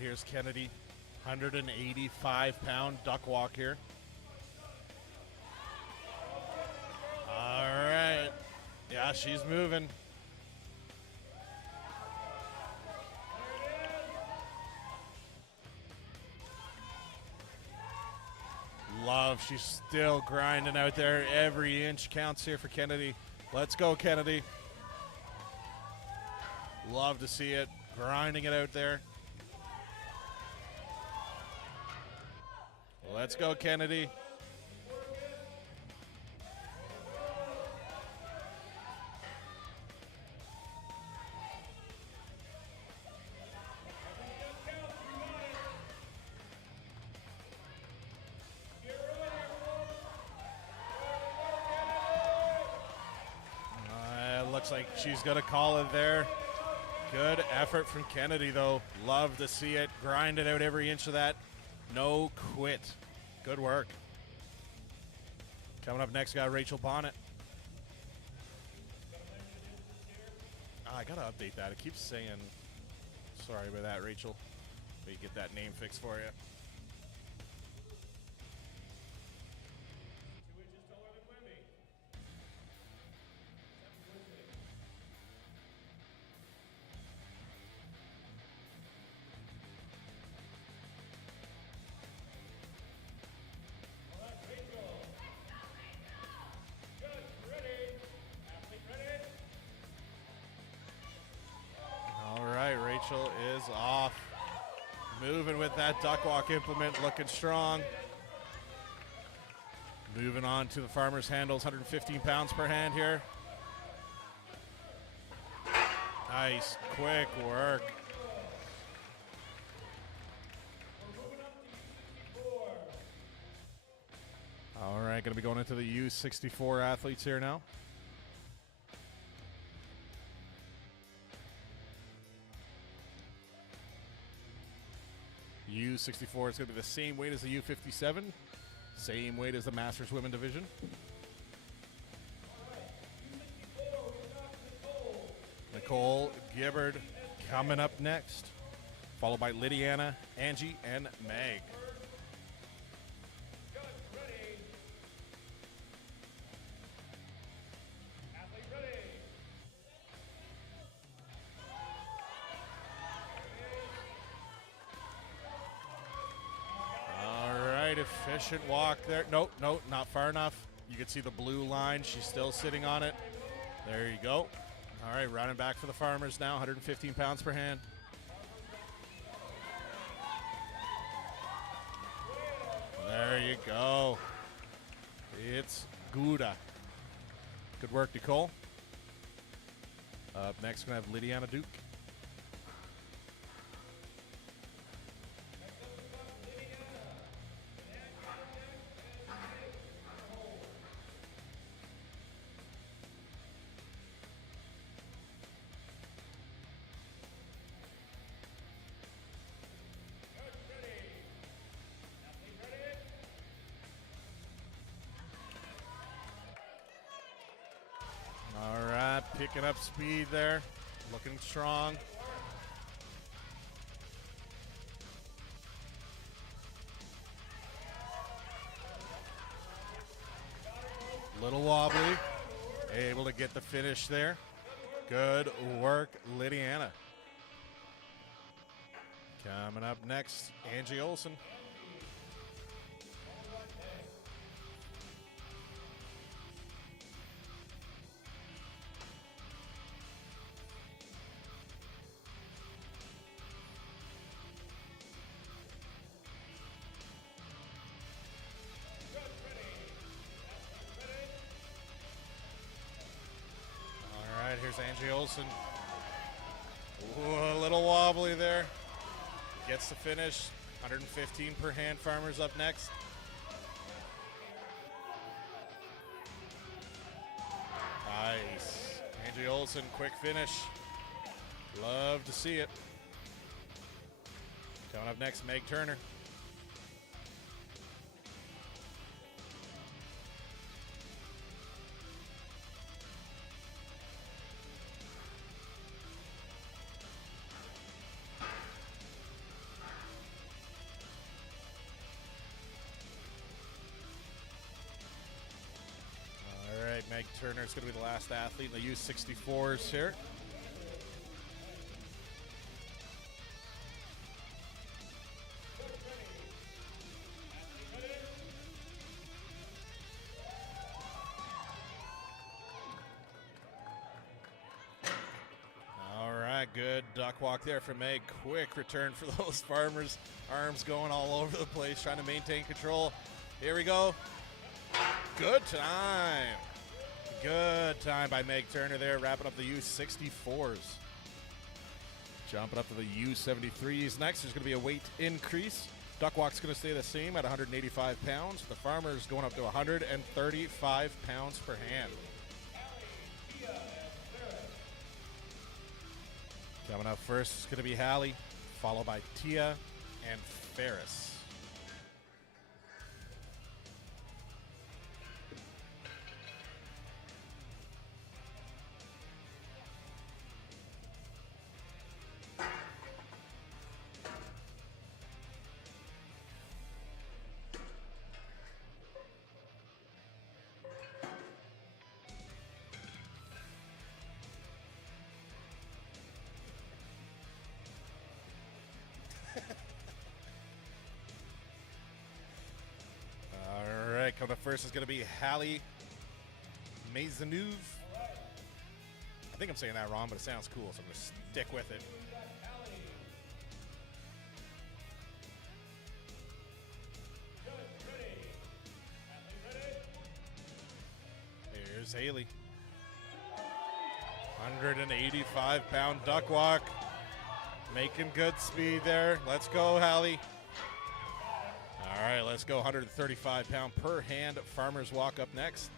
Here's Kennedy, 185-pound duck walk here. All right. Yeah, she's moving. Love, she's still grinding out there. Every inch counts here for Kennedy. Let's go, Kennedy. Love to see it. Grinding it out there. Let's go, Kennedy. Looks like she's going to call it there. Good effort from Kennedy, though. Love to see it. Grinding out every inch of that. No quit. Good work. Coming up next, got Rachel Bonnet. I got to update that. It keeps saying, sorry about that, Rachel. We get that name fixed for you. differential is off. Moving with that duck walk implement, looking strong. Moving on to the farmer's handles, 115 pounds per hand here. Nice, quick work. All right, going to be going into the U64 athletes here now. U64 is going to be the same weight as the U57, same weight as the Masters Women Division. Nicole Gibbard coming up next, followed by Lydiana, Angie, and Meg. Efficient walk there. Nope, not far enough. You can see the blue line. She's still sitting on it. There you go. All right, running back for the farmers now, 115 pounds per hand. There you go. It's Gouda. Good work, Nicole. Up next, we're going to have Lydiana Duke. Picking up speed there, looking strong. Little wobbly, able to get the finish there. Good work, Lydiana. Coming up next, Angie Olson. Here's Angie Olson. Ooh, a little wobbly there. Gets the finish. 115 per hand. Farmers up next. Nice. Angie Olson, quick finish. Love to see it. Coming up next, Meg Turner. Meg Turner is going to be the last athlete in the U64s here. All right, good duck walk there for Meg. Quick return for those farmers. Arms going all over the place, trying to maintain control. Here we go. Good time. Good time by Meg Turner there, wrapping up the U64s. Jumping up to the U73s next. There's going to be a weight increase. Duck walk's going to stay the same at 185 pounds. The farmer's going up to 135 pounds per hand. Coming up first is going to be Hallie, followed by Tia and Ferris. All right, coming up first is going to be Hallie Maisonneuve. I think I'm saying that wrong, but it sounds cool, so I'm going to stick with it. Here's Haley. 185-pound duck walk. Making good speed there. Let's go, Hallie. All right, let's go. 135-pound per hand farmer's walk up next.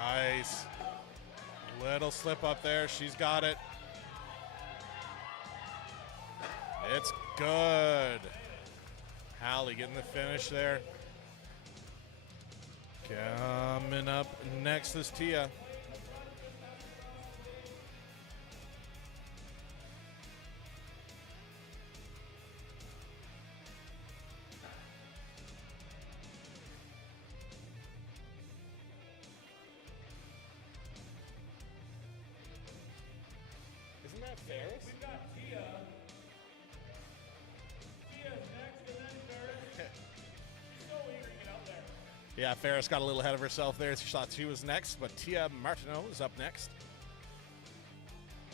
Nice. Little slip up there. She's got it. It's good. Hallie getting the finish there. Coming up next is Tia. Isn't that Ferris? We've got Tia. Tia's next, and then Ferris. She's so eager to get out there. Yeah, Ferris got a little ahead of herself there. She thought she was next, but Tia Martineau is up next.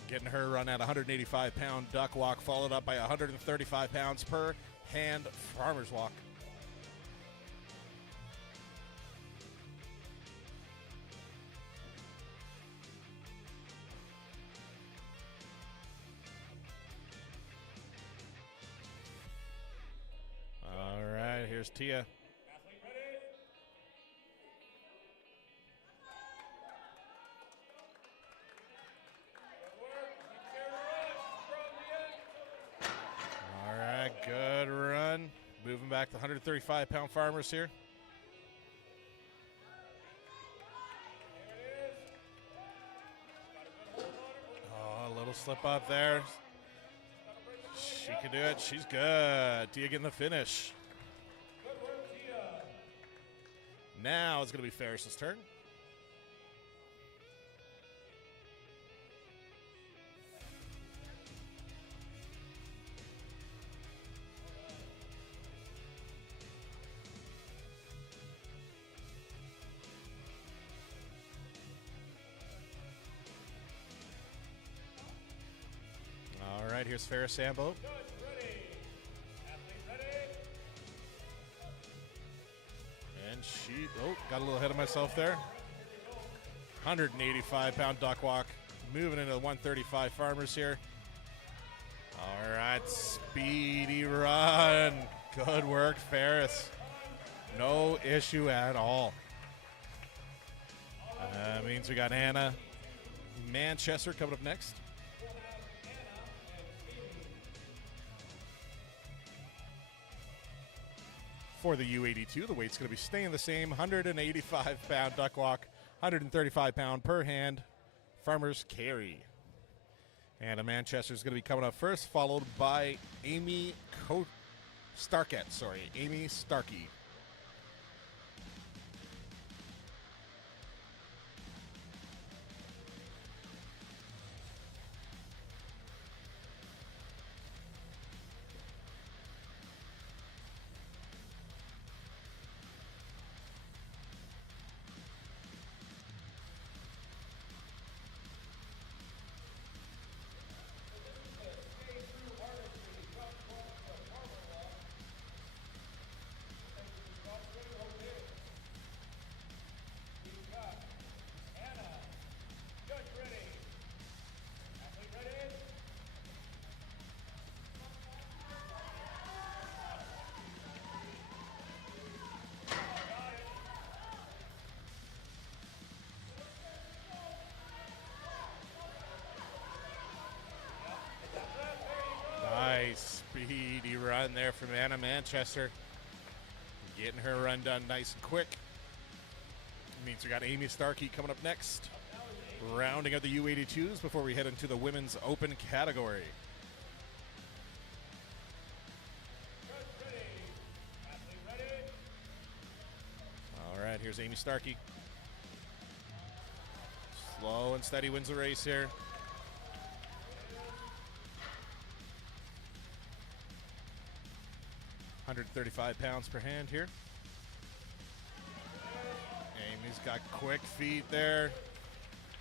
Getting her run at 185-pound duck walk, followed up by 135 pounds per hand farmer's walk. All right, here's Tia. Athlete ready? Good work. Keep your rush from the end. All right, good run. Moving back to 135-pound farmers here. There it is. Got a good hold on it. Oh, a little slip up there. She can do it. She's good. Tia getting the finish. Good work, Tia. Now it's going to be Ferris's turn. All right, here's Ferris Sambo. Judge ready. Athlete ready. And she, got a little ahead of myself there. 185-pound duck walk. Moving into the 135 farmers here. All right, speedy run. Good work, Ferris. No issue at all. That means we got Anna Manchester coming up next. For the U82, the weight's going to be staying the same. 185-pound duck walk, 135-pound per hand farmer's carry. Anna Manchester is going to be coming up first, followed by Amy Amy Starkey. Nice speedy run there from Anna Manchester. Getting her run done nice and quick. Means we got Amy Starkey coming up next. Rounding out the U82s before we head into the women's open category. All right, here's Amy Starkey. Slow and steady wins the race here. £135 per hand here. Amy's got quick feet there.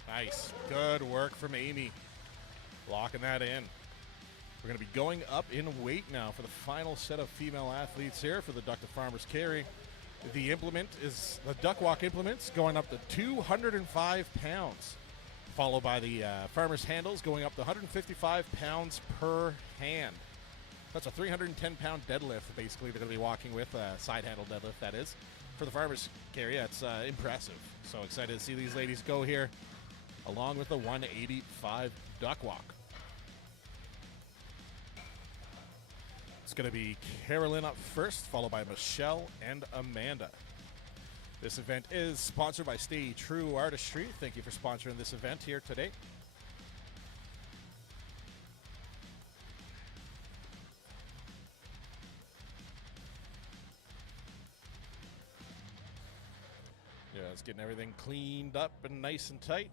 Nice. Good work from Amy. Locking that in. We're going to be going up in weight now for the final set of female athletes here for the Duck to Farmers Carry. The implement is the duck walk implements going up to 205 pounds, followed by the farmers handles going up to 155 pounds per hand. That's a 310-pound deadlift, basically, they're going to be walking with, side handle deadlift, that is. For the farmers carry, it's impressive. So excited to see these ladies go here, along with the 185 duck walk. It's going to be Carolyn up first, followed by Michelle and Amanda. This event is sponsored by Stay True Artistry. Thank you for sponsoring this event here today. Yeah, it's getting everything cleaned up and nice and tight.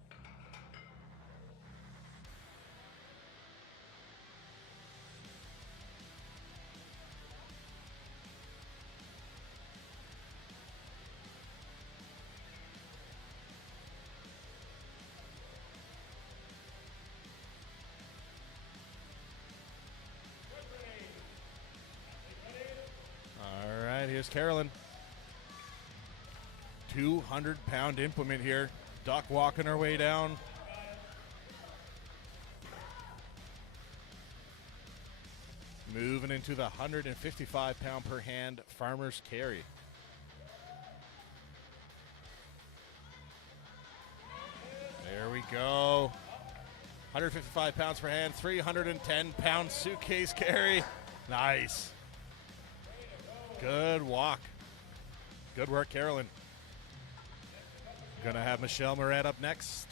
Here's Carolyn. 200-pound implement here. Duck walking her way down. Moving into the 155-pound per hand farmer's carry. There we go. 155 pounds per hand, 310-pound suitcase carry. Nice. Good walk. Good work, Carolyn. Gonna have Michelle Moret up next.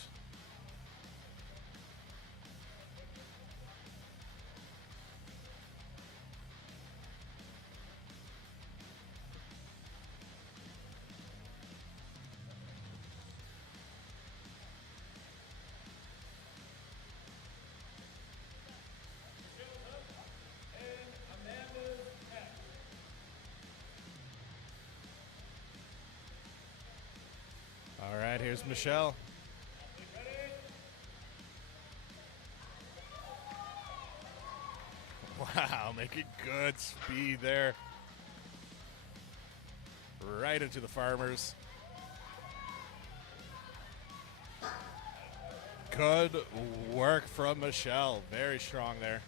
All right, here's Michelle. Wow, making good speed there. Right into the farmers. Good work from Michelle. Very strong there.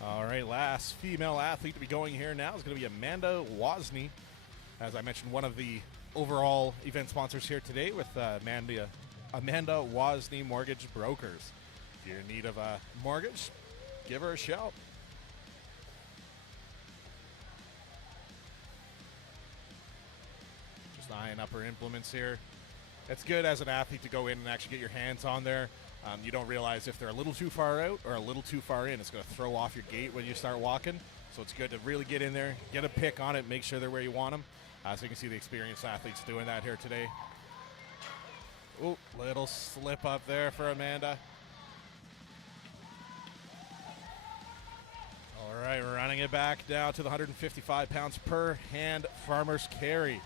All right, last female athlete to be going here now is going to be Amanda Wozni. As I mentioned, one of the overall event sponsors here today with Amanda Wozni Mortgage Brokers. If you're in need of a mortgage, give her a shout. Just eyeing up her implements here. It's good as an athlete to go in and actually get your hands on there. You don't realize if they're a little too far out or a little too far in. It's going to throw off your gait when you start walking. So it's good to really get in there, get a pick on it, make sure they're where you want them. So you can see the experienced athletes doing that here today. Oh, little slip up there for Amanda. All right, we're running it back down to the 155 pounds per hand farmer's carry.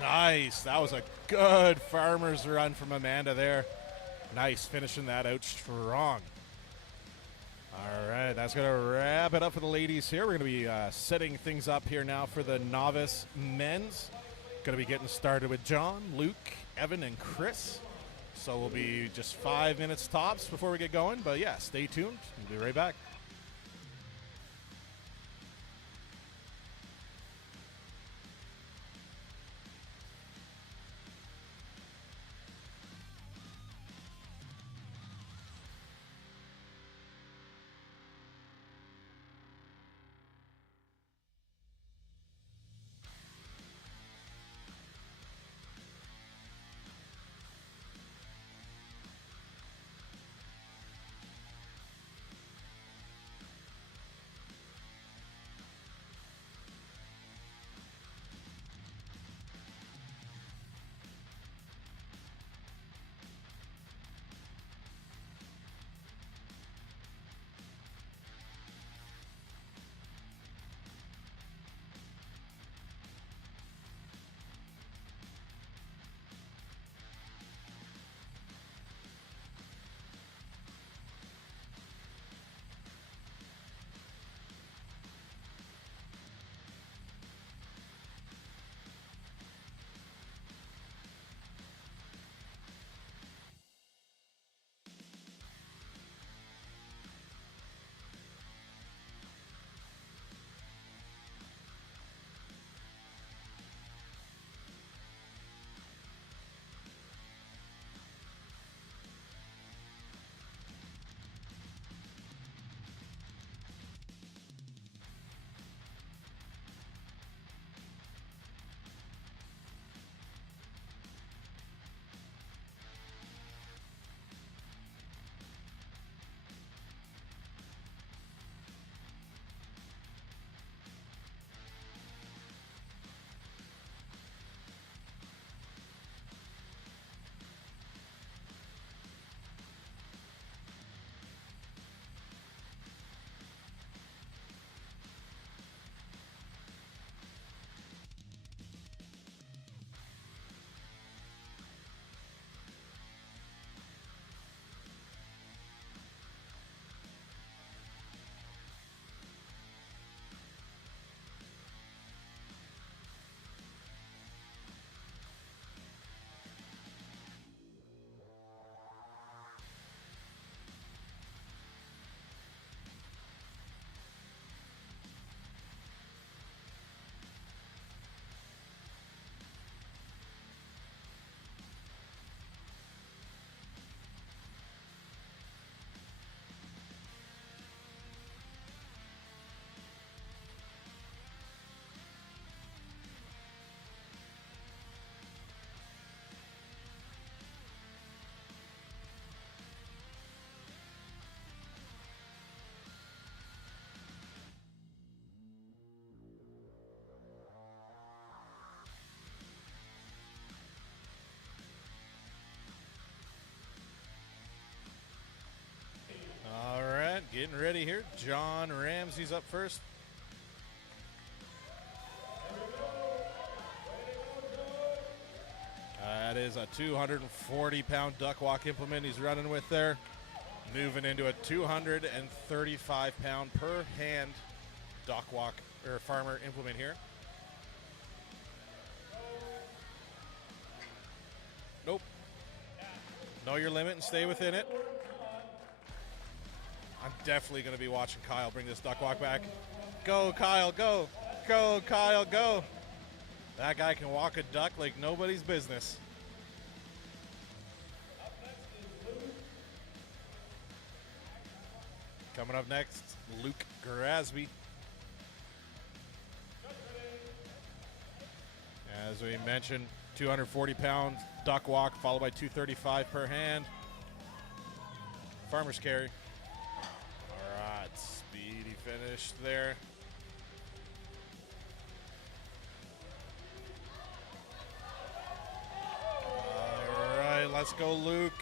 Nice. That was a good farmer's run from Amanda there. Nice, finishing that out strong. All right, that's going to wrap it up for the ladies here. We're going to be setting things up here now for the novice men's. Going to be getting started with John, Luke, Evan, and Chris. So we'll be just 5 minutes tops before we get going. But yeah, stay tuned. We'll be right back. getting ready here. John Ramsey's up first. That is a 240-pound duck walk implement he's running with there. Moving into a 235-pound per hand duck walk or farmer implement here. Nope. Know your limit and stay within it. I'm definitely going to be watching Kyle bring this duck walk back. Go, Kyle, go. Go, Kyle, go. That guy can walk a duck like nobody's business. Coming up next, Luke Grasby. As we mentioned, 240 pounds duck walk, followed by 235 per hand. Farmer's carry. All right, speedy finish there. All right, let's go, Luke.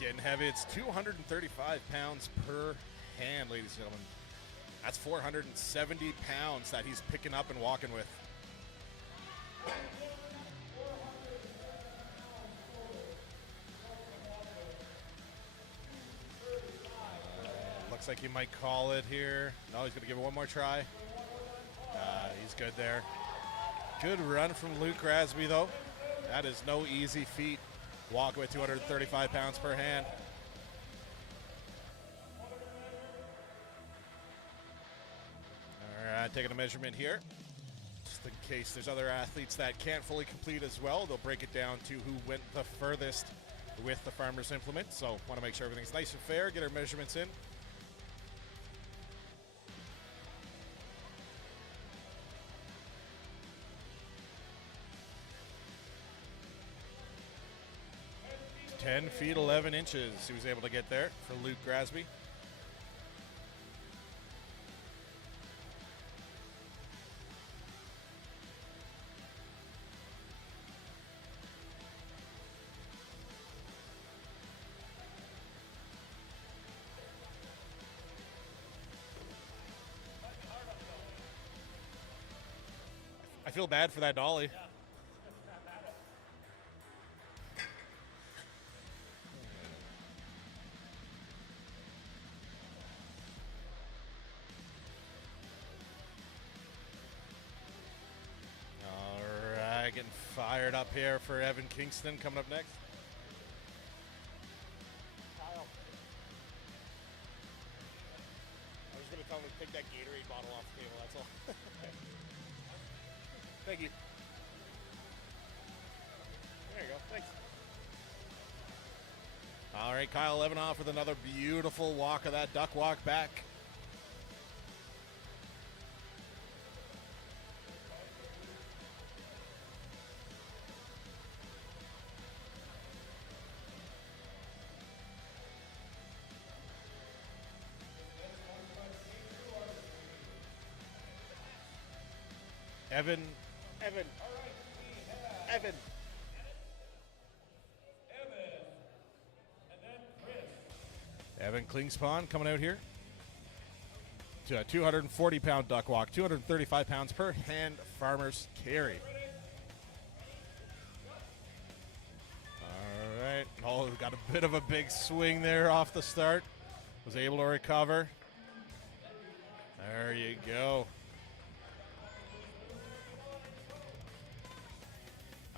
Getting heavy. It's 235 pounds per hand, ladies and gentlemen. That's 470 pounds that he's picking up and walking with. Looks like he might call it here. No, he's going to give it one more try. He's good there. Good run from Luke Grasby, though. That is no easy feat. Walk with 235 pounds per hand. All right, taking a measurement here. Just in case there's other athletes that can't fully complete as well, they'll break it down to who went the furthest with the farmer's implement. So want to make sure everything's nice and fair, get our measurements in. Ten feet 11 inches he was able to get there for Luke Grasby. I feel bad for that dolly. Getting fired up here for Evan Kingston coming up next. Kyle. I was going to tell him to take that Gatorade bottle off the table, that's all. Thank you. There you go, thanks. All right, Kyle Levinoff with another beautiful walk of that duck walk back. Evan. Evan Klingspan coming out here to a 240-pound duck walk, 235 pounds per hand farmer's carry. All right. Oh, got a bit of a big swing there off the start. Was able to recover. There you go.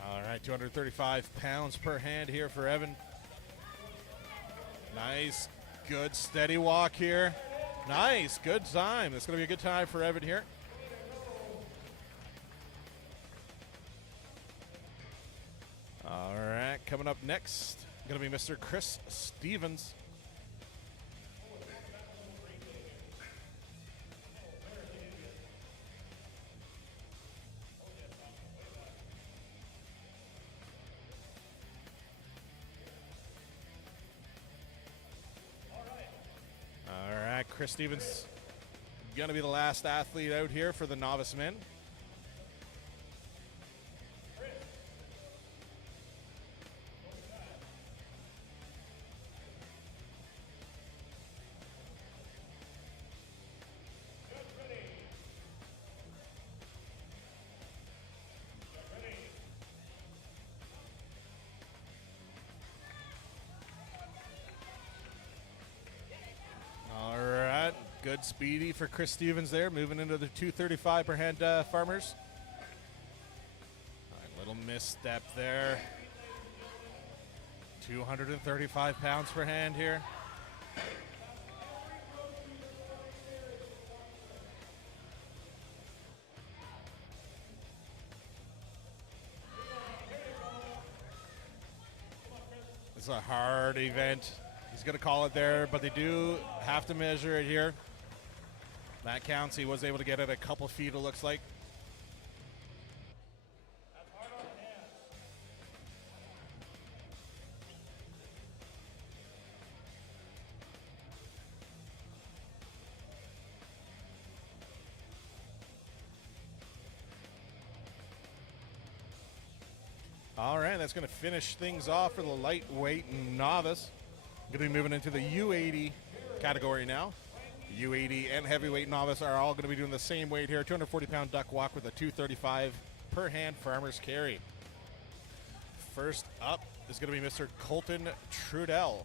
All right, 235 pounds per hand here for Evan. Nice, good, steady walk here. Nice, good time. It's going to be a good time for Evan here. All right, coming up next, going to be Mr. Chris Stevens. Chris Stevens Gonna be the last athlete out here for the novice men. Good speedy for Chris Stevens there, moving into the 235 per hand farmers. Little misstep there. 235 pounds per hand here. It's a hard event. He's going to call it there, but they do have to measure it here. That counts. He was able to get it a couple feet, it looks like. All right, that's going to finish things off for the lightweight novice. Going to be moving into the U80 category now. U80 and heavyweight novice are all going to be doing the same weight here. 240-pound duck walk with a 235 per hand farmer's carry. First up is going to be Mr. Colton Trudell.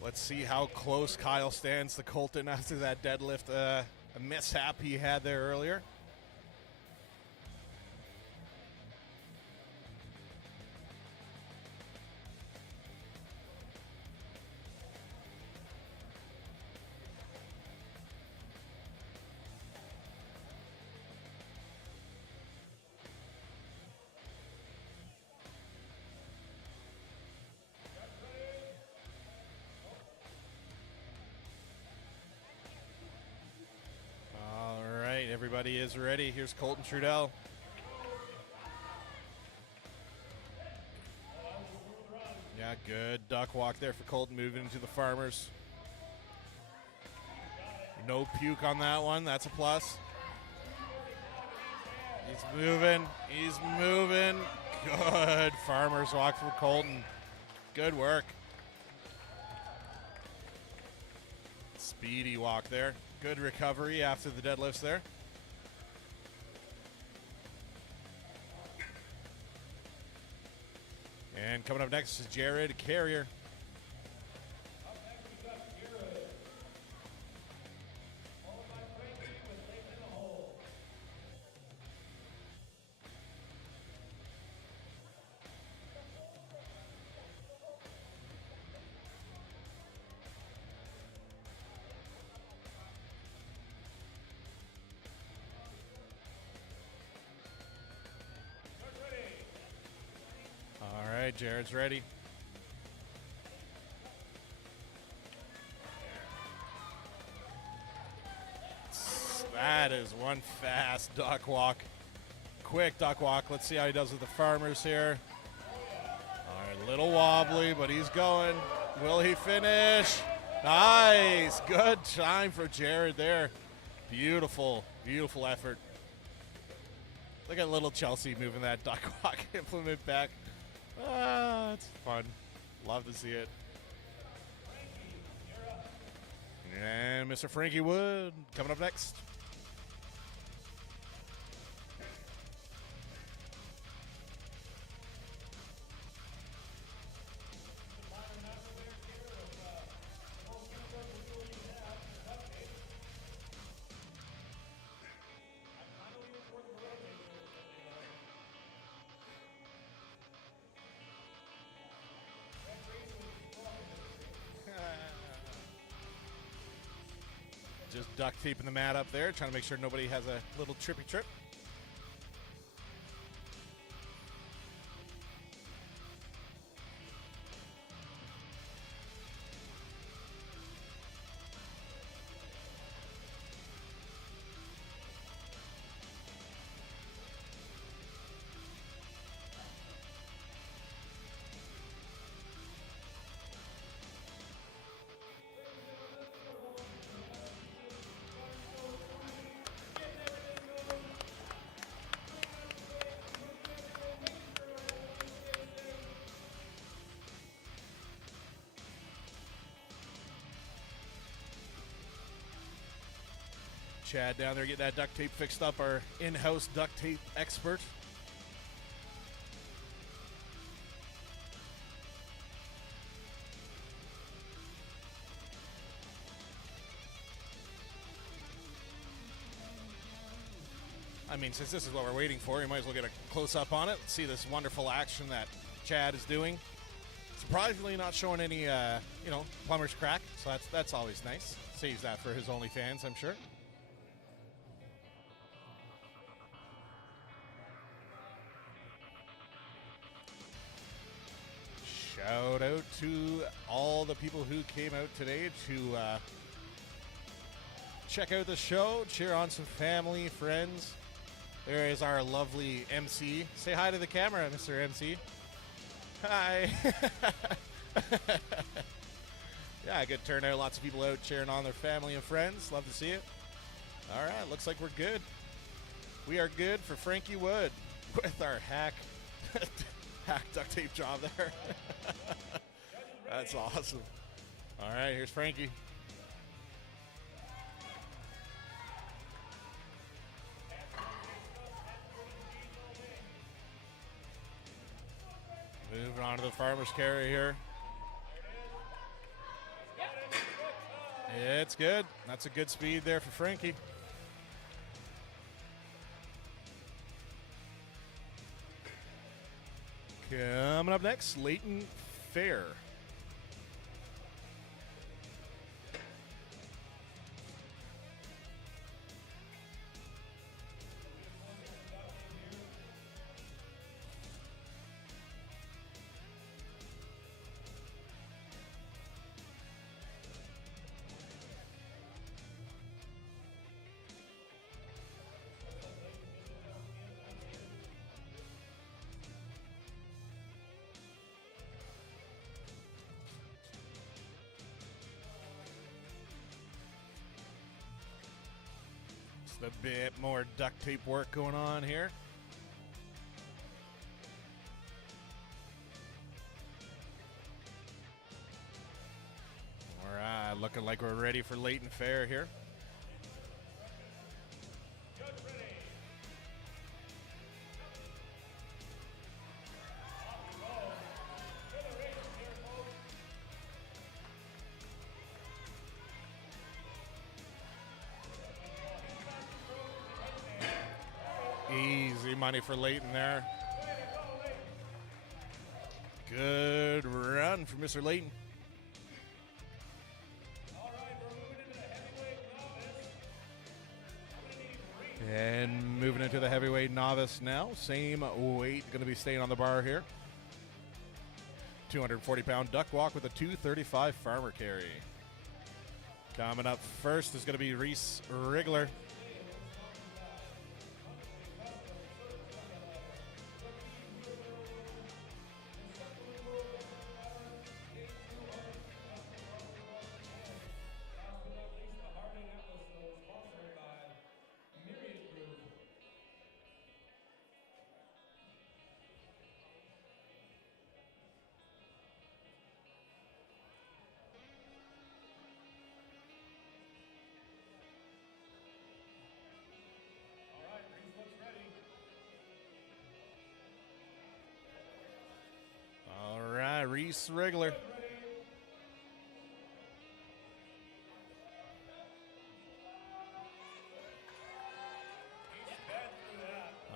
Let's see how close Kyle stands to Colton after that deadlift, a mishap he had there earlier. Everybody is ready. Here's Colton Trudell. Yeah, good duck walk there for Colton, moving into the farmers. No puke on that one. That's a plus. He's moving. He's moving. Good farmers walk for Colton. Good work. Speedy walk there. Good recovery after the deadlifts there. And coming up next is Jared Carrier. Jared's ready. That is one fast duck walk. Quick duck walk. Let's see how he does with the farmers here. All right, a little wobbly, but he's going. Will he finish? Nice. Good time for Jared there. Beautiful, beautiful effort. Look at little Chelsea moving that duck walk implement back. Ah, it's fun. Love to see it. And Mr. Frankie Wood coming up next. Just duct taping the mat up there, trying to make sure nobody has a little trippy trip. Chad down there getting that duct tape fixed up, our in-house duct tape expert. I mean, since this is what we're waiting for, you might as well get a close-up on it. Let's see this wonderful action that Chad is doing. Surprisingly not showing any, plumber's crack, so that's always nice. Saves that for his OnlyFans, I'm sure. Shout out to all the people who came out today to check out the show, cheer on some family, friends. There is our lovely MC. Say hi to the camera, Mr. MC. Hi. Yeah, good turnout. Lots of people out cheering on their family and friends. Love to see it. All right, looks like we're good. We are good for Frankie Wood with our hack duct tape job there. That's awesome. All right, here's Frankie. Moving on to the farmer's carry here. It's good. That's a good speed there for Frankie. Coming up next, Leighton Fair. A bit more duct tape work going on here. All right, looking like we're ready for Leighton Fair here. Easy money for Leighton there. Good run from Mr. Leighton. And moving into the heavyweight novice now. Same weight, going to be staying on the bar here. 240-pound duck walk with a 235 farmer carry. Coming up first is going to be Reese Rigler. Reese Rigler.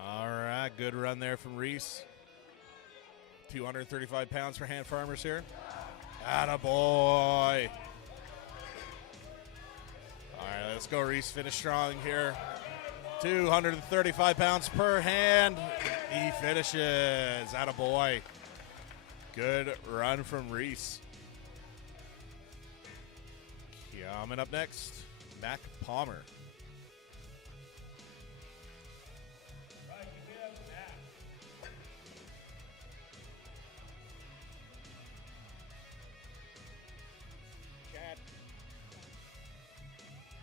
All right, good run there from Reese. 235 pounds for hand farmers here. Attaboy. All right, let's go, Reese. Finish strong here. 235 pounds per hand. He finishes. Attaboy. Good run from Reese. Coming up next, Mac Palmer. Chad.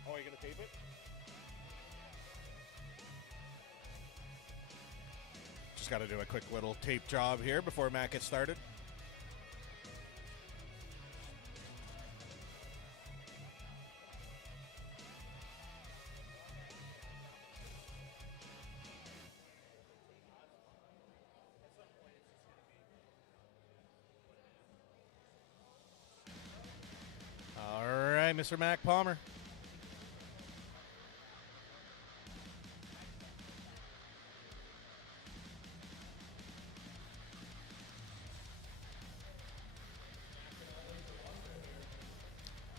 Oh, are you going to tape it? Just got to do a quick little tape job here before Mac gets started. right, Mr. Mac Palmer.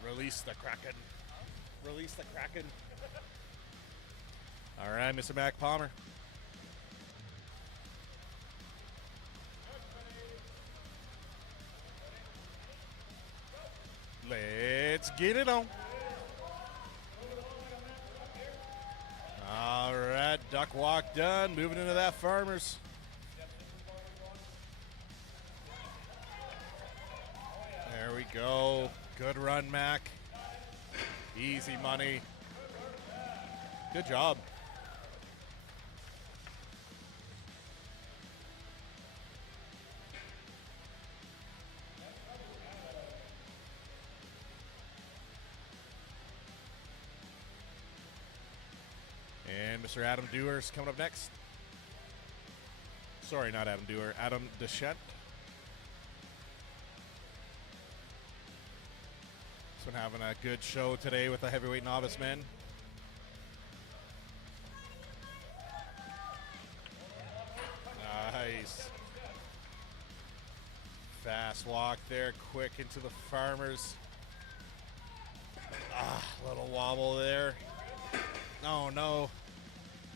Release the Kraken. Release the Kraken. All right, Mr. Mac Palmer. Let's get it on. All right, duck walk done. Moving into that farmers. There we go. Good run, Mac. Easy money. Good job. And Mr. Adam Dewar's coming up next. Sorry, not Adam Dewar. Adam Deschent. Been having a good show today with the heavyweight novice men. Nice. Fast walk there, quick into the farmers. Little wobble there. Oh no.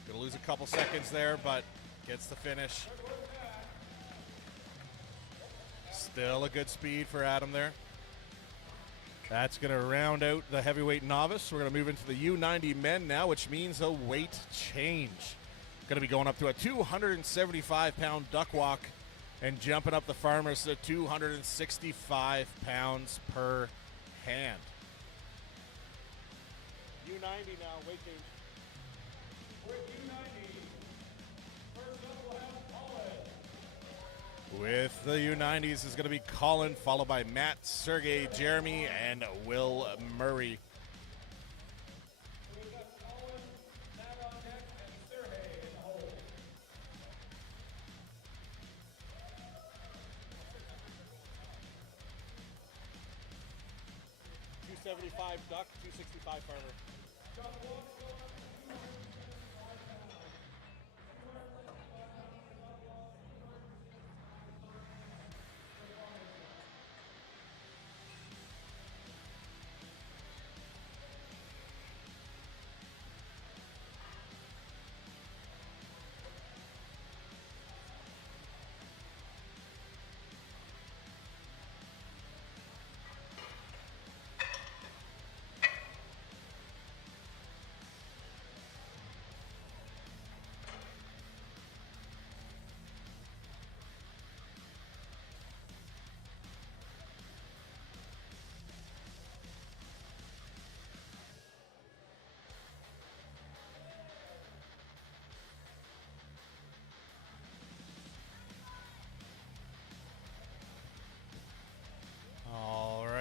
Gonna lose a couple seconds there, but gets the finish. Still a good speed for Adam there. That's going to round out the heavyweight novice. We're going to move into the U90 men now, which means a weight change. Going to be going up to a 275-pound duck walk and jumping up the farmers to 265 pounds per hand. U90 now, weight change. We're at U90. First up, we'll have Colin. With the U90s is going to be Colin, followed by Matt, Sergey, Jeremy, and Will Murray. We've got Colin, Matt on deck, and Sergey in the hole. 275 duck, 265 farmer.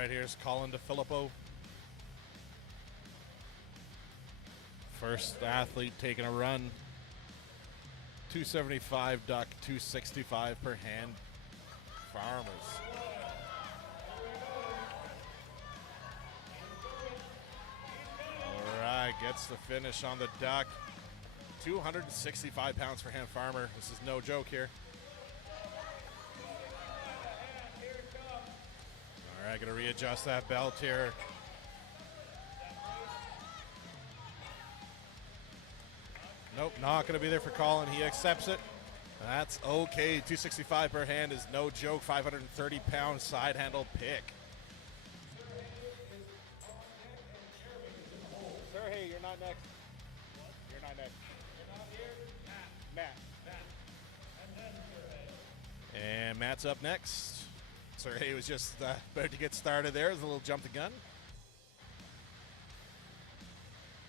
Here's Colin DeFilippo. First athlete taking a run. 275 duck, 265 per hand. Farmers. All right, gets the finish on the duck. 265 pounds per hand farmer. This is no joke here. All right, gonna readjust that belt here. Nope, not gonna be there for Colin. He accepts it. That's okay. 265 per hand is no joke. 530-pound side handle pick. Sergey, you're not next. You're not next. You're not here? Matt. And then Sergey. And Matt's up next. Sergey was just about to get started there. There's a little jump the gun.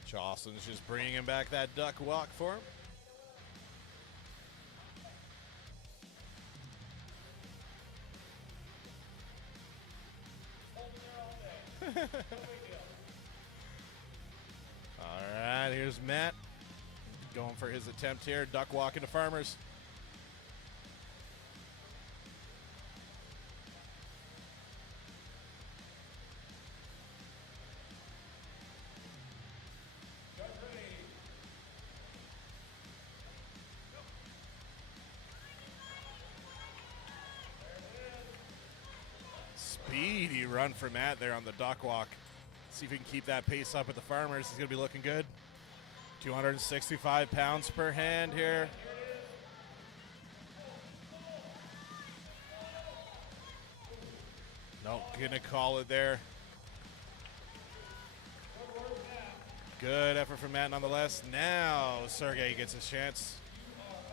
Jocelyn's just bringing him back that duck walk for him. All right, here's Matt going for his attempt here. Duck walk into farmers. steady run for Matt there on the duck walk. See if we can keep that pace up with the farmers. He's going to be looking good. 265 pounds per hand here. Nope, gonna call it there. Good effort from Matt nonetheless. Now Sergey gets his chance.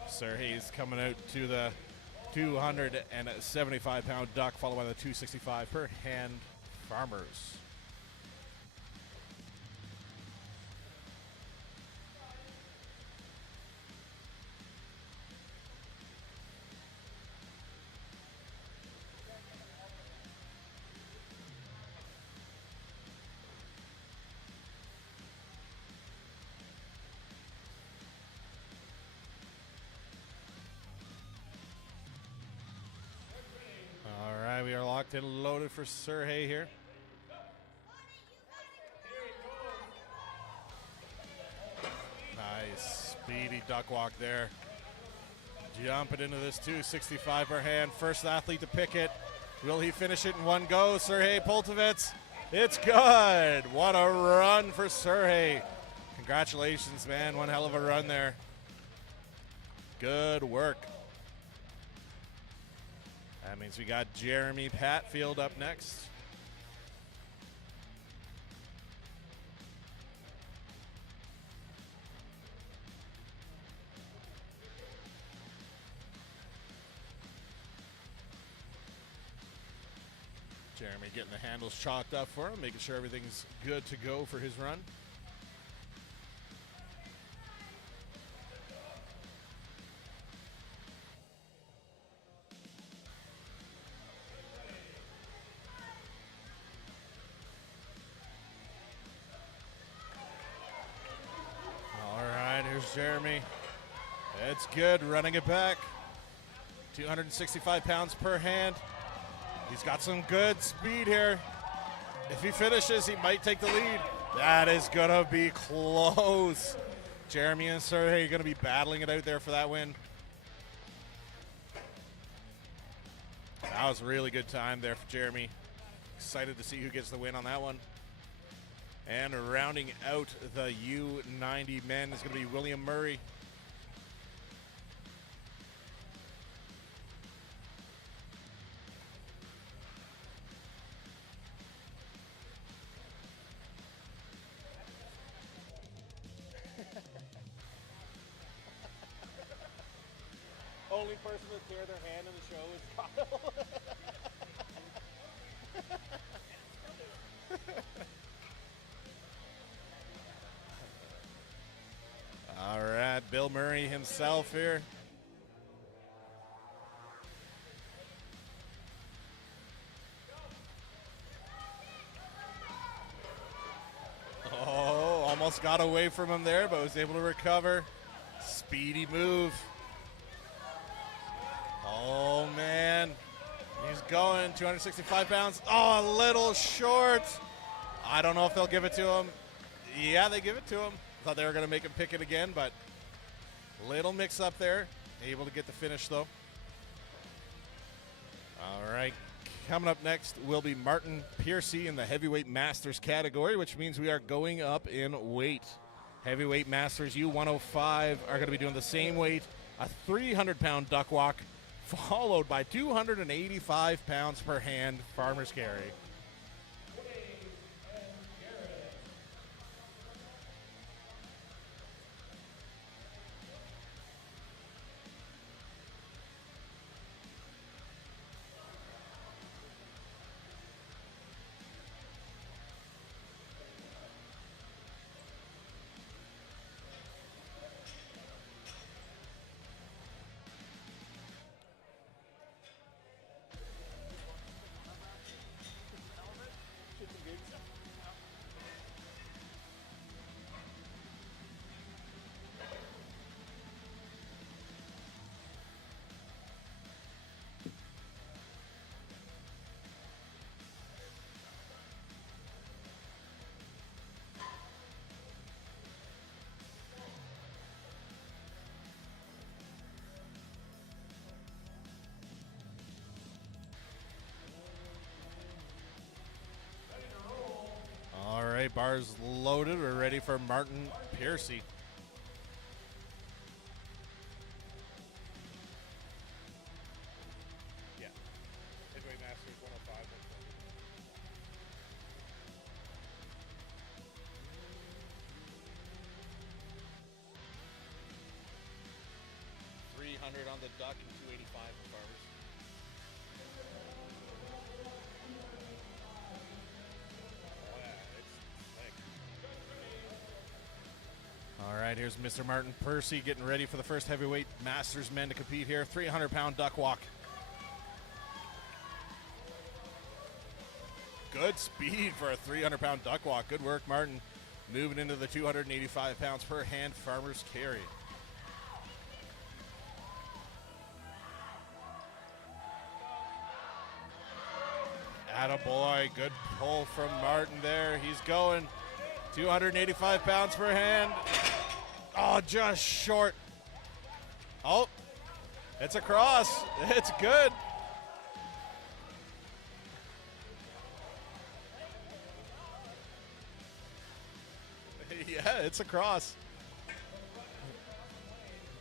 Sergey's coming out to the 275-pound duck, followed by the 265 per hand farmers. We are locked and loaded for Sergey here. Nice speedy duck walk there. Jumping into this 265 per hand. First athlete to pick it. Will he finish it in one go? Sergey Poltovets. It's good. What a run for Sergey. Congratulations, man. One hell of a run there. Good work. That means we got Jeremy Patfield up next. Jeremy getting the handles chalked up for him, making sure everything's good to go for his run. Jeremy, it's good, running it back. 265 pounds per hand. He's got some good speed here. If he finishes, he might take the lead. That is gonna be close. Jeremy and Sergey are gonna be battling it out there for that win. That was a really good time there for Jeremy. Excited to see who gets the win on that one. And rounding out the U90 men is going to be William Murray. Only person to tear their hand in the show is Kyle. All right, Bill Murray himself here. Oh, almost got away from him there, but was able to recover. Speedy move. Oh, man. He's going, 265 pounds. Oh, a little short. I don't know if they'll give it to him. Yeah, they give it to him. Thought they were going to make him pick it again, but little mix up there. Able to get the finish, though. All right. Coming up next will be Martin Piercy in the heavyweight masters category, which means we are going up in weight. Heavyweight masters U105 are going to be doing the same weight, a 300-pound duck walk, followed by 285 pounds per hand farmer's carry. bars loaded. We're ready for Martin Piercy. Yeah. Heavyweight Masters 105. 300 on the Duck and 285 for Farmers. All right, here's Mr. Martin Piercy getting ready for the first heavyweight Masters men to compete here. 300-pound duck walk. Good speed for a 300-pound duck walk. Good work, Martin. Moving into the 285 pounds per hand farmer's carry. Attaboy, good pull from Martin there. He's going 285 pounds per hand. Oh, just short. Oh, it's a cross. It's good. Yeah, it's a cross.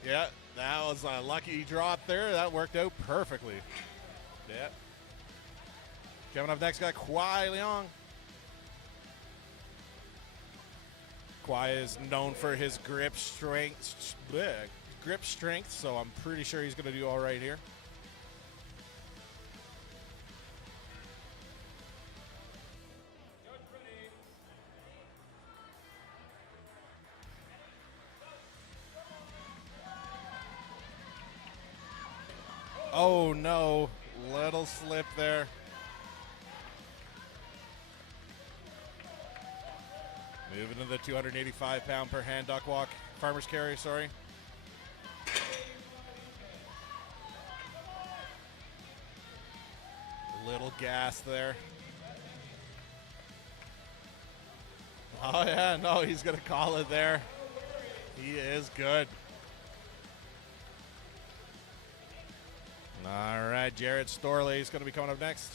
Yeah, that was a lucky drop there. That worked out perfectly. Yeah. Coming up next, got Kwai Leong. Kwai is known for his grip strength, so I'm pretty sure he's going to do all right here. Oh no, little slip there. Moving to the 285 pound per hand duck walk. Farmer's carry, sorry. Little gas there. Oh yeah, no, he's gonna call it there. He is good. All right, Jared Storley is gonna be coming up next.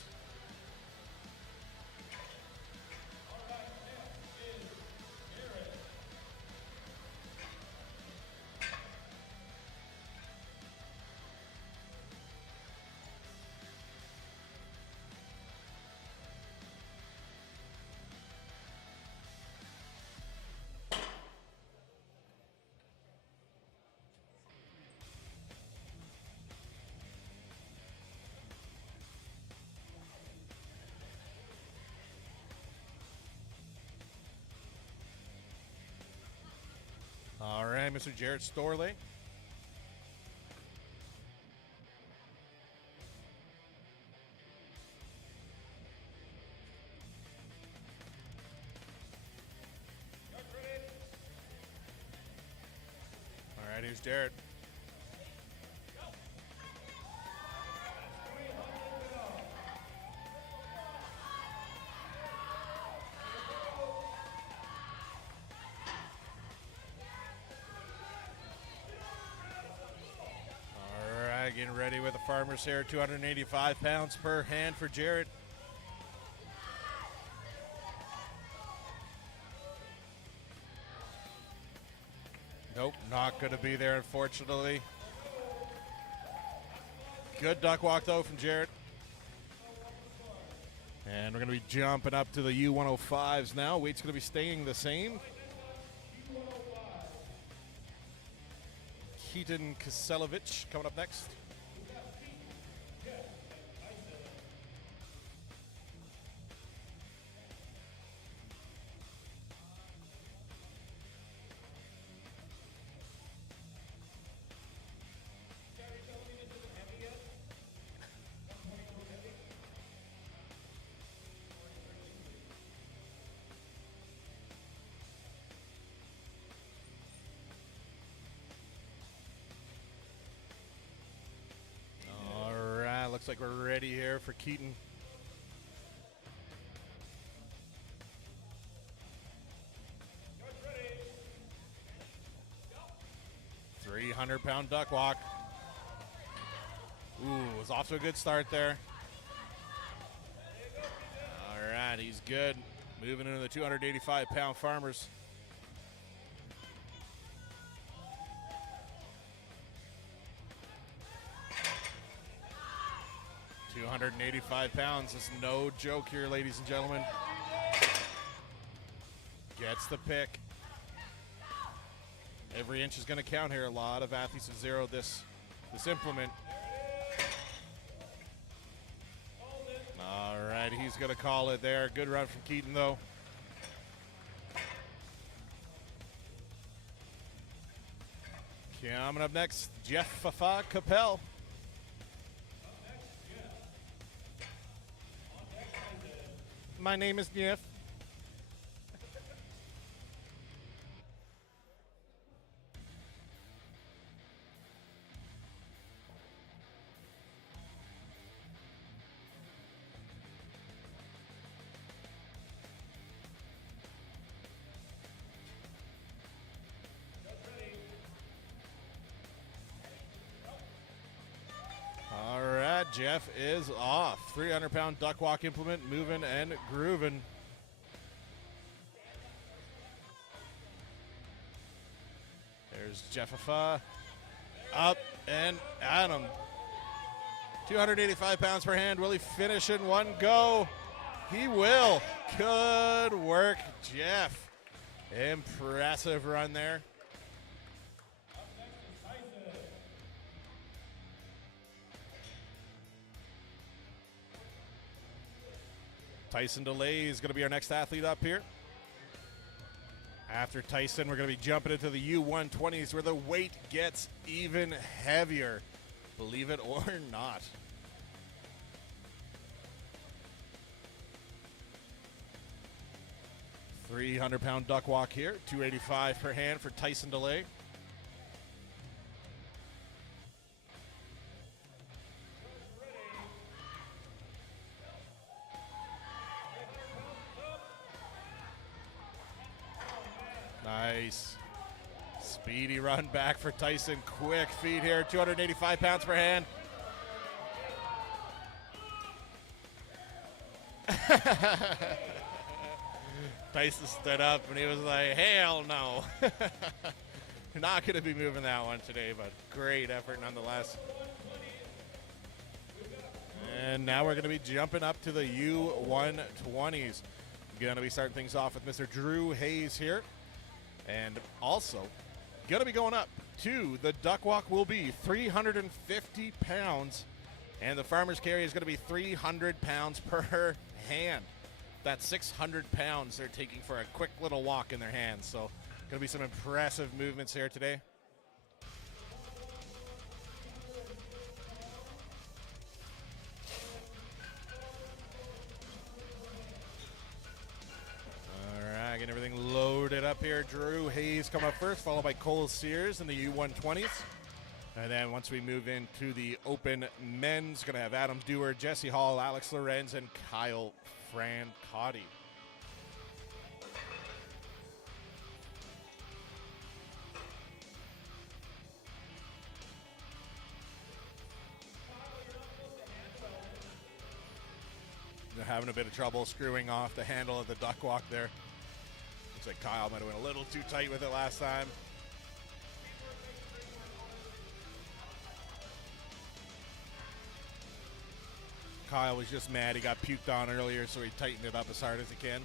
All right, Mr. Jared Storley. All right, here's Jared. Getting ready with the farmer's here, 285 pounds per hand for Jared. Nope, not going to be there, unfortunately. Good duck walk, though, from Jared. And we're going to be jumping up to the U105s now. Weight's going to be staying the same. Keaton Kaselovich coming up next. Looks like we're ready here for Keaton. Go. 300-pound duck walk. Ooh, was off to a good start there. All right, he's good. Moving into the 285-pound farmers. 285 pounds is no joke here, ladies and gentlemen. Gets the pick. Every inch is going to count here. A lot of athletes have zeroed this implement. All right, he's going to call it there. Good run from Keaton, though. Coming up next, Jeff Capel. My name is Jeff. All right, Jeff is off. 300-pound duck walk implement, moving and grooving. There's Jeffa. Up and Adam. 285 pounds per hand. Will he finish in one go? He will. Good work, Jeff. Impressive run there. Tyson DeLay is going to be our next athlete up here. After Tyson, we're going to be jumping into the U120s where the weight gets even heavier. Believe it or not. $300-pound duck walk here. 285 per hand for Tyson DeLay. Nice. Speedy run back for Tyson. Quick feet here. 285 pounds per hand. Tyson stood up and he was like, hell no. Not going to be moving that one today, but great effort nonetheless. And now we're going to be jumping up to the U120s. Going to be starting things off with Mr. Drew Hayes here. And also, going to be going up to the duck walk will be 350 pounds. And the farmer's carry is going to be 300 pounds per hand. That's 600 pounds they're taking for a quick little walk in their hands. So, going to be some impressive movements here today. Getting everything loaded up here. Drew Hayes come up first, followed by Cole Sears in the U120s. And then once we move into the open men's, going to have Adam Dewar, Jesse Hall, Alex Lorenz, and Kyle Francotti. They're having a bit of trouble screwing off the handle of the duck walk there. Looks like Kyle might have went a little too tight with it last time. Kyle was just mad he got puked on earlier, so he tightened it up as hard as he can.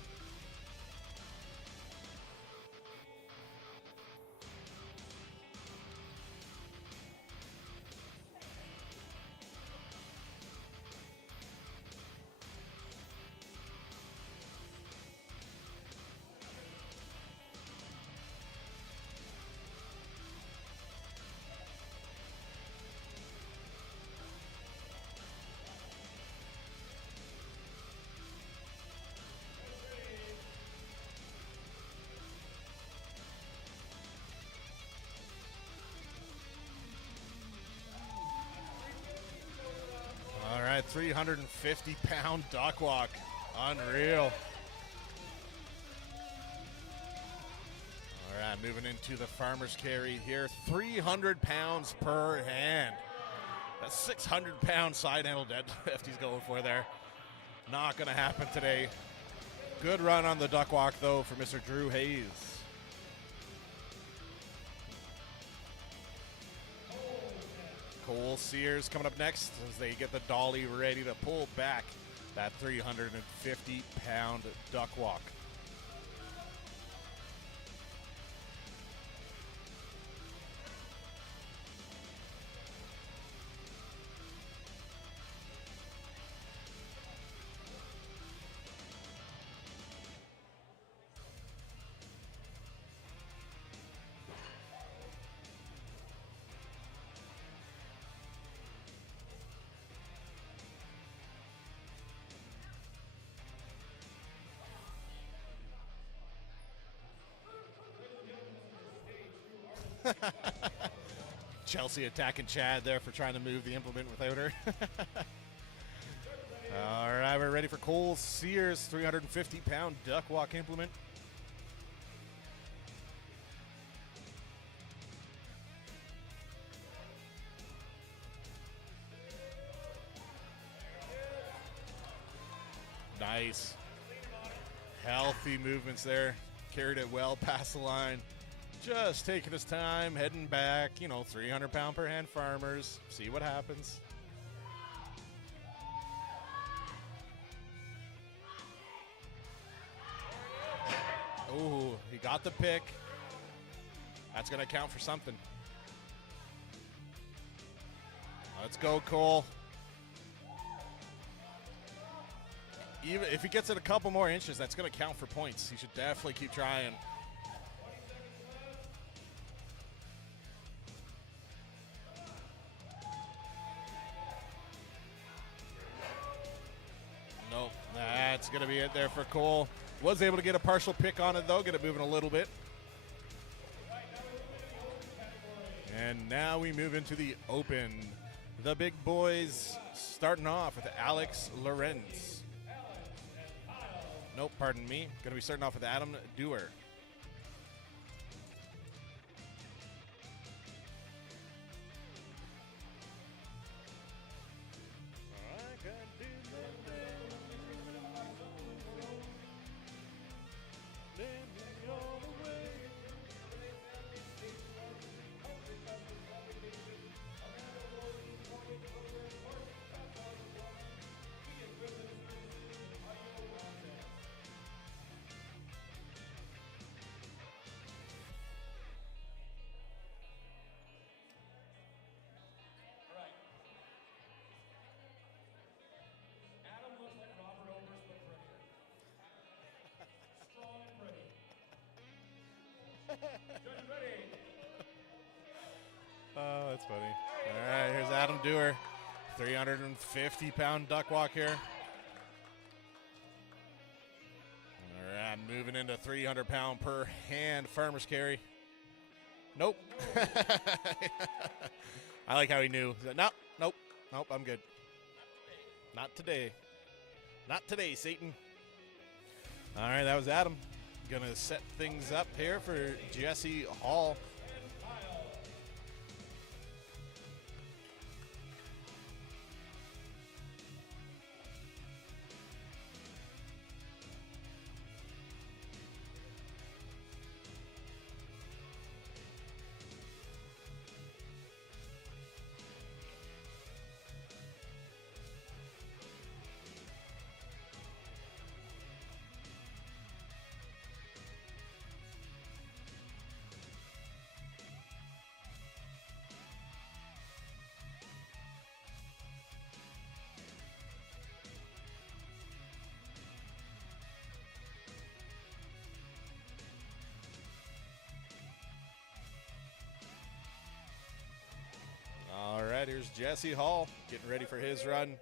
All right, 350-pound duck walk. Unreal. All right, moving into the farmer's carry here. 300 pounds per hand. That's 600-pound side handle deadlift he's going for there. Not going to happen today. Good run on the duck walk, though, for Mr. Drew Hayes. Cole Sears coming up next as they get the dolly ready to pull back that 350-pound duck walk. Chelsea attacking Chad there for trying to move the implement without her. All right, we're ready for Cole Sears' 350-pound duck walk implement. Nice. Healthy movements there. Carried it well past the line. Just taking his time, heading back, 300-pound per hand farmers. See what happens. Oh, he got the pick. That's going to count for something. Let's go, Cole. Even if he gets it a couple more inches, that's going to count for points. He should definitely keep trying. Nope, that's going to be it there for Cole. Was able to get a partial pick on it, though. Get it moving a little bit. And now we move into the open. The big boys starting off with Alex Lorenz. Nope, pardon me. Going to be starting off with Adam Dewar. Oh, that's funny. All right, here's Adam Dewar. 350-pound duck walk here. All right, moving into 300-pound per hand farmer's carry. Nope. I like how he knew. He said, nope, I'm good. Not today. Not today, Satan. All right, that was Adam. Gonna set things up here for Jesse Hall. All right, here's Jesse Hall getting ready for his run.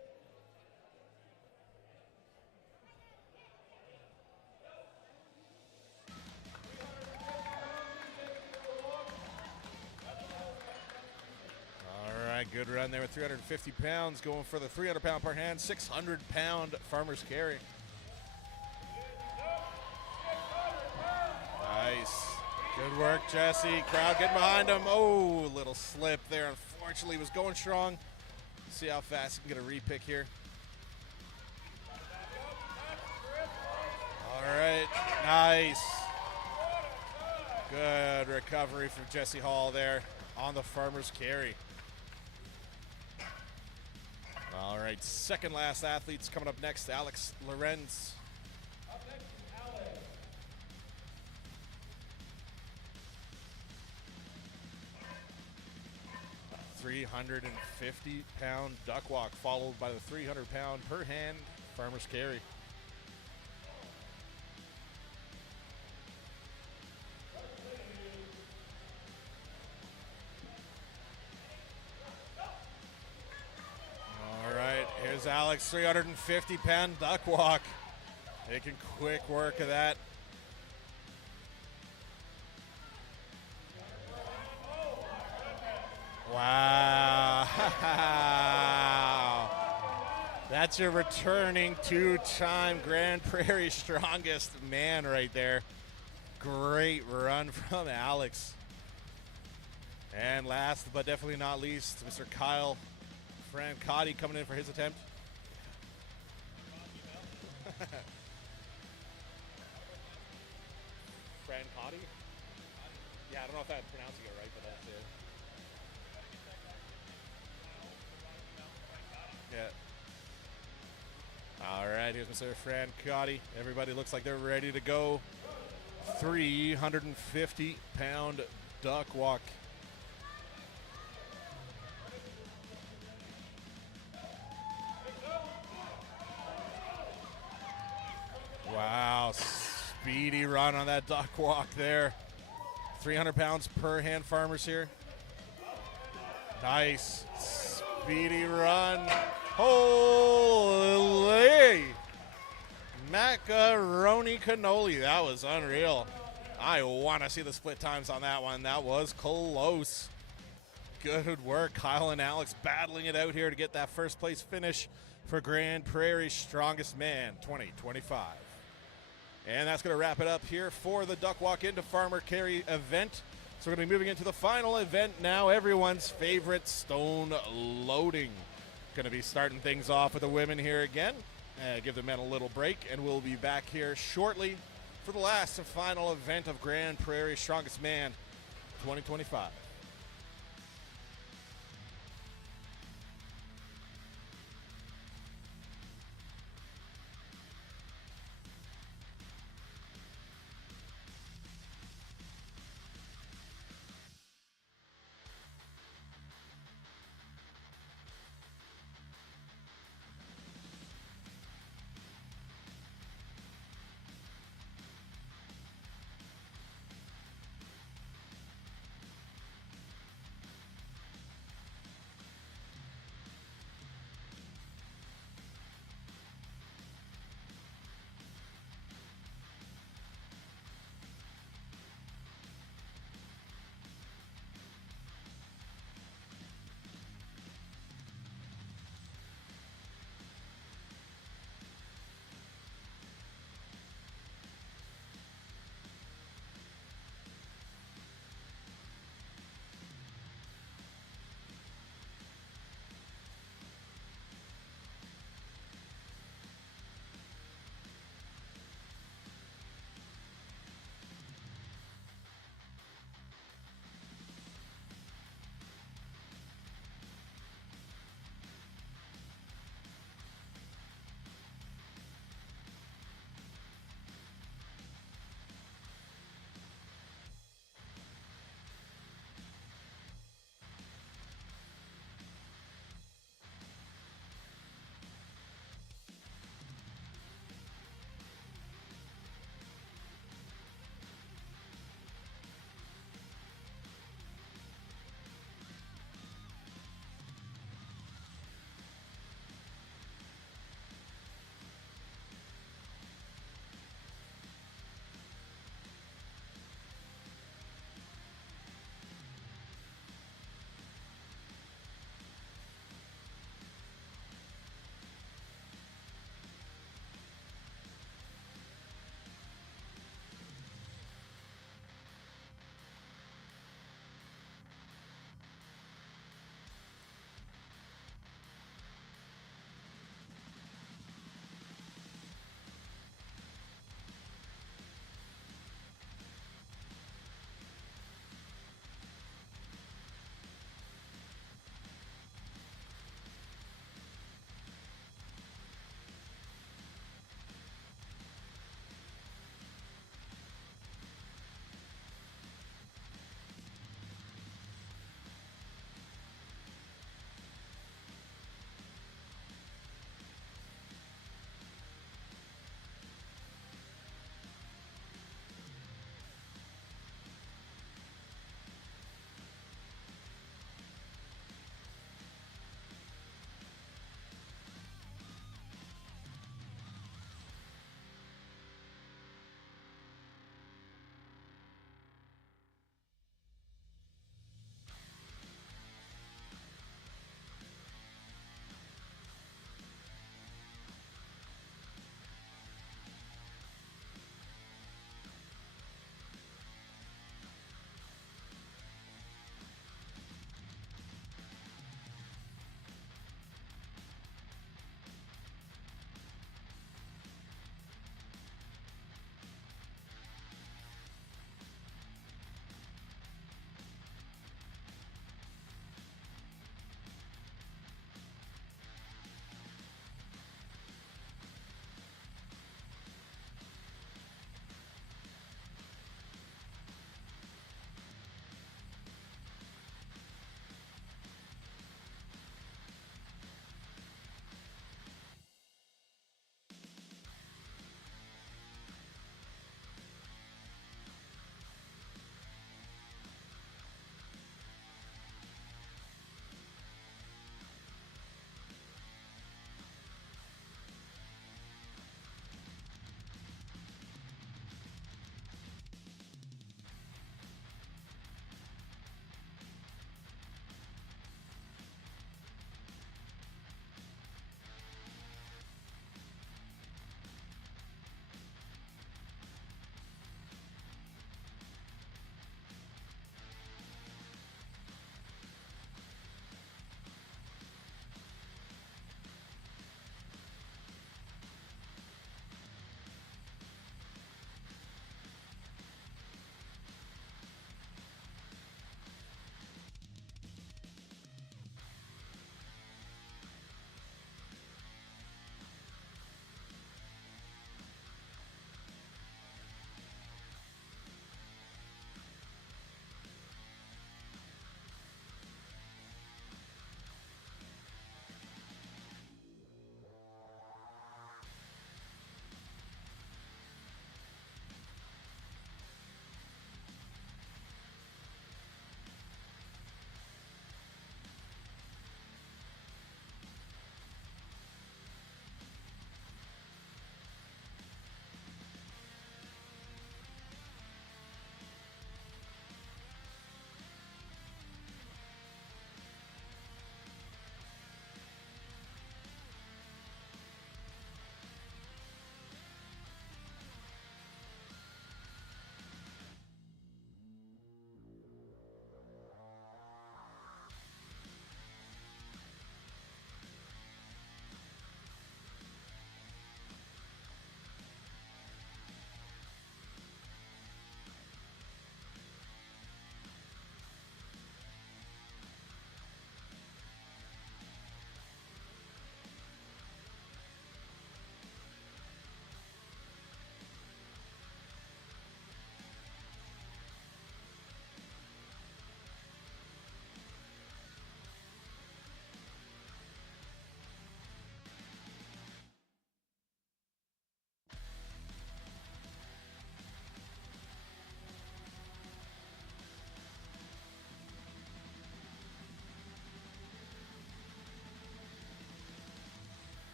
All right, good run there with 350 pounds, going for the 300-pound per hand, 600-pound farmer's carry. Nice. Good work, Jesse. Crowd getting behind him. Oh, little slip there. Unfortunately, was going strong. See how fast he can get a repick here. All right, nice. Good recovery from Jesse Hall there on the farmer's carry. All right, second last athletes coming up next, Alex Lorenz. Up next is Alex. 350-pound duck walk, followed by the 300-pound per hand farmer's carry. All right, here's Alex, 350-pound duck walk. Taking quick work of that. Wow. That's your returning two-time Grand Prairie strongest man right there. Great run from Alex. And last but definitely not least, Mr. Kyle Francotti coming in for his attempt. Francotti? Yeah, I don't know if I'm pronouncing it right, but that's it. Yeah. All right, here's Mr. Francotti. Everybody looks like they're ready to go. 350-pound duck walk. Wow, speedy run on that duck walk there. 300 pounds per hand farmers here. Nice, speedy run. Holy macaroni cannoli, that was unreal. I want to see the split times on that one. That was close. Good work, Kyle and Alex battling it out here to get that first place finish for Grand Prairie's Strongest Man 2025. And that's going to wrap it up here for the Duck Walk into Farmer Carry event. So we're going to be moving into the final event now, everyone's favorite stone loading. Going to be starting things off with the women here again. Give the men a little break, and we'll be back here shortly for the last and final event of Grand Prairie's Strongest Man 2025.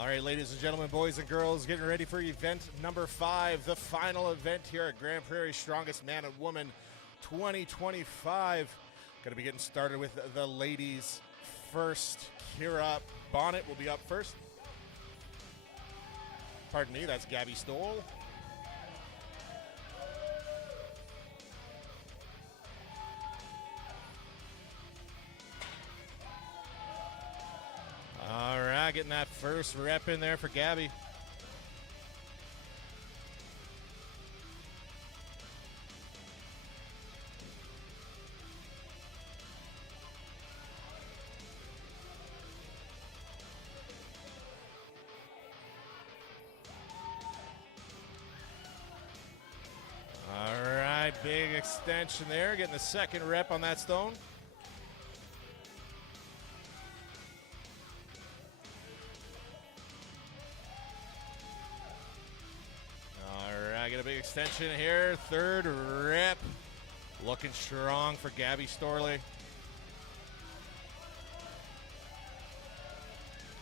All right, ladies and gentlemen, boys and girls, getting ready for event number 5, the final event here at Grand Prairie's Strongest Man and Woman 2025. Going to be getting started with the ladies first. Kira Bonnet will be up first. Pardon me, that's Gabby Stoll. All right, getting that first rep in there for Gabby. All right, big extension there, getting the second rep on that stone. Get a big extension here. Third rep. Looking strong for Gabby Storley.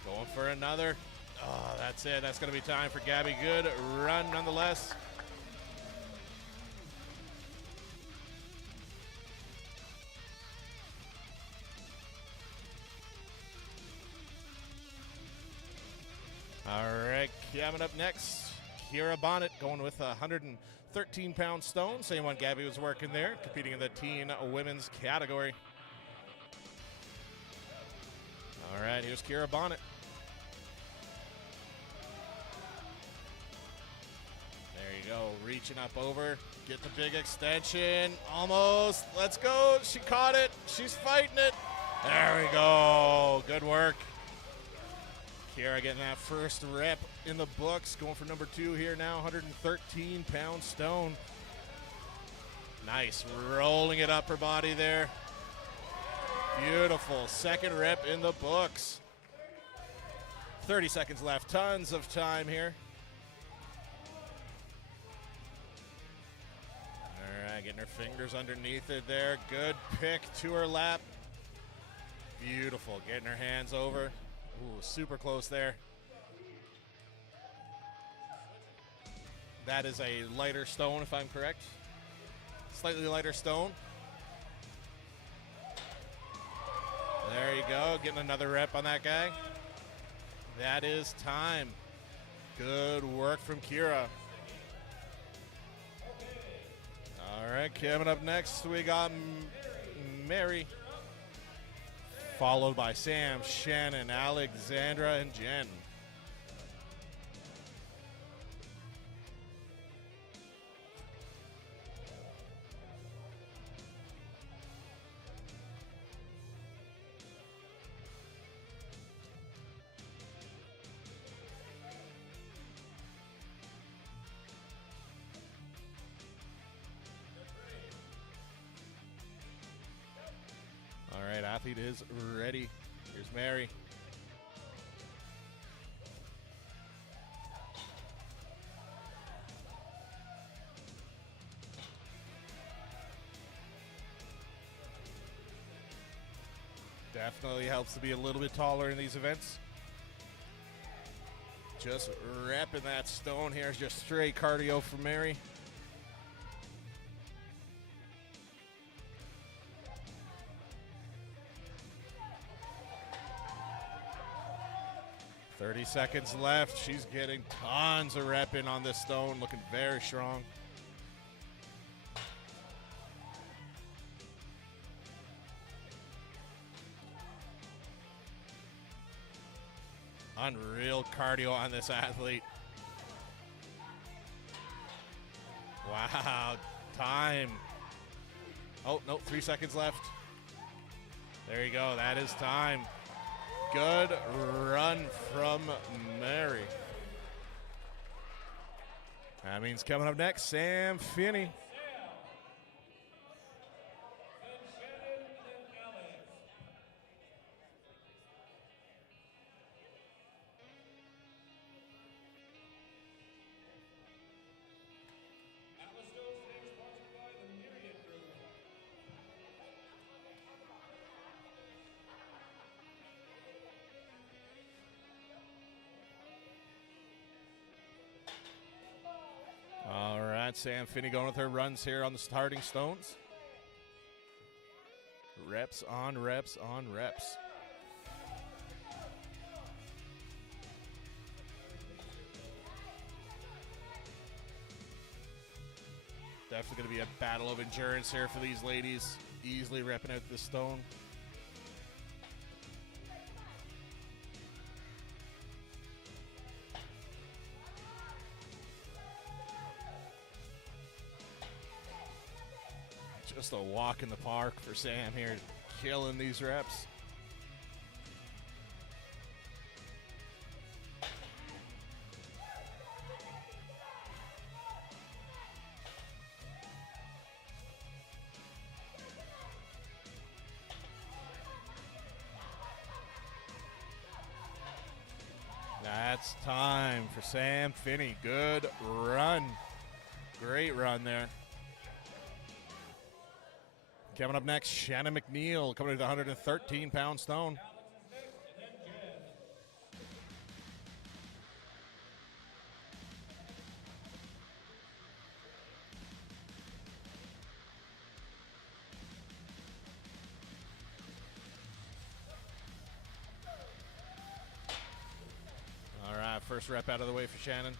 Going for another. Oh, that's it. That's going to be time for Gabby. Good run nonetheless. All right, coming up next, Kira Bonnet going with a 113-pound stone. Same one Gabby was working there, competing in the teen women's category. All right, here's Kira Bonnet. There you go, reaching up over. Get the big extension, almost. Let's go, she caught it. She's fighting it. There we go, good work. Kira getting that first rep in the books, going for number 2 here now, 113-pound stone. Nice, rolling it up her body there. Beautiful, second rep in the books. 30 seconds left, tons of time here. All right, getting her fingers underneath it there. Good pick to her lap. Beautiful, getting her hands over. Ooh, super close there. That is a lighter stone, if I'm correct. Slightly lighter stone. There you go, getting another rep on that guy. That is time. Good work from Kira. All right, coming up next, we got Mary, followed by Sam, Shannon, Alexandra, and Jen. All right, athlete is ready. Here's Mary. Definitely helps to be a little bit taller in these events. Just repping that stone here. Just straight cardio for Mary. .30 seconds left. She's getting tons of rep in on this stone, looking very strong. Unreal cardio on this athlete. Wow, time. Oh, no, 3 seconds left. There you go, that is time. Good run from Mary. That means coming up next, Sam Finney. Sam Finney going with her runs here on the starting stones. Reps on reps on reps. Definitely going to be a battle of endurance here for these ladies. Easily repping out this stone. Just a walk in the park for Sam here, killing these reps. That's time for Sam Finney. Good run. Great run there. Coming up next, Shannon McNeil coming to the 113-pound stone. All right, first rep out of the way for Shannon.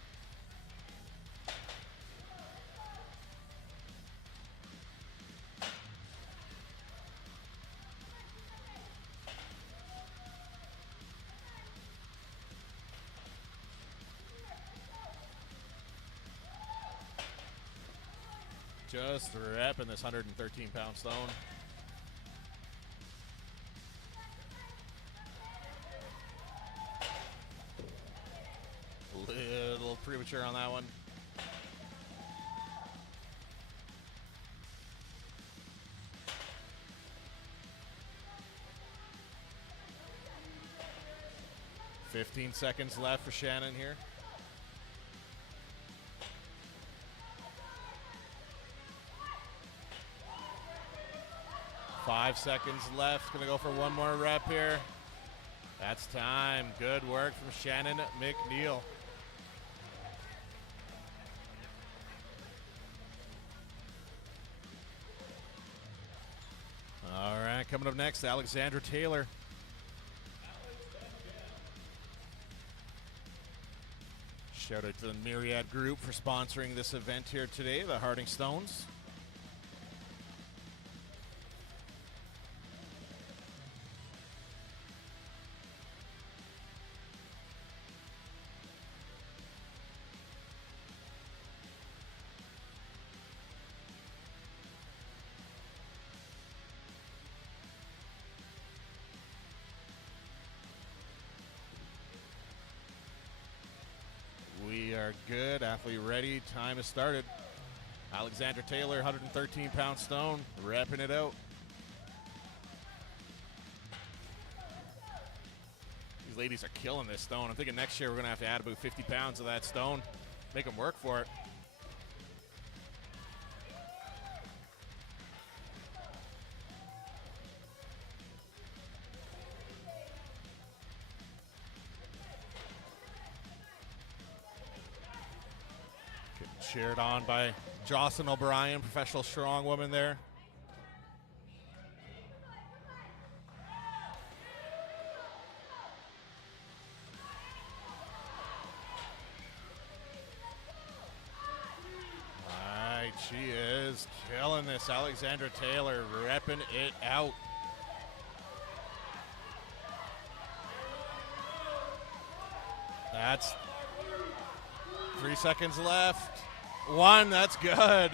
Just repping this 113-pound stone. Little premature on that one. $15 seconds left for Shannon here. 5 seconds left. Gonna go for one more rep here. That's time. Good work from Shannon McNeil. All right, coming up next, Alexandra Taylor. Shout out to the Myriad Group for sponsoring this event here today, the Harding Stones. We are good. Athlete ready. Time has started. Alexandra Taylor, 113-pound stone, repping it out. These ladies are killing this stone. I'm thinking next year we're going to have to add about 50 pounds of that stone. Make them work for it. Cheered on by Jocelyn O'Brien, professional strong woman there. All right, she is killing this. Alexandra Taylor repping it out. That's 3 seconds left. One, that's good.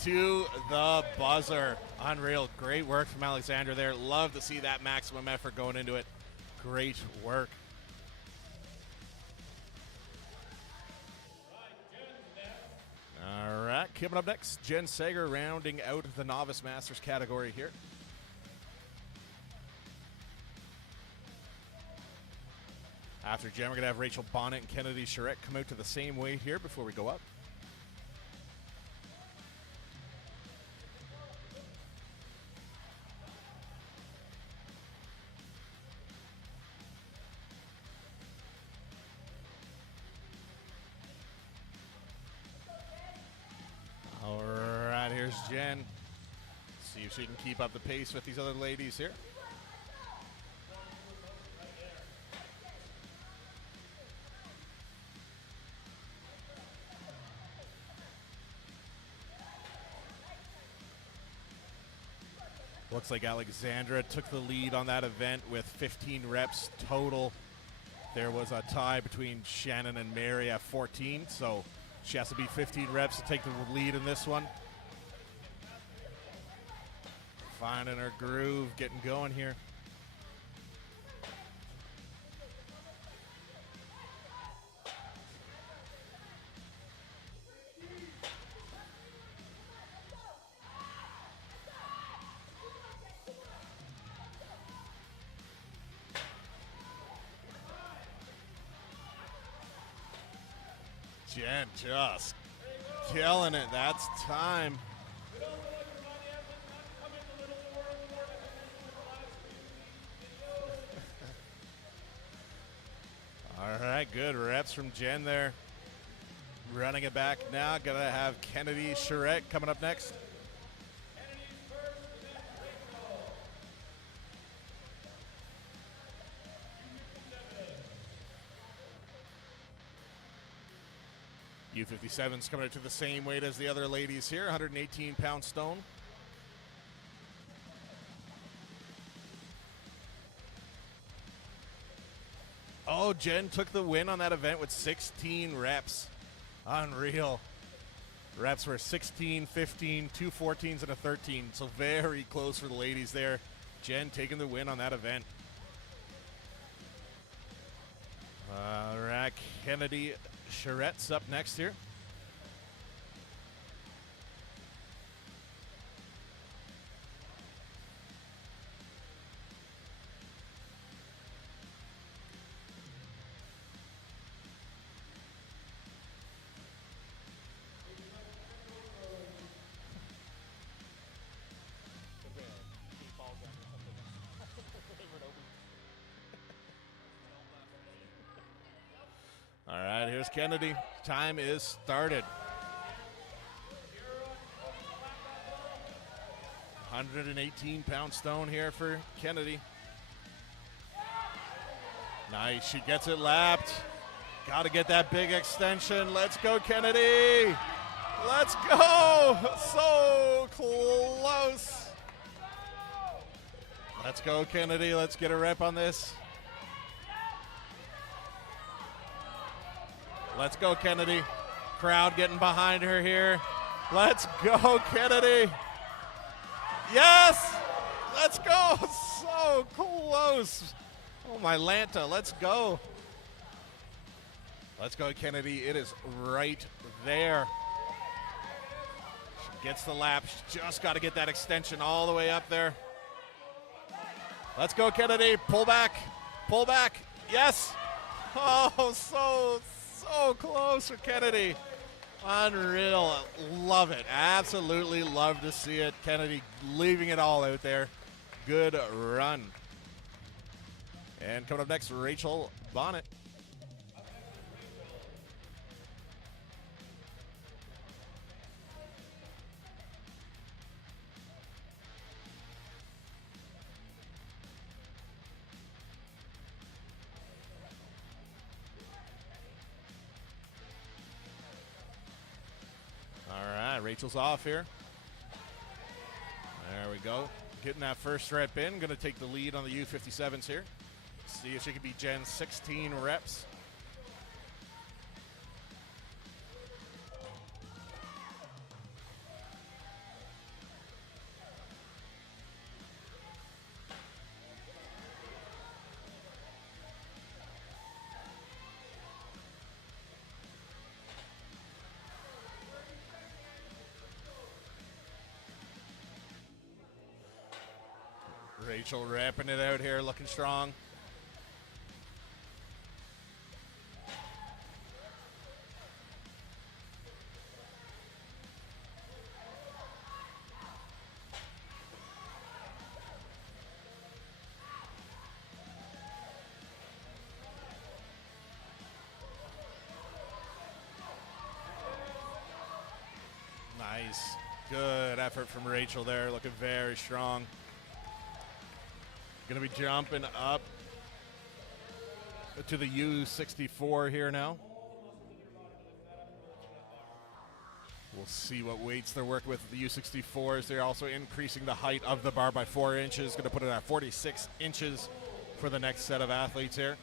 To the buzzer. Unreal. Great work from Alexandra there. Love to see that maximum effort going into it. Great work. All right, coming up next, Jen Sager rounding out the Novice Masters category here. After Jen, we're going to have Rachel Bonnet and Kennedy Charette come out to the same weight here before we go up. There's Jen. See if she can keep up the pace with these other ladies here. Looks like Alexandra took the lead on that event with 15 reps total. There was a tie between Shannon and Mary at 14, so she has to beat 15 reps to take the lead in this one. Finding her groove, getting going here. Jen just killing it. That's time. All right, good reps from Jen there. Running it back now. Gonna have Kennedy Charette coming up next. U57's coming up to the same weight as the other ladies here, 118-pound stone. Oh, Jen took the win on that event with 16 reps. Unreal. Reps were 16, 15, 2 14s, and a 13. So very close for the ladies there. Jen taking the win on that event. All right, Kennedy Charette's up next here. All right, here's Kennedy. Time is started. 118-pound stone here for Kennedy. Nice, she gets it lapped. Got to get that big extension. Let's go, Kennedy. Let's go. So close. Let's go, Kennedy. Let's get a rep on this. Let's go, Kennedy. Crowd getting behind her here. Let's go, Kennedy. Yes! Let's go. So close. Oh, my Lanta. Let's go. Let's go, Kennedy. It is right there. She gets the lap. She just got to get that extension all the way up there. Let's go, Kennedy. Pull back. Pull back. Yes. Oh, so close for Kennedy. Unreal. Love it. Absolutely love to see it. Kennedy leaving it all out there. Good run. And coming up next, Rachel Bonnet. Rachel's off here. There we go. Getting that first rep in. Going to take the lead on the U57s here. See if she can beat Jen's 16 reps. Rachel wrapping it out here, looking strong. Nice. Good effort from Rachel there, looking very strong. Going to be jumping up to the U64 here now. We'll see what weights they're working with the U64s. They're also increasing the height of the bar by 4 inches. Going to put it at 46 inches for the next set of athletes here.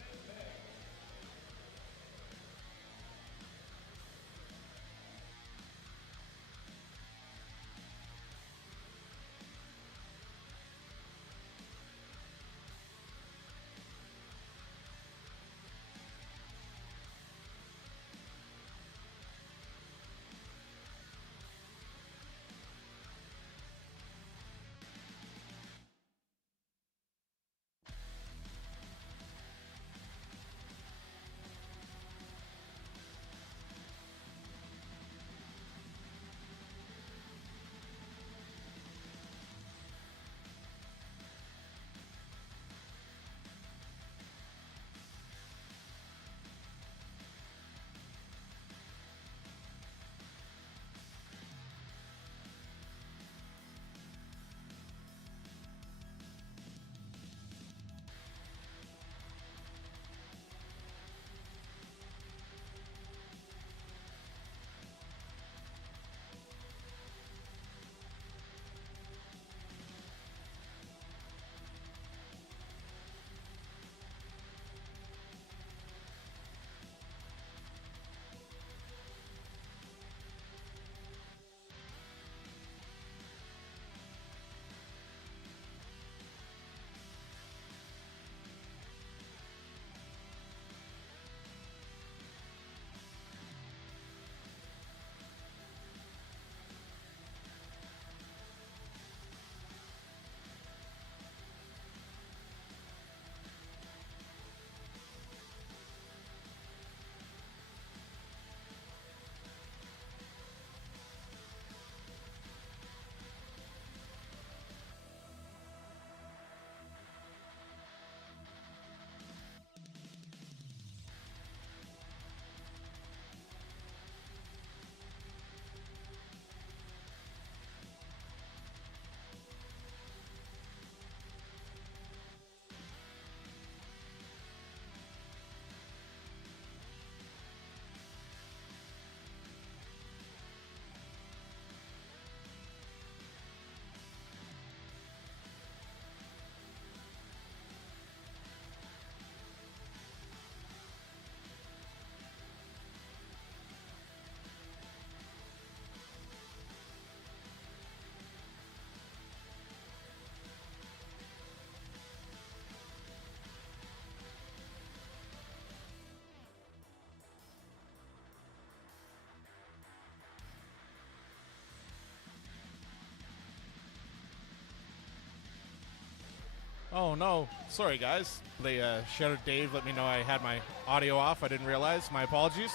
Oh, no. Sorry, guys. They shouted Dave, let me know I had my audio off. I didn't realize. My apologies.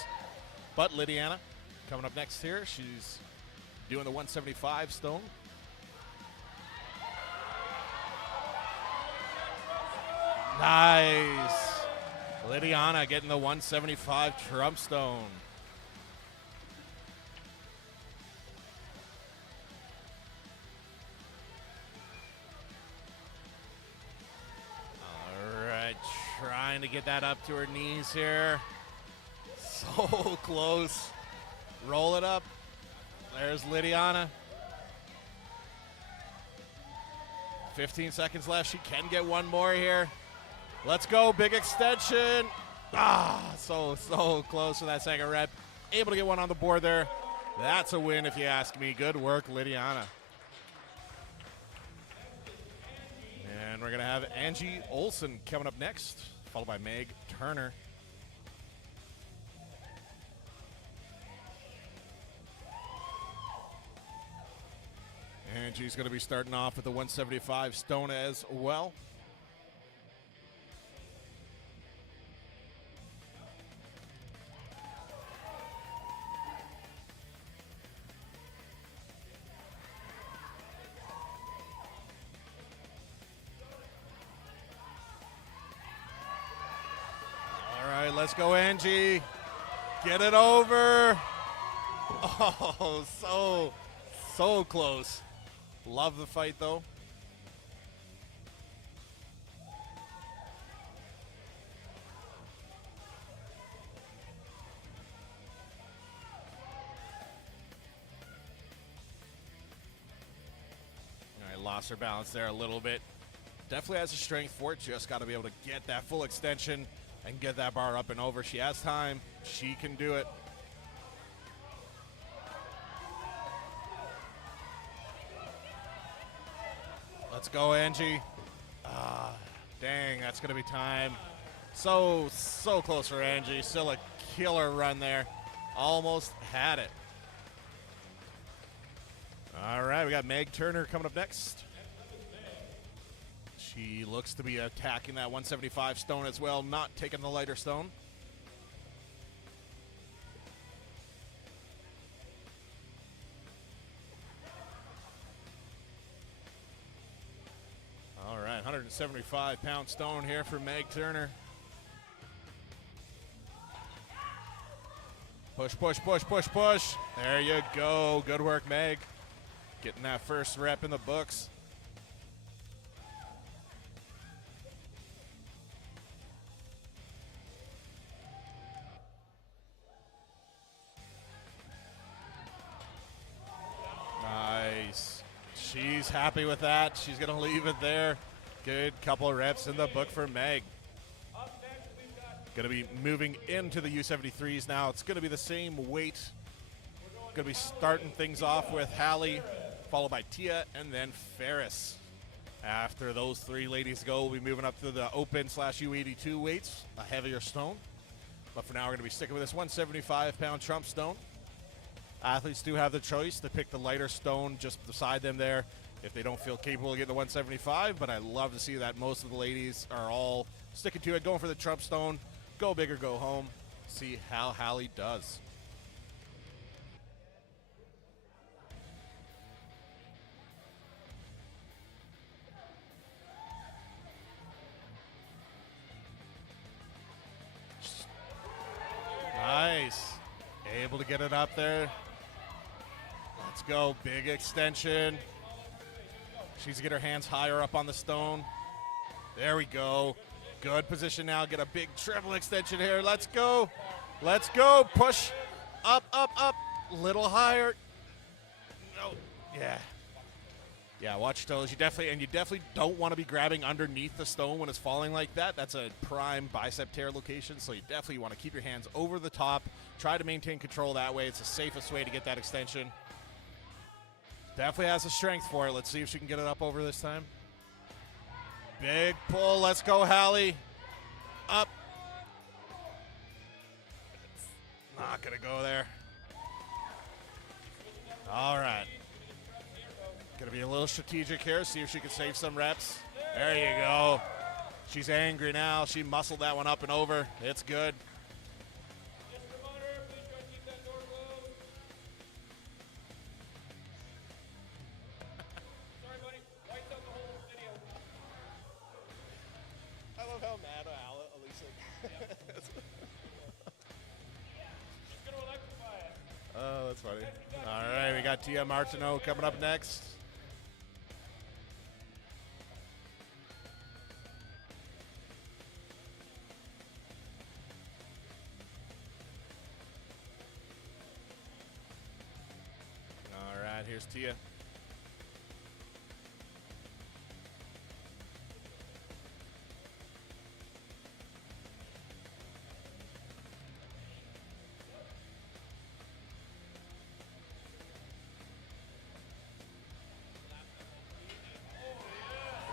But Lydiana coming up next here. She's doing the 175 stone. Nice. Lydiana getting the 175 Trump stone. Trying to get that up to her knees here. So close. Roll it up. There's Lydiana. 15 seconds left. She can get one more here. Let's go. Big extension. So close to that second rep. Able to get one on the board there. That's a win if you ask me. Good work, Lydiana. And we're going to have Angie Olson coming up next, followed by Meg Turner. Angie's going to be starting off with the 175 stone as well. Let's go, Angie. Get it over. Oh, So close. Love the fight, though. All right, lost her balance there a little bit. Definitely has the strength for it. Just got to be able to get that full extension and get that bar up and over. She has time. She can do it. Let's go, Angie. Dang, that's going to be time. So close for Angie. Still a killer run there. Almost had it. All right, we got Meg Turner coming up next. She looks to be attacking that 175 stone as well, not taking the lighter stone. All right, 175-pound stone here for Meg Turner. Push, push, push, push, push. There you go. Good work, Meg. Getting that first rep in the books. Nice. She's happy with that. She's going to leave it there. Good couple of reps in the book for Meg. Going to be moving into the U73s now. It's going to be the same weight. Going to be starting things off with Hallie, followed by Tia, and then Ferris. After those three ladies go, we'll be moving up to the open / U82 weights, a heavier stone. But for now, we're going to be sticking with this 175-pound Trump stone. Athletes do have the choice to pick the lighter stone just beside them there if they don't feel capable of getting the 175, but I love to see that most of the ladies are all sticking to it, going for the Trump stone. Go big or go home. See how Hallie does. Nice. Able to get it up there. Let's go. Big extension. She needs to get her hands higher up on the stone. There we go. Good position now. Get a big triple extension here. Let's go. Let's go. Push. Up, up, up. Little higher. No. Yeah. Yeah, watch your toes. You definitely don't want to be grabbing underneath the stone when it's falling like that. That's a prime bicep tear location, so you definitely want to keep your hands over the top. Try to maintain control that way. It's the safest way to get that extension. Definitely has the strength for it. Let's see if she can get it up over this time. Big pull. Let's go, Hallie. Up. Not going to go there. All right. Going to be a little strategic here. See if she can save some reps. There you go. She's angry now. She muscled that one up and over. It's good. Just a reminder, please try to keep that door closed. Sorry, buddy. Wiped out the whole video. I love how mad Elisa. Just gonna electrify it. Oh, that's funny. All right, we got Tia Martineau coming up next. All right, here's Tia.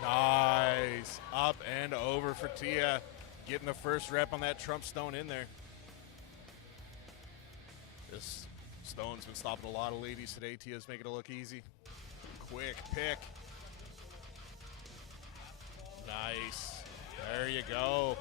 Nice. Up and over for Tia. Getting the first rep on that Trump stone in there. This stone's been stopping a lot of ladies today. Tia's making it look easy. Quick pick. Nice. There you go.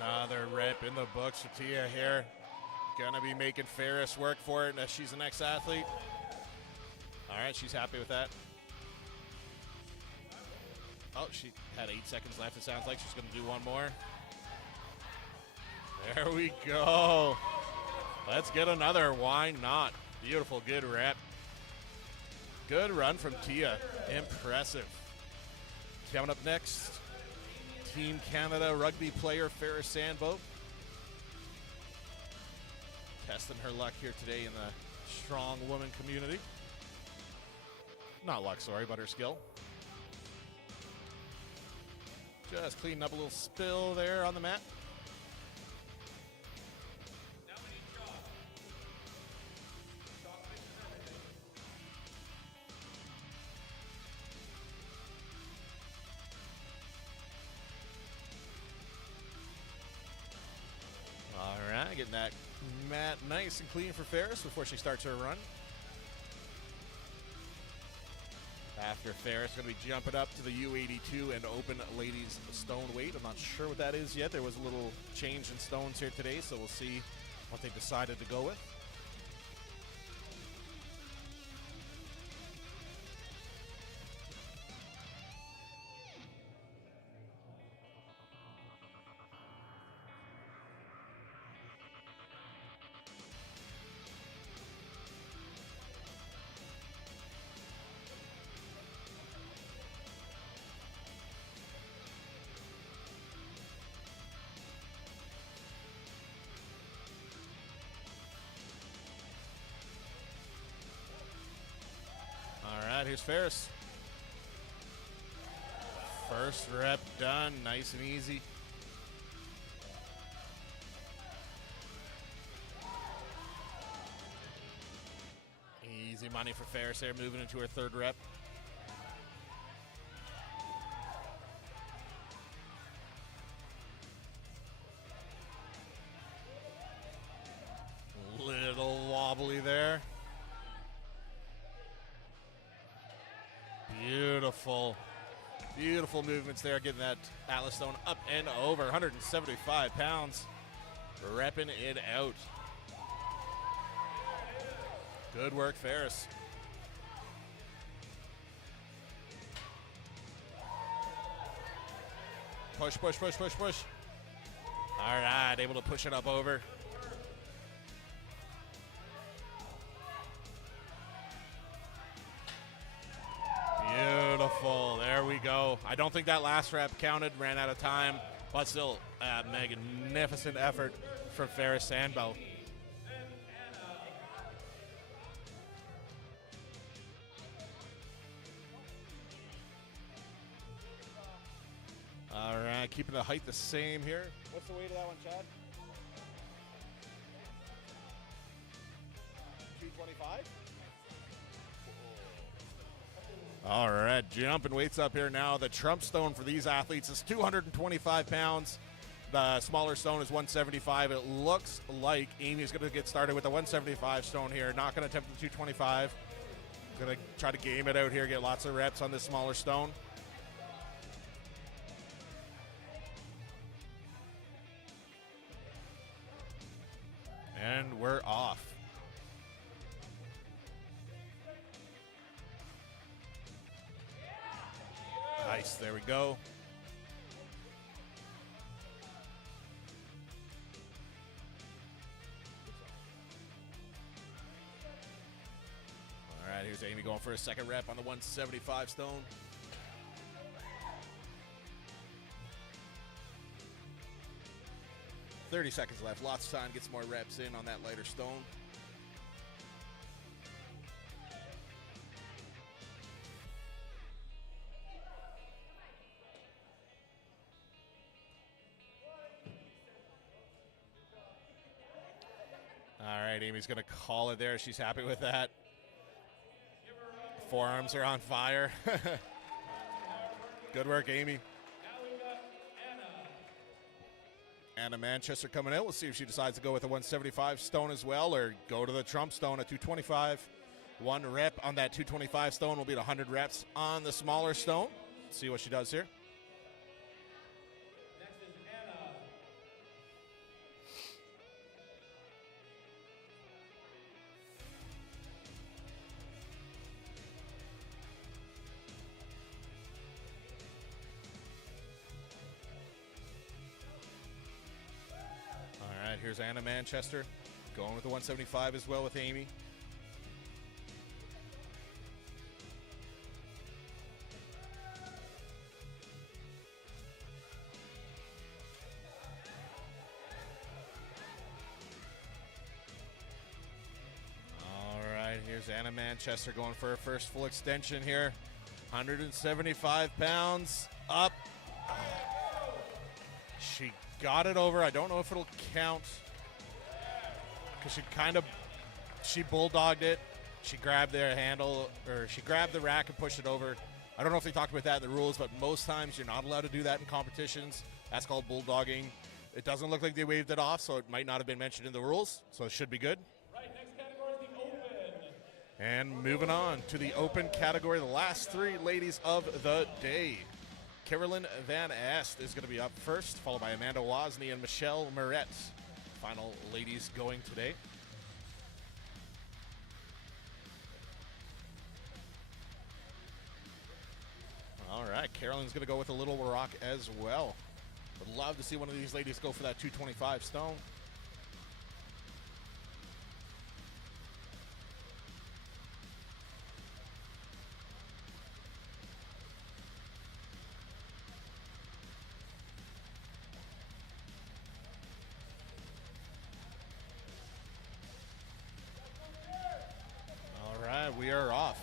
Another rep in the books for Tia here. Gonna be making Ferris work for it as she's the next athlete. All right, she's happy with that. Oh, she had 8 seconds left. It sounds like she's going to do one more. There we go. Let's get another. Why not? Beautiful, good rep. Good run from Tia. Impressive. Coming up next, Team Canada rugby player Farrah Sandbo. Testing her luck here today in the strong woman community. Not luck, sorry, but her skill. Just cleaning up a little spill there on the mat. All right, getting that mat nice and clean for Ferris before she starts her run. After Ferris, going to be jumping up to the U82 and open ladies stone weight. I'm not sure what that is yet. There was a little change in stones here today, so we'll see what they decided to go with. Here's Ferris. First rep done, nice and easy. Easy money for Ferris there, moving into her third rep. Little wobbly there. Beautiful, beautiful movements there, getting that Atlas Stone up and over, 175 pounds, repping it out. Good work, Ferris. Push, push, push, push, push. All right, able to push it up over. Beautiful, there we go. I don't think that last rep counted, ran out of time, but still a magnificent effort from Farrah Sandbo. All right, keeping the height the same here. What's the weight of that one, Chad? 225? All right, jumping weights up here now. The Trump stone for these athletes is 225 pounds. The smaller stone is 175. It looks like Amy's going to get started with the 175 stone here. Not going to attempt the 225. Going to try to game it out here, get lots of reps on this smaller stone. And we're off. Nice, there we go. All right, here's Amy going for a second rep on the 175 stone. $30 seconds left, lots of time, get some more reps in on that lighter stone. All right, Amy's going to call it there. She's happy with that. Forearms are on fire. Good work, Amy. Anna Manchester coming out. We'll see if she decides to go with a 175 stone as well or go to the Trump stone at 225. One rep on that 225 stone will be 100 reps on the smaller stone. See what she does here. Next is Anna. Here's Anna Manchester going with the 175 as well with Amy. All right, here's Anna Manchester going for her first full extension here. 175 pounds up. She got it over. I don't know if it'll count because she bulldogged it. She grabbed their handle, or she grabbed the rack and pushed it over. I don't know if they talked about that in the rules, but most times you're not allowed to do that in competitions. That's called bulldogging. It doesn't look like they waved it off, so it might not have been mentioned in the rules, so it should be good. Right, next category is the open. And moving on to the open category, the last three ladies of the day. Carolyn Van Est is going to be up first, followed by Amanda Wozni and Michelle Moret. Final ladies going today. All right, Carolyn's going to go with a little rock as well. Would love to see one of these ladies go for that 225 stone. We are off.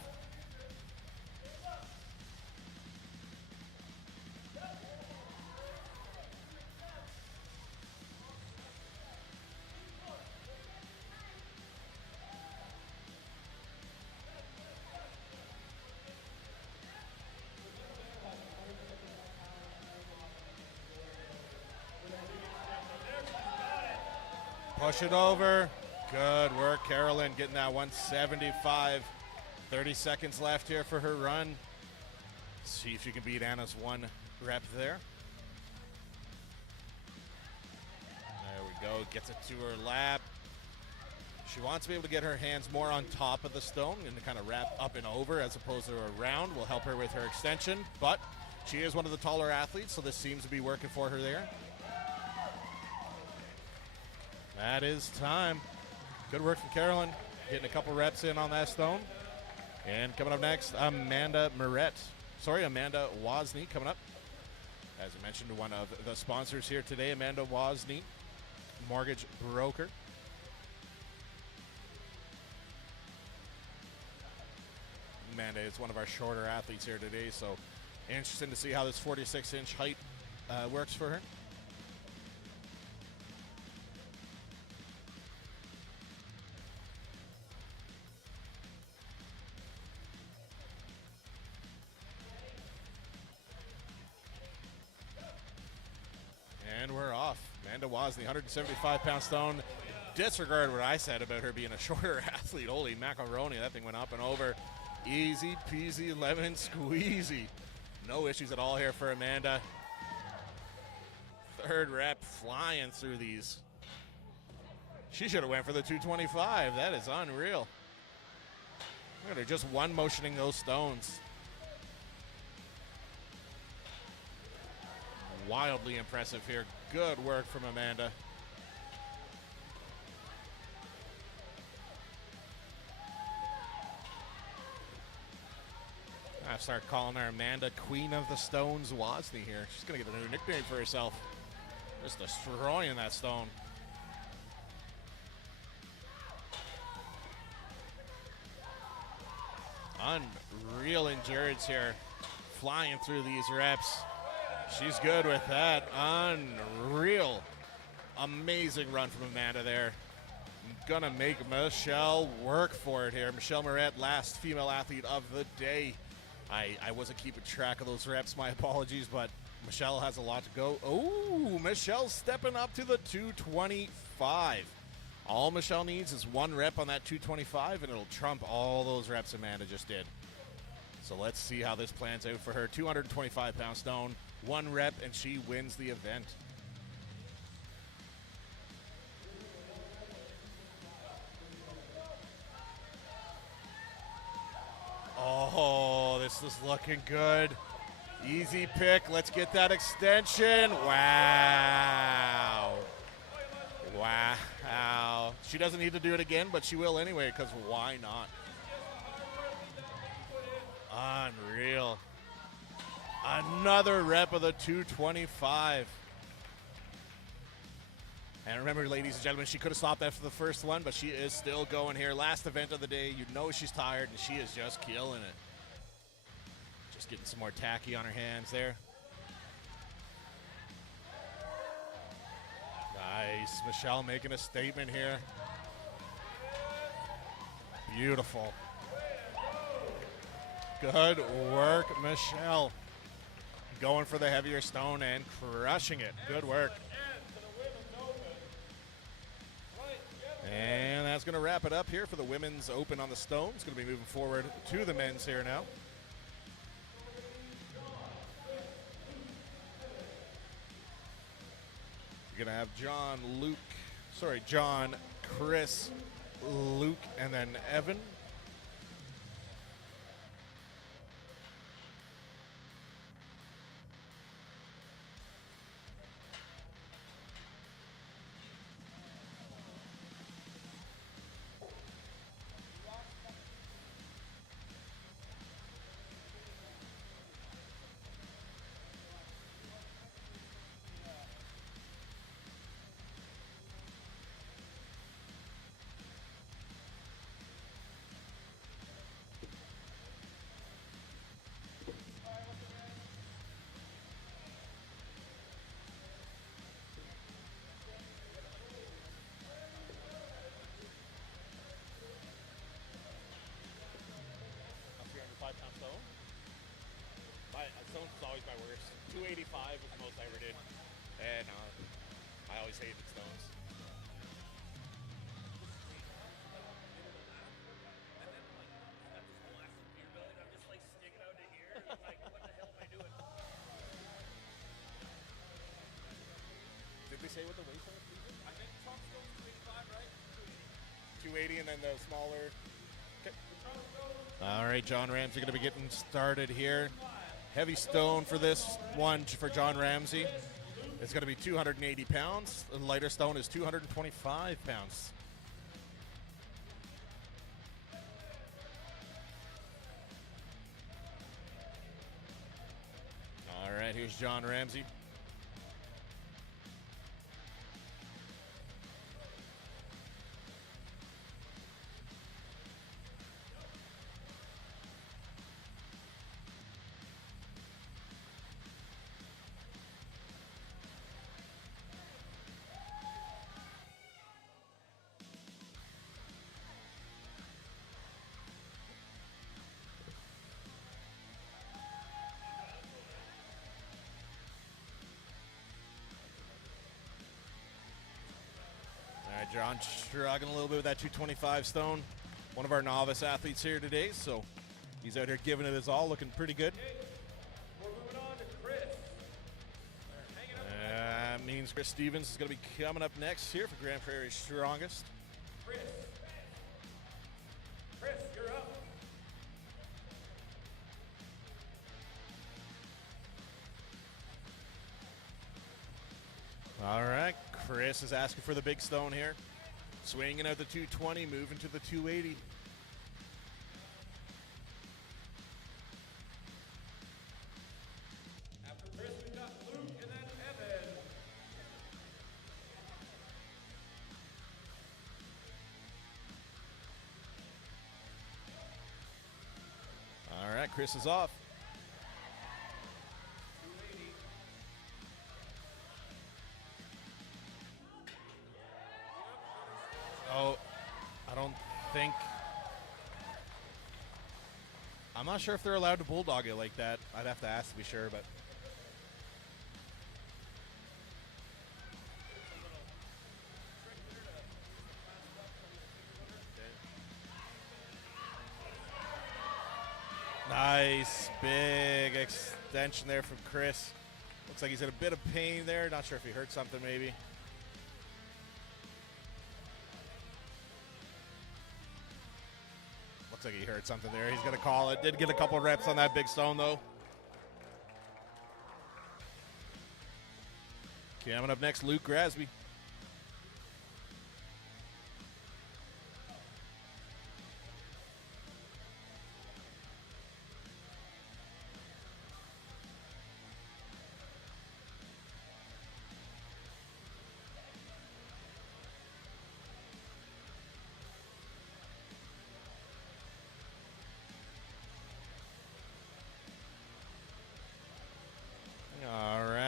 Push it over. Good work, Carolyn, getting that 175. 30 seconds left here for her run. See if she can beat Anna's one rep there. There we go. Gets it to her lap. She wants to be able to get her hands more on top of the stone and to kind of wrap up and over as opposed to around. Will help her with her extension, but she is one of the taller athletes, so this seems to be working for her there. That is time. Good work from Carolyn. Getting a couple reps in on that stone. And coming up next, Amanda Wozni coming up. As I mentioned, one of the sponsors here today, Amanda Wozni, mortgage broker. Amanda is one of our shorter athletes here today, so interesting to see how this 46-inch height works for her. And we're off. Amanda Wozni, 175-pound stone. Disregard what I said about her being a shorter athlete. Holy macaroni, that thing went up and over. Easy peasy lemon squeezy. No issues at all here for Amanda. Third rep, flying through these. She should have went for the 225. That is unreal. Look at her just one motioning those stones. Wildly impressive here. Good work from Amanda. I start calling her Amanda Queen of the Stones Wozni here. She's going to get a new nickname for herself. Just destroying that stone. Unreal endurance here. Flying through these reps. She's good with that. Unreal. Amazing run from Amanda there. Gonna make Michelle work for it here. Michelle Moret, last female athlete of the day. I wasn't keeping track of those reps. My apologies, but Michelle has a lot to go. Oh, Michelle's stepping up to the 225. All Michelle needs is one rep on that 225, and it'll trump all those reps Amanda just did. So let's see how this plans out for her. 225-pound stone, one rep, and she wins the event. Oh, this is looking good. Easy pick. Let's get that extension. Wow. Wow. She doesn't need to do it again, but she will anyway, because why not? Unreal. Another rep of the 225. And remember, ladies and gentlemen, she could have stopped after the first one, but she is still going here. Last event of the day, you know she's tired, and she is just killing it. Just getting some more tacky on her hands there. Nice. Michelle making a statement here. Beautiful. Good work, Michelle. Going for the heavier stone and crushing it. Good work. And that's going to wrap it up here for the Women's Open on the Stone. It's going to be moving forward to the men's here now. You're going to have John, Chris, Luke, and then Evan. Stones is always my worst. 285 was the most I ever did. And I always hated stones. Did we say what the weight was? I think top stone's 285, right? 280 and then the smaller. Okay. All right, John Ramsey going to be getting started here. Heavy stone for this one for John Ramsey. It's going to be 280 pounds. The lighter stone is 225 pounds. All right, here's John Ramsey. John struggling a little bit with that 225 stone. One of our novice athletes here today, so he's out here giving it his all, looking pretty good. We're moving on to Chris. That means Chris Stevens is going to be coming up next here for Grande Prairie's Strongest. Chris, you're up. All right, Chris is asking for the big stone here. Swinging out the 220, moving to the 280. After Chris, we've got Luke and then Evan. All right, Chris is off. 280. Oh, I don't think. I'm not sure if they're allowed to bulldog it like that. I'd have to ask to be sure, but. Nice big extension there from Chris. Looks like he's in a bit of pain there. Not sure if he hurt something maybe. Looks like he heard something there. He's going to call it. Did get a couple reps on that big stone, though. Coming up next, Luke Grasby.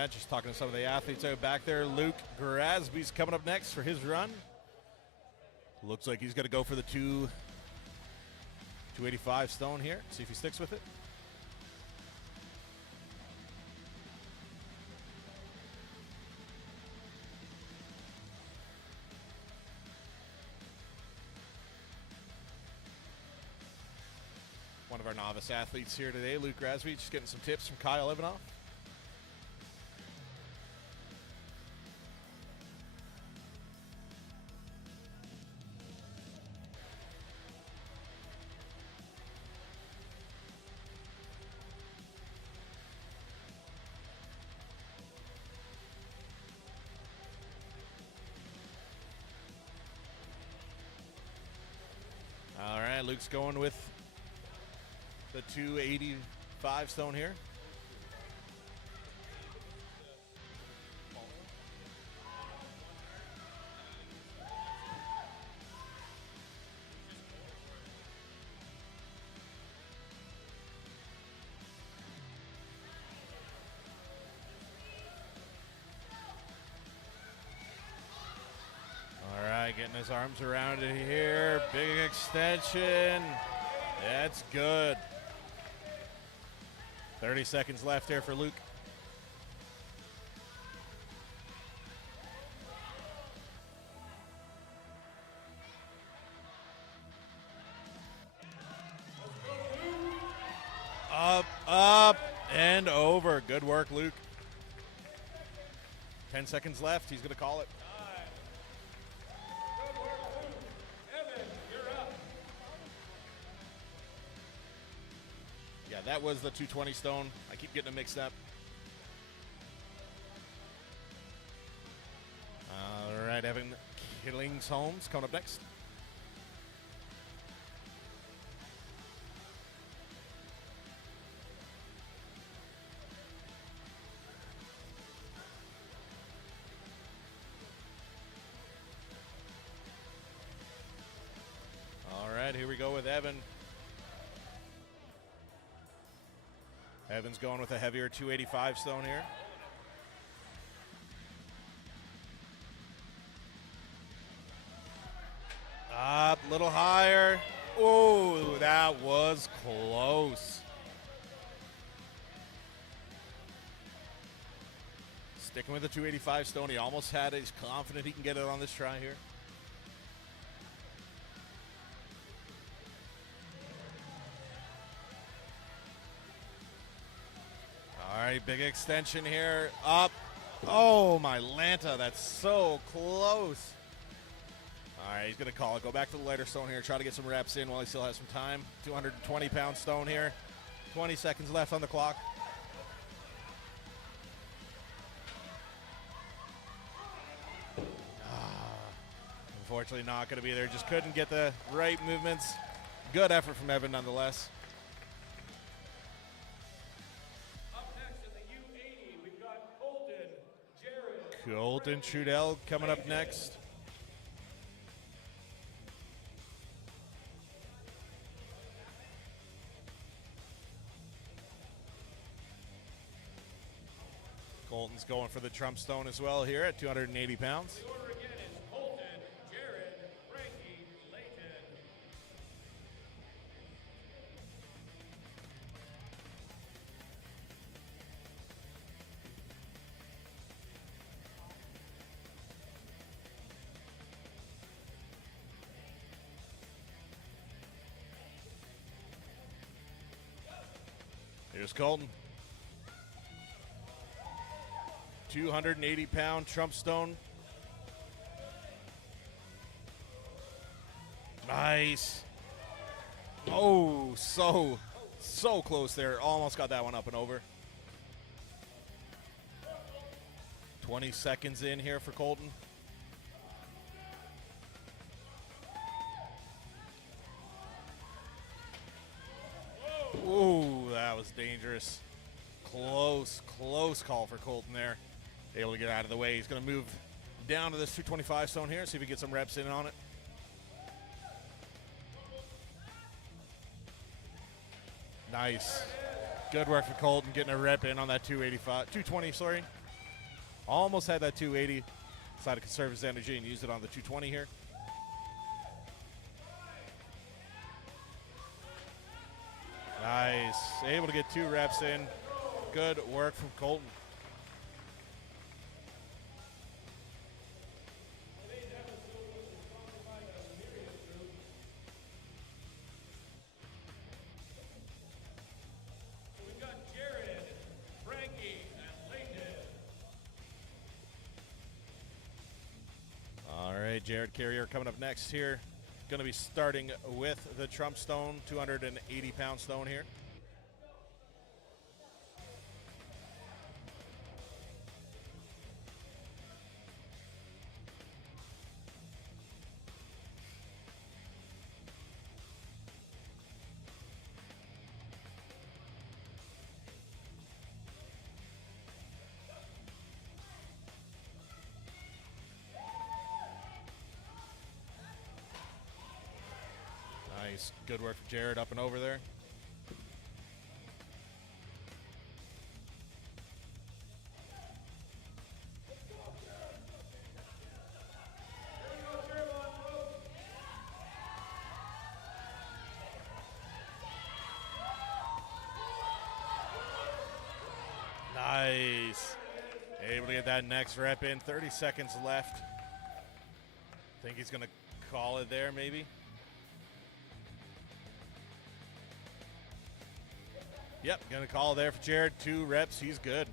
that. Just talking to some of the athletes out back there. Luke Grasby's coming up next for his run. Looks like he's going to go for the 285 stone here. See if he sticks with it. One of our novice athletes here today, Luke Grasby, just getting some tips from Kyle Ivanoff. All right, Luke's going with the 285 stone here. All right, getting his arms around it here. Big extension. That's good. 30 seconds left here for Luke. Up, and over. Good work, Luke. 10 seconds left. He's going to call it. Good work, Luke. Evan, you're up. Yeah, that was the 220 stone. I keep getting them mixed up. All right, Evan Killings-Holmes coming up next. All right, here we go with Evan. Evan's going with a heavier 285 stone here. Up, a little higher. Oh, that was close. Sticking with the 285 stone. He almost had it. He's confident he can get it on this try here. All right, big extension here. Up. Oh, my Lanta. That's so close. All right, he's going to call it. Go back to the lighter stone here. Try to get some reps in while he still has some time. 220-pound stone here. 20 seconds left on the clock. Unfortunately, not going to be there. Just couldn't get the right movements. Good effort from Evan, nonetheless. Up next in the U80, we've got Colton, Jared. Colton Trudell coming up next. Colton's going for the Trump Stone as well here at 280 pounds. The order again is Colton, Jared, Frankie, Layton. Here's Colton. 280-pound Trump Stone. Nice. Oh, so close there. Almost got that one up and over. 20 seconds in here for Colton. Ooh, that was dangerous. Close call for Colton there. Able to get out of the way. He's going to move down to this 225 stone here, see if he gets some reps in on it. Nice. Good work for Colton getting a rep in on that 220, sorry. Almost had that 280. Decided to conserve his energy and use it on the 220 here. Nice. Able to get 2 reps in. Good work from Colton. We've got Jared, Frankie, and Layton. All right, Jared Carrier coming up next here. Going to be starting with the Trump Stone, 280-pound stone here. Nice. Good work from Jared up and over there. Nice. Able to get that next rep in. 30 seconds left. Think he's going to call it there maybe. Yep, going to call there for Jared. 2 reps. He's good.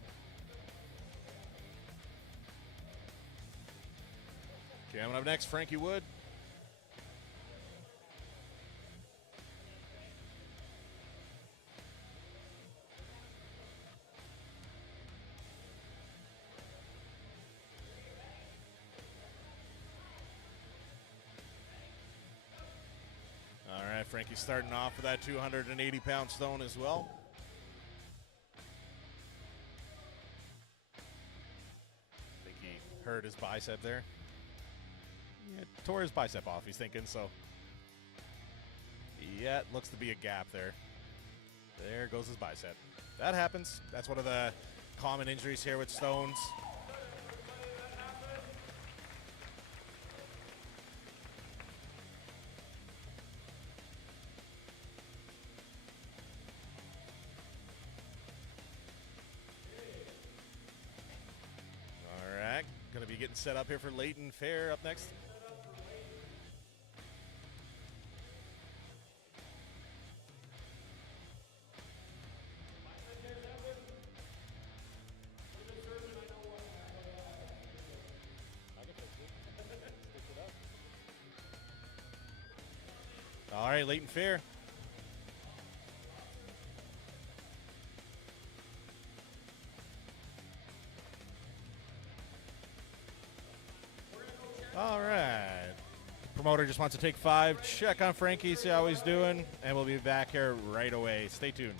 Coming up next, Frankie Wood. All right, Frankie's starting off with that 280-pound stone as well. Hurt his bicep there. Yeah, tore his bicep off, he's thinking, so. Yeah, it looks to be a gap there. There goes his bicep. That happens. That's one of the common injuries here with stones. Going to be getting set up here for Leighton Fair up next. All right, Leighton Fair. All right. Promoter just wants to take 5, check on Frankie, see how he's doing, and we'll be back here right away. Stay tuned.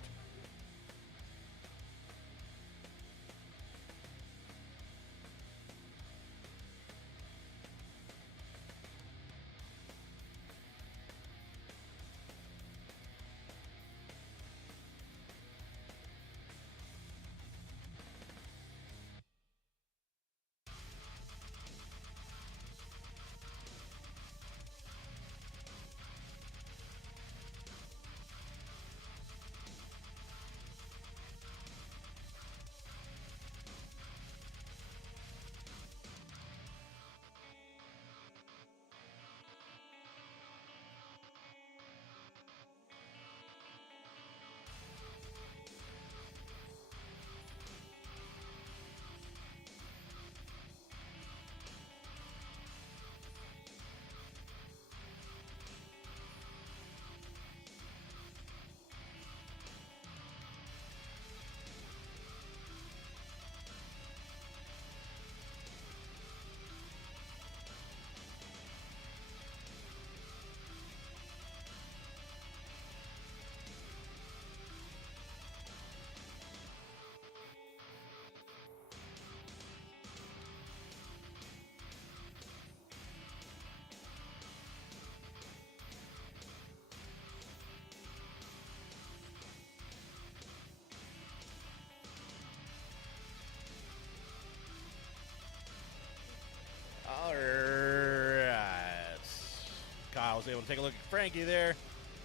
I was able to take a look at Frankie there,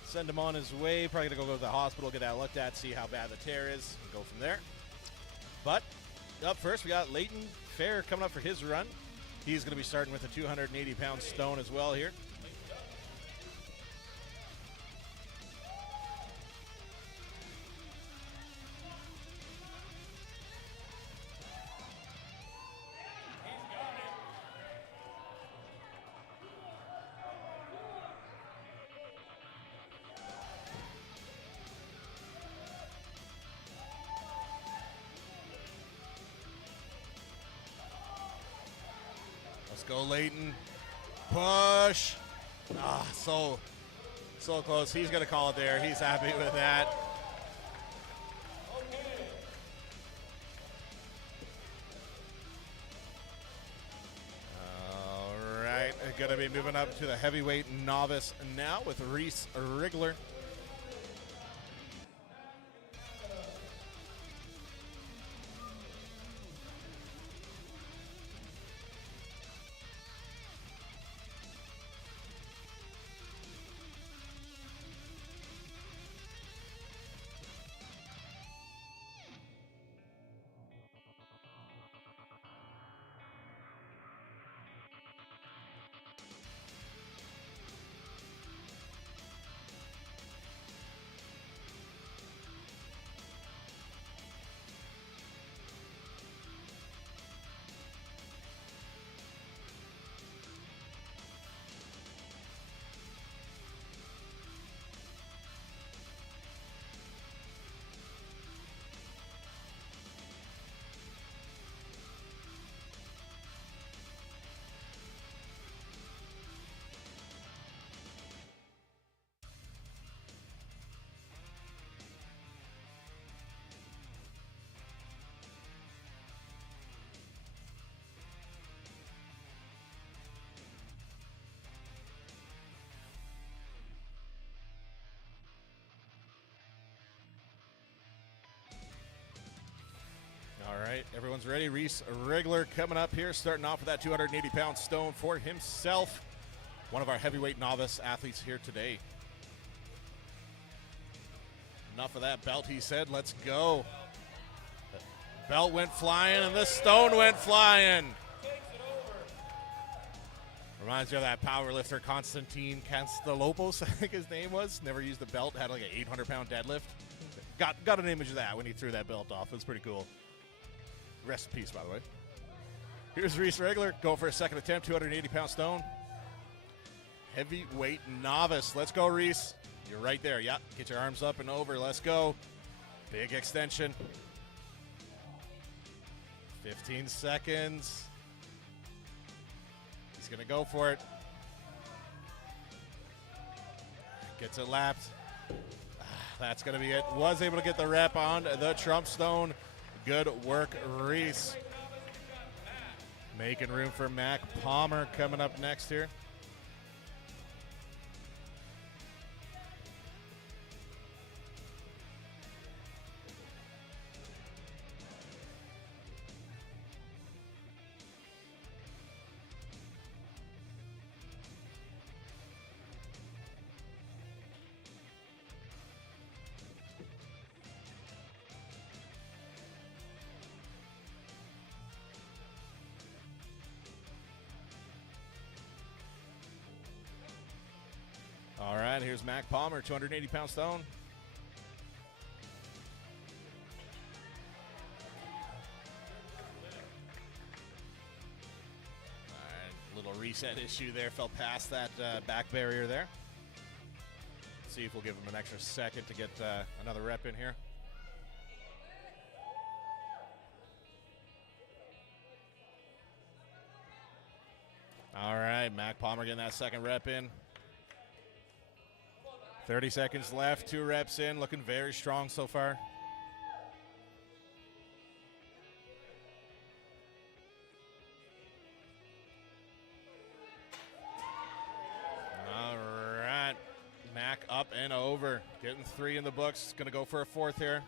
send him on his way. Probably going to go to the hospital, get that looked at, see how bad the tear is, and go from there. But up first, we got Leighton Fair coming up for his run. He's going to be starting with a 280-pound stone as well here. Let's go, Leighton. Push. Ah, so close. He's going to call it there. He's happy with that. All right. Going to be moving up to the heavyweight novice now with Reese Rigler. All right, everyone's ready. Reese Rigler coming up here, starting off with that 280-pound stone for himself. One of our heavyweight novice athletes here today. Enough of that belt, he said. Let's go. The belt went flying, and the stone went flying. Reminds me of that power lifter, Constantine Castellopoulos, I think his name was. Never used the belt, had like an 800-pound deadlift. Got an image of that when he threw that belt off. It was pretty cool. Rest in peace, by the way. Here's Reese Rigler going for a second attempt, 280-pound stone. Heavyweight novice. Let's go, Reese. You're right there. Yep. Get your arms up and over. Let's go. Big extension. 15 seconds. He's going to go for it. Gets it lapped. That's going to be it. Was able to get the rep on the Trump stone. Good work, Reese. Making room for Mac Palmer coming up next here. All right, here's Mac Palmer, 280-pound stone. All right, little reset issue there. Fell past that back barrier there. Let's see if we'll give him an extra second to get another rep in here. All right, Mac Palmer getting that second rep in. 30 seconds left, 2 reps in, looking very strong so far. All right, Mac up and over, getting 3 in the books, gonna go for a 4th here.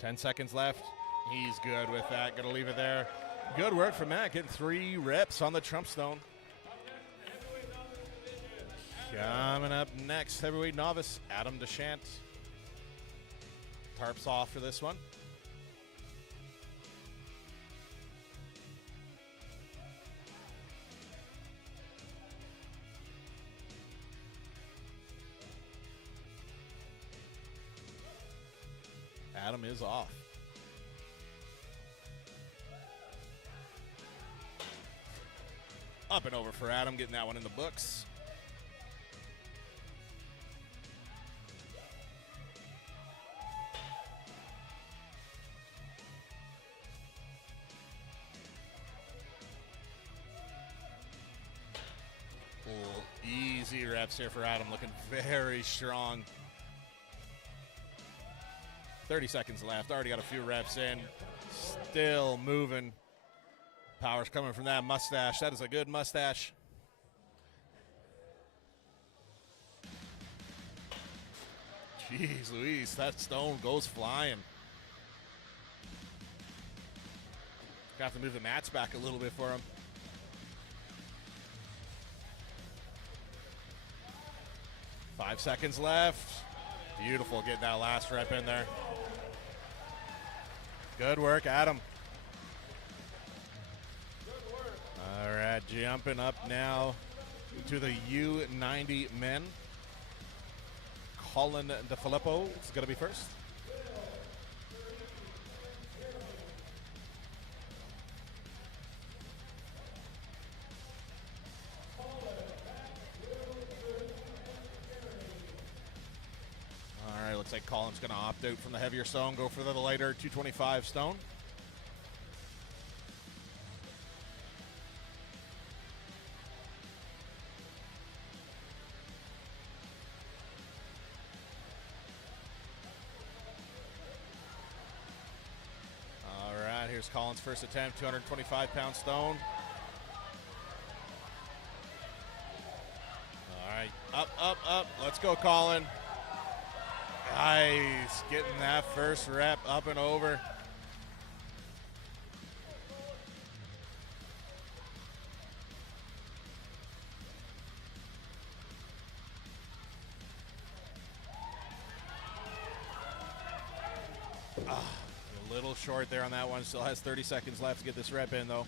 10 seconds left, he's good with that, gonna leave it there. Good work from Mac, getting 3 reps on the Trump stone. Coming up next, heavyweight novice, Adam Deschant. Tarps off for this one. Adam is off. Up and over for Adam, getting that one in the books. Easy reps here for Adam, looking very strong. 30 seconds left, already got a few reps in. Still moving. Power's coming from that mustache. That is a good mustache. Jeez Louise, that stone goes flying. Got to move the mats back a little bit for him. Five seconds left. Beautiful, getting that last rep in there. Good work, Adam. All right, jumping up now to the U90 men. Colin DeFilippo is going to be first. All right, looks like Colin's going to opt out from the heavier stone, go for the lighter 225 stone. Here's Colin's first attempt, 225-pound stone. All right, up, up, up. Let's go, Colin. Nice, getting that first rep up and over. Little short there on that one. Still has 30 seconds left to get this rep in, though.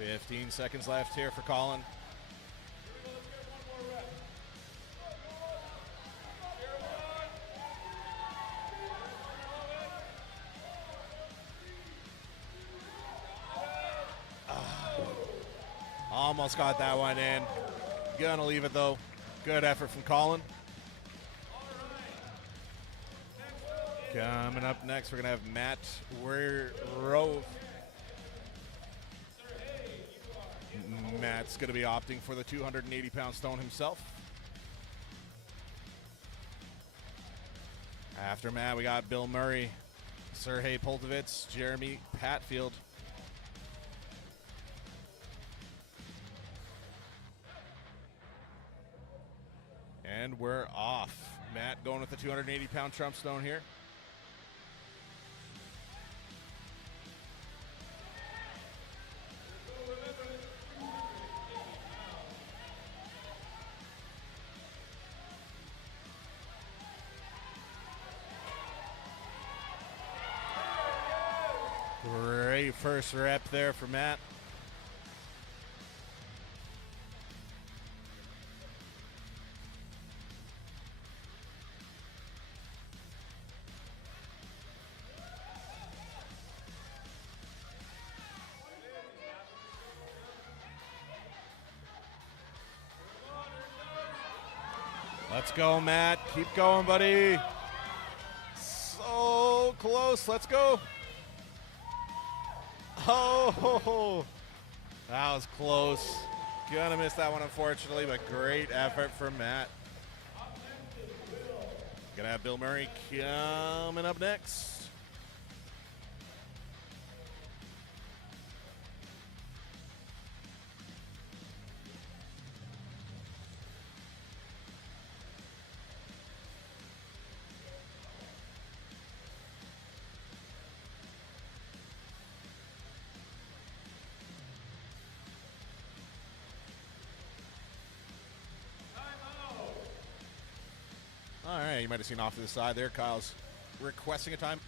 $15 seconds left here for Colin. Almost got that one in. Gonna leave it though. Good effort from Colin. Coming up next, we're gonna have Matt Rove. Matt's gonna be opting for the 280-pound stone himself. After Matt, we got Bill Murray, Sergey Poltovitz, Jeremy Patfield. And we're off. Matt going with the 280-pound Trump stone here. Great first rep there for Matt. Let's go, Matt. Keep going, buddy. So close. Let's go. Oh, that was close. Gonna miss that one, unfortunately, but great effort from Matt. Gonna have Bill Murray coming up next. you might have seen off to the side there, Kyle's requesting a time.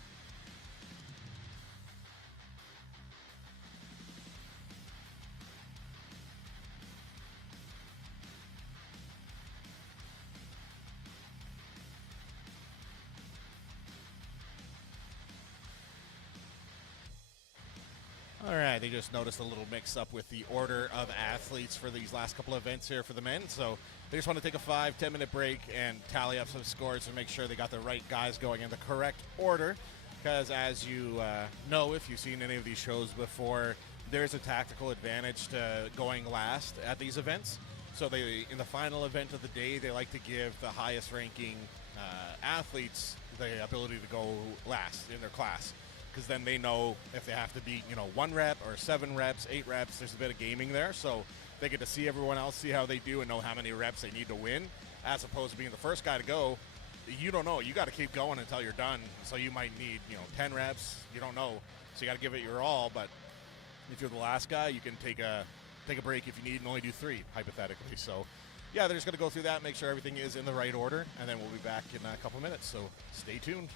All right, they just noticed a little mix-up with the order of athletes for these last couple of events here for the men. So they just want to take a 5-10 minute break and tally up some scores to make sure they got the right guys going in the correct order. Because as you know, if you've seen any of these shows before, there's a tactical advantage to going last at these events. So they, in the final event of the day, they like to give the highest ranking athletes the ability to go last in their class. Because then they know if they have to beat, 1 rep or 7 reps, 8 reps, there's a bit of gaming there. So they get to see everyone else, see how they do, and know how many reps they need to win, as opposed to being the first guy to go. You don't know. You got to keep going until you're done. So you might need, 10 reps. You don't know. So you got to give it your all. But if you're the last guy, you can take a break if you need and only do 3, hypothetically. So, yeah, they're just going to go through that, make sure everything is in the right order, and then we'll be back in a couple of minutes. So stay tuned.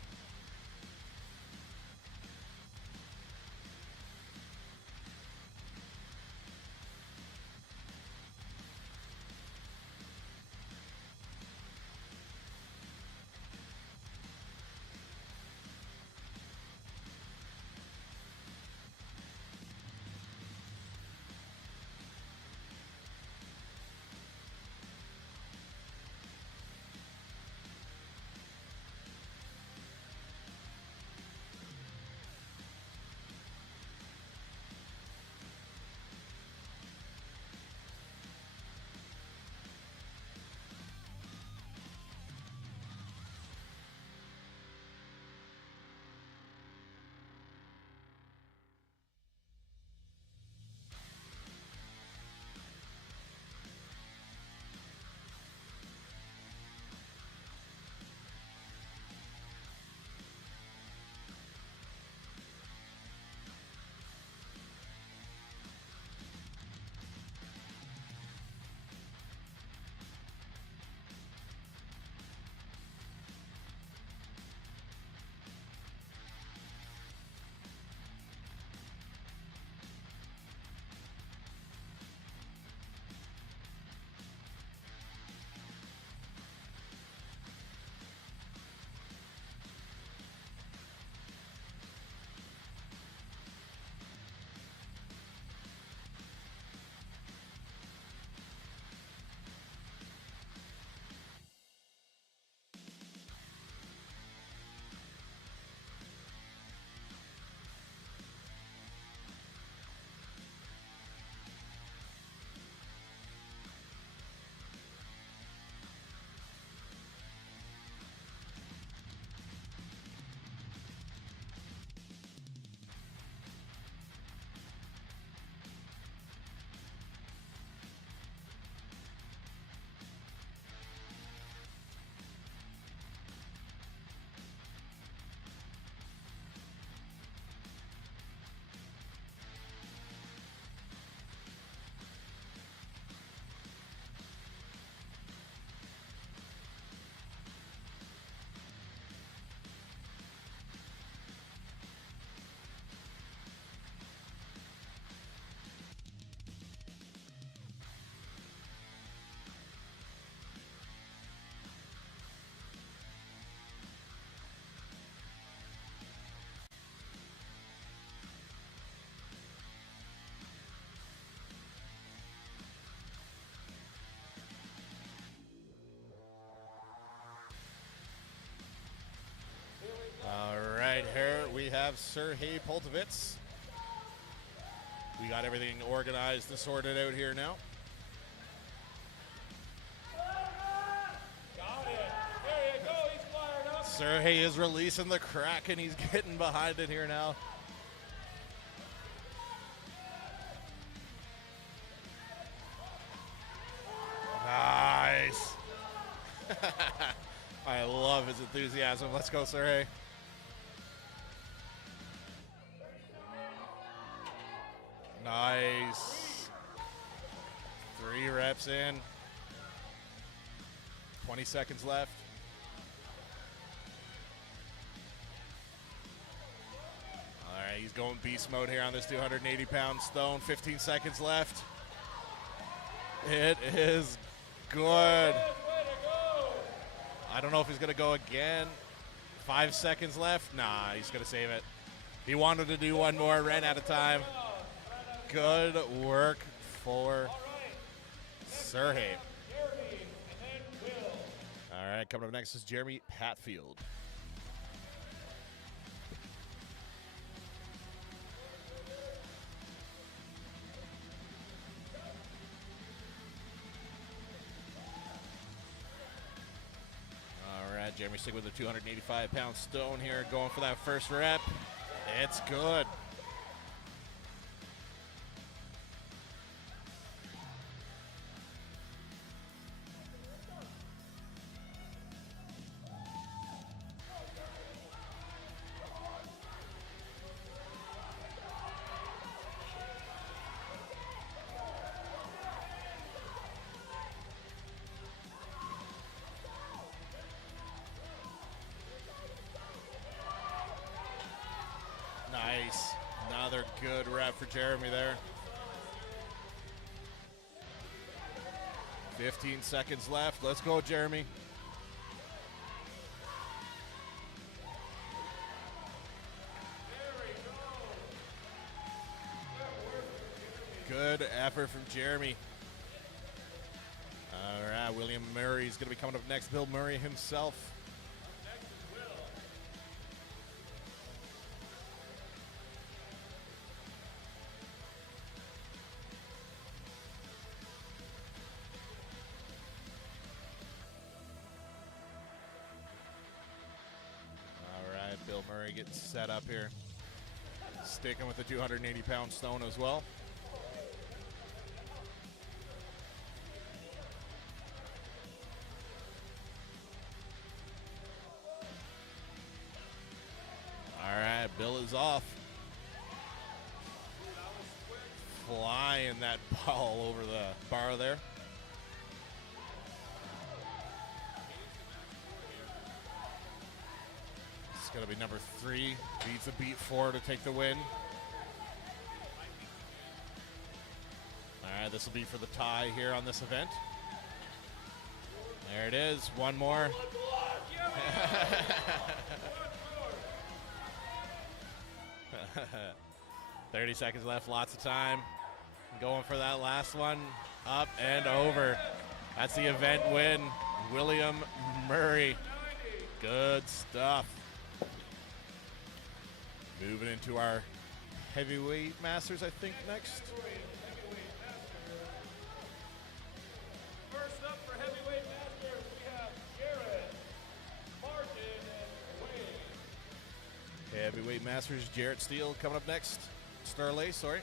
Here we have Sergey Poltovitz. We got everything organized and sorted out here now. Got it. There you go. He's fired up. Sergey is releasing the crack and he's getting behind it here now. Nice. I love his enthusiasm. Let's go, Sergey. Nice. 3 reps in. 20 seconds left. right, he's going beast mode here on this 280-pound stone. 15 seconds left. It is good. I don't know if he's going to go again. 5 seconds left. Nah, he's going to save it. He wanted to do one more, ran out of time. Good work for Serhate. All right, coming up next is Jeremy Hatfield. All right, Jeremy sticking with the 285-pound stone here, going for that first rep. It's good. Nice. Another good rep for Jeremy there. 15 seconds left. Let's go, Jeremy. Good effort from Jeremy. All right, William Murray is going to be coming up next. Bill Murray himself. Bill Murray getting set up here. Sticking with the 280-pound stone as well. All right, Bill is off. Flying that ball over the bar there. It's going to be number 3. Beats a beat 4 to take the win. All right, this will be for the tie here on this event. There it is. One more. 30 seconds left. Lots of time. Going for that last one. Up and over. That's the event win. William Murray. Good stuff. Moving into our heavyweight masters, I think, next. First up for heavyweight masters, we have Jared, Martin, and Wayne. Heavyweight masters, Jarrett Steele coming up next. Starley, sorry.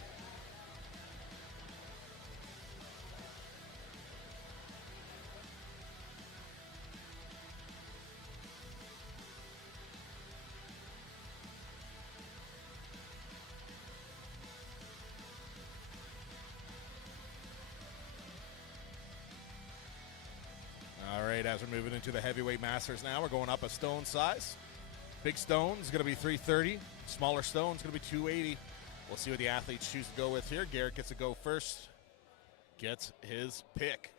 As we're moving into the heavyweight masters now, we're going up a stone size. Big stone is going to be 330. Smaller stone is going to be 280. We'll see what the athletes choose to go with here. Garrett gets to go first. Gets his pick.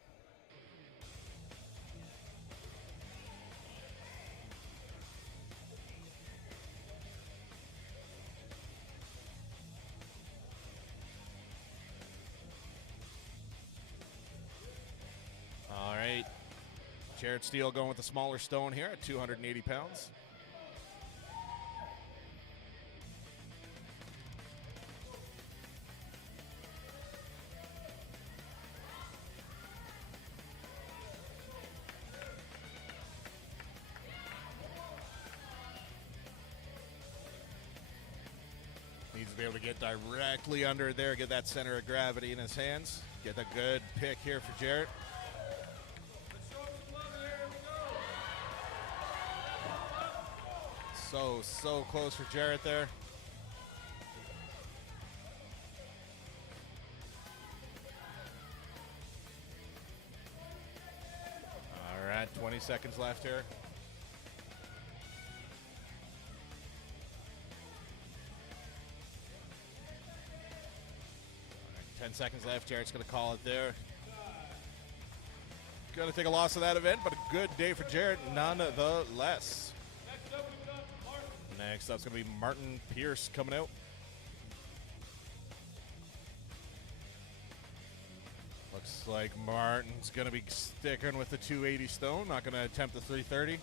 All right. Jared Steele going with the smaller stone here at 280 pounds. Needs to be able to get directly under there, get that center of gravity in his hands. Get a good pick here for Jarrett. So close for Jarrett there. All right, 20 seconds left here. seconds left. Jarrett's going to call it there. Going to take a loss of that event, but a good day for Jarrett nonetheless. Next up, we've got Martin. Next up is going to be Martin Pierce coming out. Looks like Martin's going to be sticking with the 280 stone, not going to attempt the 330.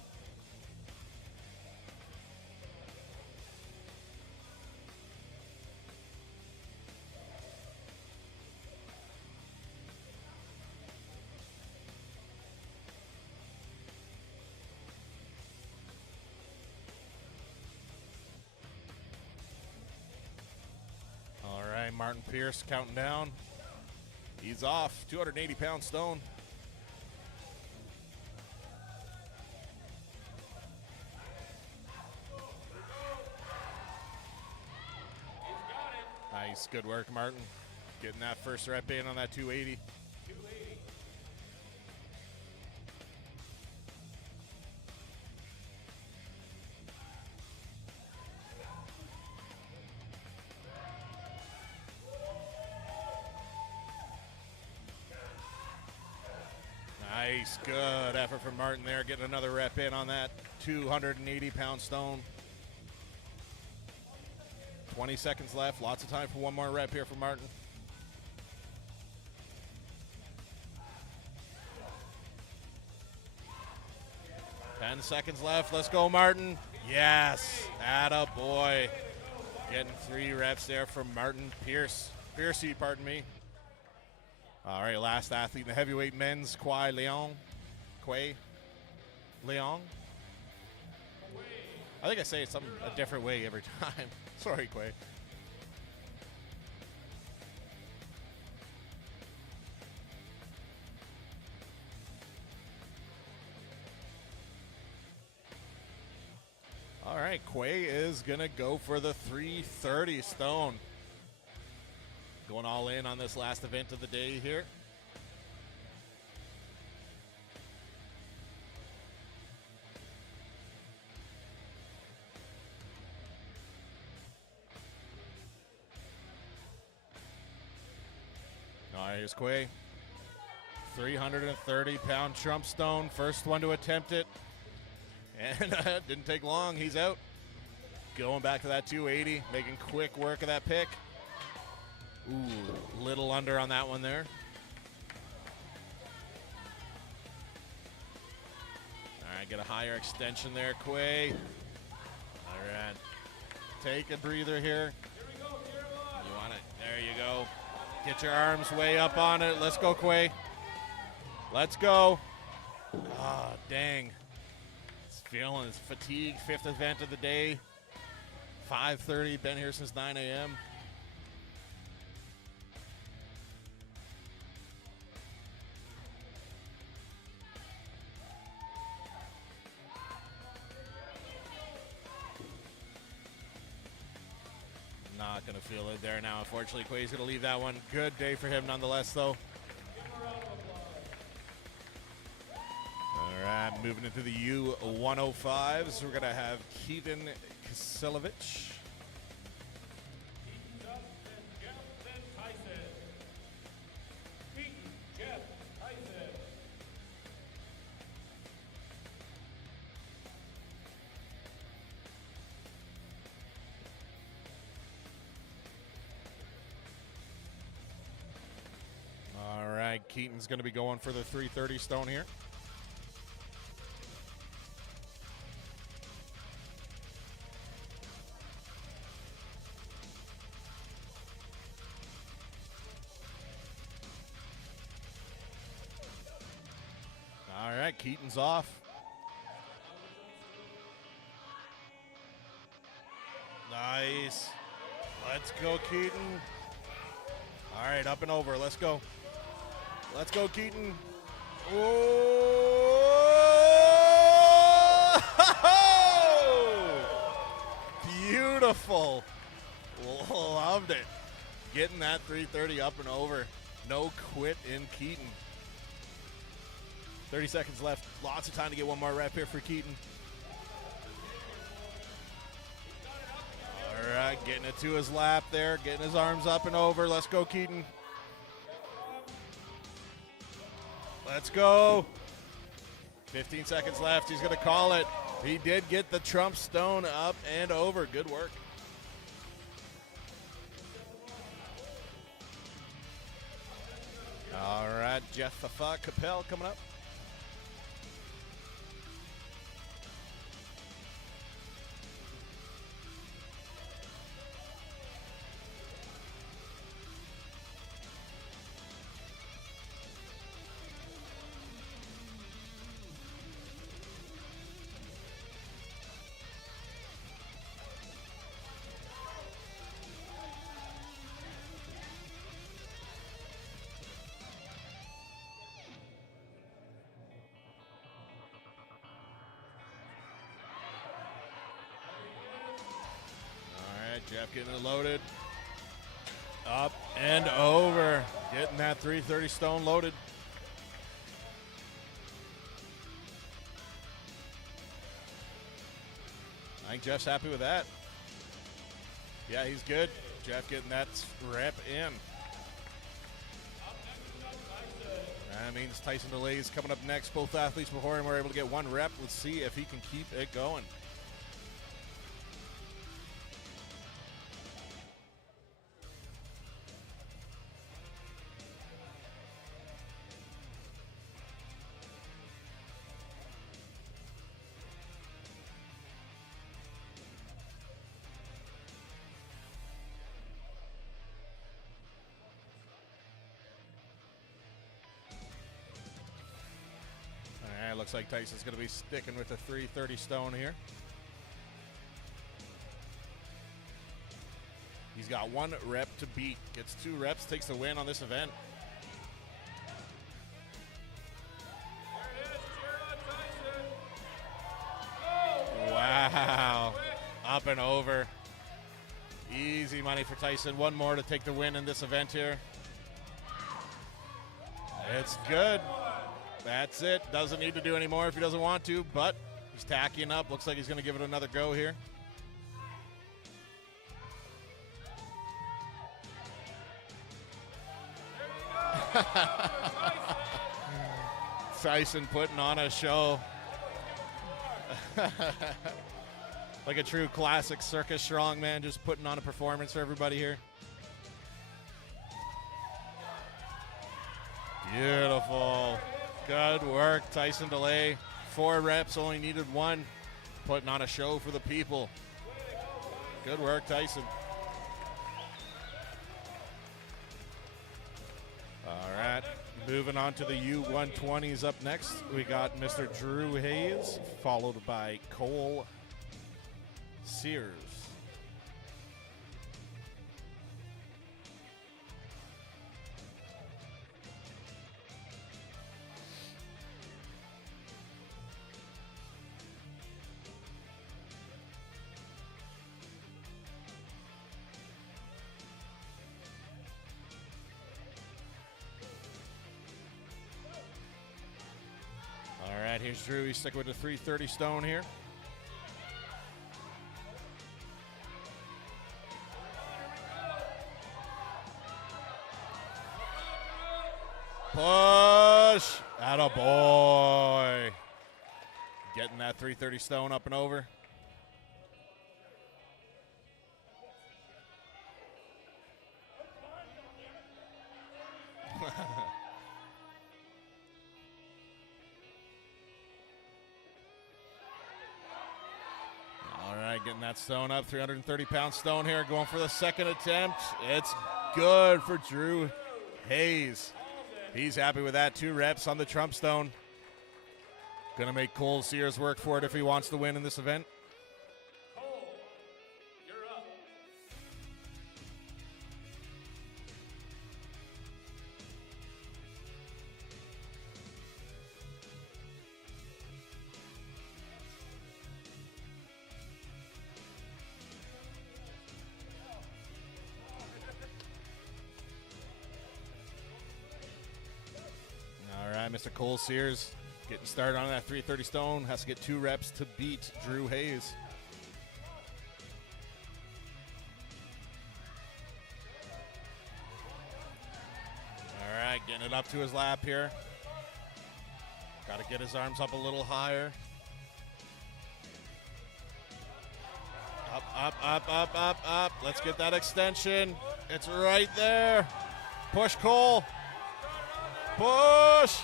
Martin Pierce counting down. He's off. 280-pound stone. Nice. Good work, Martin. Getting that first rep in on that 280. Nice, good effort from Martin there, getting another rep in on that 280-pound stone. 20 seconds left, lots of time for one more rep here for Martin. Ten seconds left, let's go Martin. Yes, atta boy. Getting 3 reps there from Martin Piercy, pardon me. All right, last athlete in the heavyweight men's, Quay Leong. I think I say it a different way every time. Sorry, Quay. All right, Quay is going to go for the 330 stone. Going all in on this last event of the day here. All right, here's Quay. 330-pound Trump stone. First one to attempt it. And didn't take long. He's out. Going back to that 280. Making quick work of that pick. Ooh, little under on that one there. All right, get a higher extension there, Quay. All right, take a breather here. You want it? There you go. Get your arms way up on it. Let's go, Quay. Let's go. Ah, dang. It's feeling his fatigue. 5th event of the day. 5:30. Been here since 9 a.m. Not going to feel it there now. Unfortunately, Quay's going to leave that one. Good day for him nonetheless, though. All right, moving into the U105s. We're going to have Keaton Kisilovich. Keaton's going to be going for the 330 stone here. All right, Keaton's off. Nice. Let's go, Keaton. All right, up and over. Let's go. Let's go, Keaton. Oh! Beautiful. Loved it. Getting that 330 up and over. No quit in Keaton. 30 seconds left. Lots of time to get one more rep here for Keaton. All right, getting it to his lap there. Getting his arms up and over. Let's go, Keaton. Let's go. 15 seconds left. He's going to call it. He did get the Trump Stone up and over. Good work. All right, Jeff Capel coming up. Jeff getting it loaded. Up and over. Getting that 330 stone loaded. I think Jeff's happy with that. Yeah, he's good. Jeff getting that rep in. That means Tyson DeLay is coming up next. Both athletes before him were able to get one rep. Let's see if he can keep it going. Looks like Tyson's going to be sticking with the 330 stone here. He's got one rep to beat. Gets 2 reps, takes the win on this event. Wow. Up and over. Easy money for Tyson. One more to take the win in this event here. It's good. That's it. Doesn't need to do any more if he doesn't want to, but he's tacking up. Looks like he's going to give it another go here. Tyson putting on a show. Like a true classic circus strongman, just putting on a performance for everybody here. Beautiful. Good work, Tyson DeLay. 4 reps, only needed 1. Putting on a show for the people. Good work, Tyson. All right, moving on to the U120s up next. We got Mr. Drew Hayes, followed by Cole Sears. Here's Drew. He's sticking with the 330 stone here. Push. Atta boy. Getting that 330 stone up and over. Getting that stone up, 330-pound stone here, going for the second attempt. It's good for Drew Hayes. He's happy with that. 2 reps on the Trump stone. Going to make Cole Sears work for it if he wants to win in this event. Cole, you're up. Mr. Cole Sears getting started on that 330 stone. Has to get 2 reps to beat Drew Hayes. All right, getting it up to his lap here. Got to get his arms up a little higher. Up, up, up, up, up, up. Let's get that extension. It's right there. Push, Cole. Push.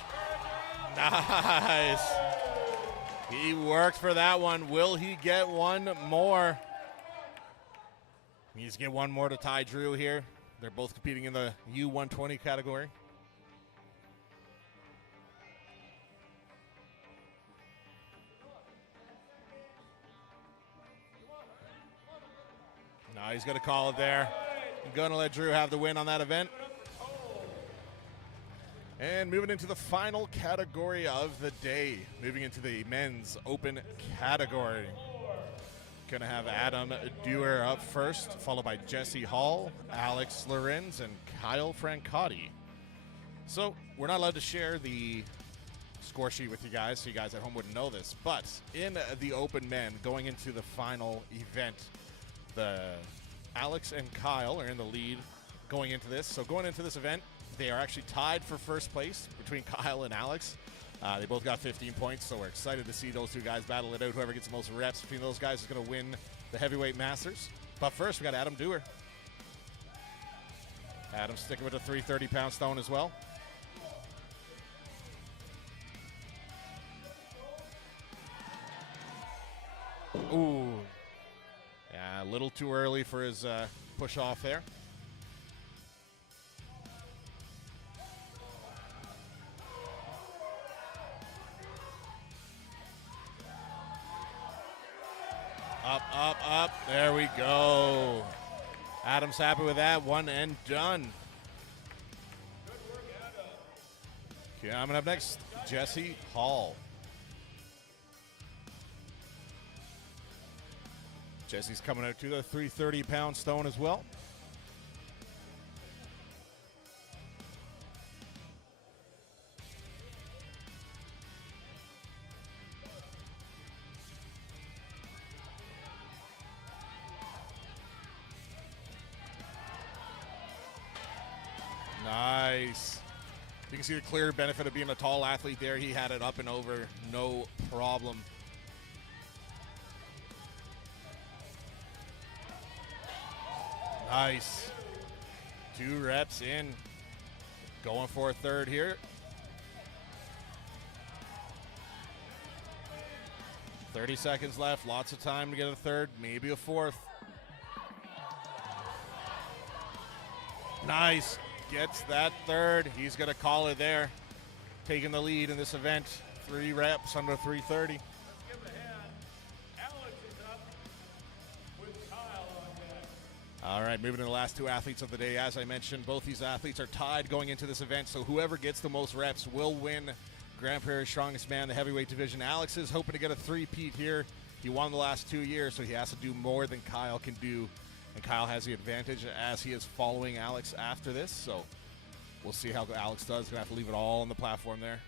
Nice. He worked for that one. Will he get one more? He needs to get one more to tie Drew here. They're both competing in the U120 category. No, he's going to call it there. I'm going to let Drew have the win on that event. And moving into the final category of the day, moving into the men's open category. Going to have Adam Dewar up first, followed by Jesse Hall, Alex Lorenz, and Kyle Francotti. So we're not allowed to share the score sheet with you guys, so you guys at home wouldn't know this. But in the open men, going into the final event, the Alex and Kyle are in the lead going into this. So going into this event, they are actually tied for first place between Kyle and Alex. They both got 15 points, so we're excited to see those two guys battle it out. Whoever gets the most reps between those guys is going to win the heavyweight masters. But first, we got Adam Dewar. Adam sticking with a 330-pound stone as well. Ooh. Yeah, a little too early for his push off there. Up, up, up. There we go. Adam's happy with that. One and done. Okay, coming up next, Jesse Hall. Jesse's coming out to the 330-pound stone as well. Nice. You can see the clear benefit of being a tall athlete there. He had it up and over, no problem. Nice. 2 reps in. Going for a third here. 30 seconds left. Lots of time to get a third, maybe a fourth. Nice. Gets that third. He's going to call it there. Taking the lead in this event. 3 reps under 330. All right, moving to the last 2 athletes of the day. As I mentioned, both these athletes are tied going into this event, so whoever gets the most reps will win Grand Prairie's Strongest Man, the heavyweight division. Alex is hoping to get a 3-peat here. He won the last 2 years, so he has to do more than Kyle can do. And Kyle has the advantage as he is following Alex after this, so we'll see how Alex does. Gonna have to leave it all on the platform there.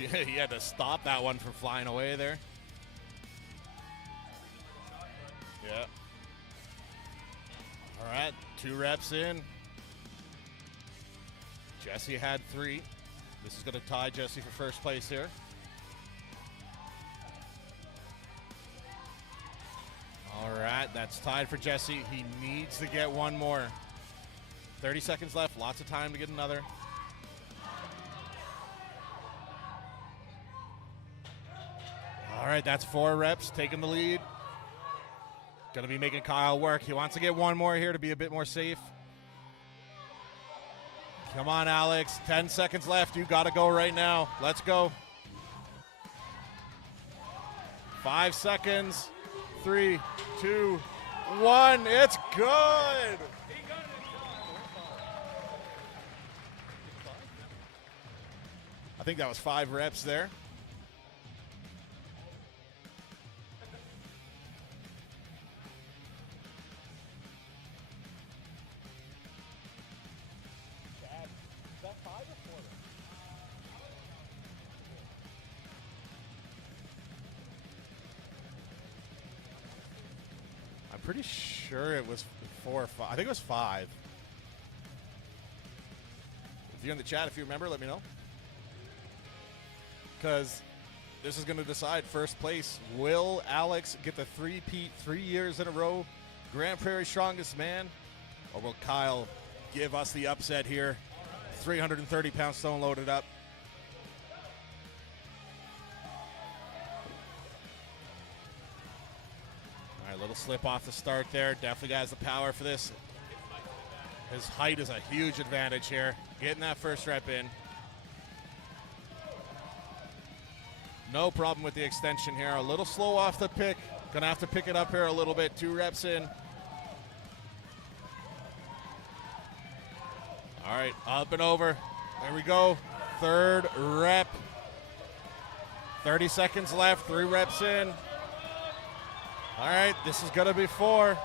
Yeah, he had to stop that one from flying away there. Yeah. All right, 2 reps in. Jesse had 3. This is going to tie Jesse for first place here. All right, that's tied for Jesse. He needs to get one more. 30 seconds left, lots of time to get another. All right, that's 4 reps, taking the lead. Going to be making Kyle work. He wants to get one more here to be a bit more safe. Come on, Alex. 10 seconds left. You got to go right now. Let's go. 5 seconds. 3, 2, 1. It's good. I think that was 5 reps there. I'm pretty sure it was 4 or 5. I think it was 5. If you're in the chat, if you remember, let me know. Because this is going to decide first place. Will Alex get the three-peat 3 years in a row? Grand Prairie's strongest man? Or will Kyle give us the upset here? 330-pound stone loaded up. All right, little slip off the start there. Definitely has the power for this. His height is a huge advantage here. Getting that first rep in. No problem with the extension here. A little slow off the pick. Gonna have to pick it up here a little bit. 2 reps in. All right, up and over. There we go. 3rd rep. 30 seconds left. 3 reps in. All right, this is gonna be 4.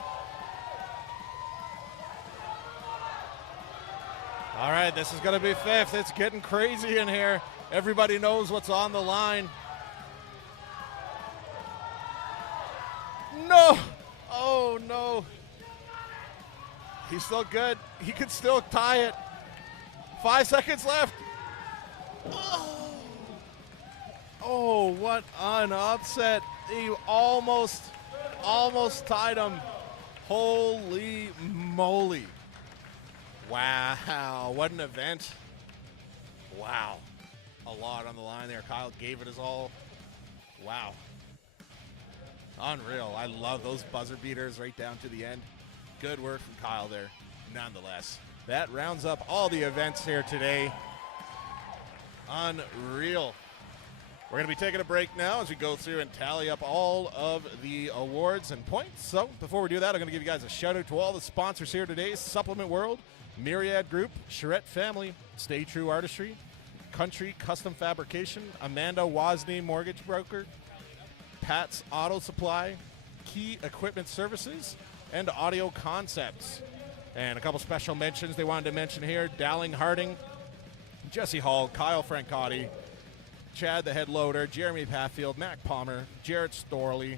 All right, this is gonna be 5th. It's getting crazy in here. Everybody knows what's on the line. No! Oh, no. He's still good. He could still tie it. 5 seconds left. Oh, what an upset. He almost tied him. Holy moly. Wow, what an event. Wow. A lot on the line there. Kyle gave it his all. Wow. Unreal. I love those buzzer beaters right down to the end. Good work from Kyle there, nonetheless. That rounds up all the events here today. Unreal. We're going to be taking a break now as we go through and tally up all of the awards and points. So before we do that, I'm going to give you guys a shout out to all the sponsors here today. Supplement World, Myriad Group, Charette Family, Stay True Artistry, Country Custom Fabrication, Amanda Wozni Mortgage Broker, Pat's Auto Supply, Key Equipment Services, and Audio Concepts. And a couple special mentions they wanted to mention here. Dowling Harding, Jesse Hall, Kyle Francotti, Chad the Head Loader, Jeremy Patfield, Mac Palmer, Jarrett Storley,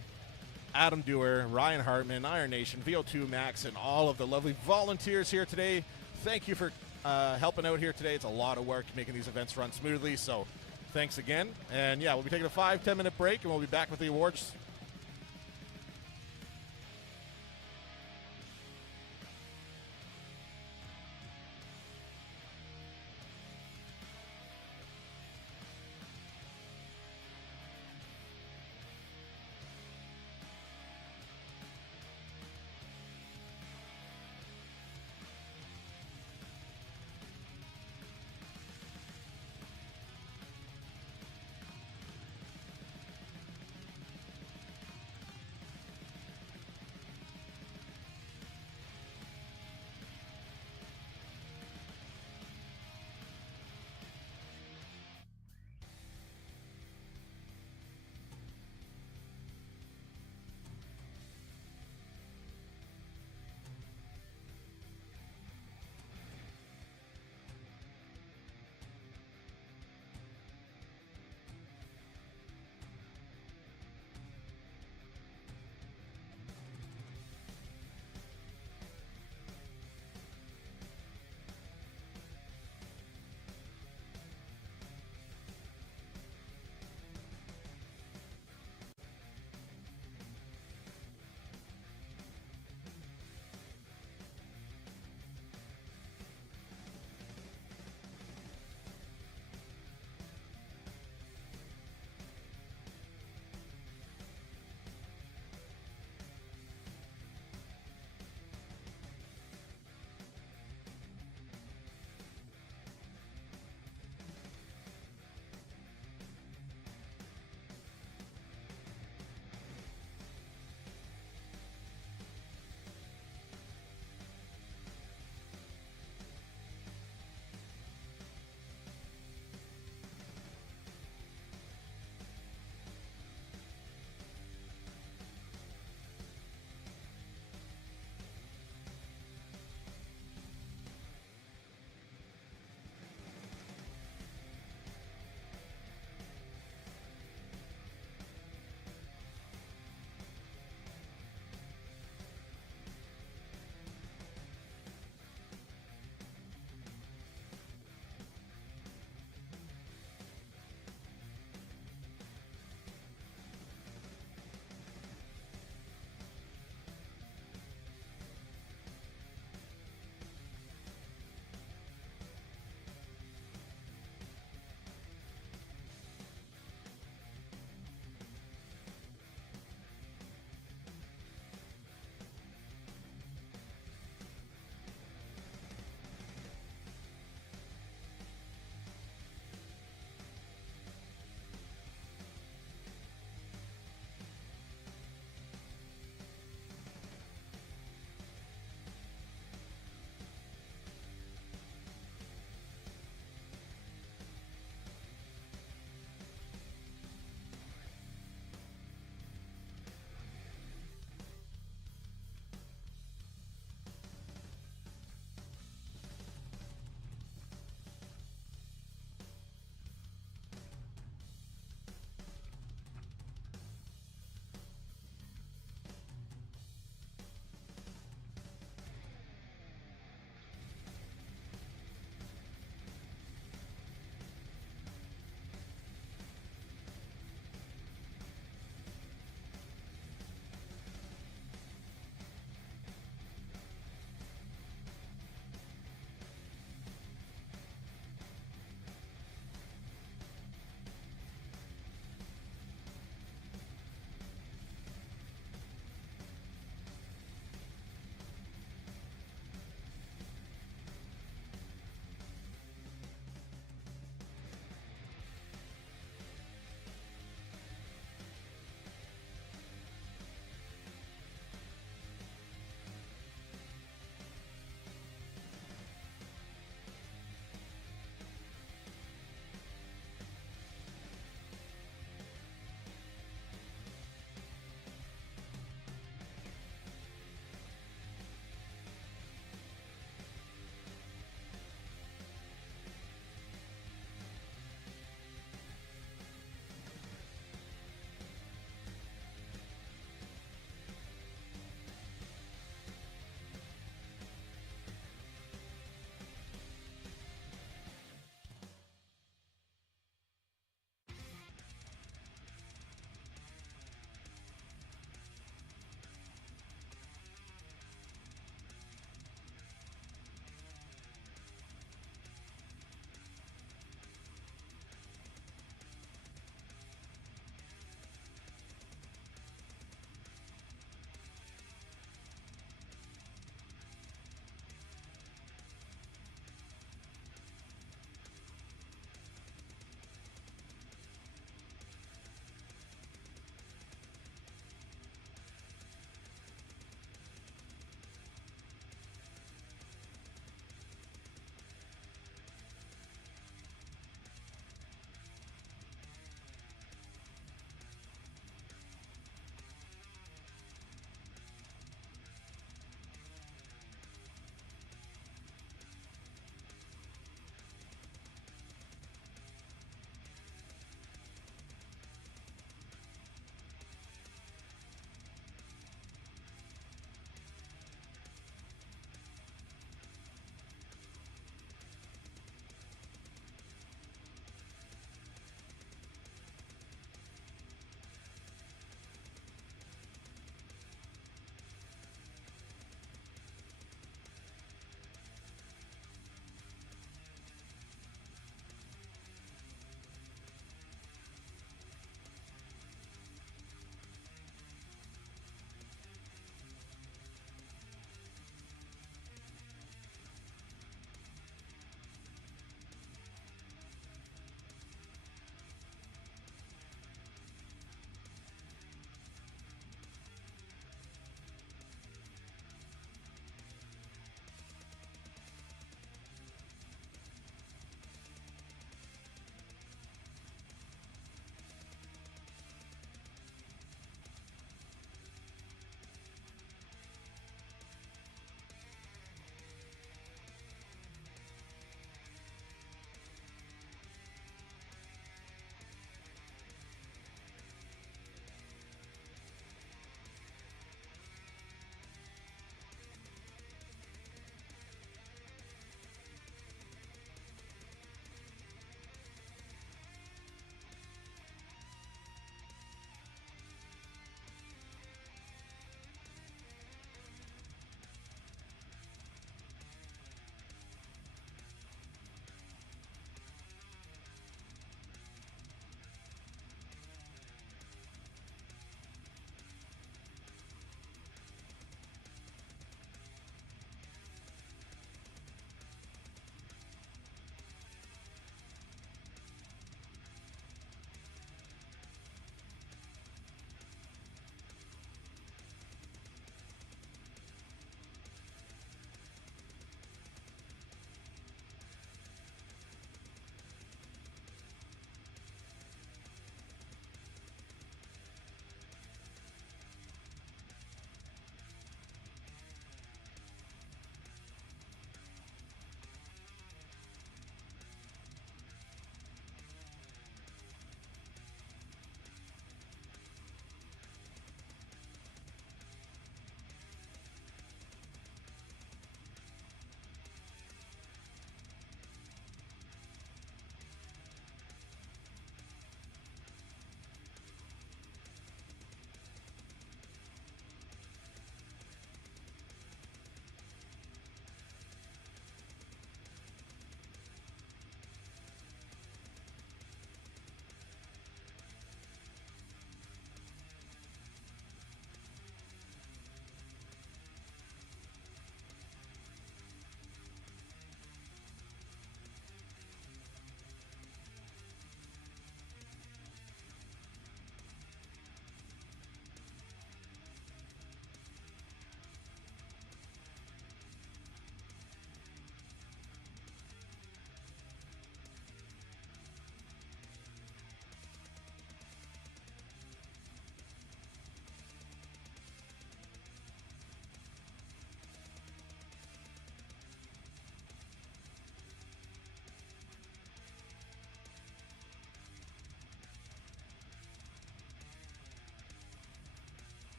Adam Dewar, Ryan Hartman, Iron Nation, VO2 Max, and all of the lovely volunteers here today. Thank you for helping out here today. It's a lot of work making these events run smoothly, so thanks again. And yeah, we'll be taking a 5-10 minute break, and we'll be back with the awards.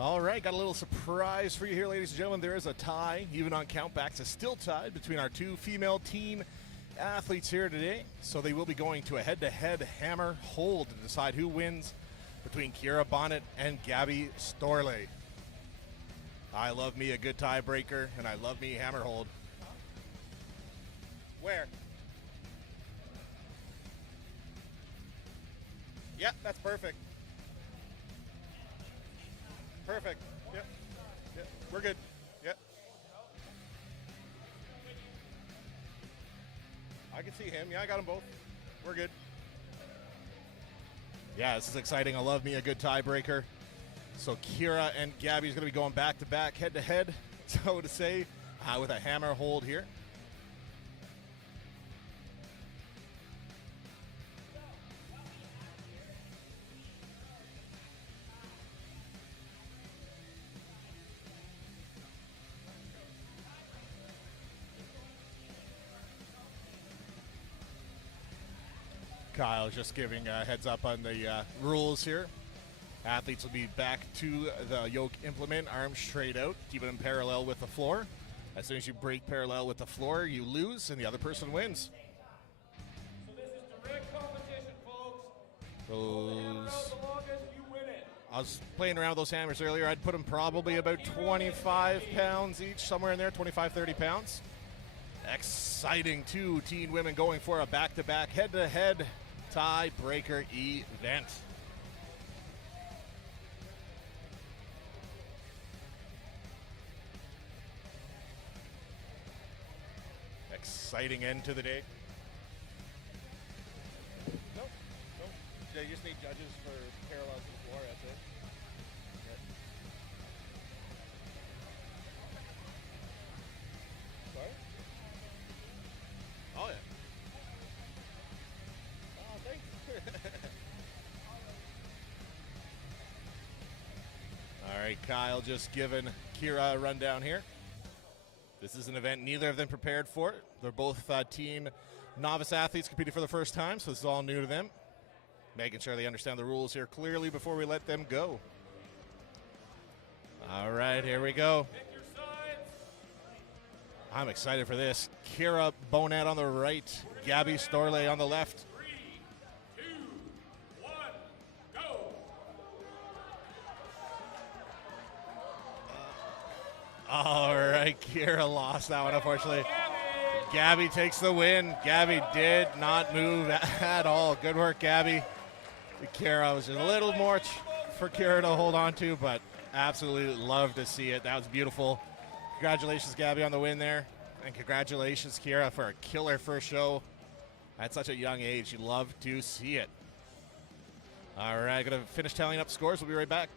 All right, got a little surprise for you here, ladies and gentlemen. There is a tie, even on countbacks, it's still tied between our two female team athletes here today. So they will be going to a head-to-head hammer hold to decide who wins between Kira Bonnet and Gabby Storley. I love me a good tiebreaker, and I love me hammer hold. Where? Yep, that's perfect. Perfect. Yep. Yep. We're good. Yep. I can see him. Yeah, I got them both. We're good. Yeah, this is exciting. I love me a good tiebreaker. So Kira and Gabby's going to be going back-to-back, head-to-head, so to say, with a hammer hold here. Kyle's just giving a heads up on the rules here. Athletes will be back to the yoke implement, arms straight out, keep them parallel with the floor. As soon as you break parallel with the floor, you lose, and the other person wins. So this is direct competition, folks. Those, The longest, you win it. I was playing around with those hammers earlier. I'd put them probably about 25 pounds each, somewhere in there, 25, 30 pounds. Exciting two teen women going for a back-to-back, head-to-head tiebreaker event. Exciting end to the day. Nope. They just need judges for parallel to the floor, that's it. Yep. Sorry? Oh, yeah. Oh, thanks. All right, Kyle just giving Kira a rundown here. This is an event neither of them prepared for. They're both team novice athletes competing for the first time, so this is all new to them. Making sure they understand the rules here clearly before we let them go. All right, here we go. Pick your sides. I'm excited for this. Kira Bonnet on the right, Gabby Storley on the left. 3, 2, 1, go. All right, Kira lost that one, unfortunately. Gabby takes the win. Gabby did not move at all. Good work, Gabby. Kira was a little more for Kira to hold on to, but absolutely love to see it. That was beautiful. Congratulations, Gabby, on the win there. And congratulations, Kira, for a killer first show. At such a young age, you love to see it. All right, going to finish tallying up scores. We'll be right back.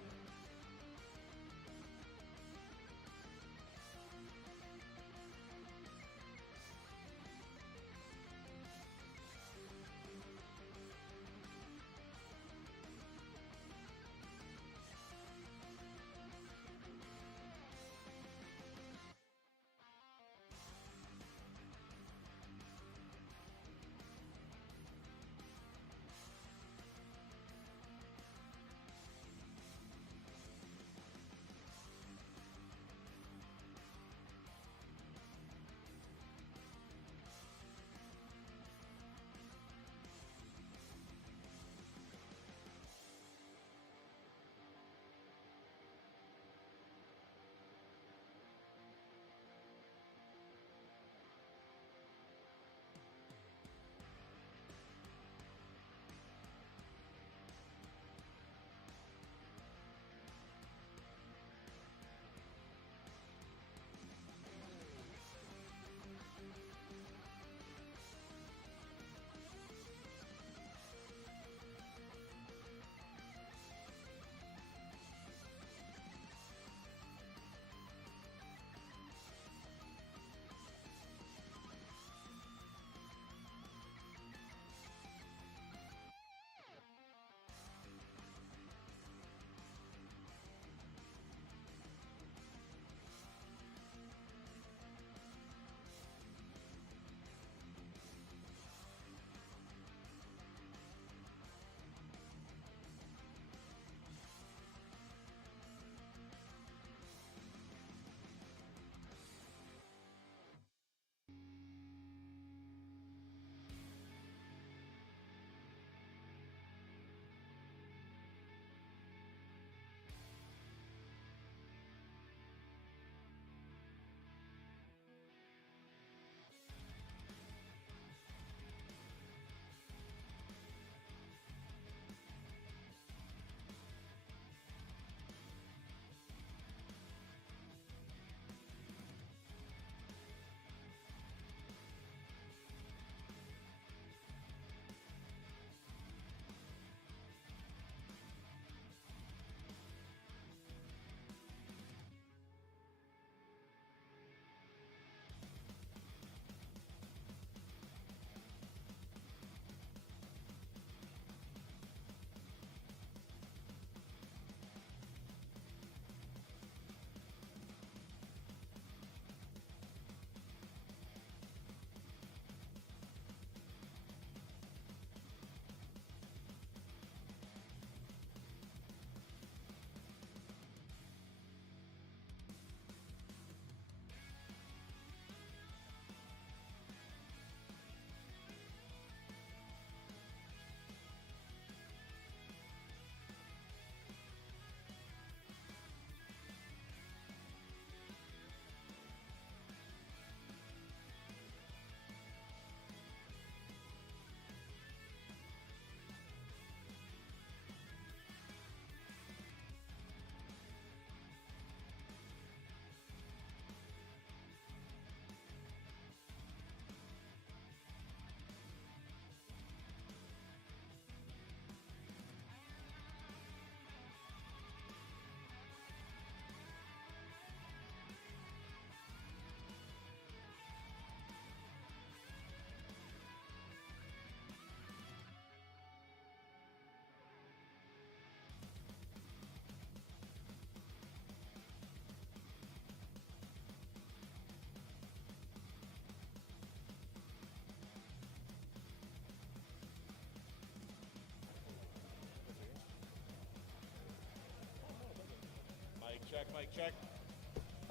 check, mic check.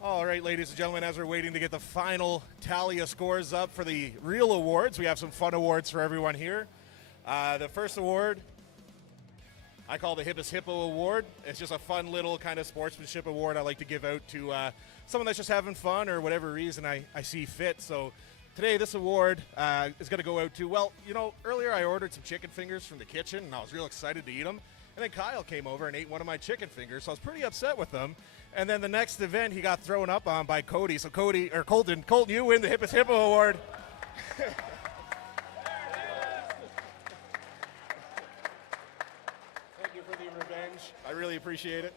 All right, ladies and gentlemen, as we're waiting to get the final tally of scores up for the real awards, we have some fun awards for everyone here. The first award I call the Hippus Hippo Award. It's just a fun little kind of sportsmanship award I like to give out to someone that's just having fun or whatever reason I see fit. So today this award is going to go out to, well, you know, earlier I ordered some chicken fingers from the kitchen and I was real excited to eat them. And then Kyle came over and ate one of my chicken fingers, so I was pretty upset with them. And then the next event, he got thrown up on by Cody. So Colton, you win the Hippus Hippo Award. Thank you for the revenge. I really appreciate it.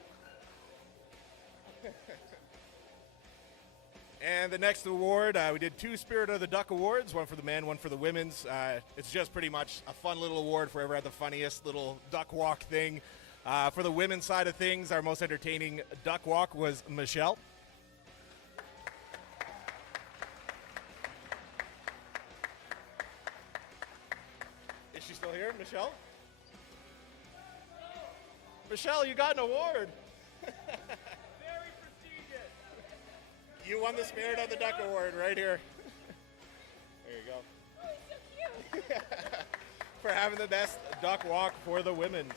And the next award, we did 2 Spirit of the Duck awards, one for the men, one for the women's. It's just pretty much a fun little award for whoever had the funniest little duck walk thing. For the women's side of things, our most entertaining duck walk was Michelle. Is she still here, Michelle? Michelle, you got an award. Very prestigious. You won the Spirit of the Duck Award right here. There you go. Oh, he's so cute. For having the best duck walk for the women's.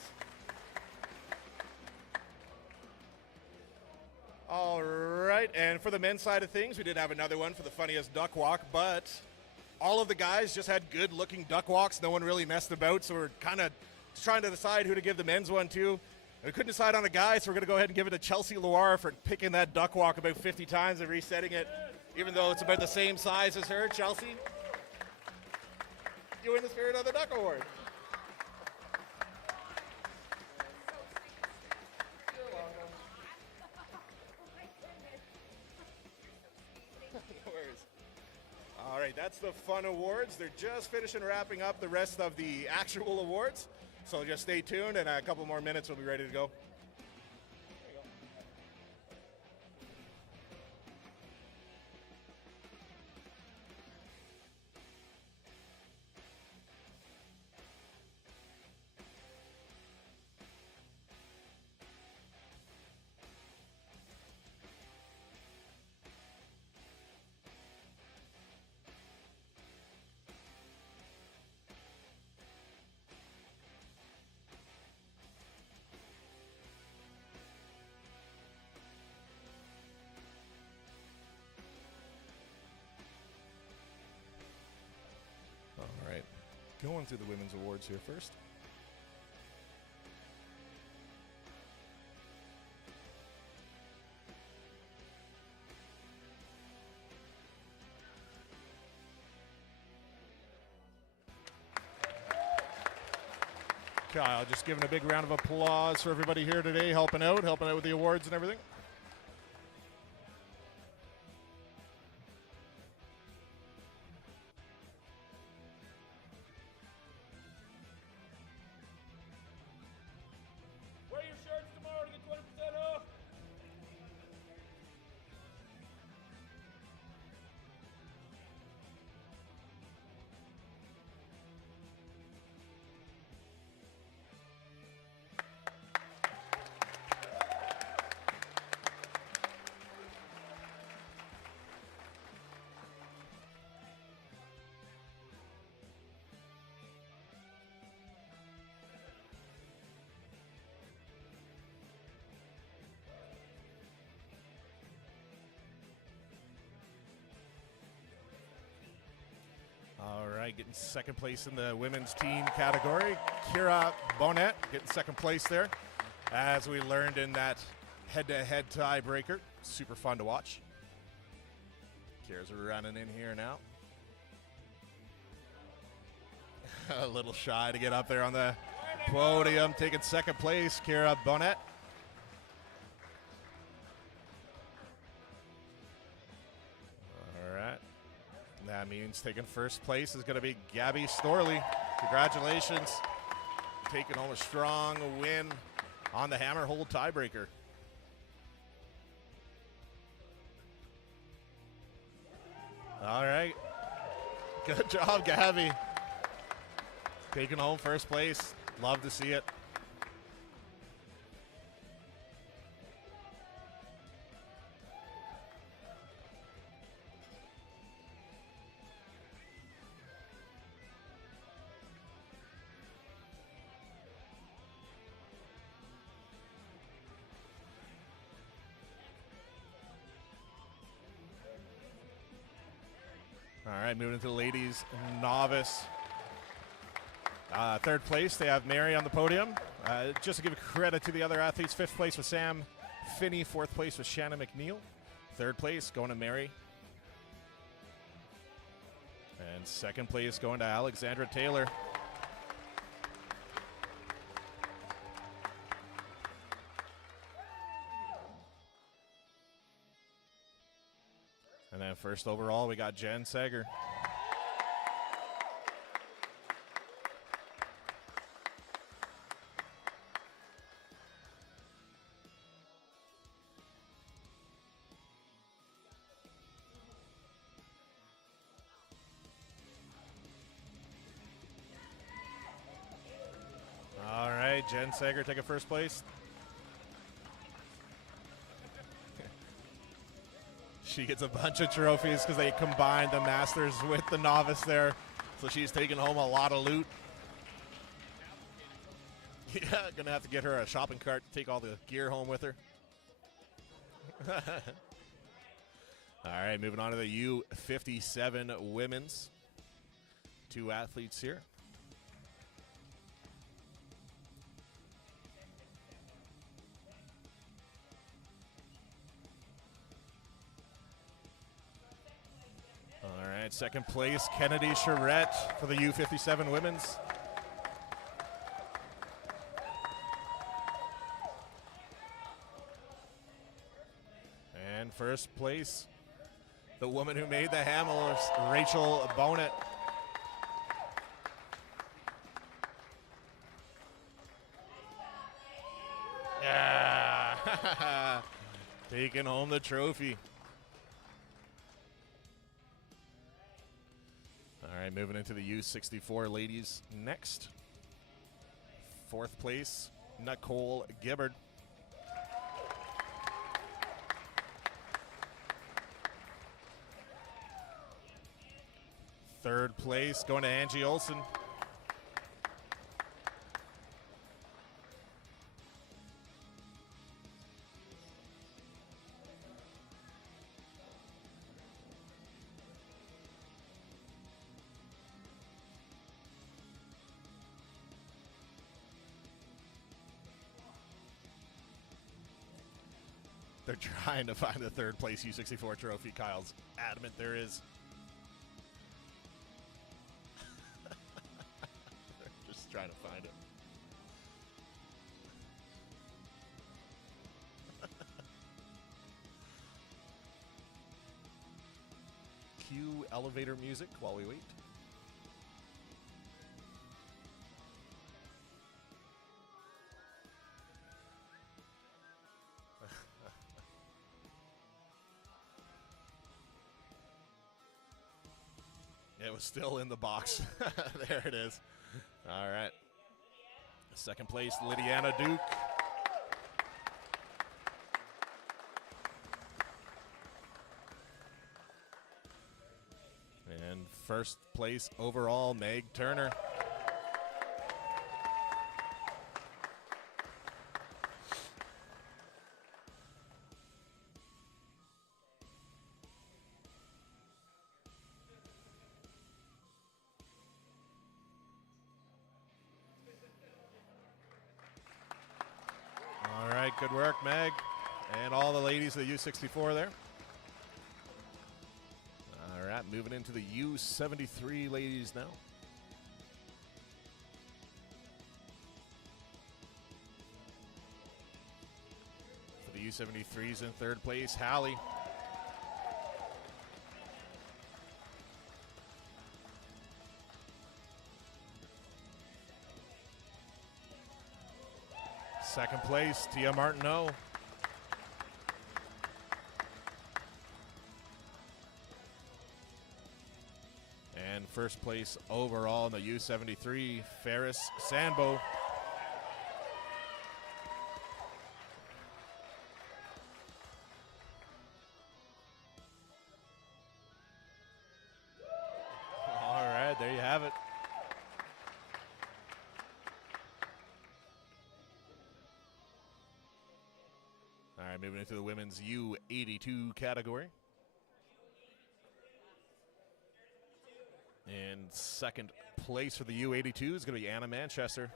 All right, and for the men's side of things, we did have another one for the funniest duck walk, but all of the guys just had good-looking duck walks. No one really messed about, so we're kind of just trying to decide who to give the men's one to. We couldn't decide on a guy, so we're going to go ahead and give it to Chelsea Loire for picking that duck walk about 50 times and resetting it, even though it's about the same size as her. Chelsea, you win the Spirit of the Duck Award. No worries. All right, that's the fun awards. They're just finishing wrapping up the rest of the actual awards. So just stay tuned, and a couple more minutes we'll be ready to go. All right, going through the women's awards here first. Kyle, just giving a big round of applause for everybody here today, helping out with the awards and everything. Wear your shirts tomorrow to get 20% off. All right, getting second place in the women's team category. Kira Bonnet getting second place there. As we learned in that head-to-head tiebreaker. Super fun to watch. Kira's running in here now. A little shy to get up there on the podium. Taking second place, Kira Bonnet. That means taking first place is going to be Gabby Storley. Congratulations. Taking home a strong win on the hammer hold tiebreaker. All right. Good job, Gabby. Taking home first place. Love to see it. All right, moving into the ladies novice. Third place, they have Mary on the podium. Just to give credit to the other athletes, fifth place was Sam Finney, fourth place was Shannon McNeil. Third place going to Mary. And second place going to Alexandra Taylor. And then first overall, we got Jen Sager. All right, Jen Sager taking first place. She gets a bunch of trophies because they combined the Masters with the Novice there. So she's taking home a lot of loot. Yeah, gonna have to get her a shopping cart to take all the gear home with her. All right, moving on to the U57 Women's. Two athletes here. All right, second place, Kennedy Charette for the U57 Women's. And first place, the woman who made the Hamels, Rachel Bonet. Yeah, taking home the trophy. All right, moving into the U64 ladies next. Fourth place, Nicole Gibbard. Third place going to Angie Olson. They're trying to find the third place U64 trophy. Kyle's adamant there is. They're just trying to find it. Cue elevator music while we wait. It was still in the box. There it is. All right. Second place, Lydiana Duke. And first place overall, Meg Turner. Good work, Meg, and all the ladies of the U64 there. All right, moving into the U73 ladies now. For the U73s in third place, Hallie. Second place, Tia Martineau. And first place overall in the U73, Ferris Sandbo. All right, there you have it. All right, moving into the women's U82 category. And second place for the U82 is going to be Anna Manchester.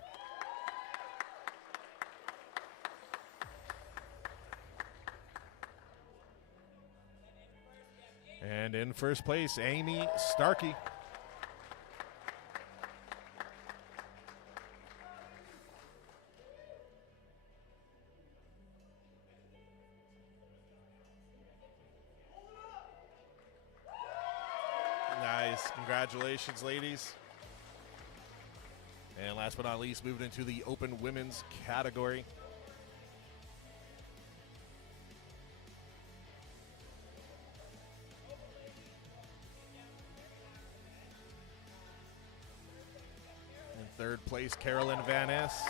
And in first place, Amy Starkey. Nice. Congratulations, ladies. And last but not least, moving into the open women's category. In third place, Carolyn Van Est.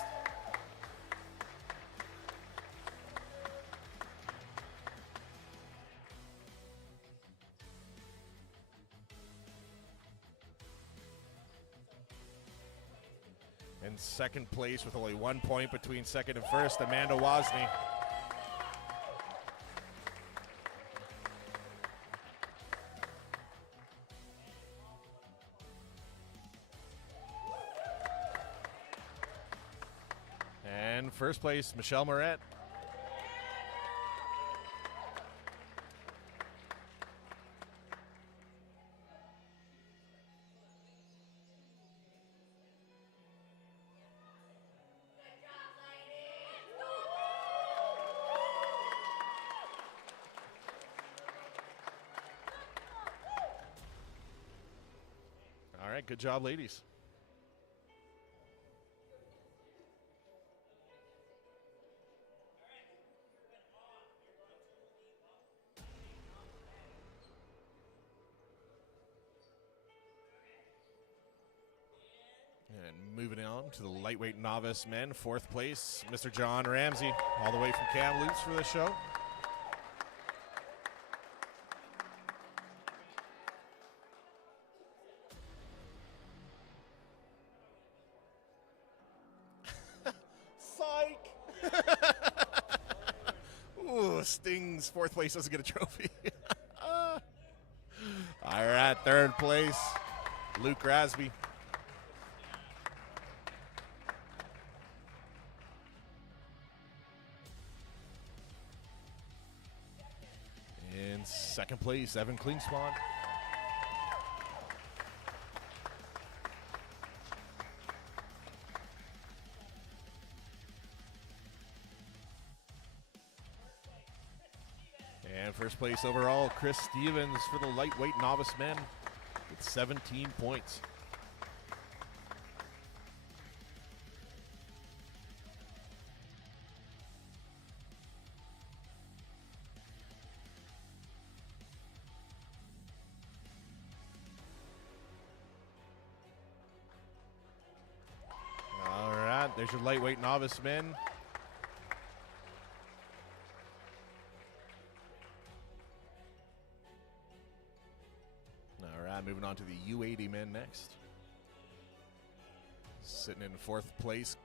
In second place, with only 1 point between second and first, Amanda Wozni. And first place, Michelle Moret. All right, good job, ladies. And moving on to the lightweight novice men, fourth place, Mr. John Ramsey, all the way from Kamloops for the show. Psych! Ooh, stings. Fourth place doesn't get a trophy. All right, third place, Luke Rasby. In second place, Evan Klingspan. And first place overall, Chris Stevens for the lightweight novice men with 17 points. All right, there's your lightweight novice men. Moving on to the U80 men next. Sitting in fourth place.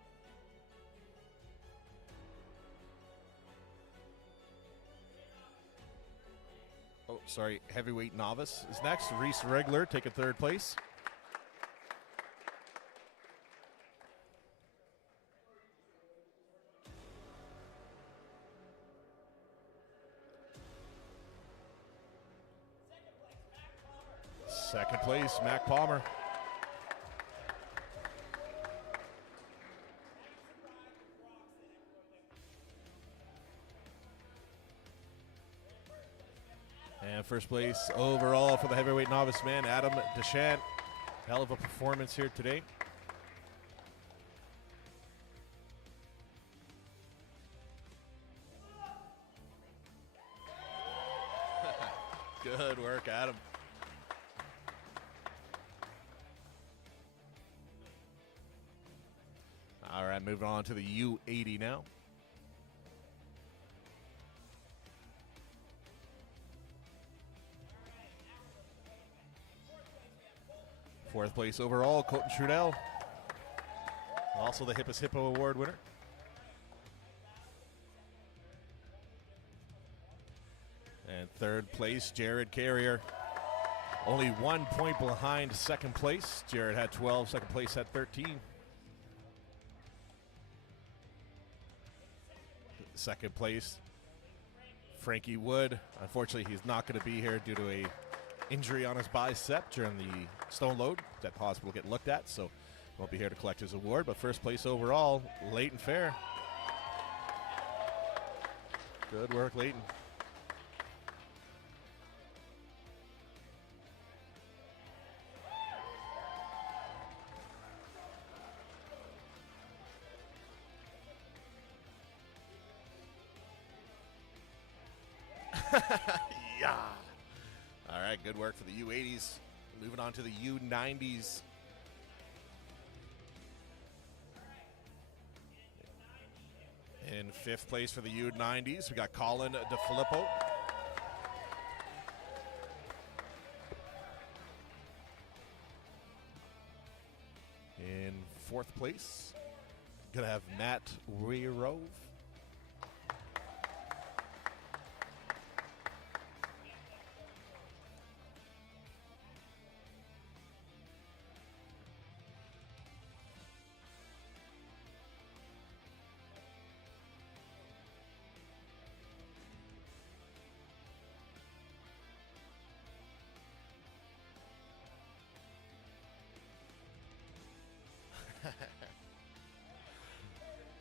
Oh, sorry, heavyweight novice is next. Reese Regler taking third place. Second place, Mac Palmer. And first place overall for the heavyweight novice man, Adam Deschamps. Hell of a performance here today. Good work, Adam. All right, moving on to the U80 now. Fourth place overall, Colton Trudell. Also the Hippus Hippo Award winner. And third place, Jared Carrier. Only 1 point behind second place. Jared had 12, second place had 13. Second place, Frankie Wood. Unfortunately, he's not going to be here due to a injury on his bicep during the stone load. That hospital get looked at, so won't be here to collect his award. But first place overall, Leighton Fair. Good work, Leighton. Yeah. All right, good work for the U80s. Moving on to the U90s. In fifth place for the U90s, we got Colin DeFilippo. In fourth place, gonna have Matt Weirove.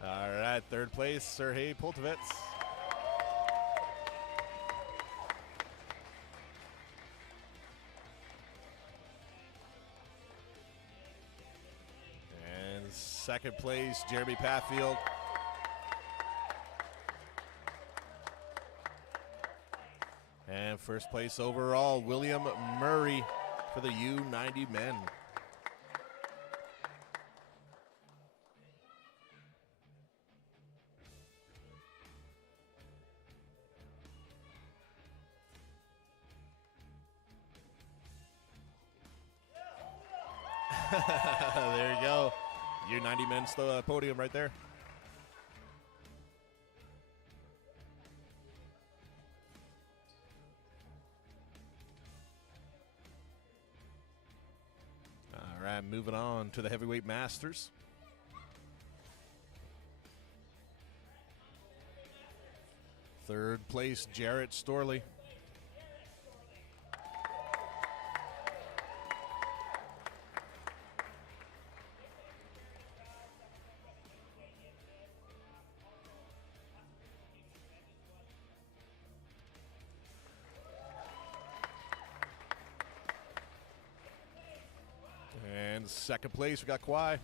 All right, third place, Sergey Poltovets. And second place, Jeremy Patfield. And first place overall, William Murray for the U90 men. There you go. U90 men's podium right there. All right, moving on to the heavyweight masters. Third place, Jarrett Storley. And second place, we got Kwai.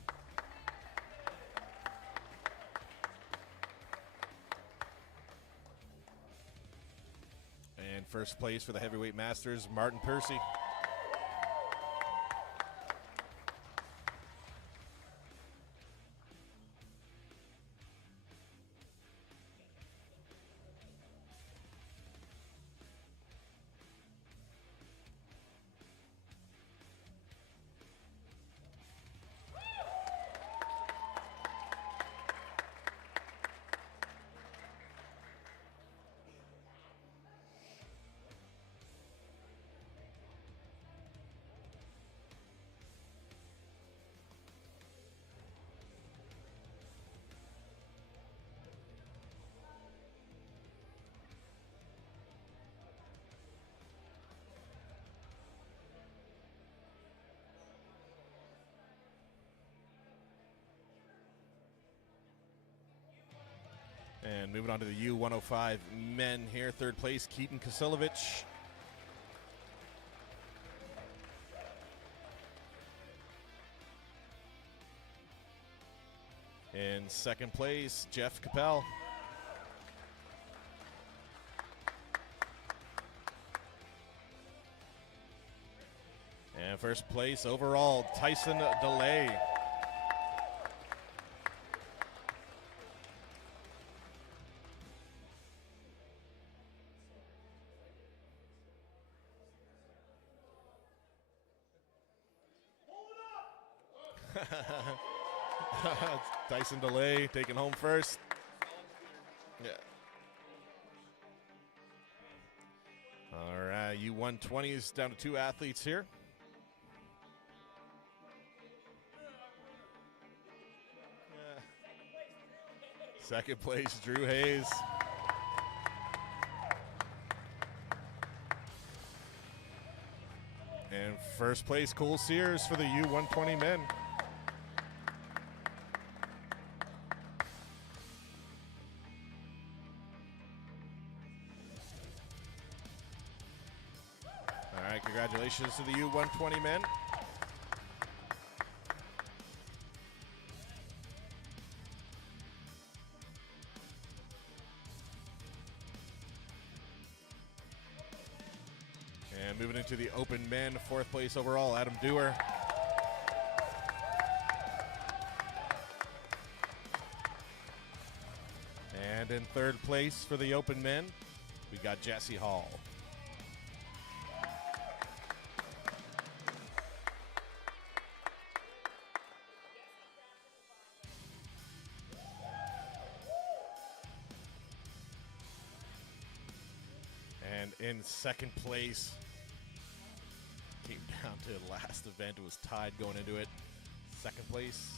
And first place for the heavyweight masters, Martin Percy. And moving on to the U105 men here. Third place, Keaton Kasilovich. In second place, Jeff Capel. And first place overall, Tyson DeLay. Tyson DeLay taking home first. Yeah. All right, U120s down to 2 athletes here. Second place, Drew Hayes. And first place, Cole Sears for the U120 men. All right, congratulations to the U120 men. And moving into the open men, 4th place overall, Adam Dewar. And in 3rd place for the open men, we got Jesse Hall. And in 2nd place, came down to the last event. It was tied going into it. 2nd place,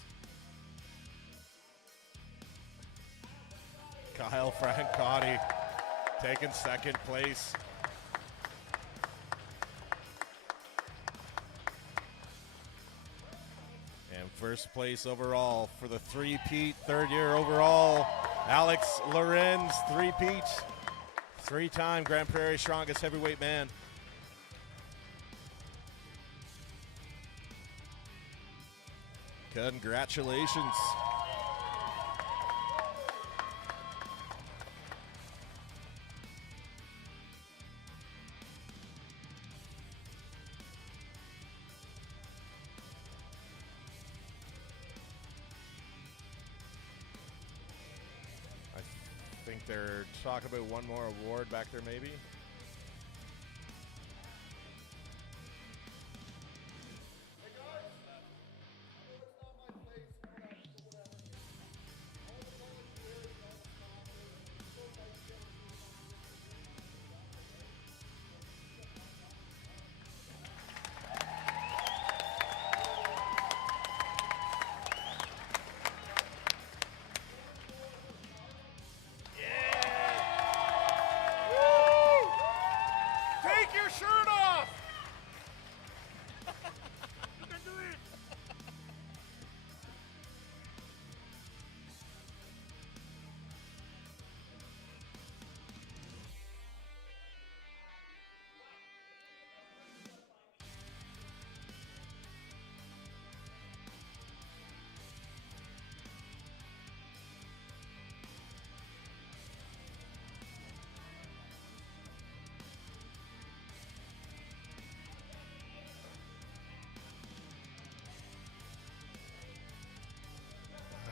Kyle Francotti taking 2nd place. And 1st place overall for the three-peat, 3rd year overall, Alex Lorenz, three-peat, 3-time Grand Prairie's strongest heavyweight man. Congratulations. I think they're talking about one more award back there, maybe.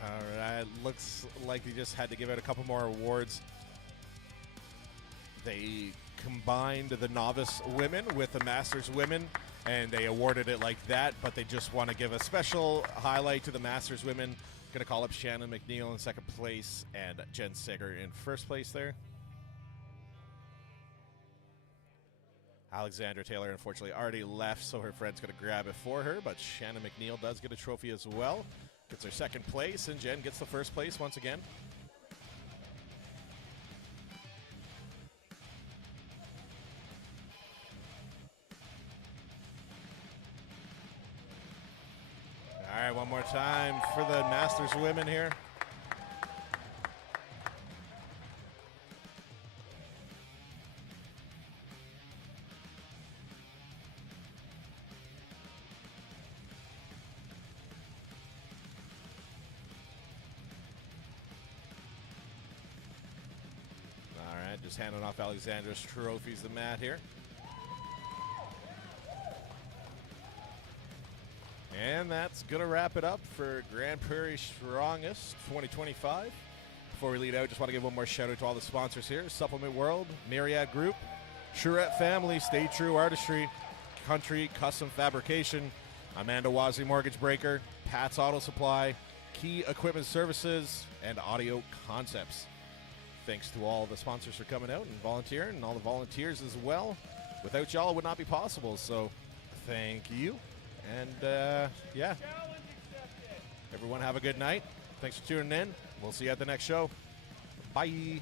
All right, looks like they just had to give out a couple more awards. They combined the Novice Women with the Masters Women, and they awarded it like that, but they just want to give a special highlight to the Masters Women. Going to call up Shannon McNeil in 2nd place and Jen Sager in 1st place there. Alexandra Taylor unfortunately already left, so her friend's going to grab it for her, but Shannon McNeil does get a trophy as well. Gets her 2nd place, and Jen gets the 1st place once again. All right, one more time for the Masters Women here. Just handing off Alexandra's trophies to Matt here. And that's going to wrap it up for Grand Prairie's Strongest 2025. Before we lead out, just want to give one more shout out to all the sponsors here. Supplement World, Myriad Group, Charette Family, Stay True Artistry, Country Custom Fabrication, Amanda Wazzy Mortgage Breaker, Pat's Auto Supply, Key Equipment Services, and Audio Concepts. Thanks to all the sponsors for coming out and volunteering, and all the volunteers as well. without y'all, it would not be possible. So thank you. And yeah, Challenge accepted. everyone have a good night. Thanks for tuning in. We'll see you at the next show. Bye.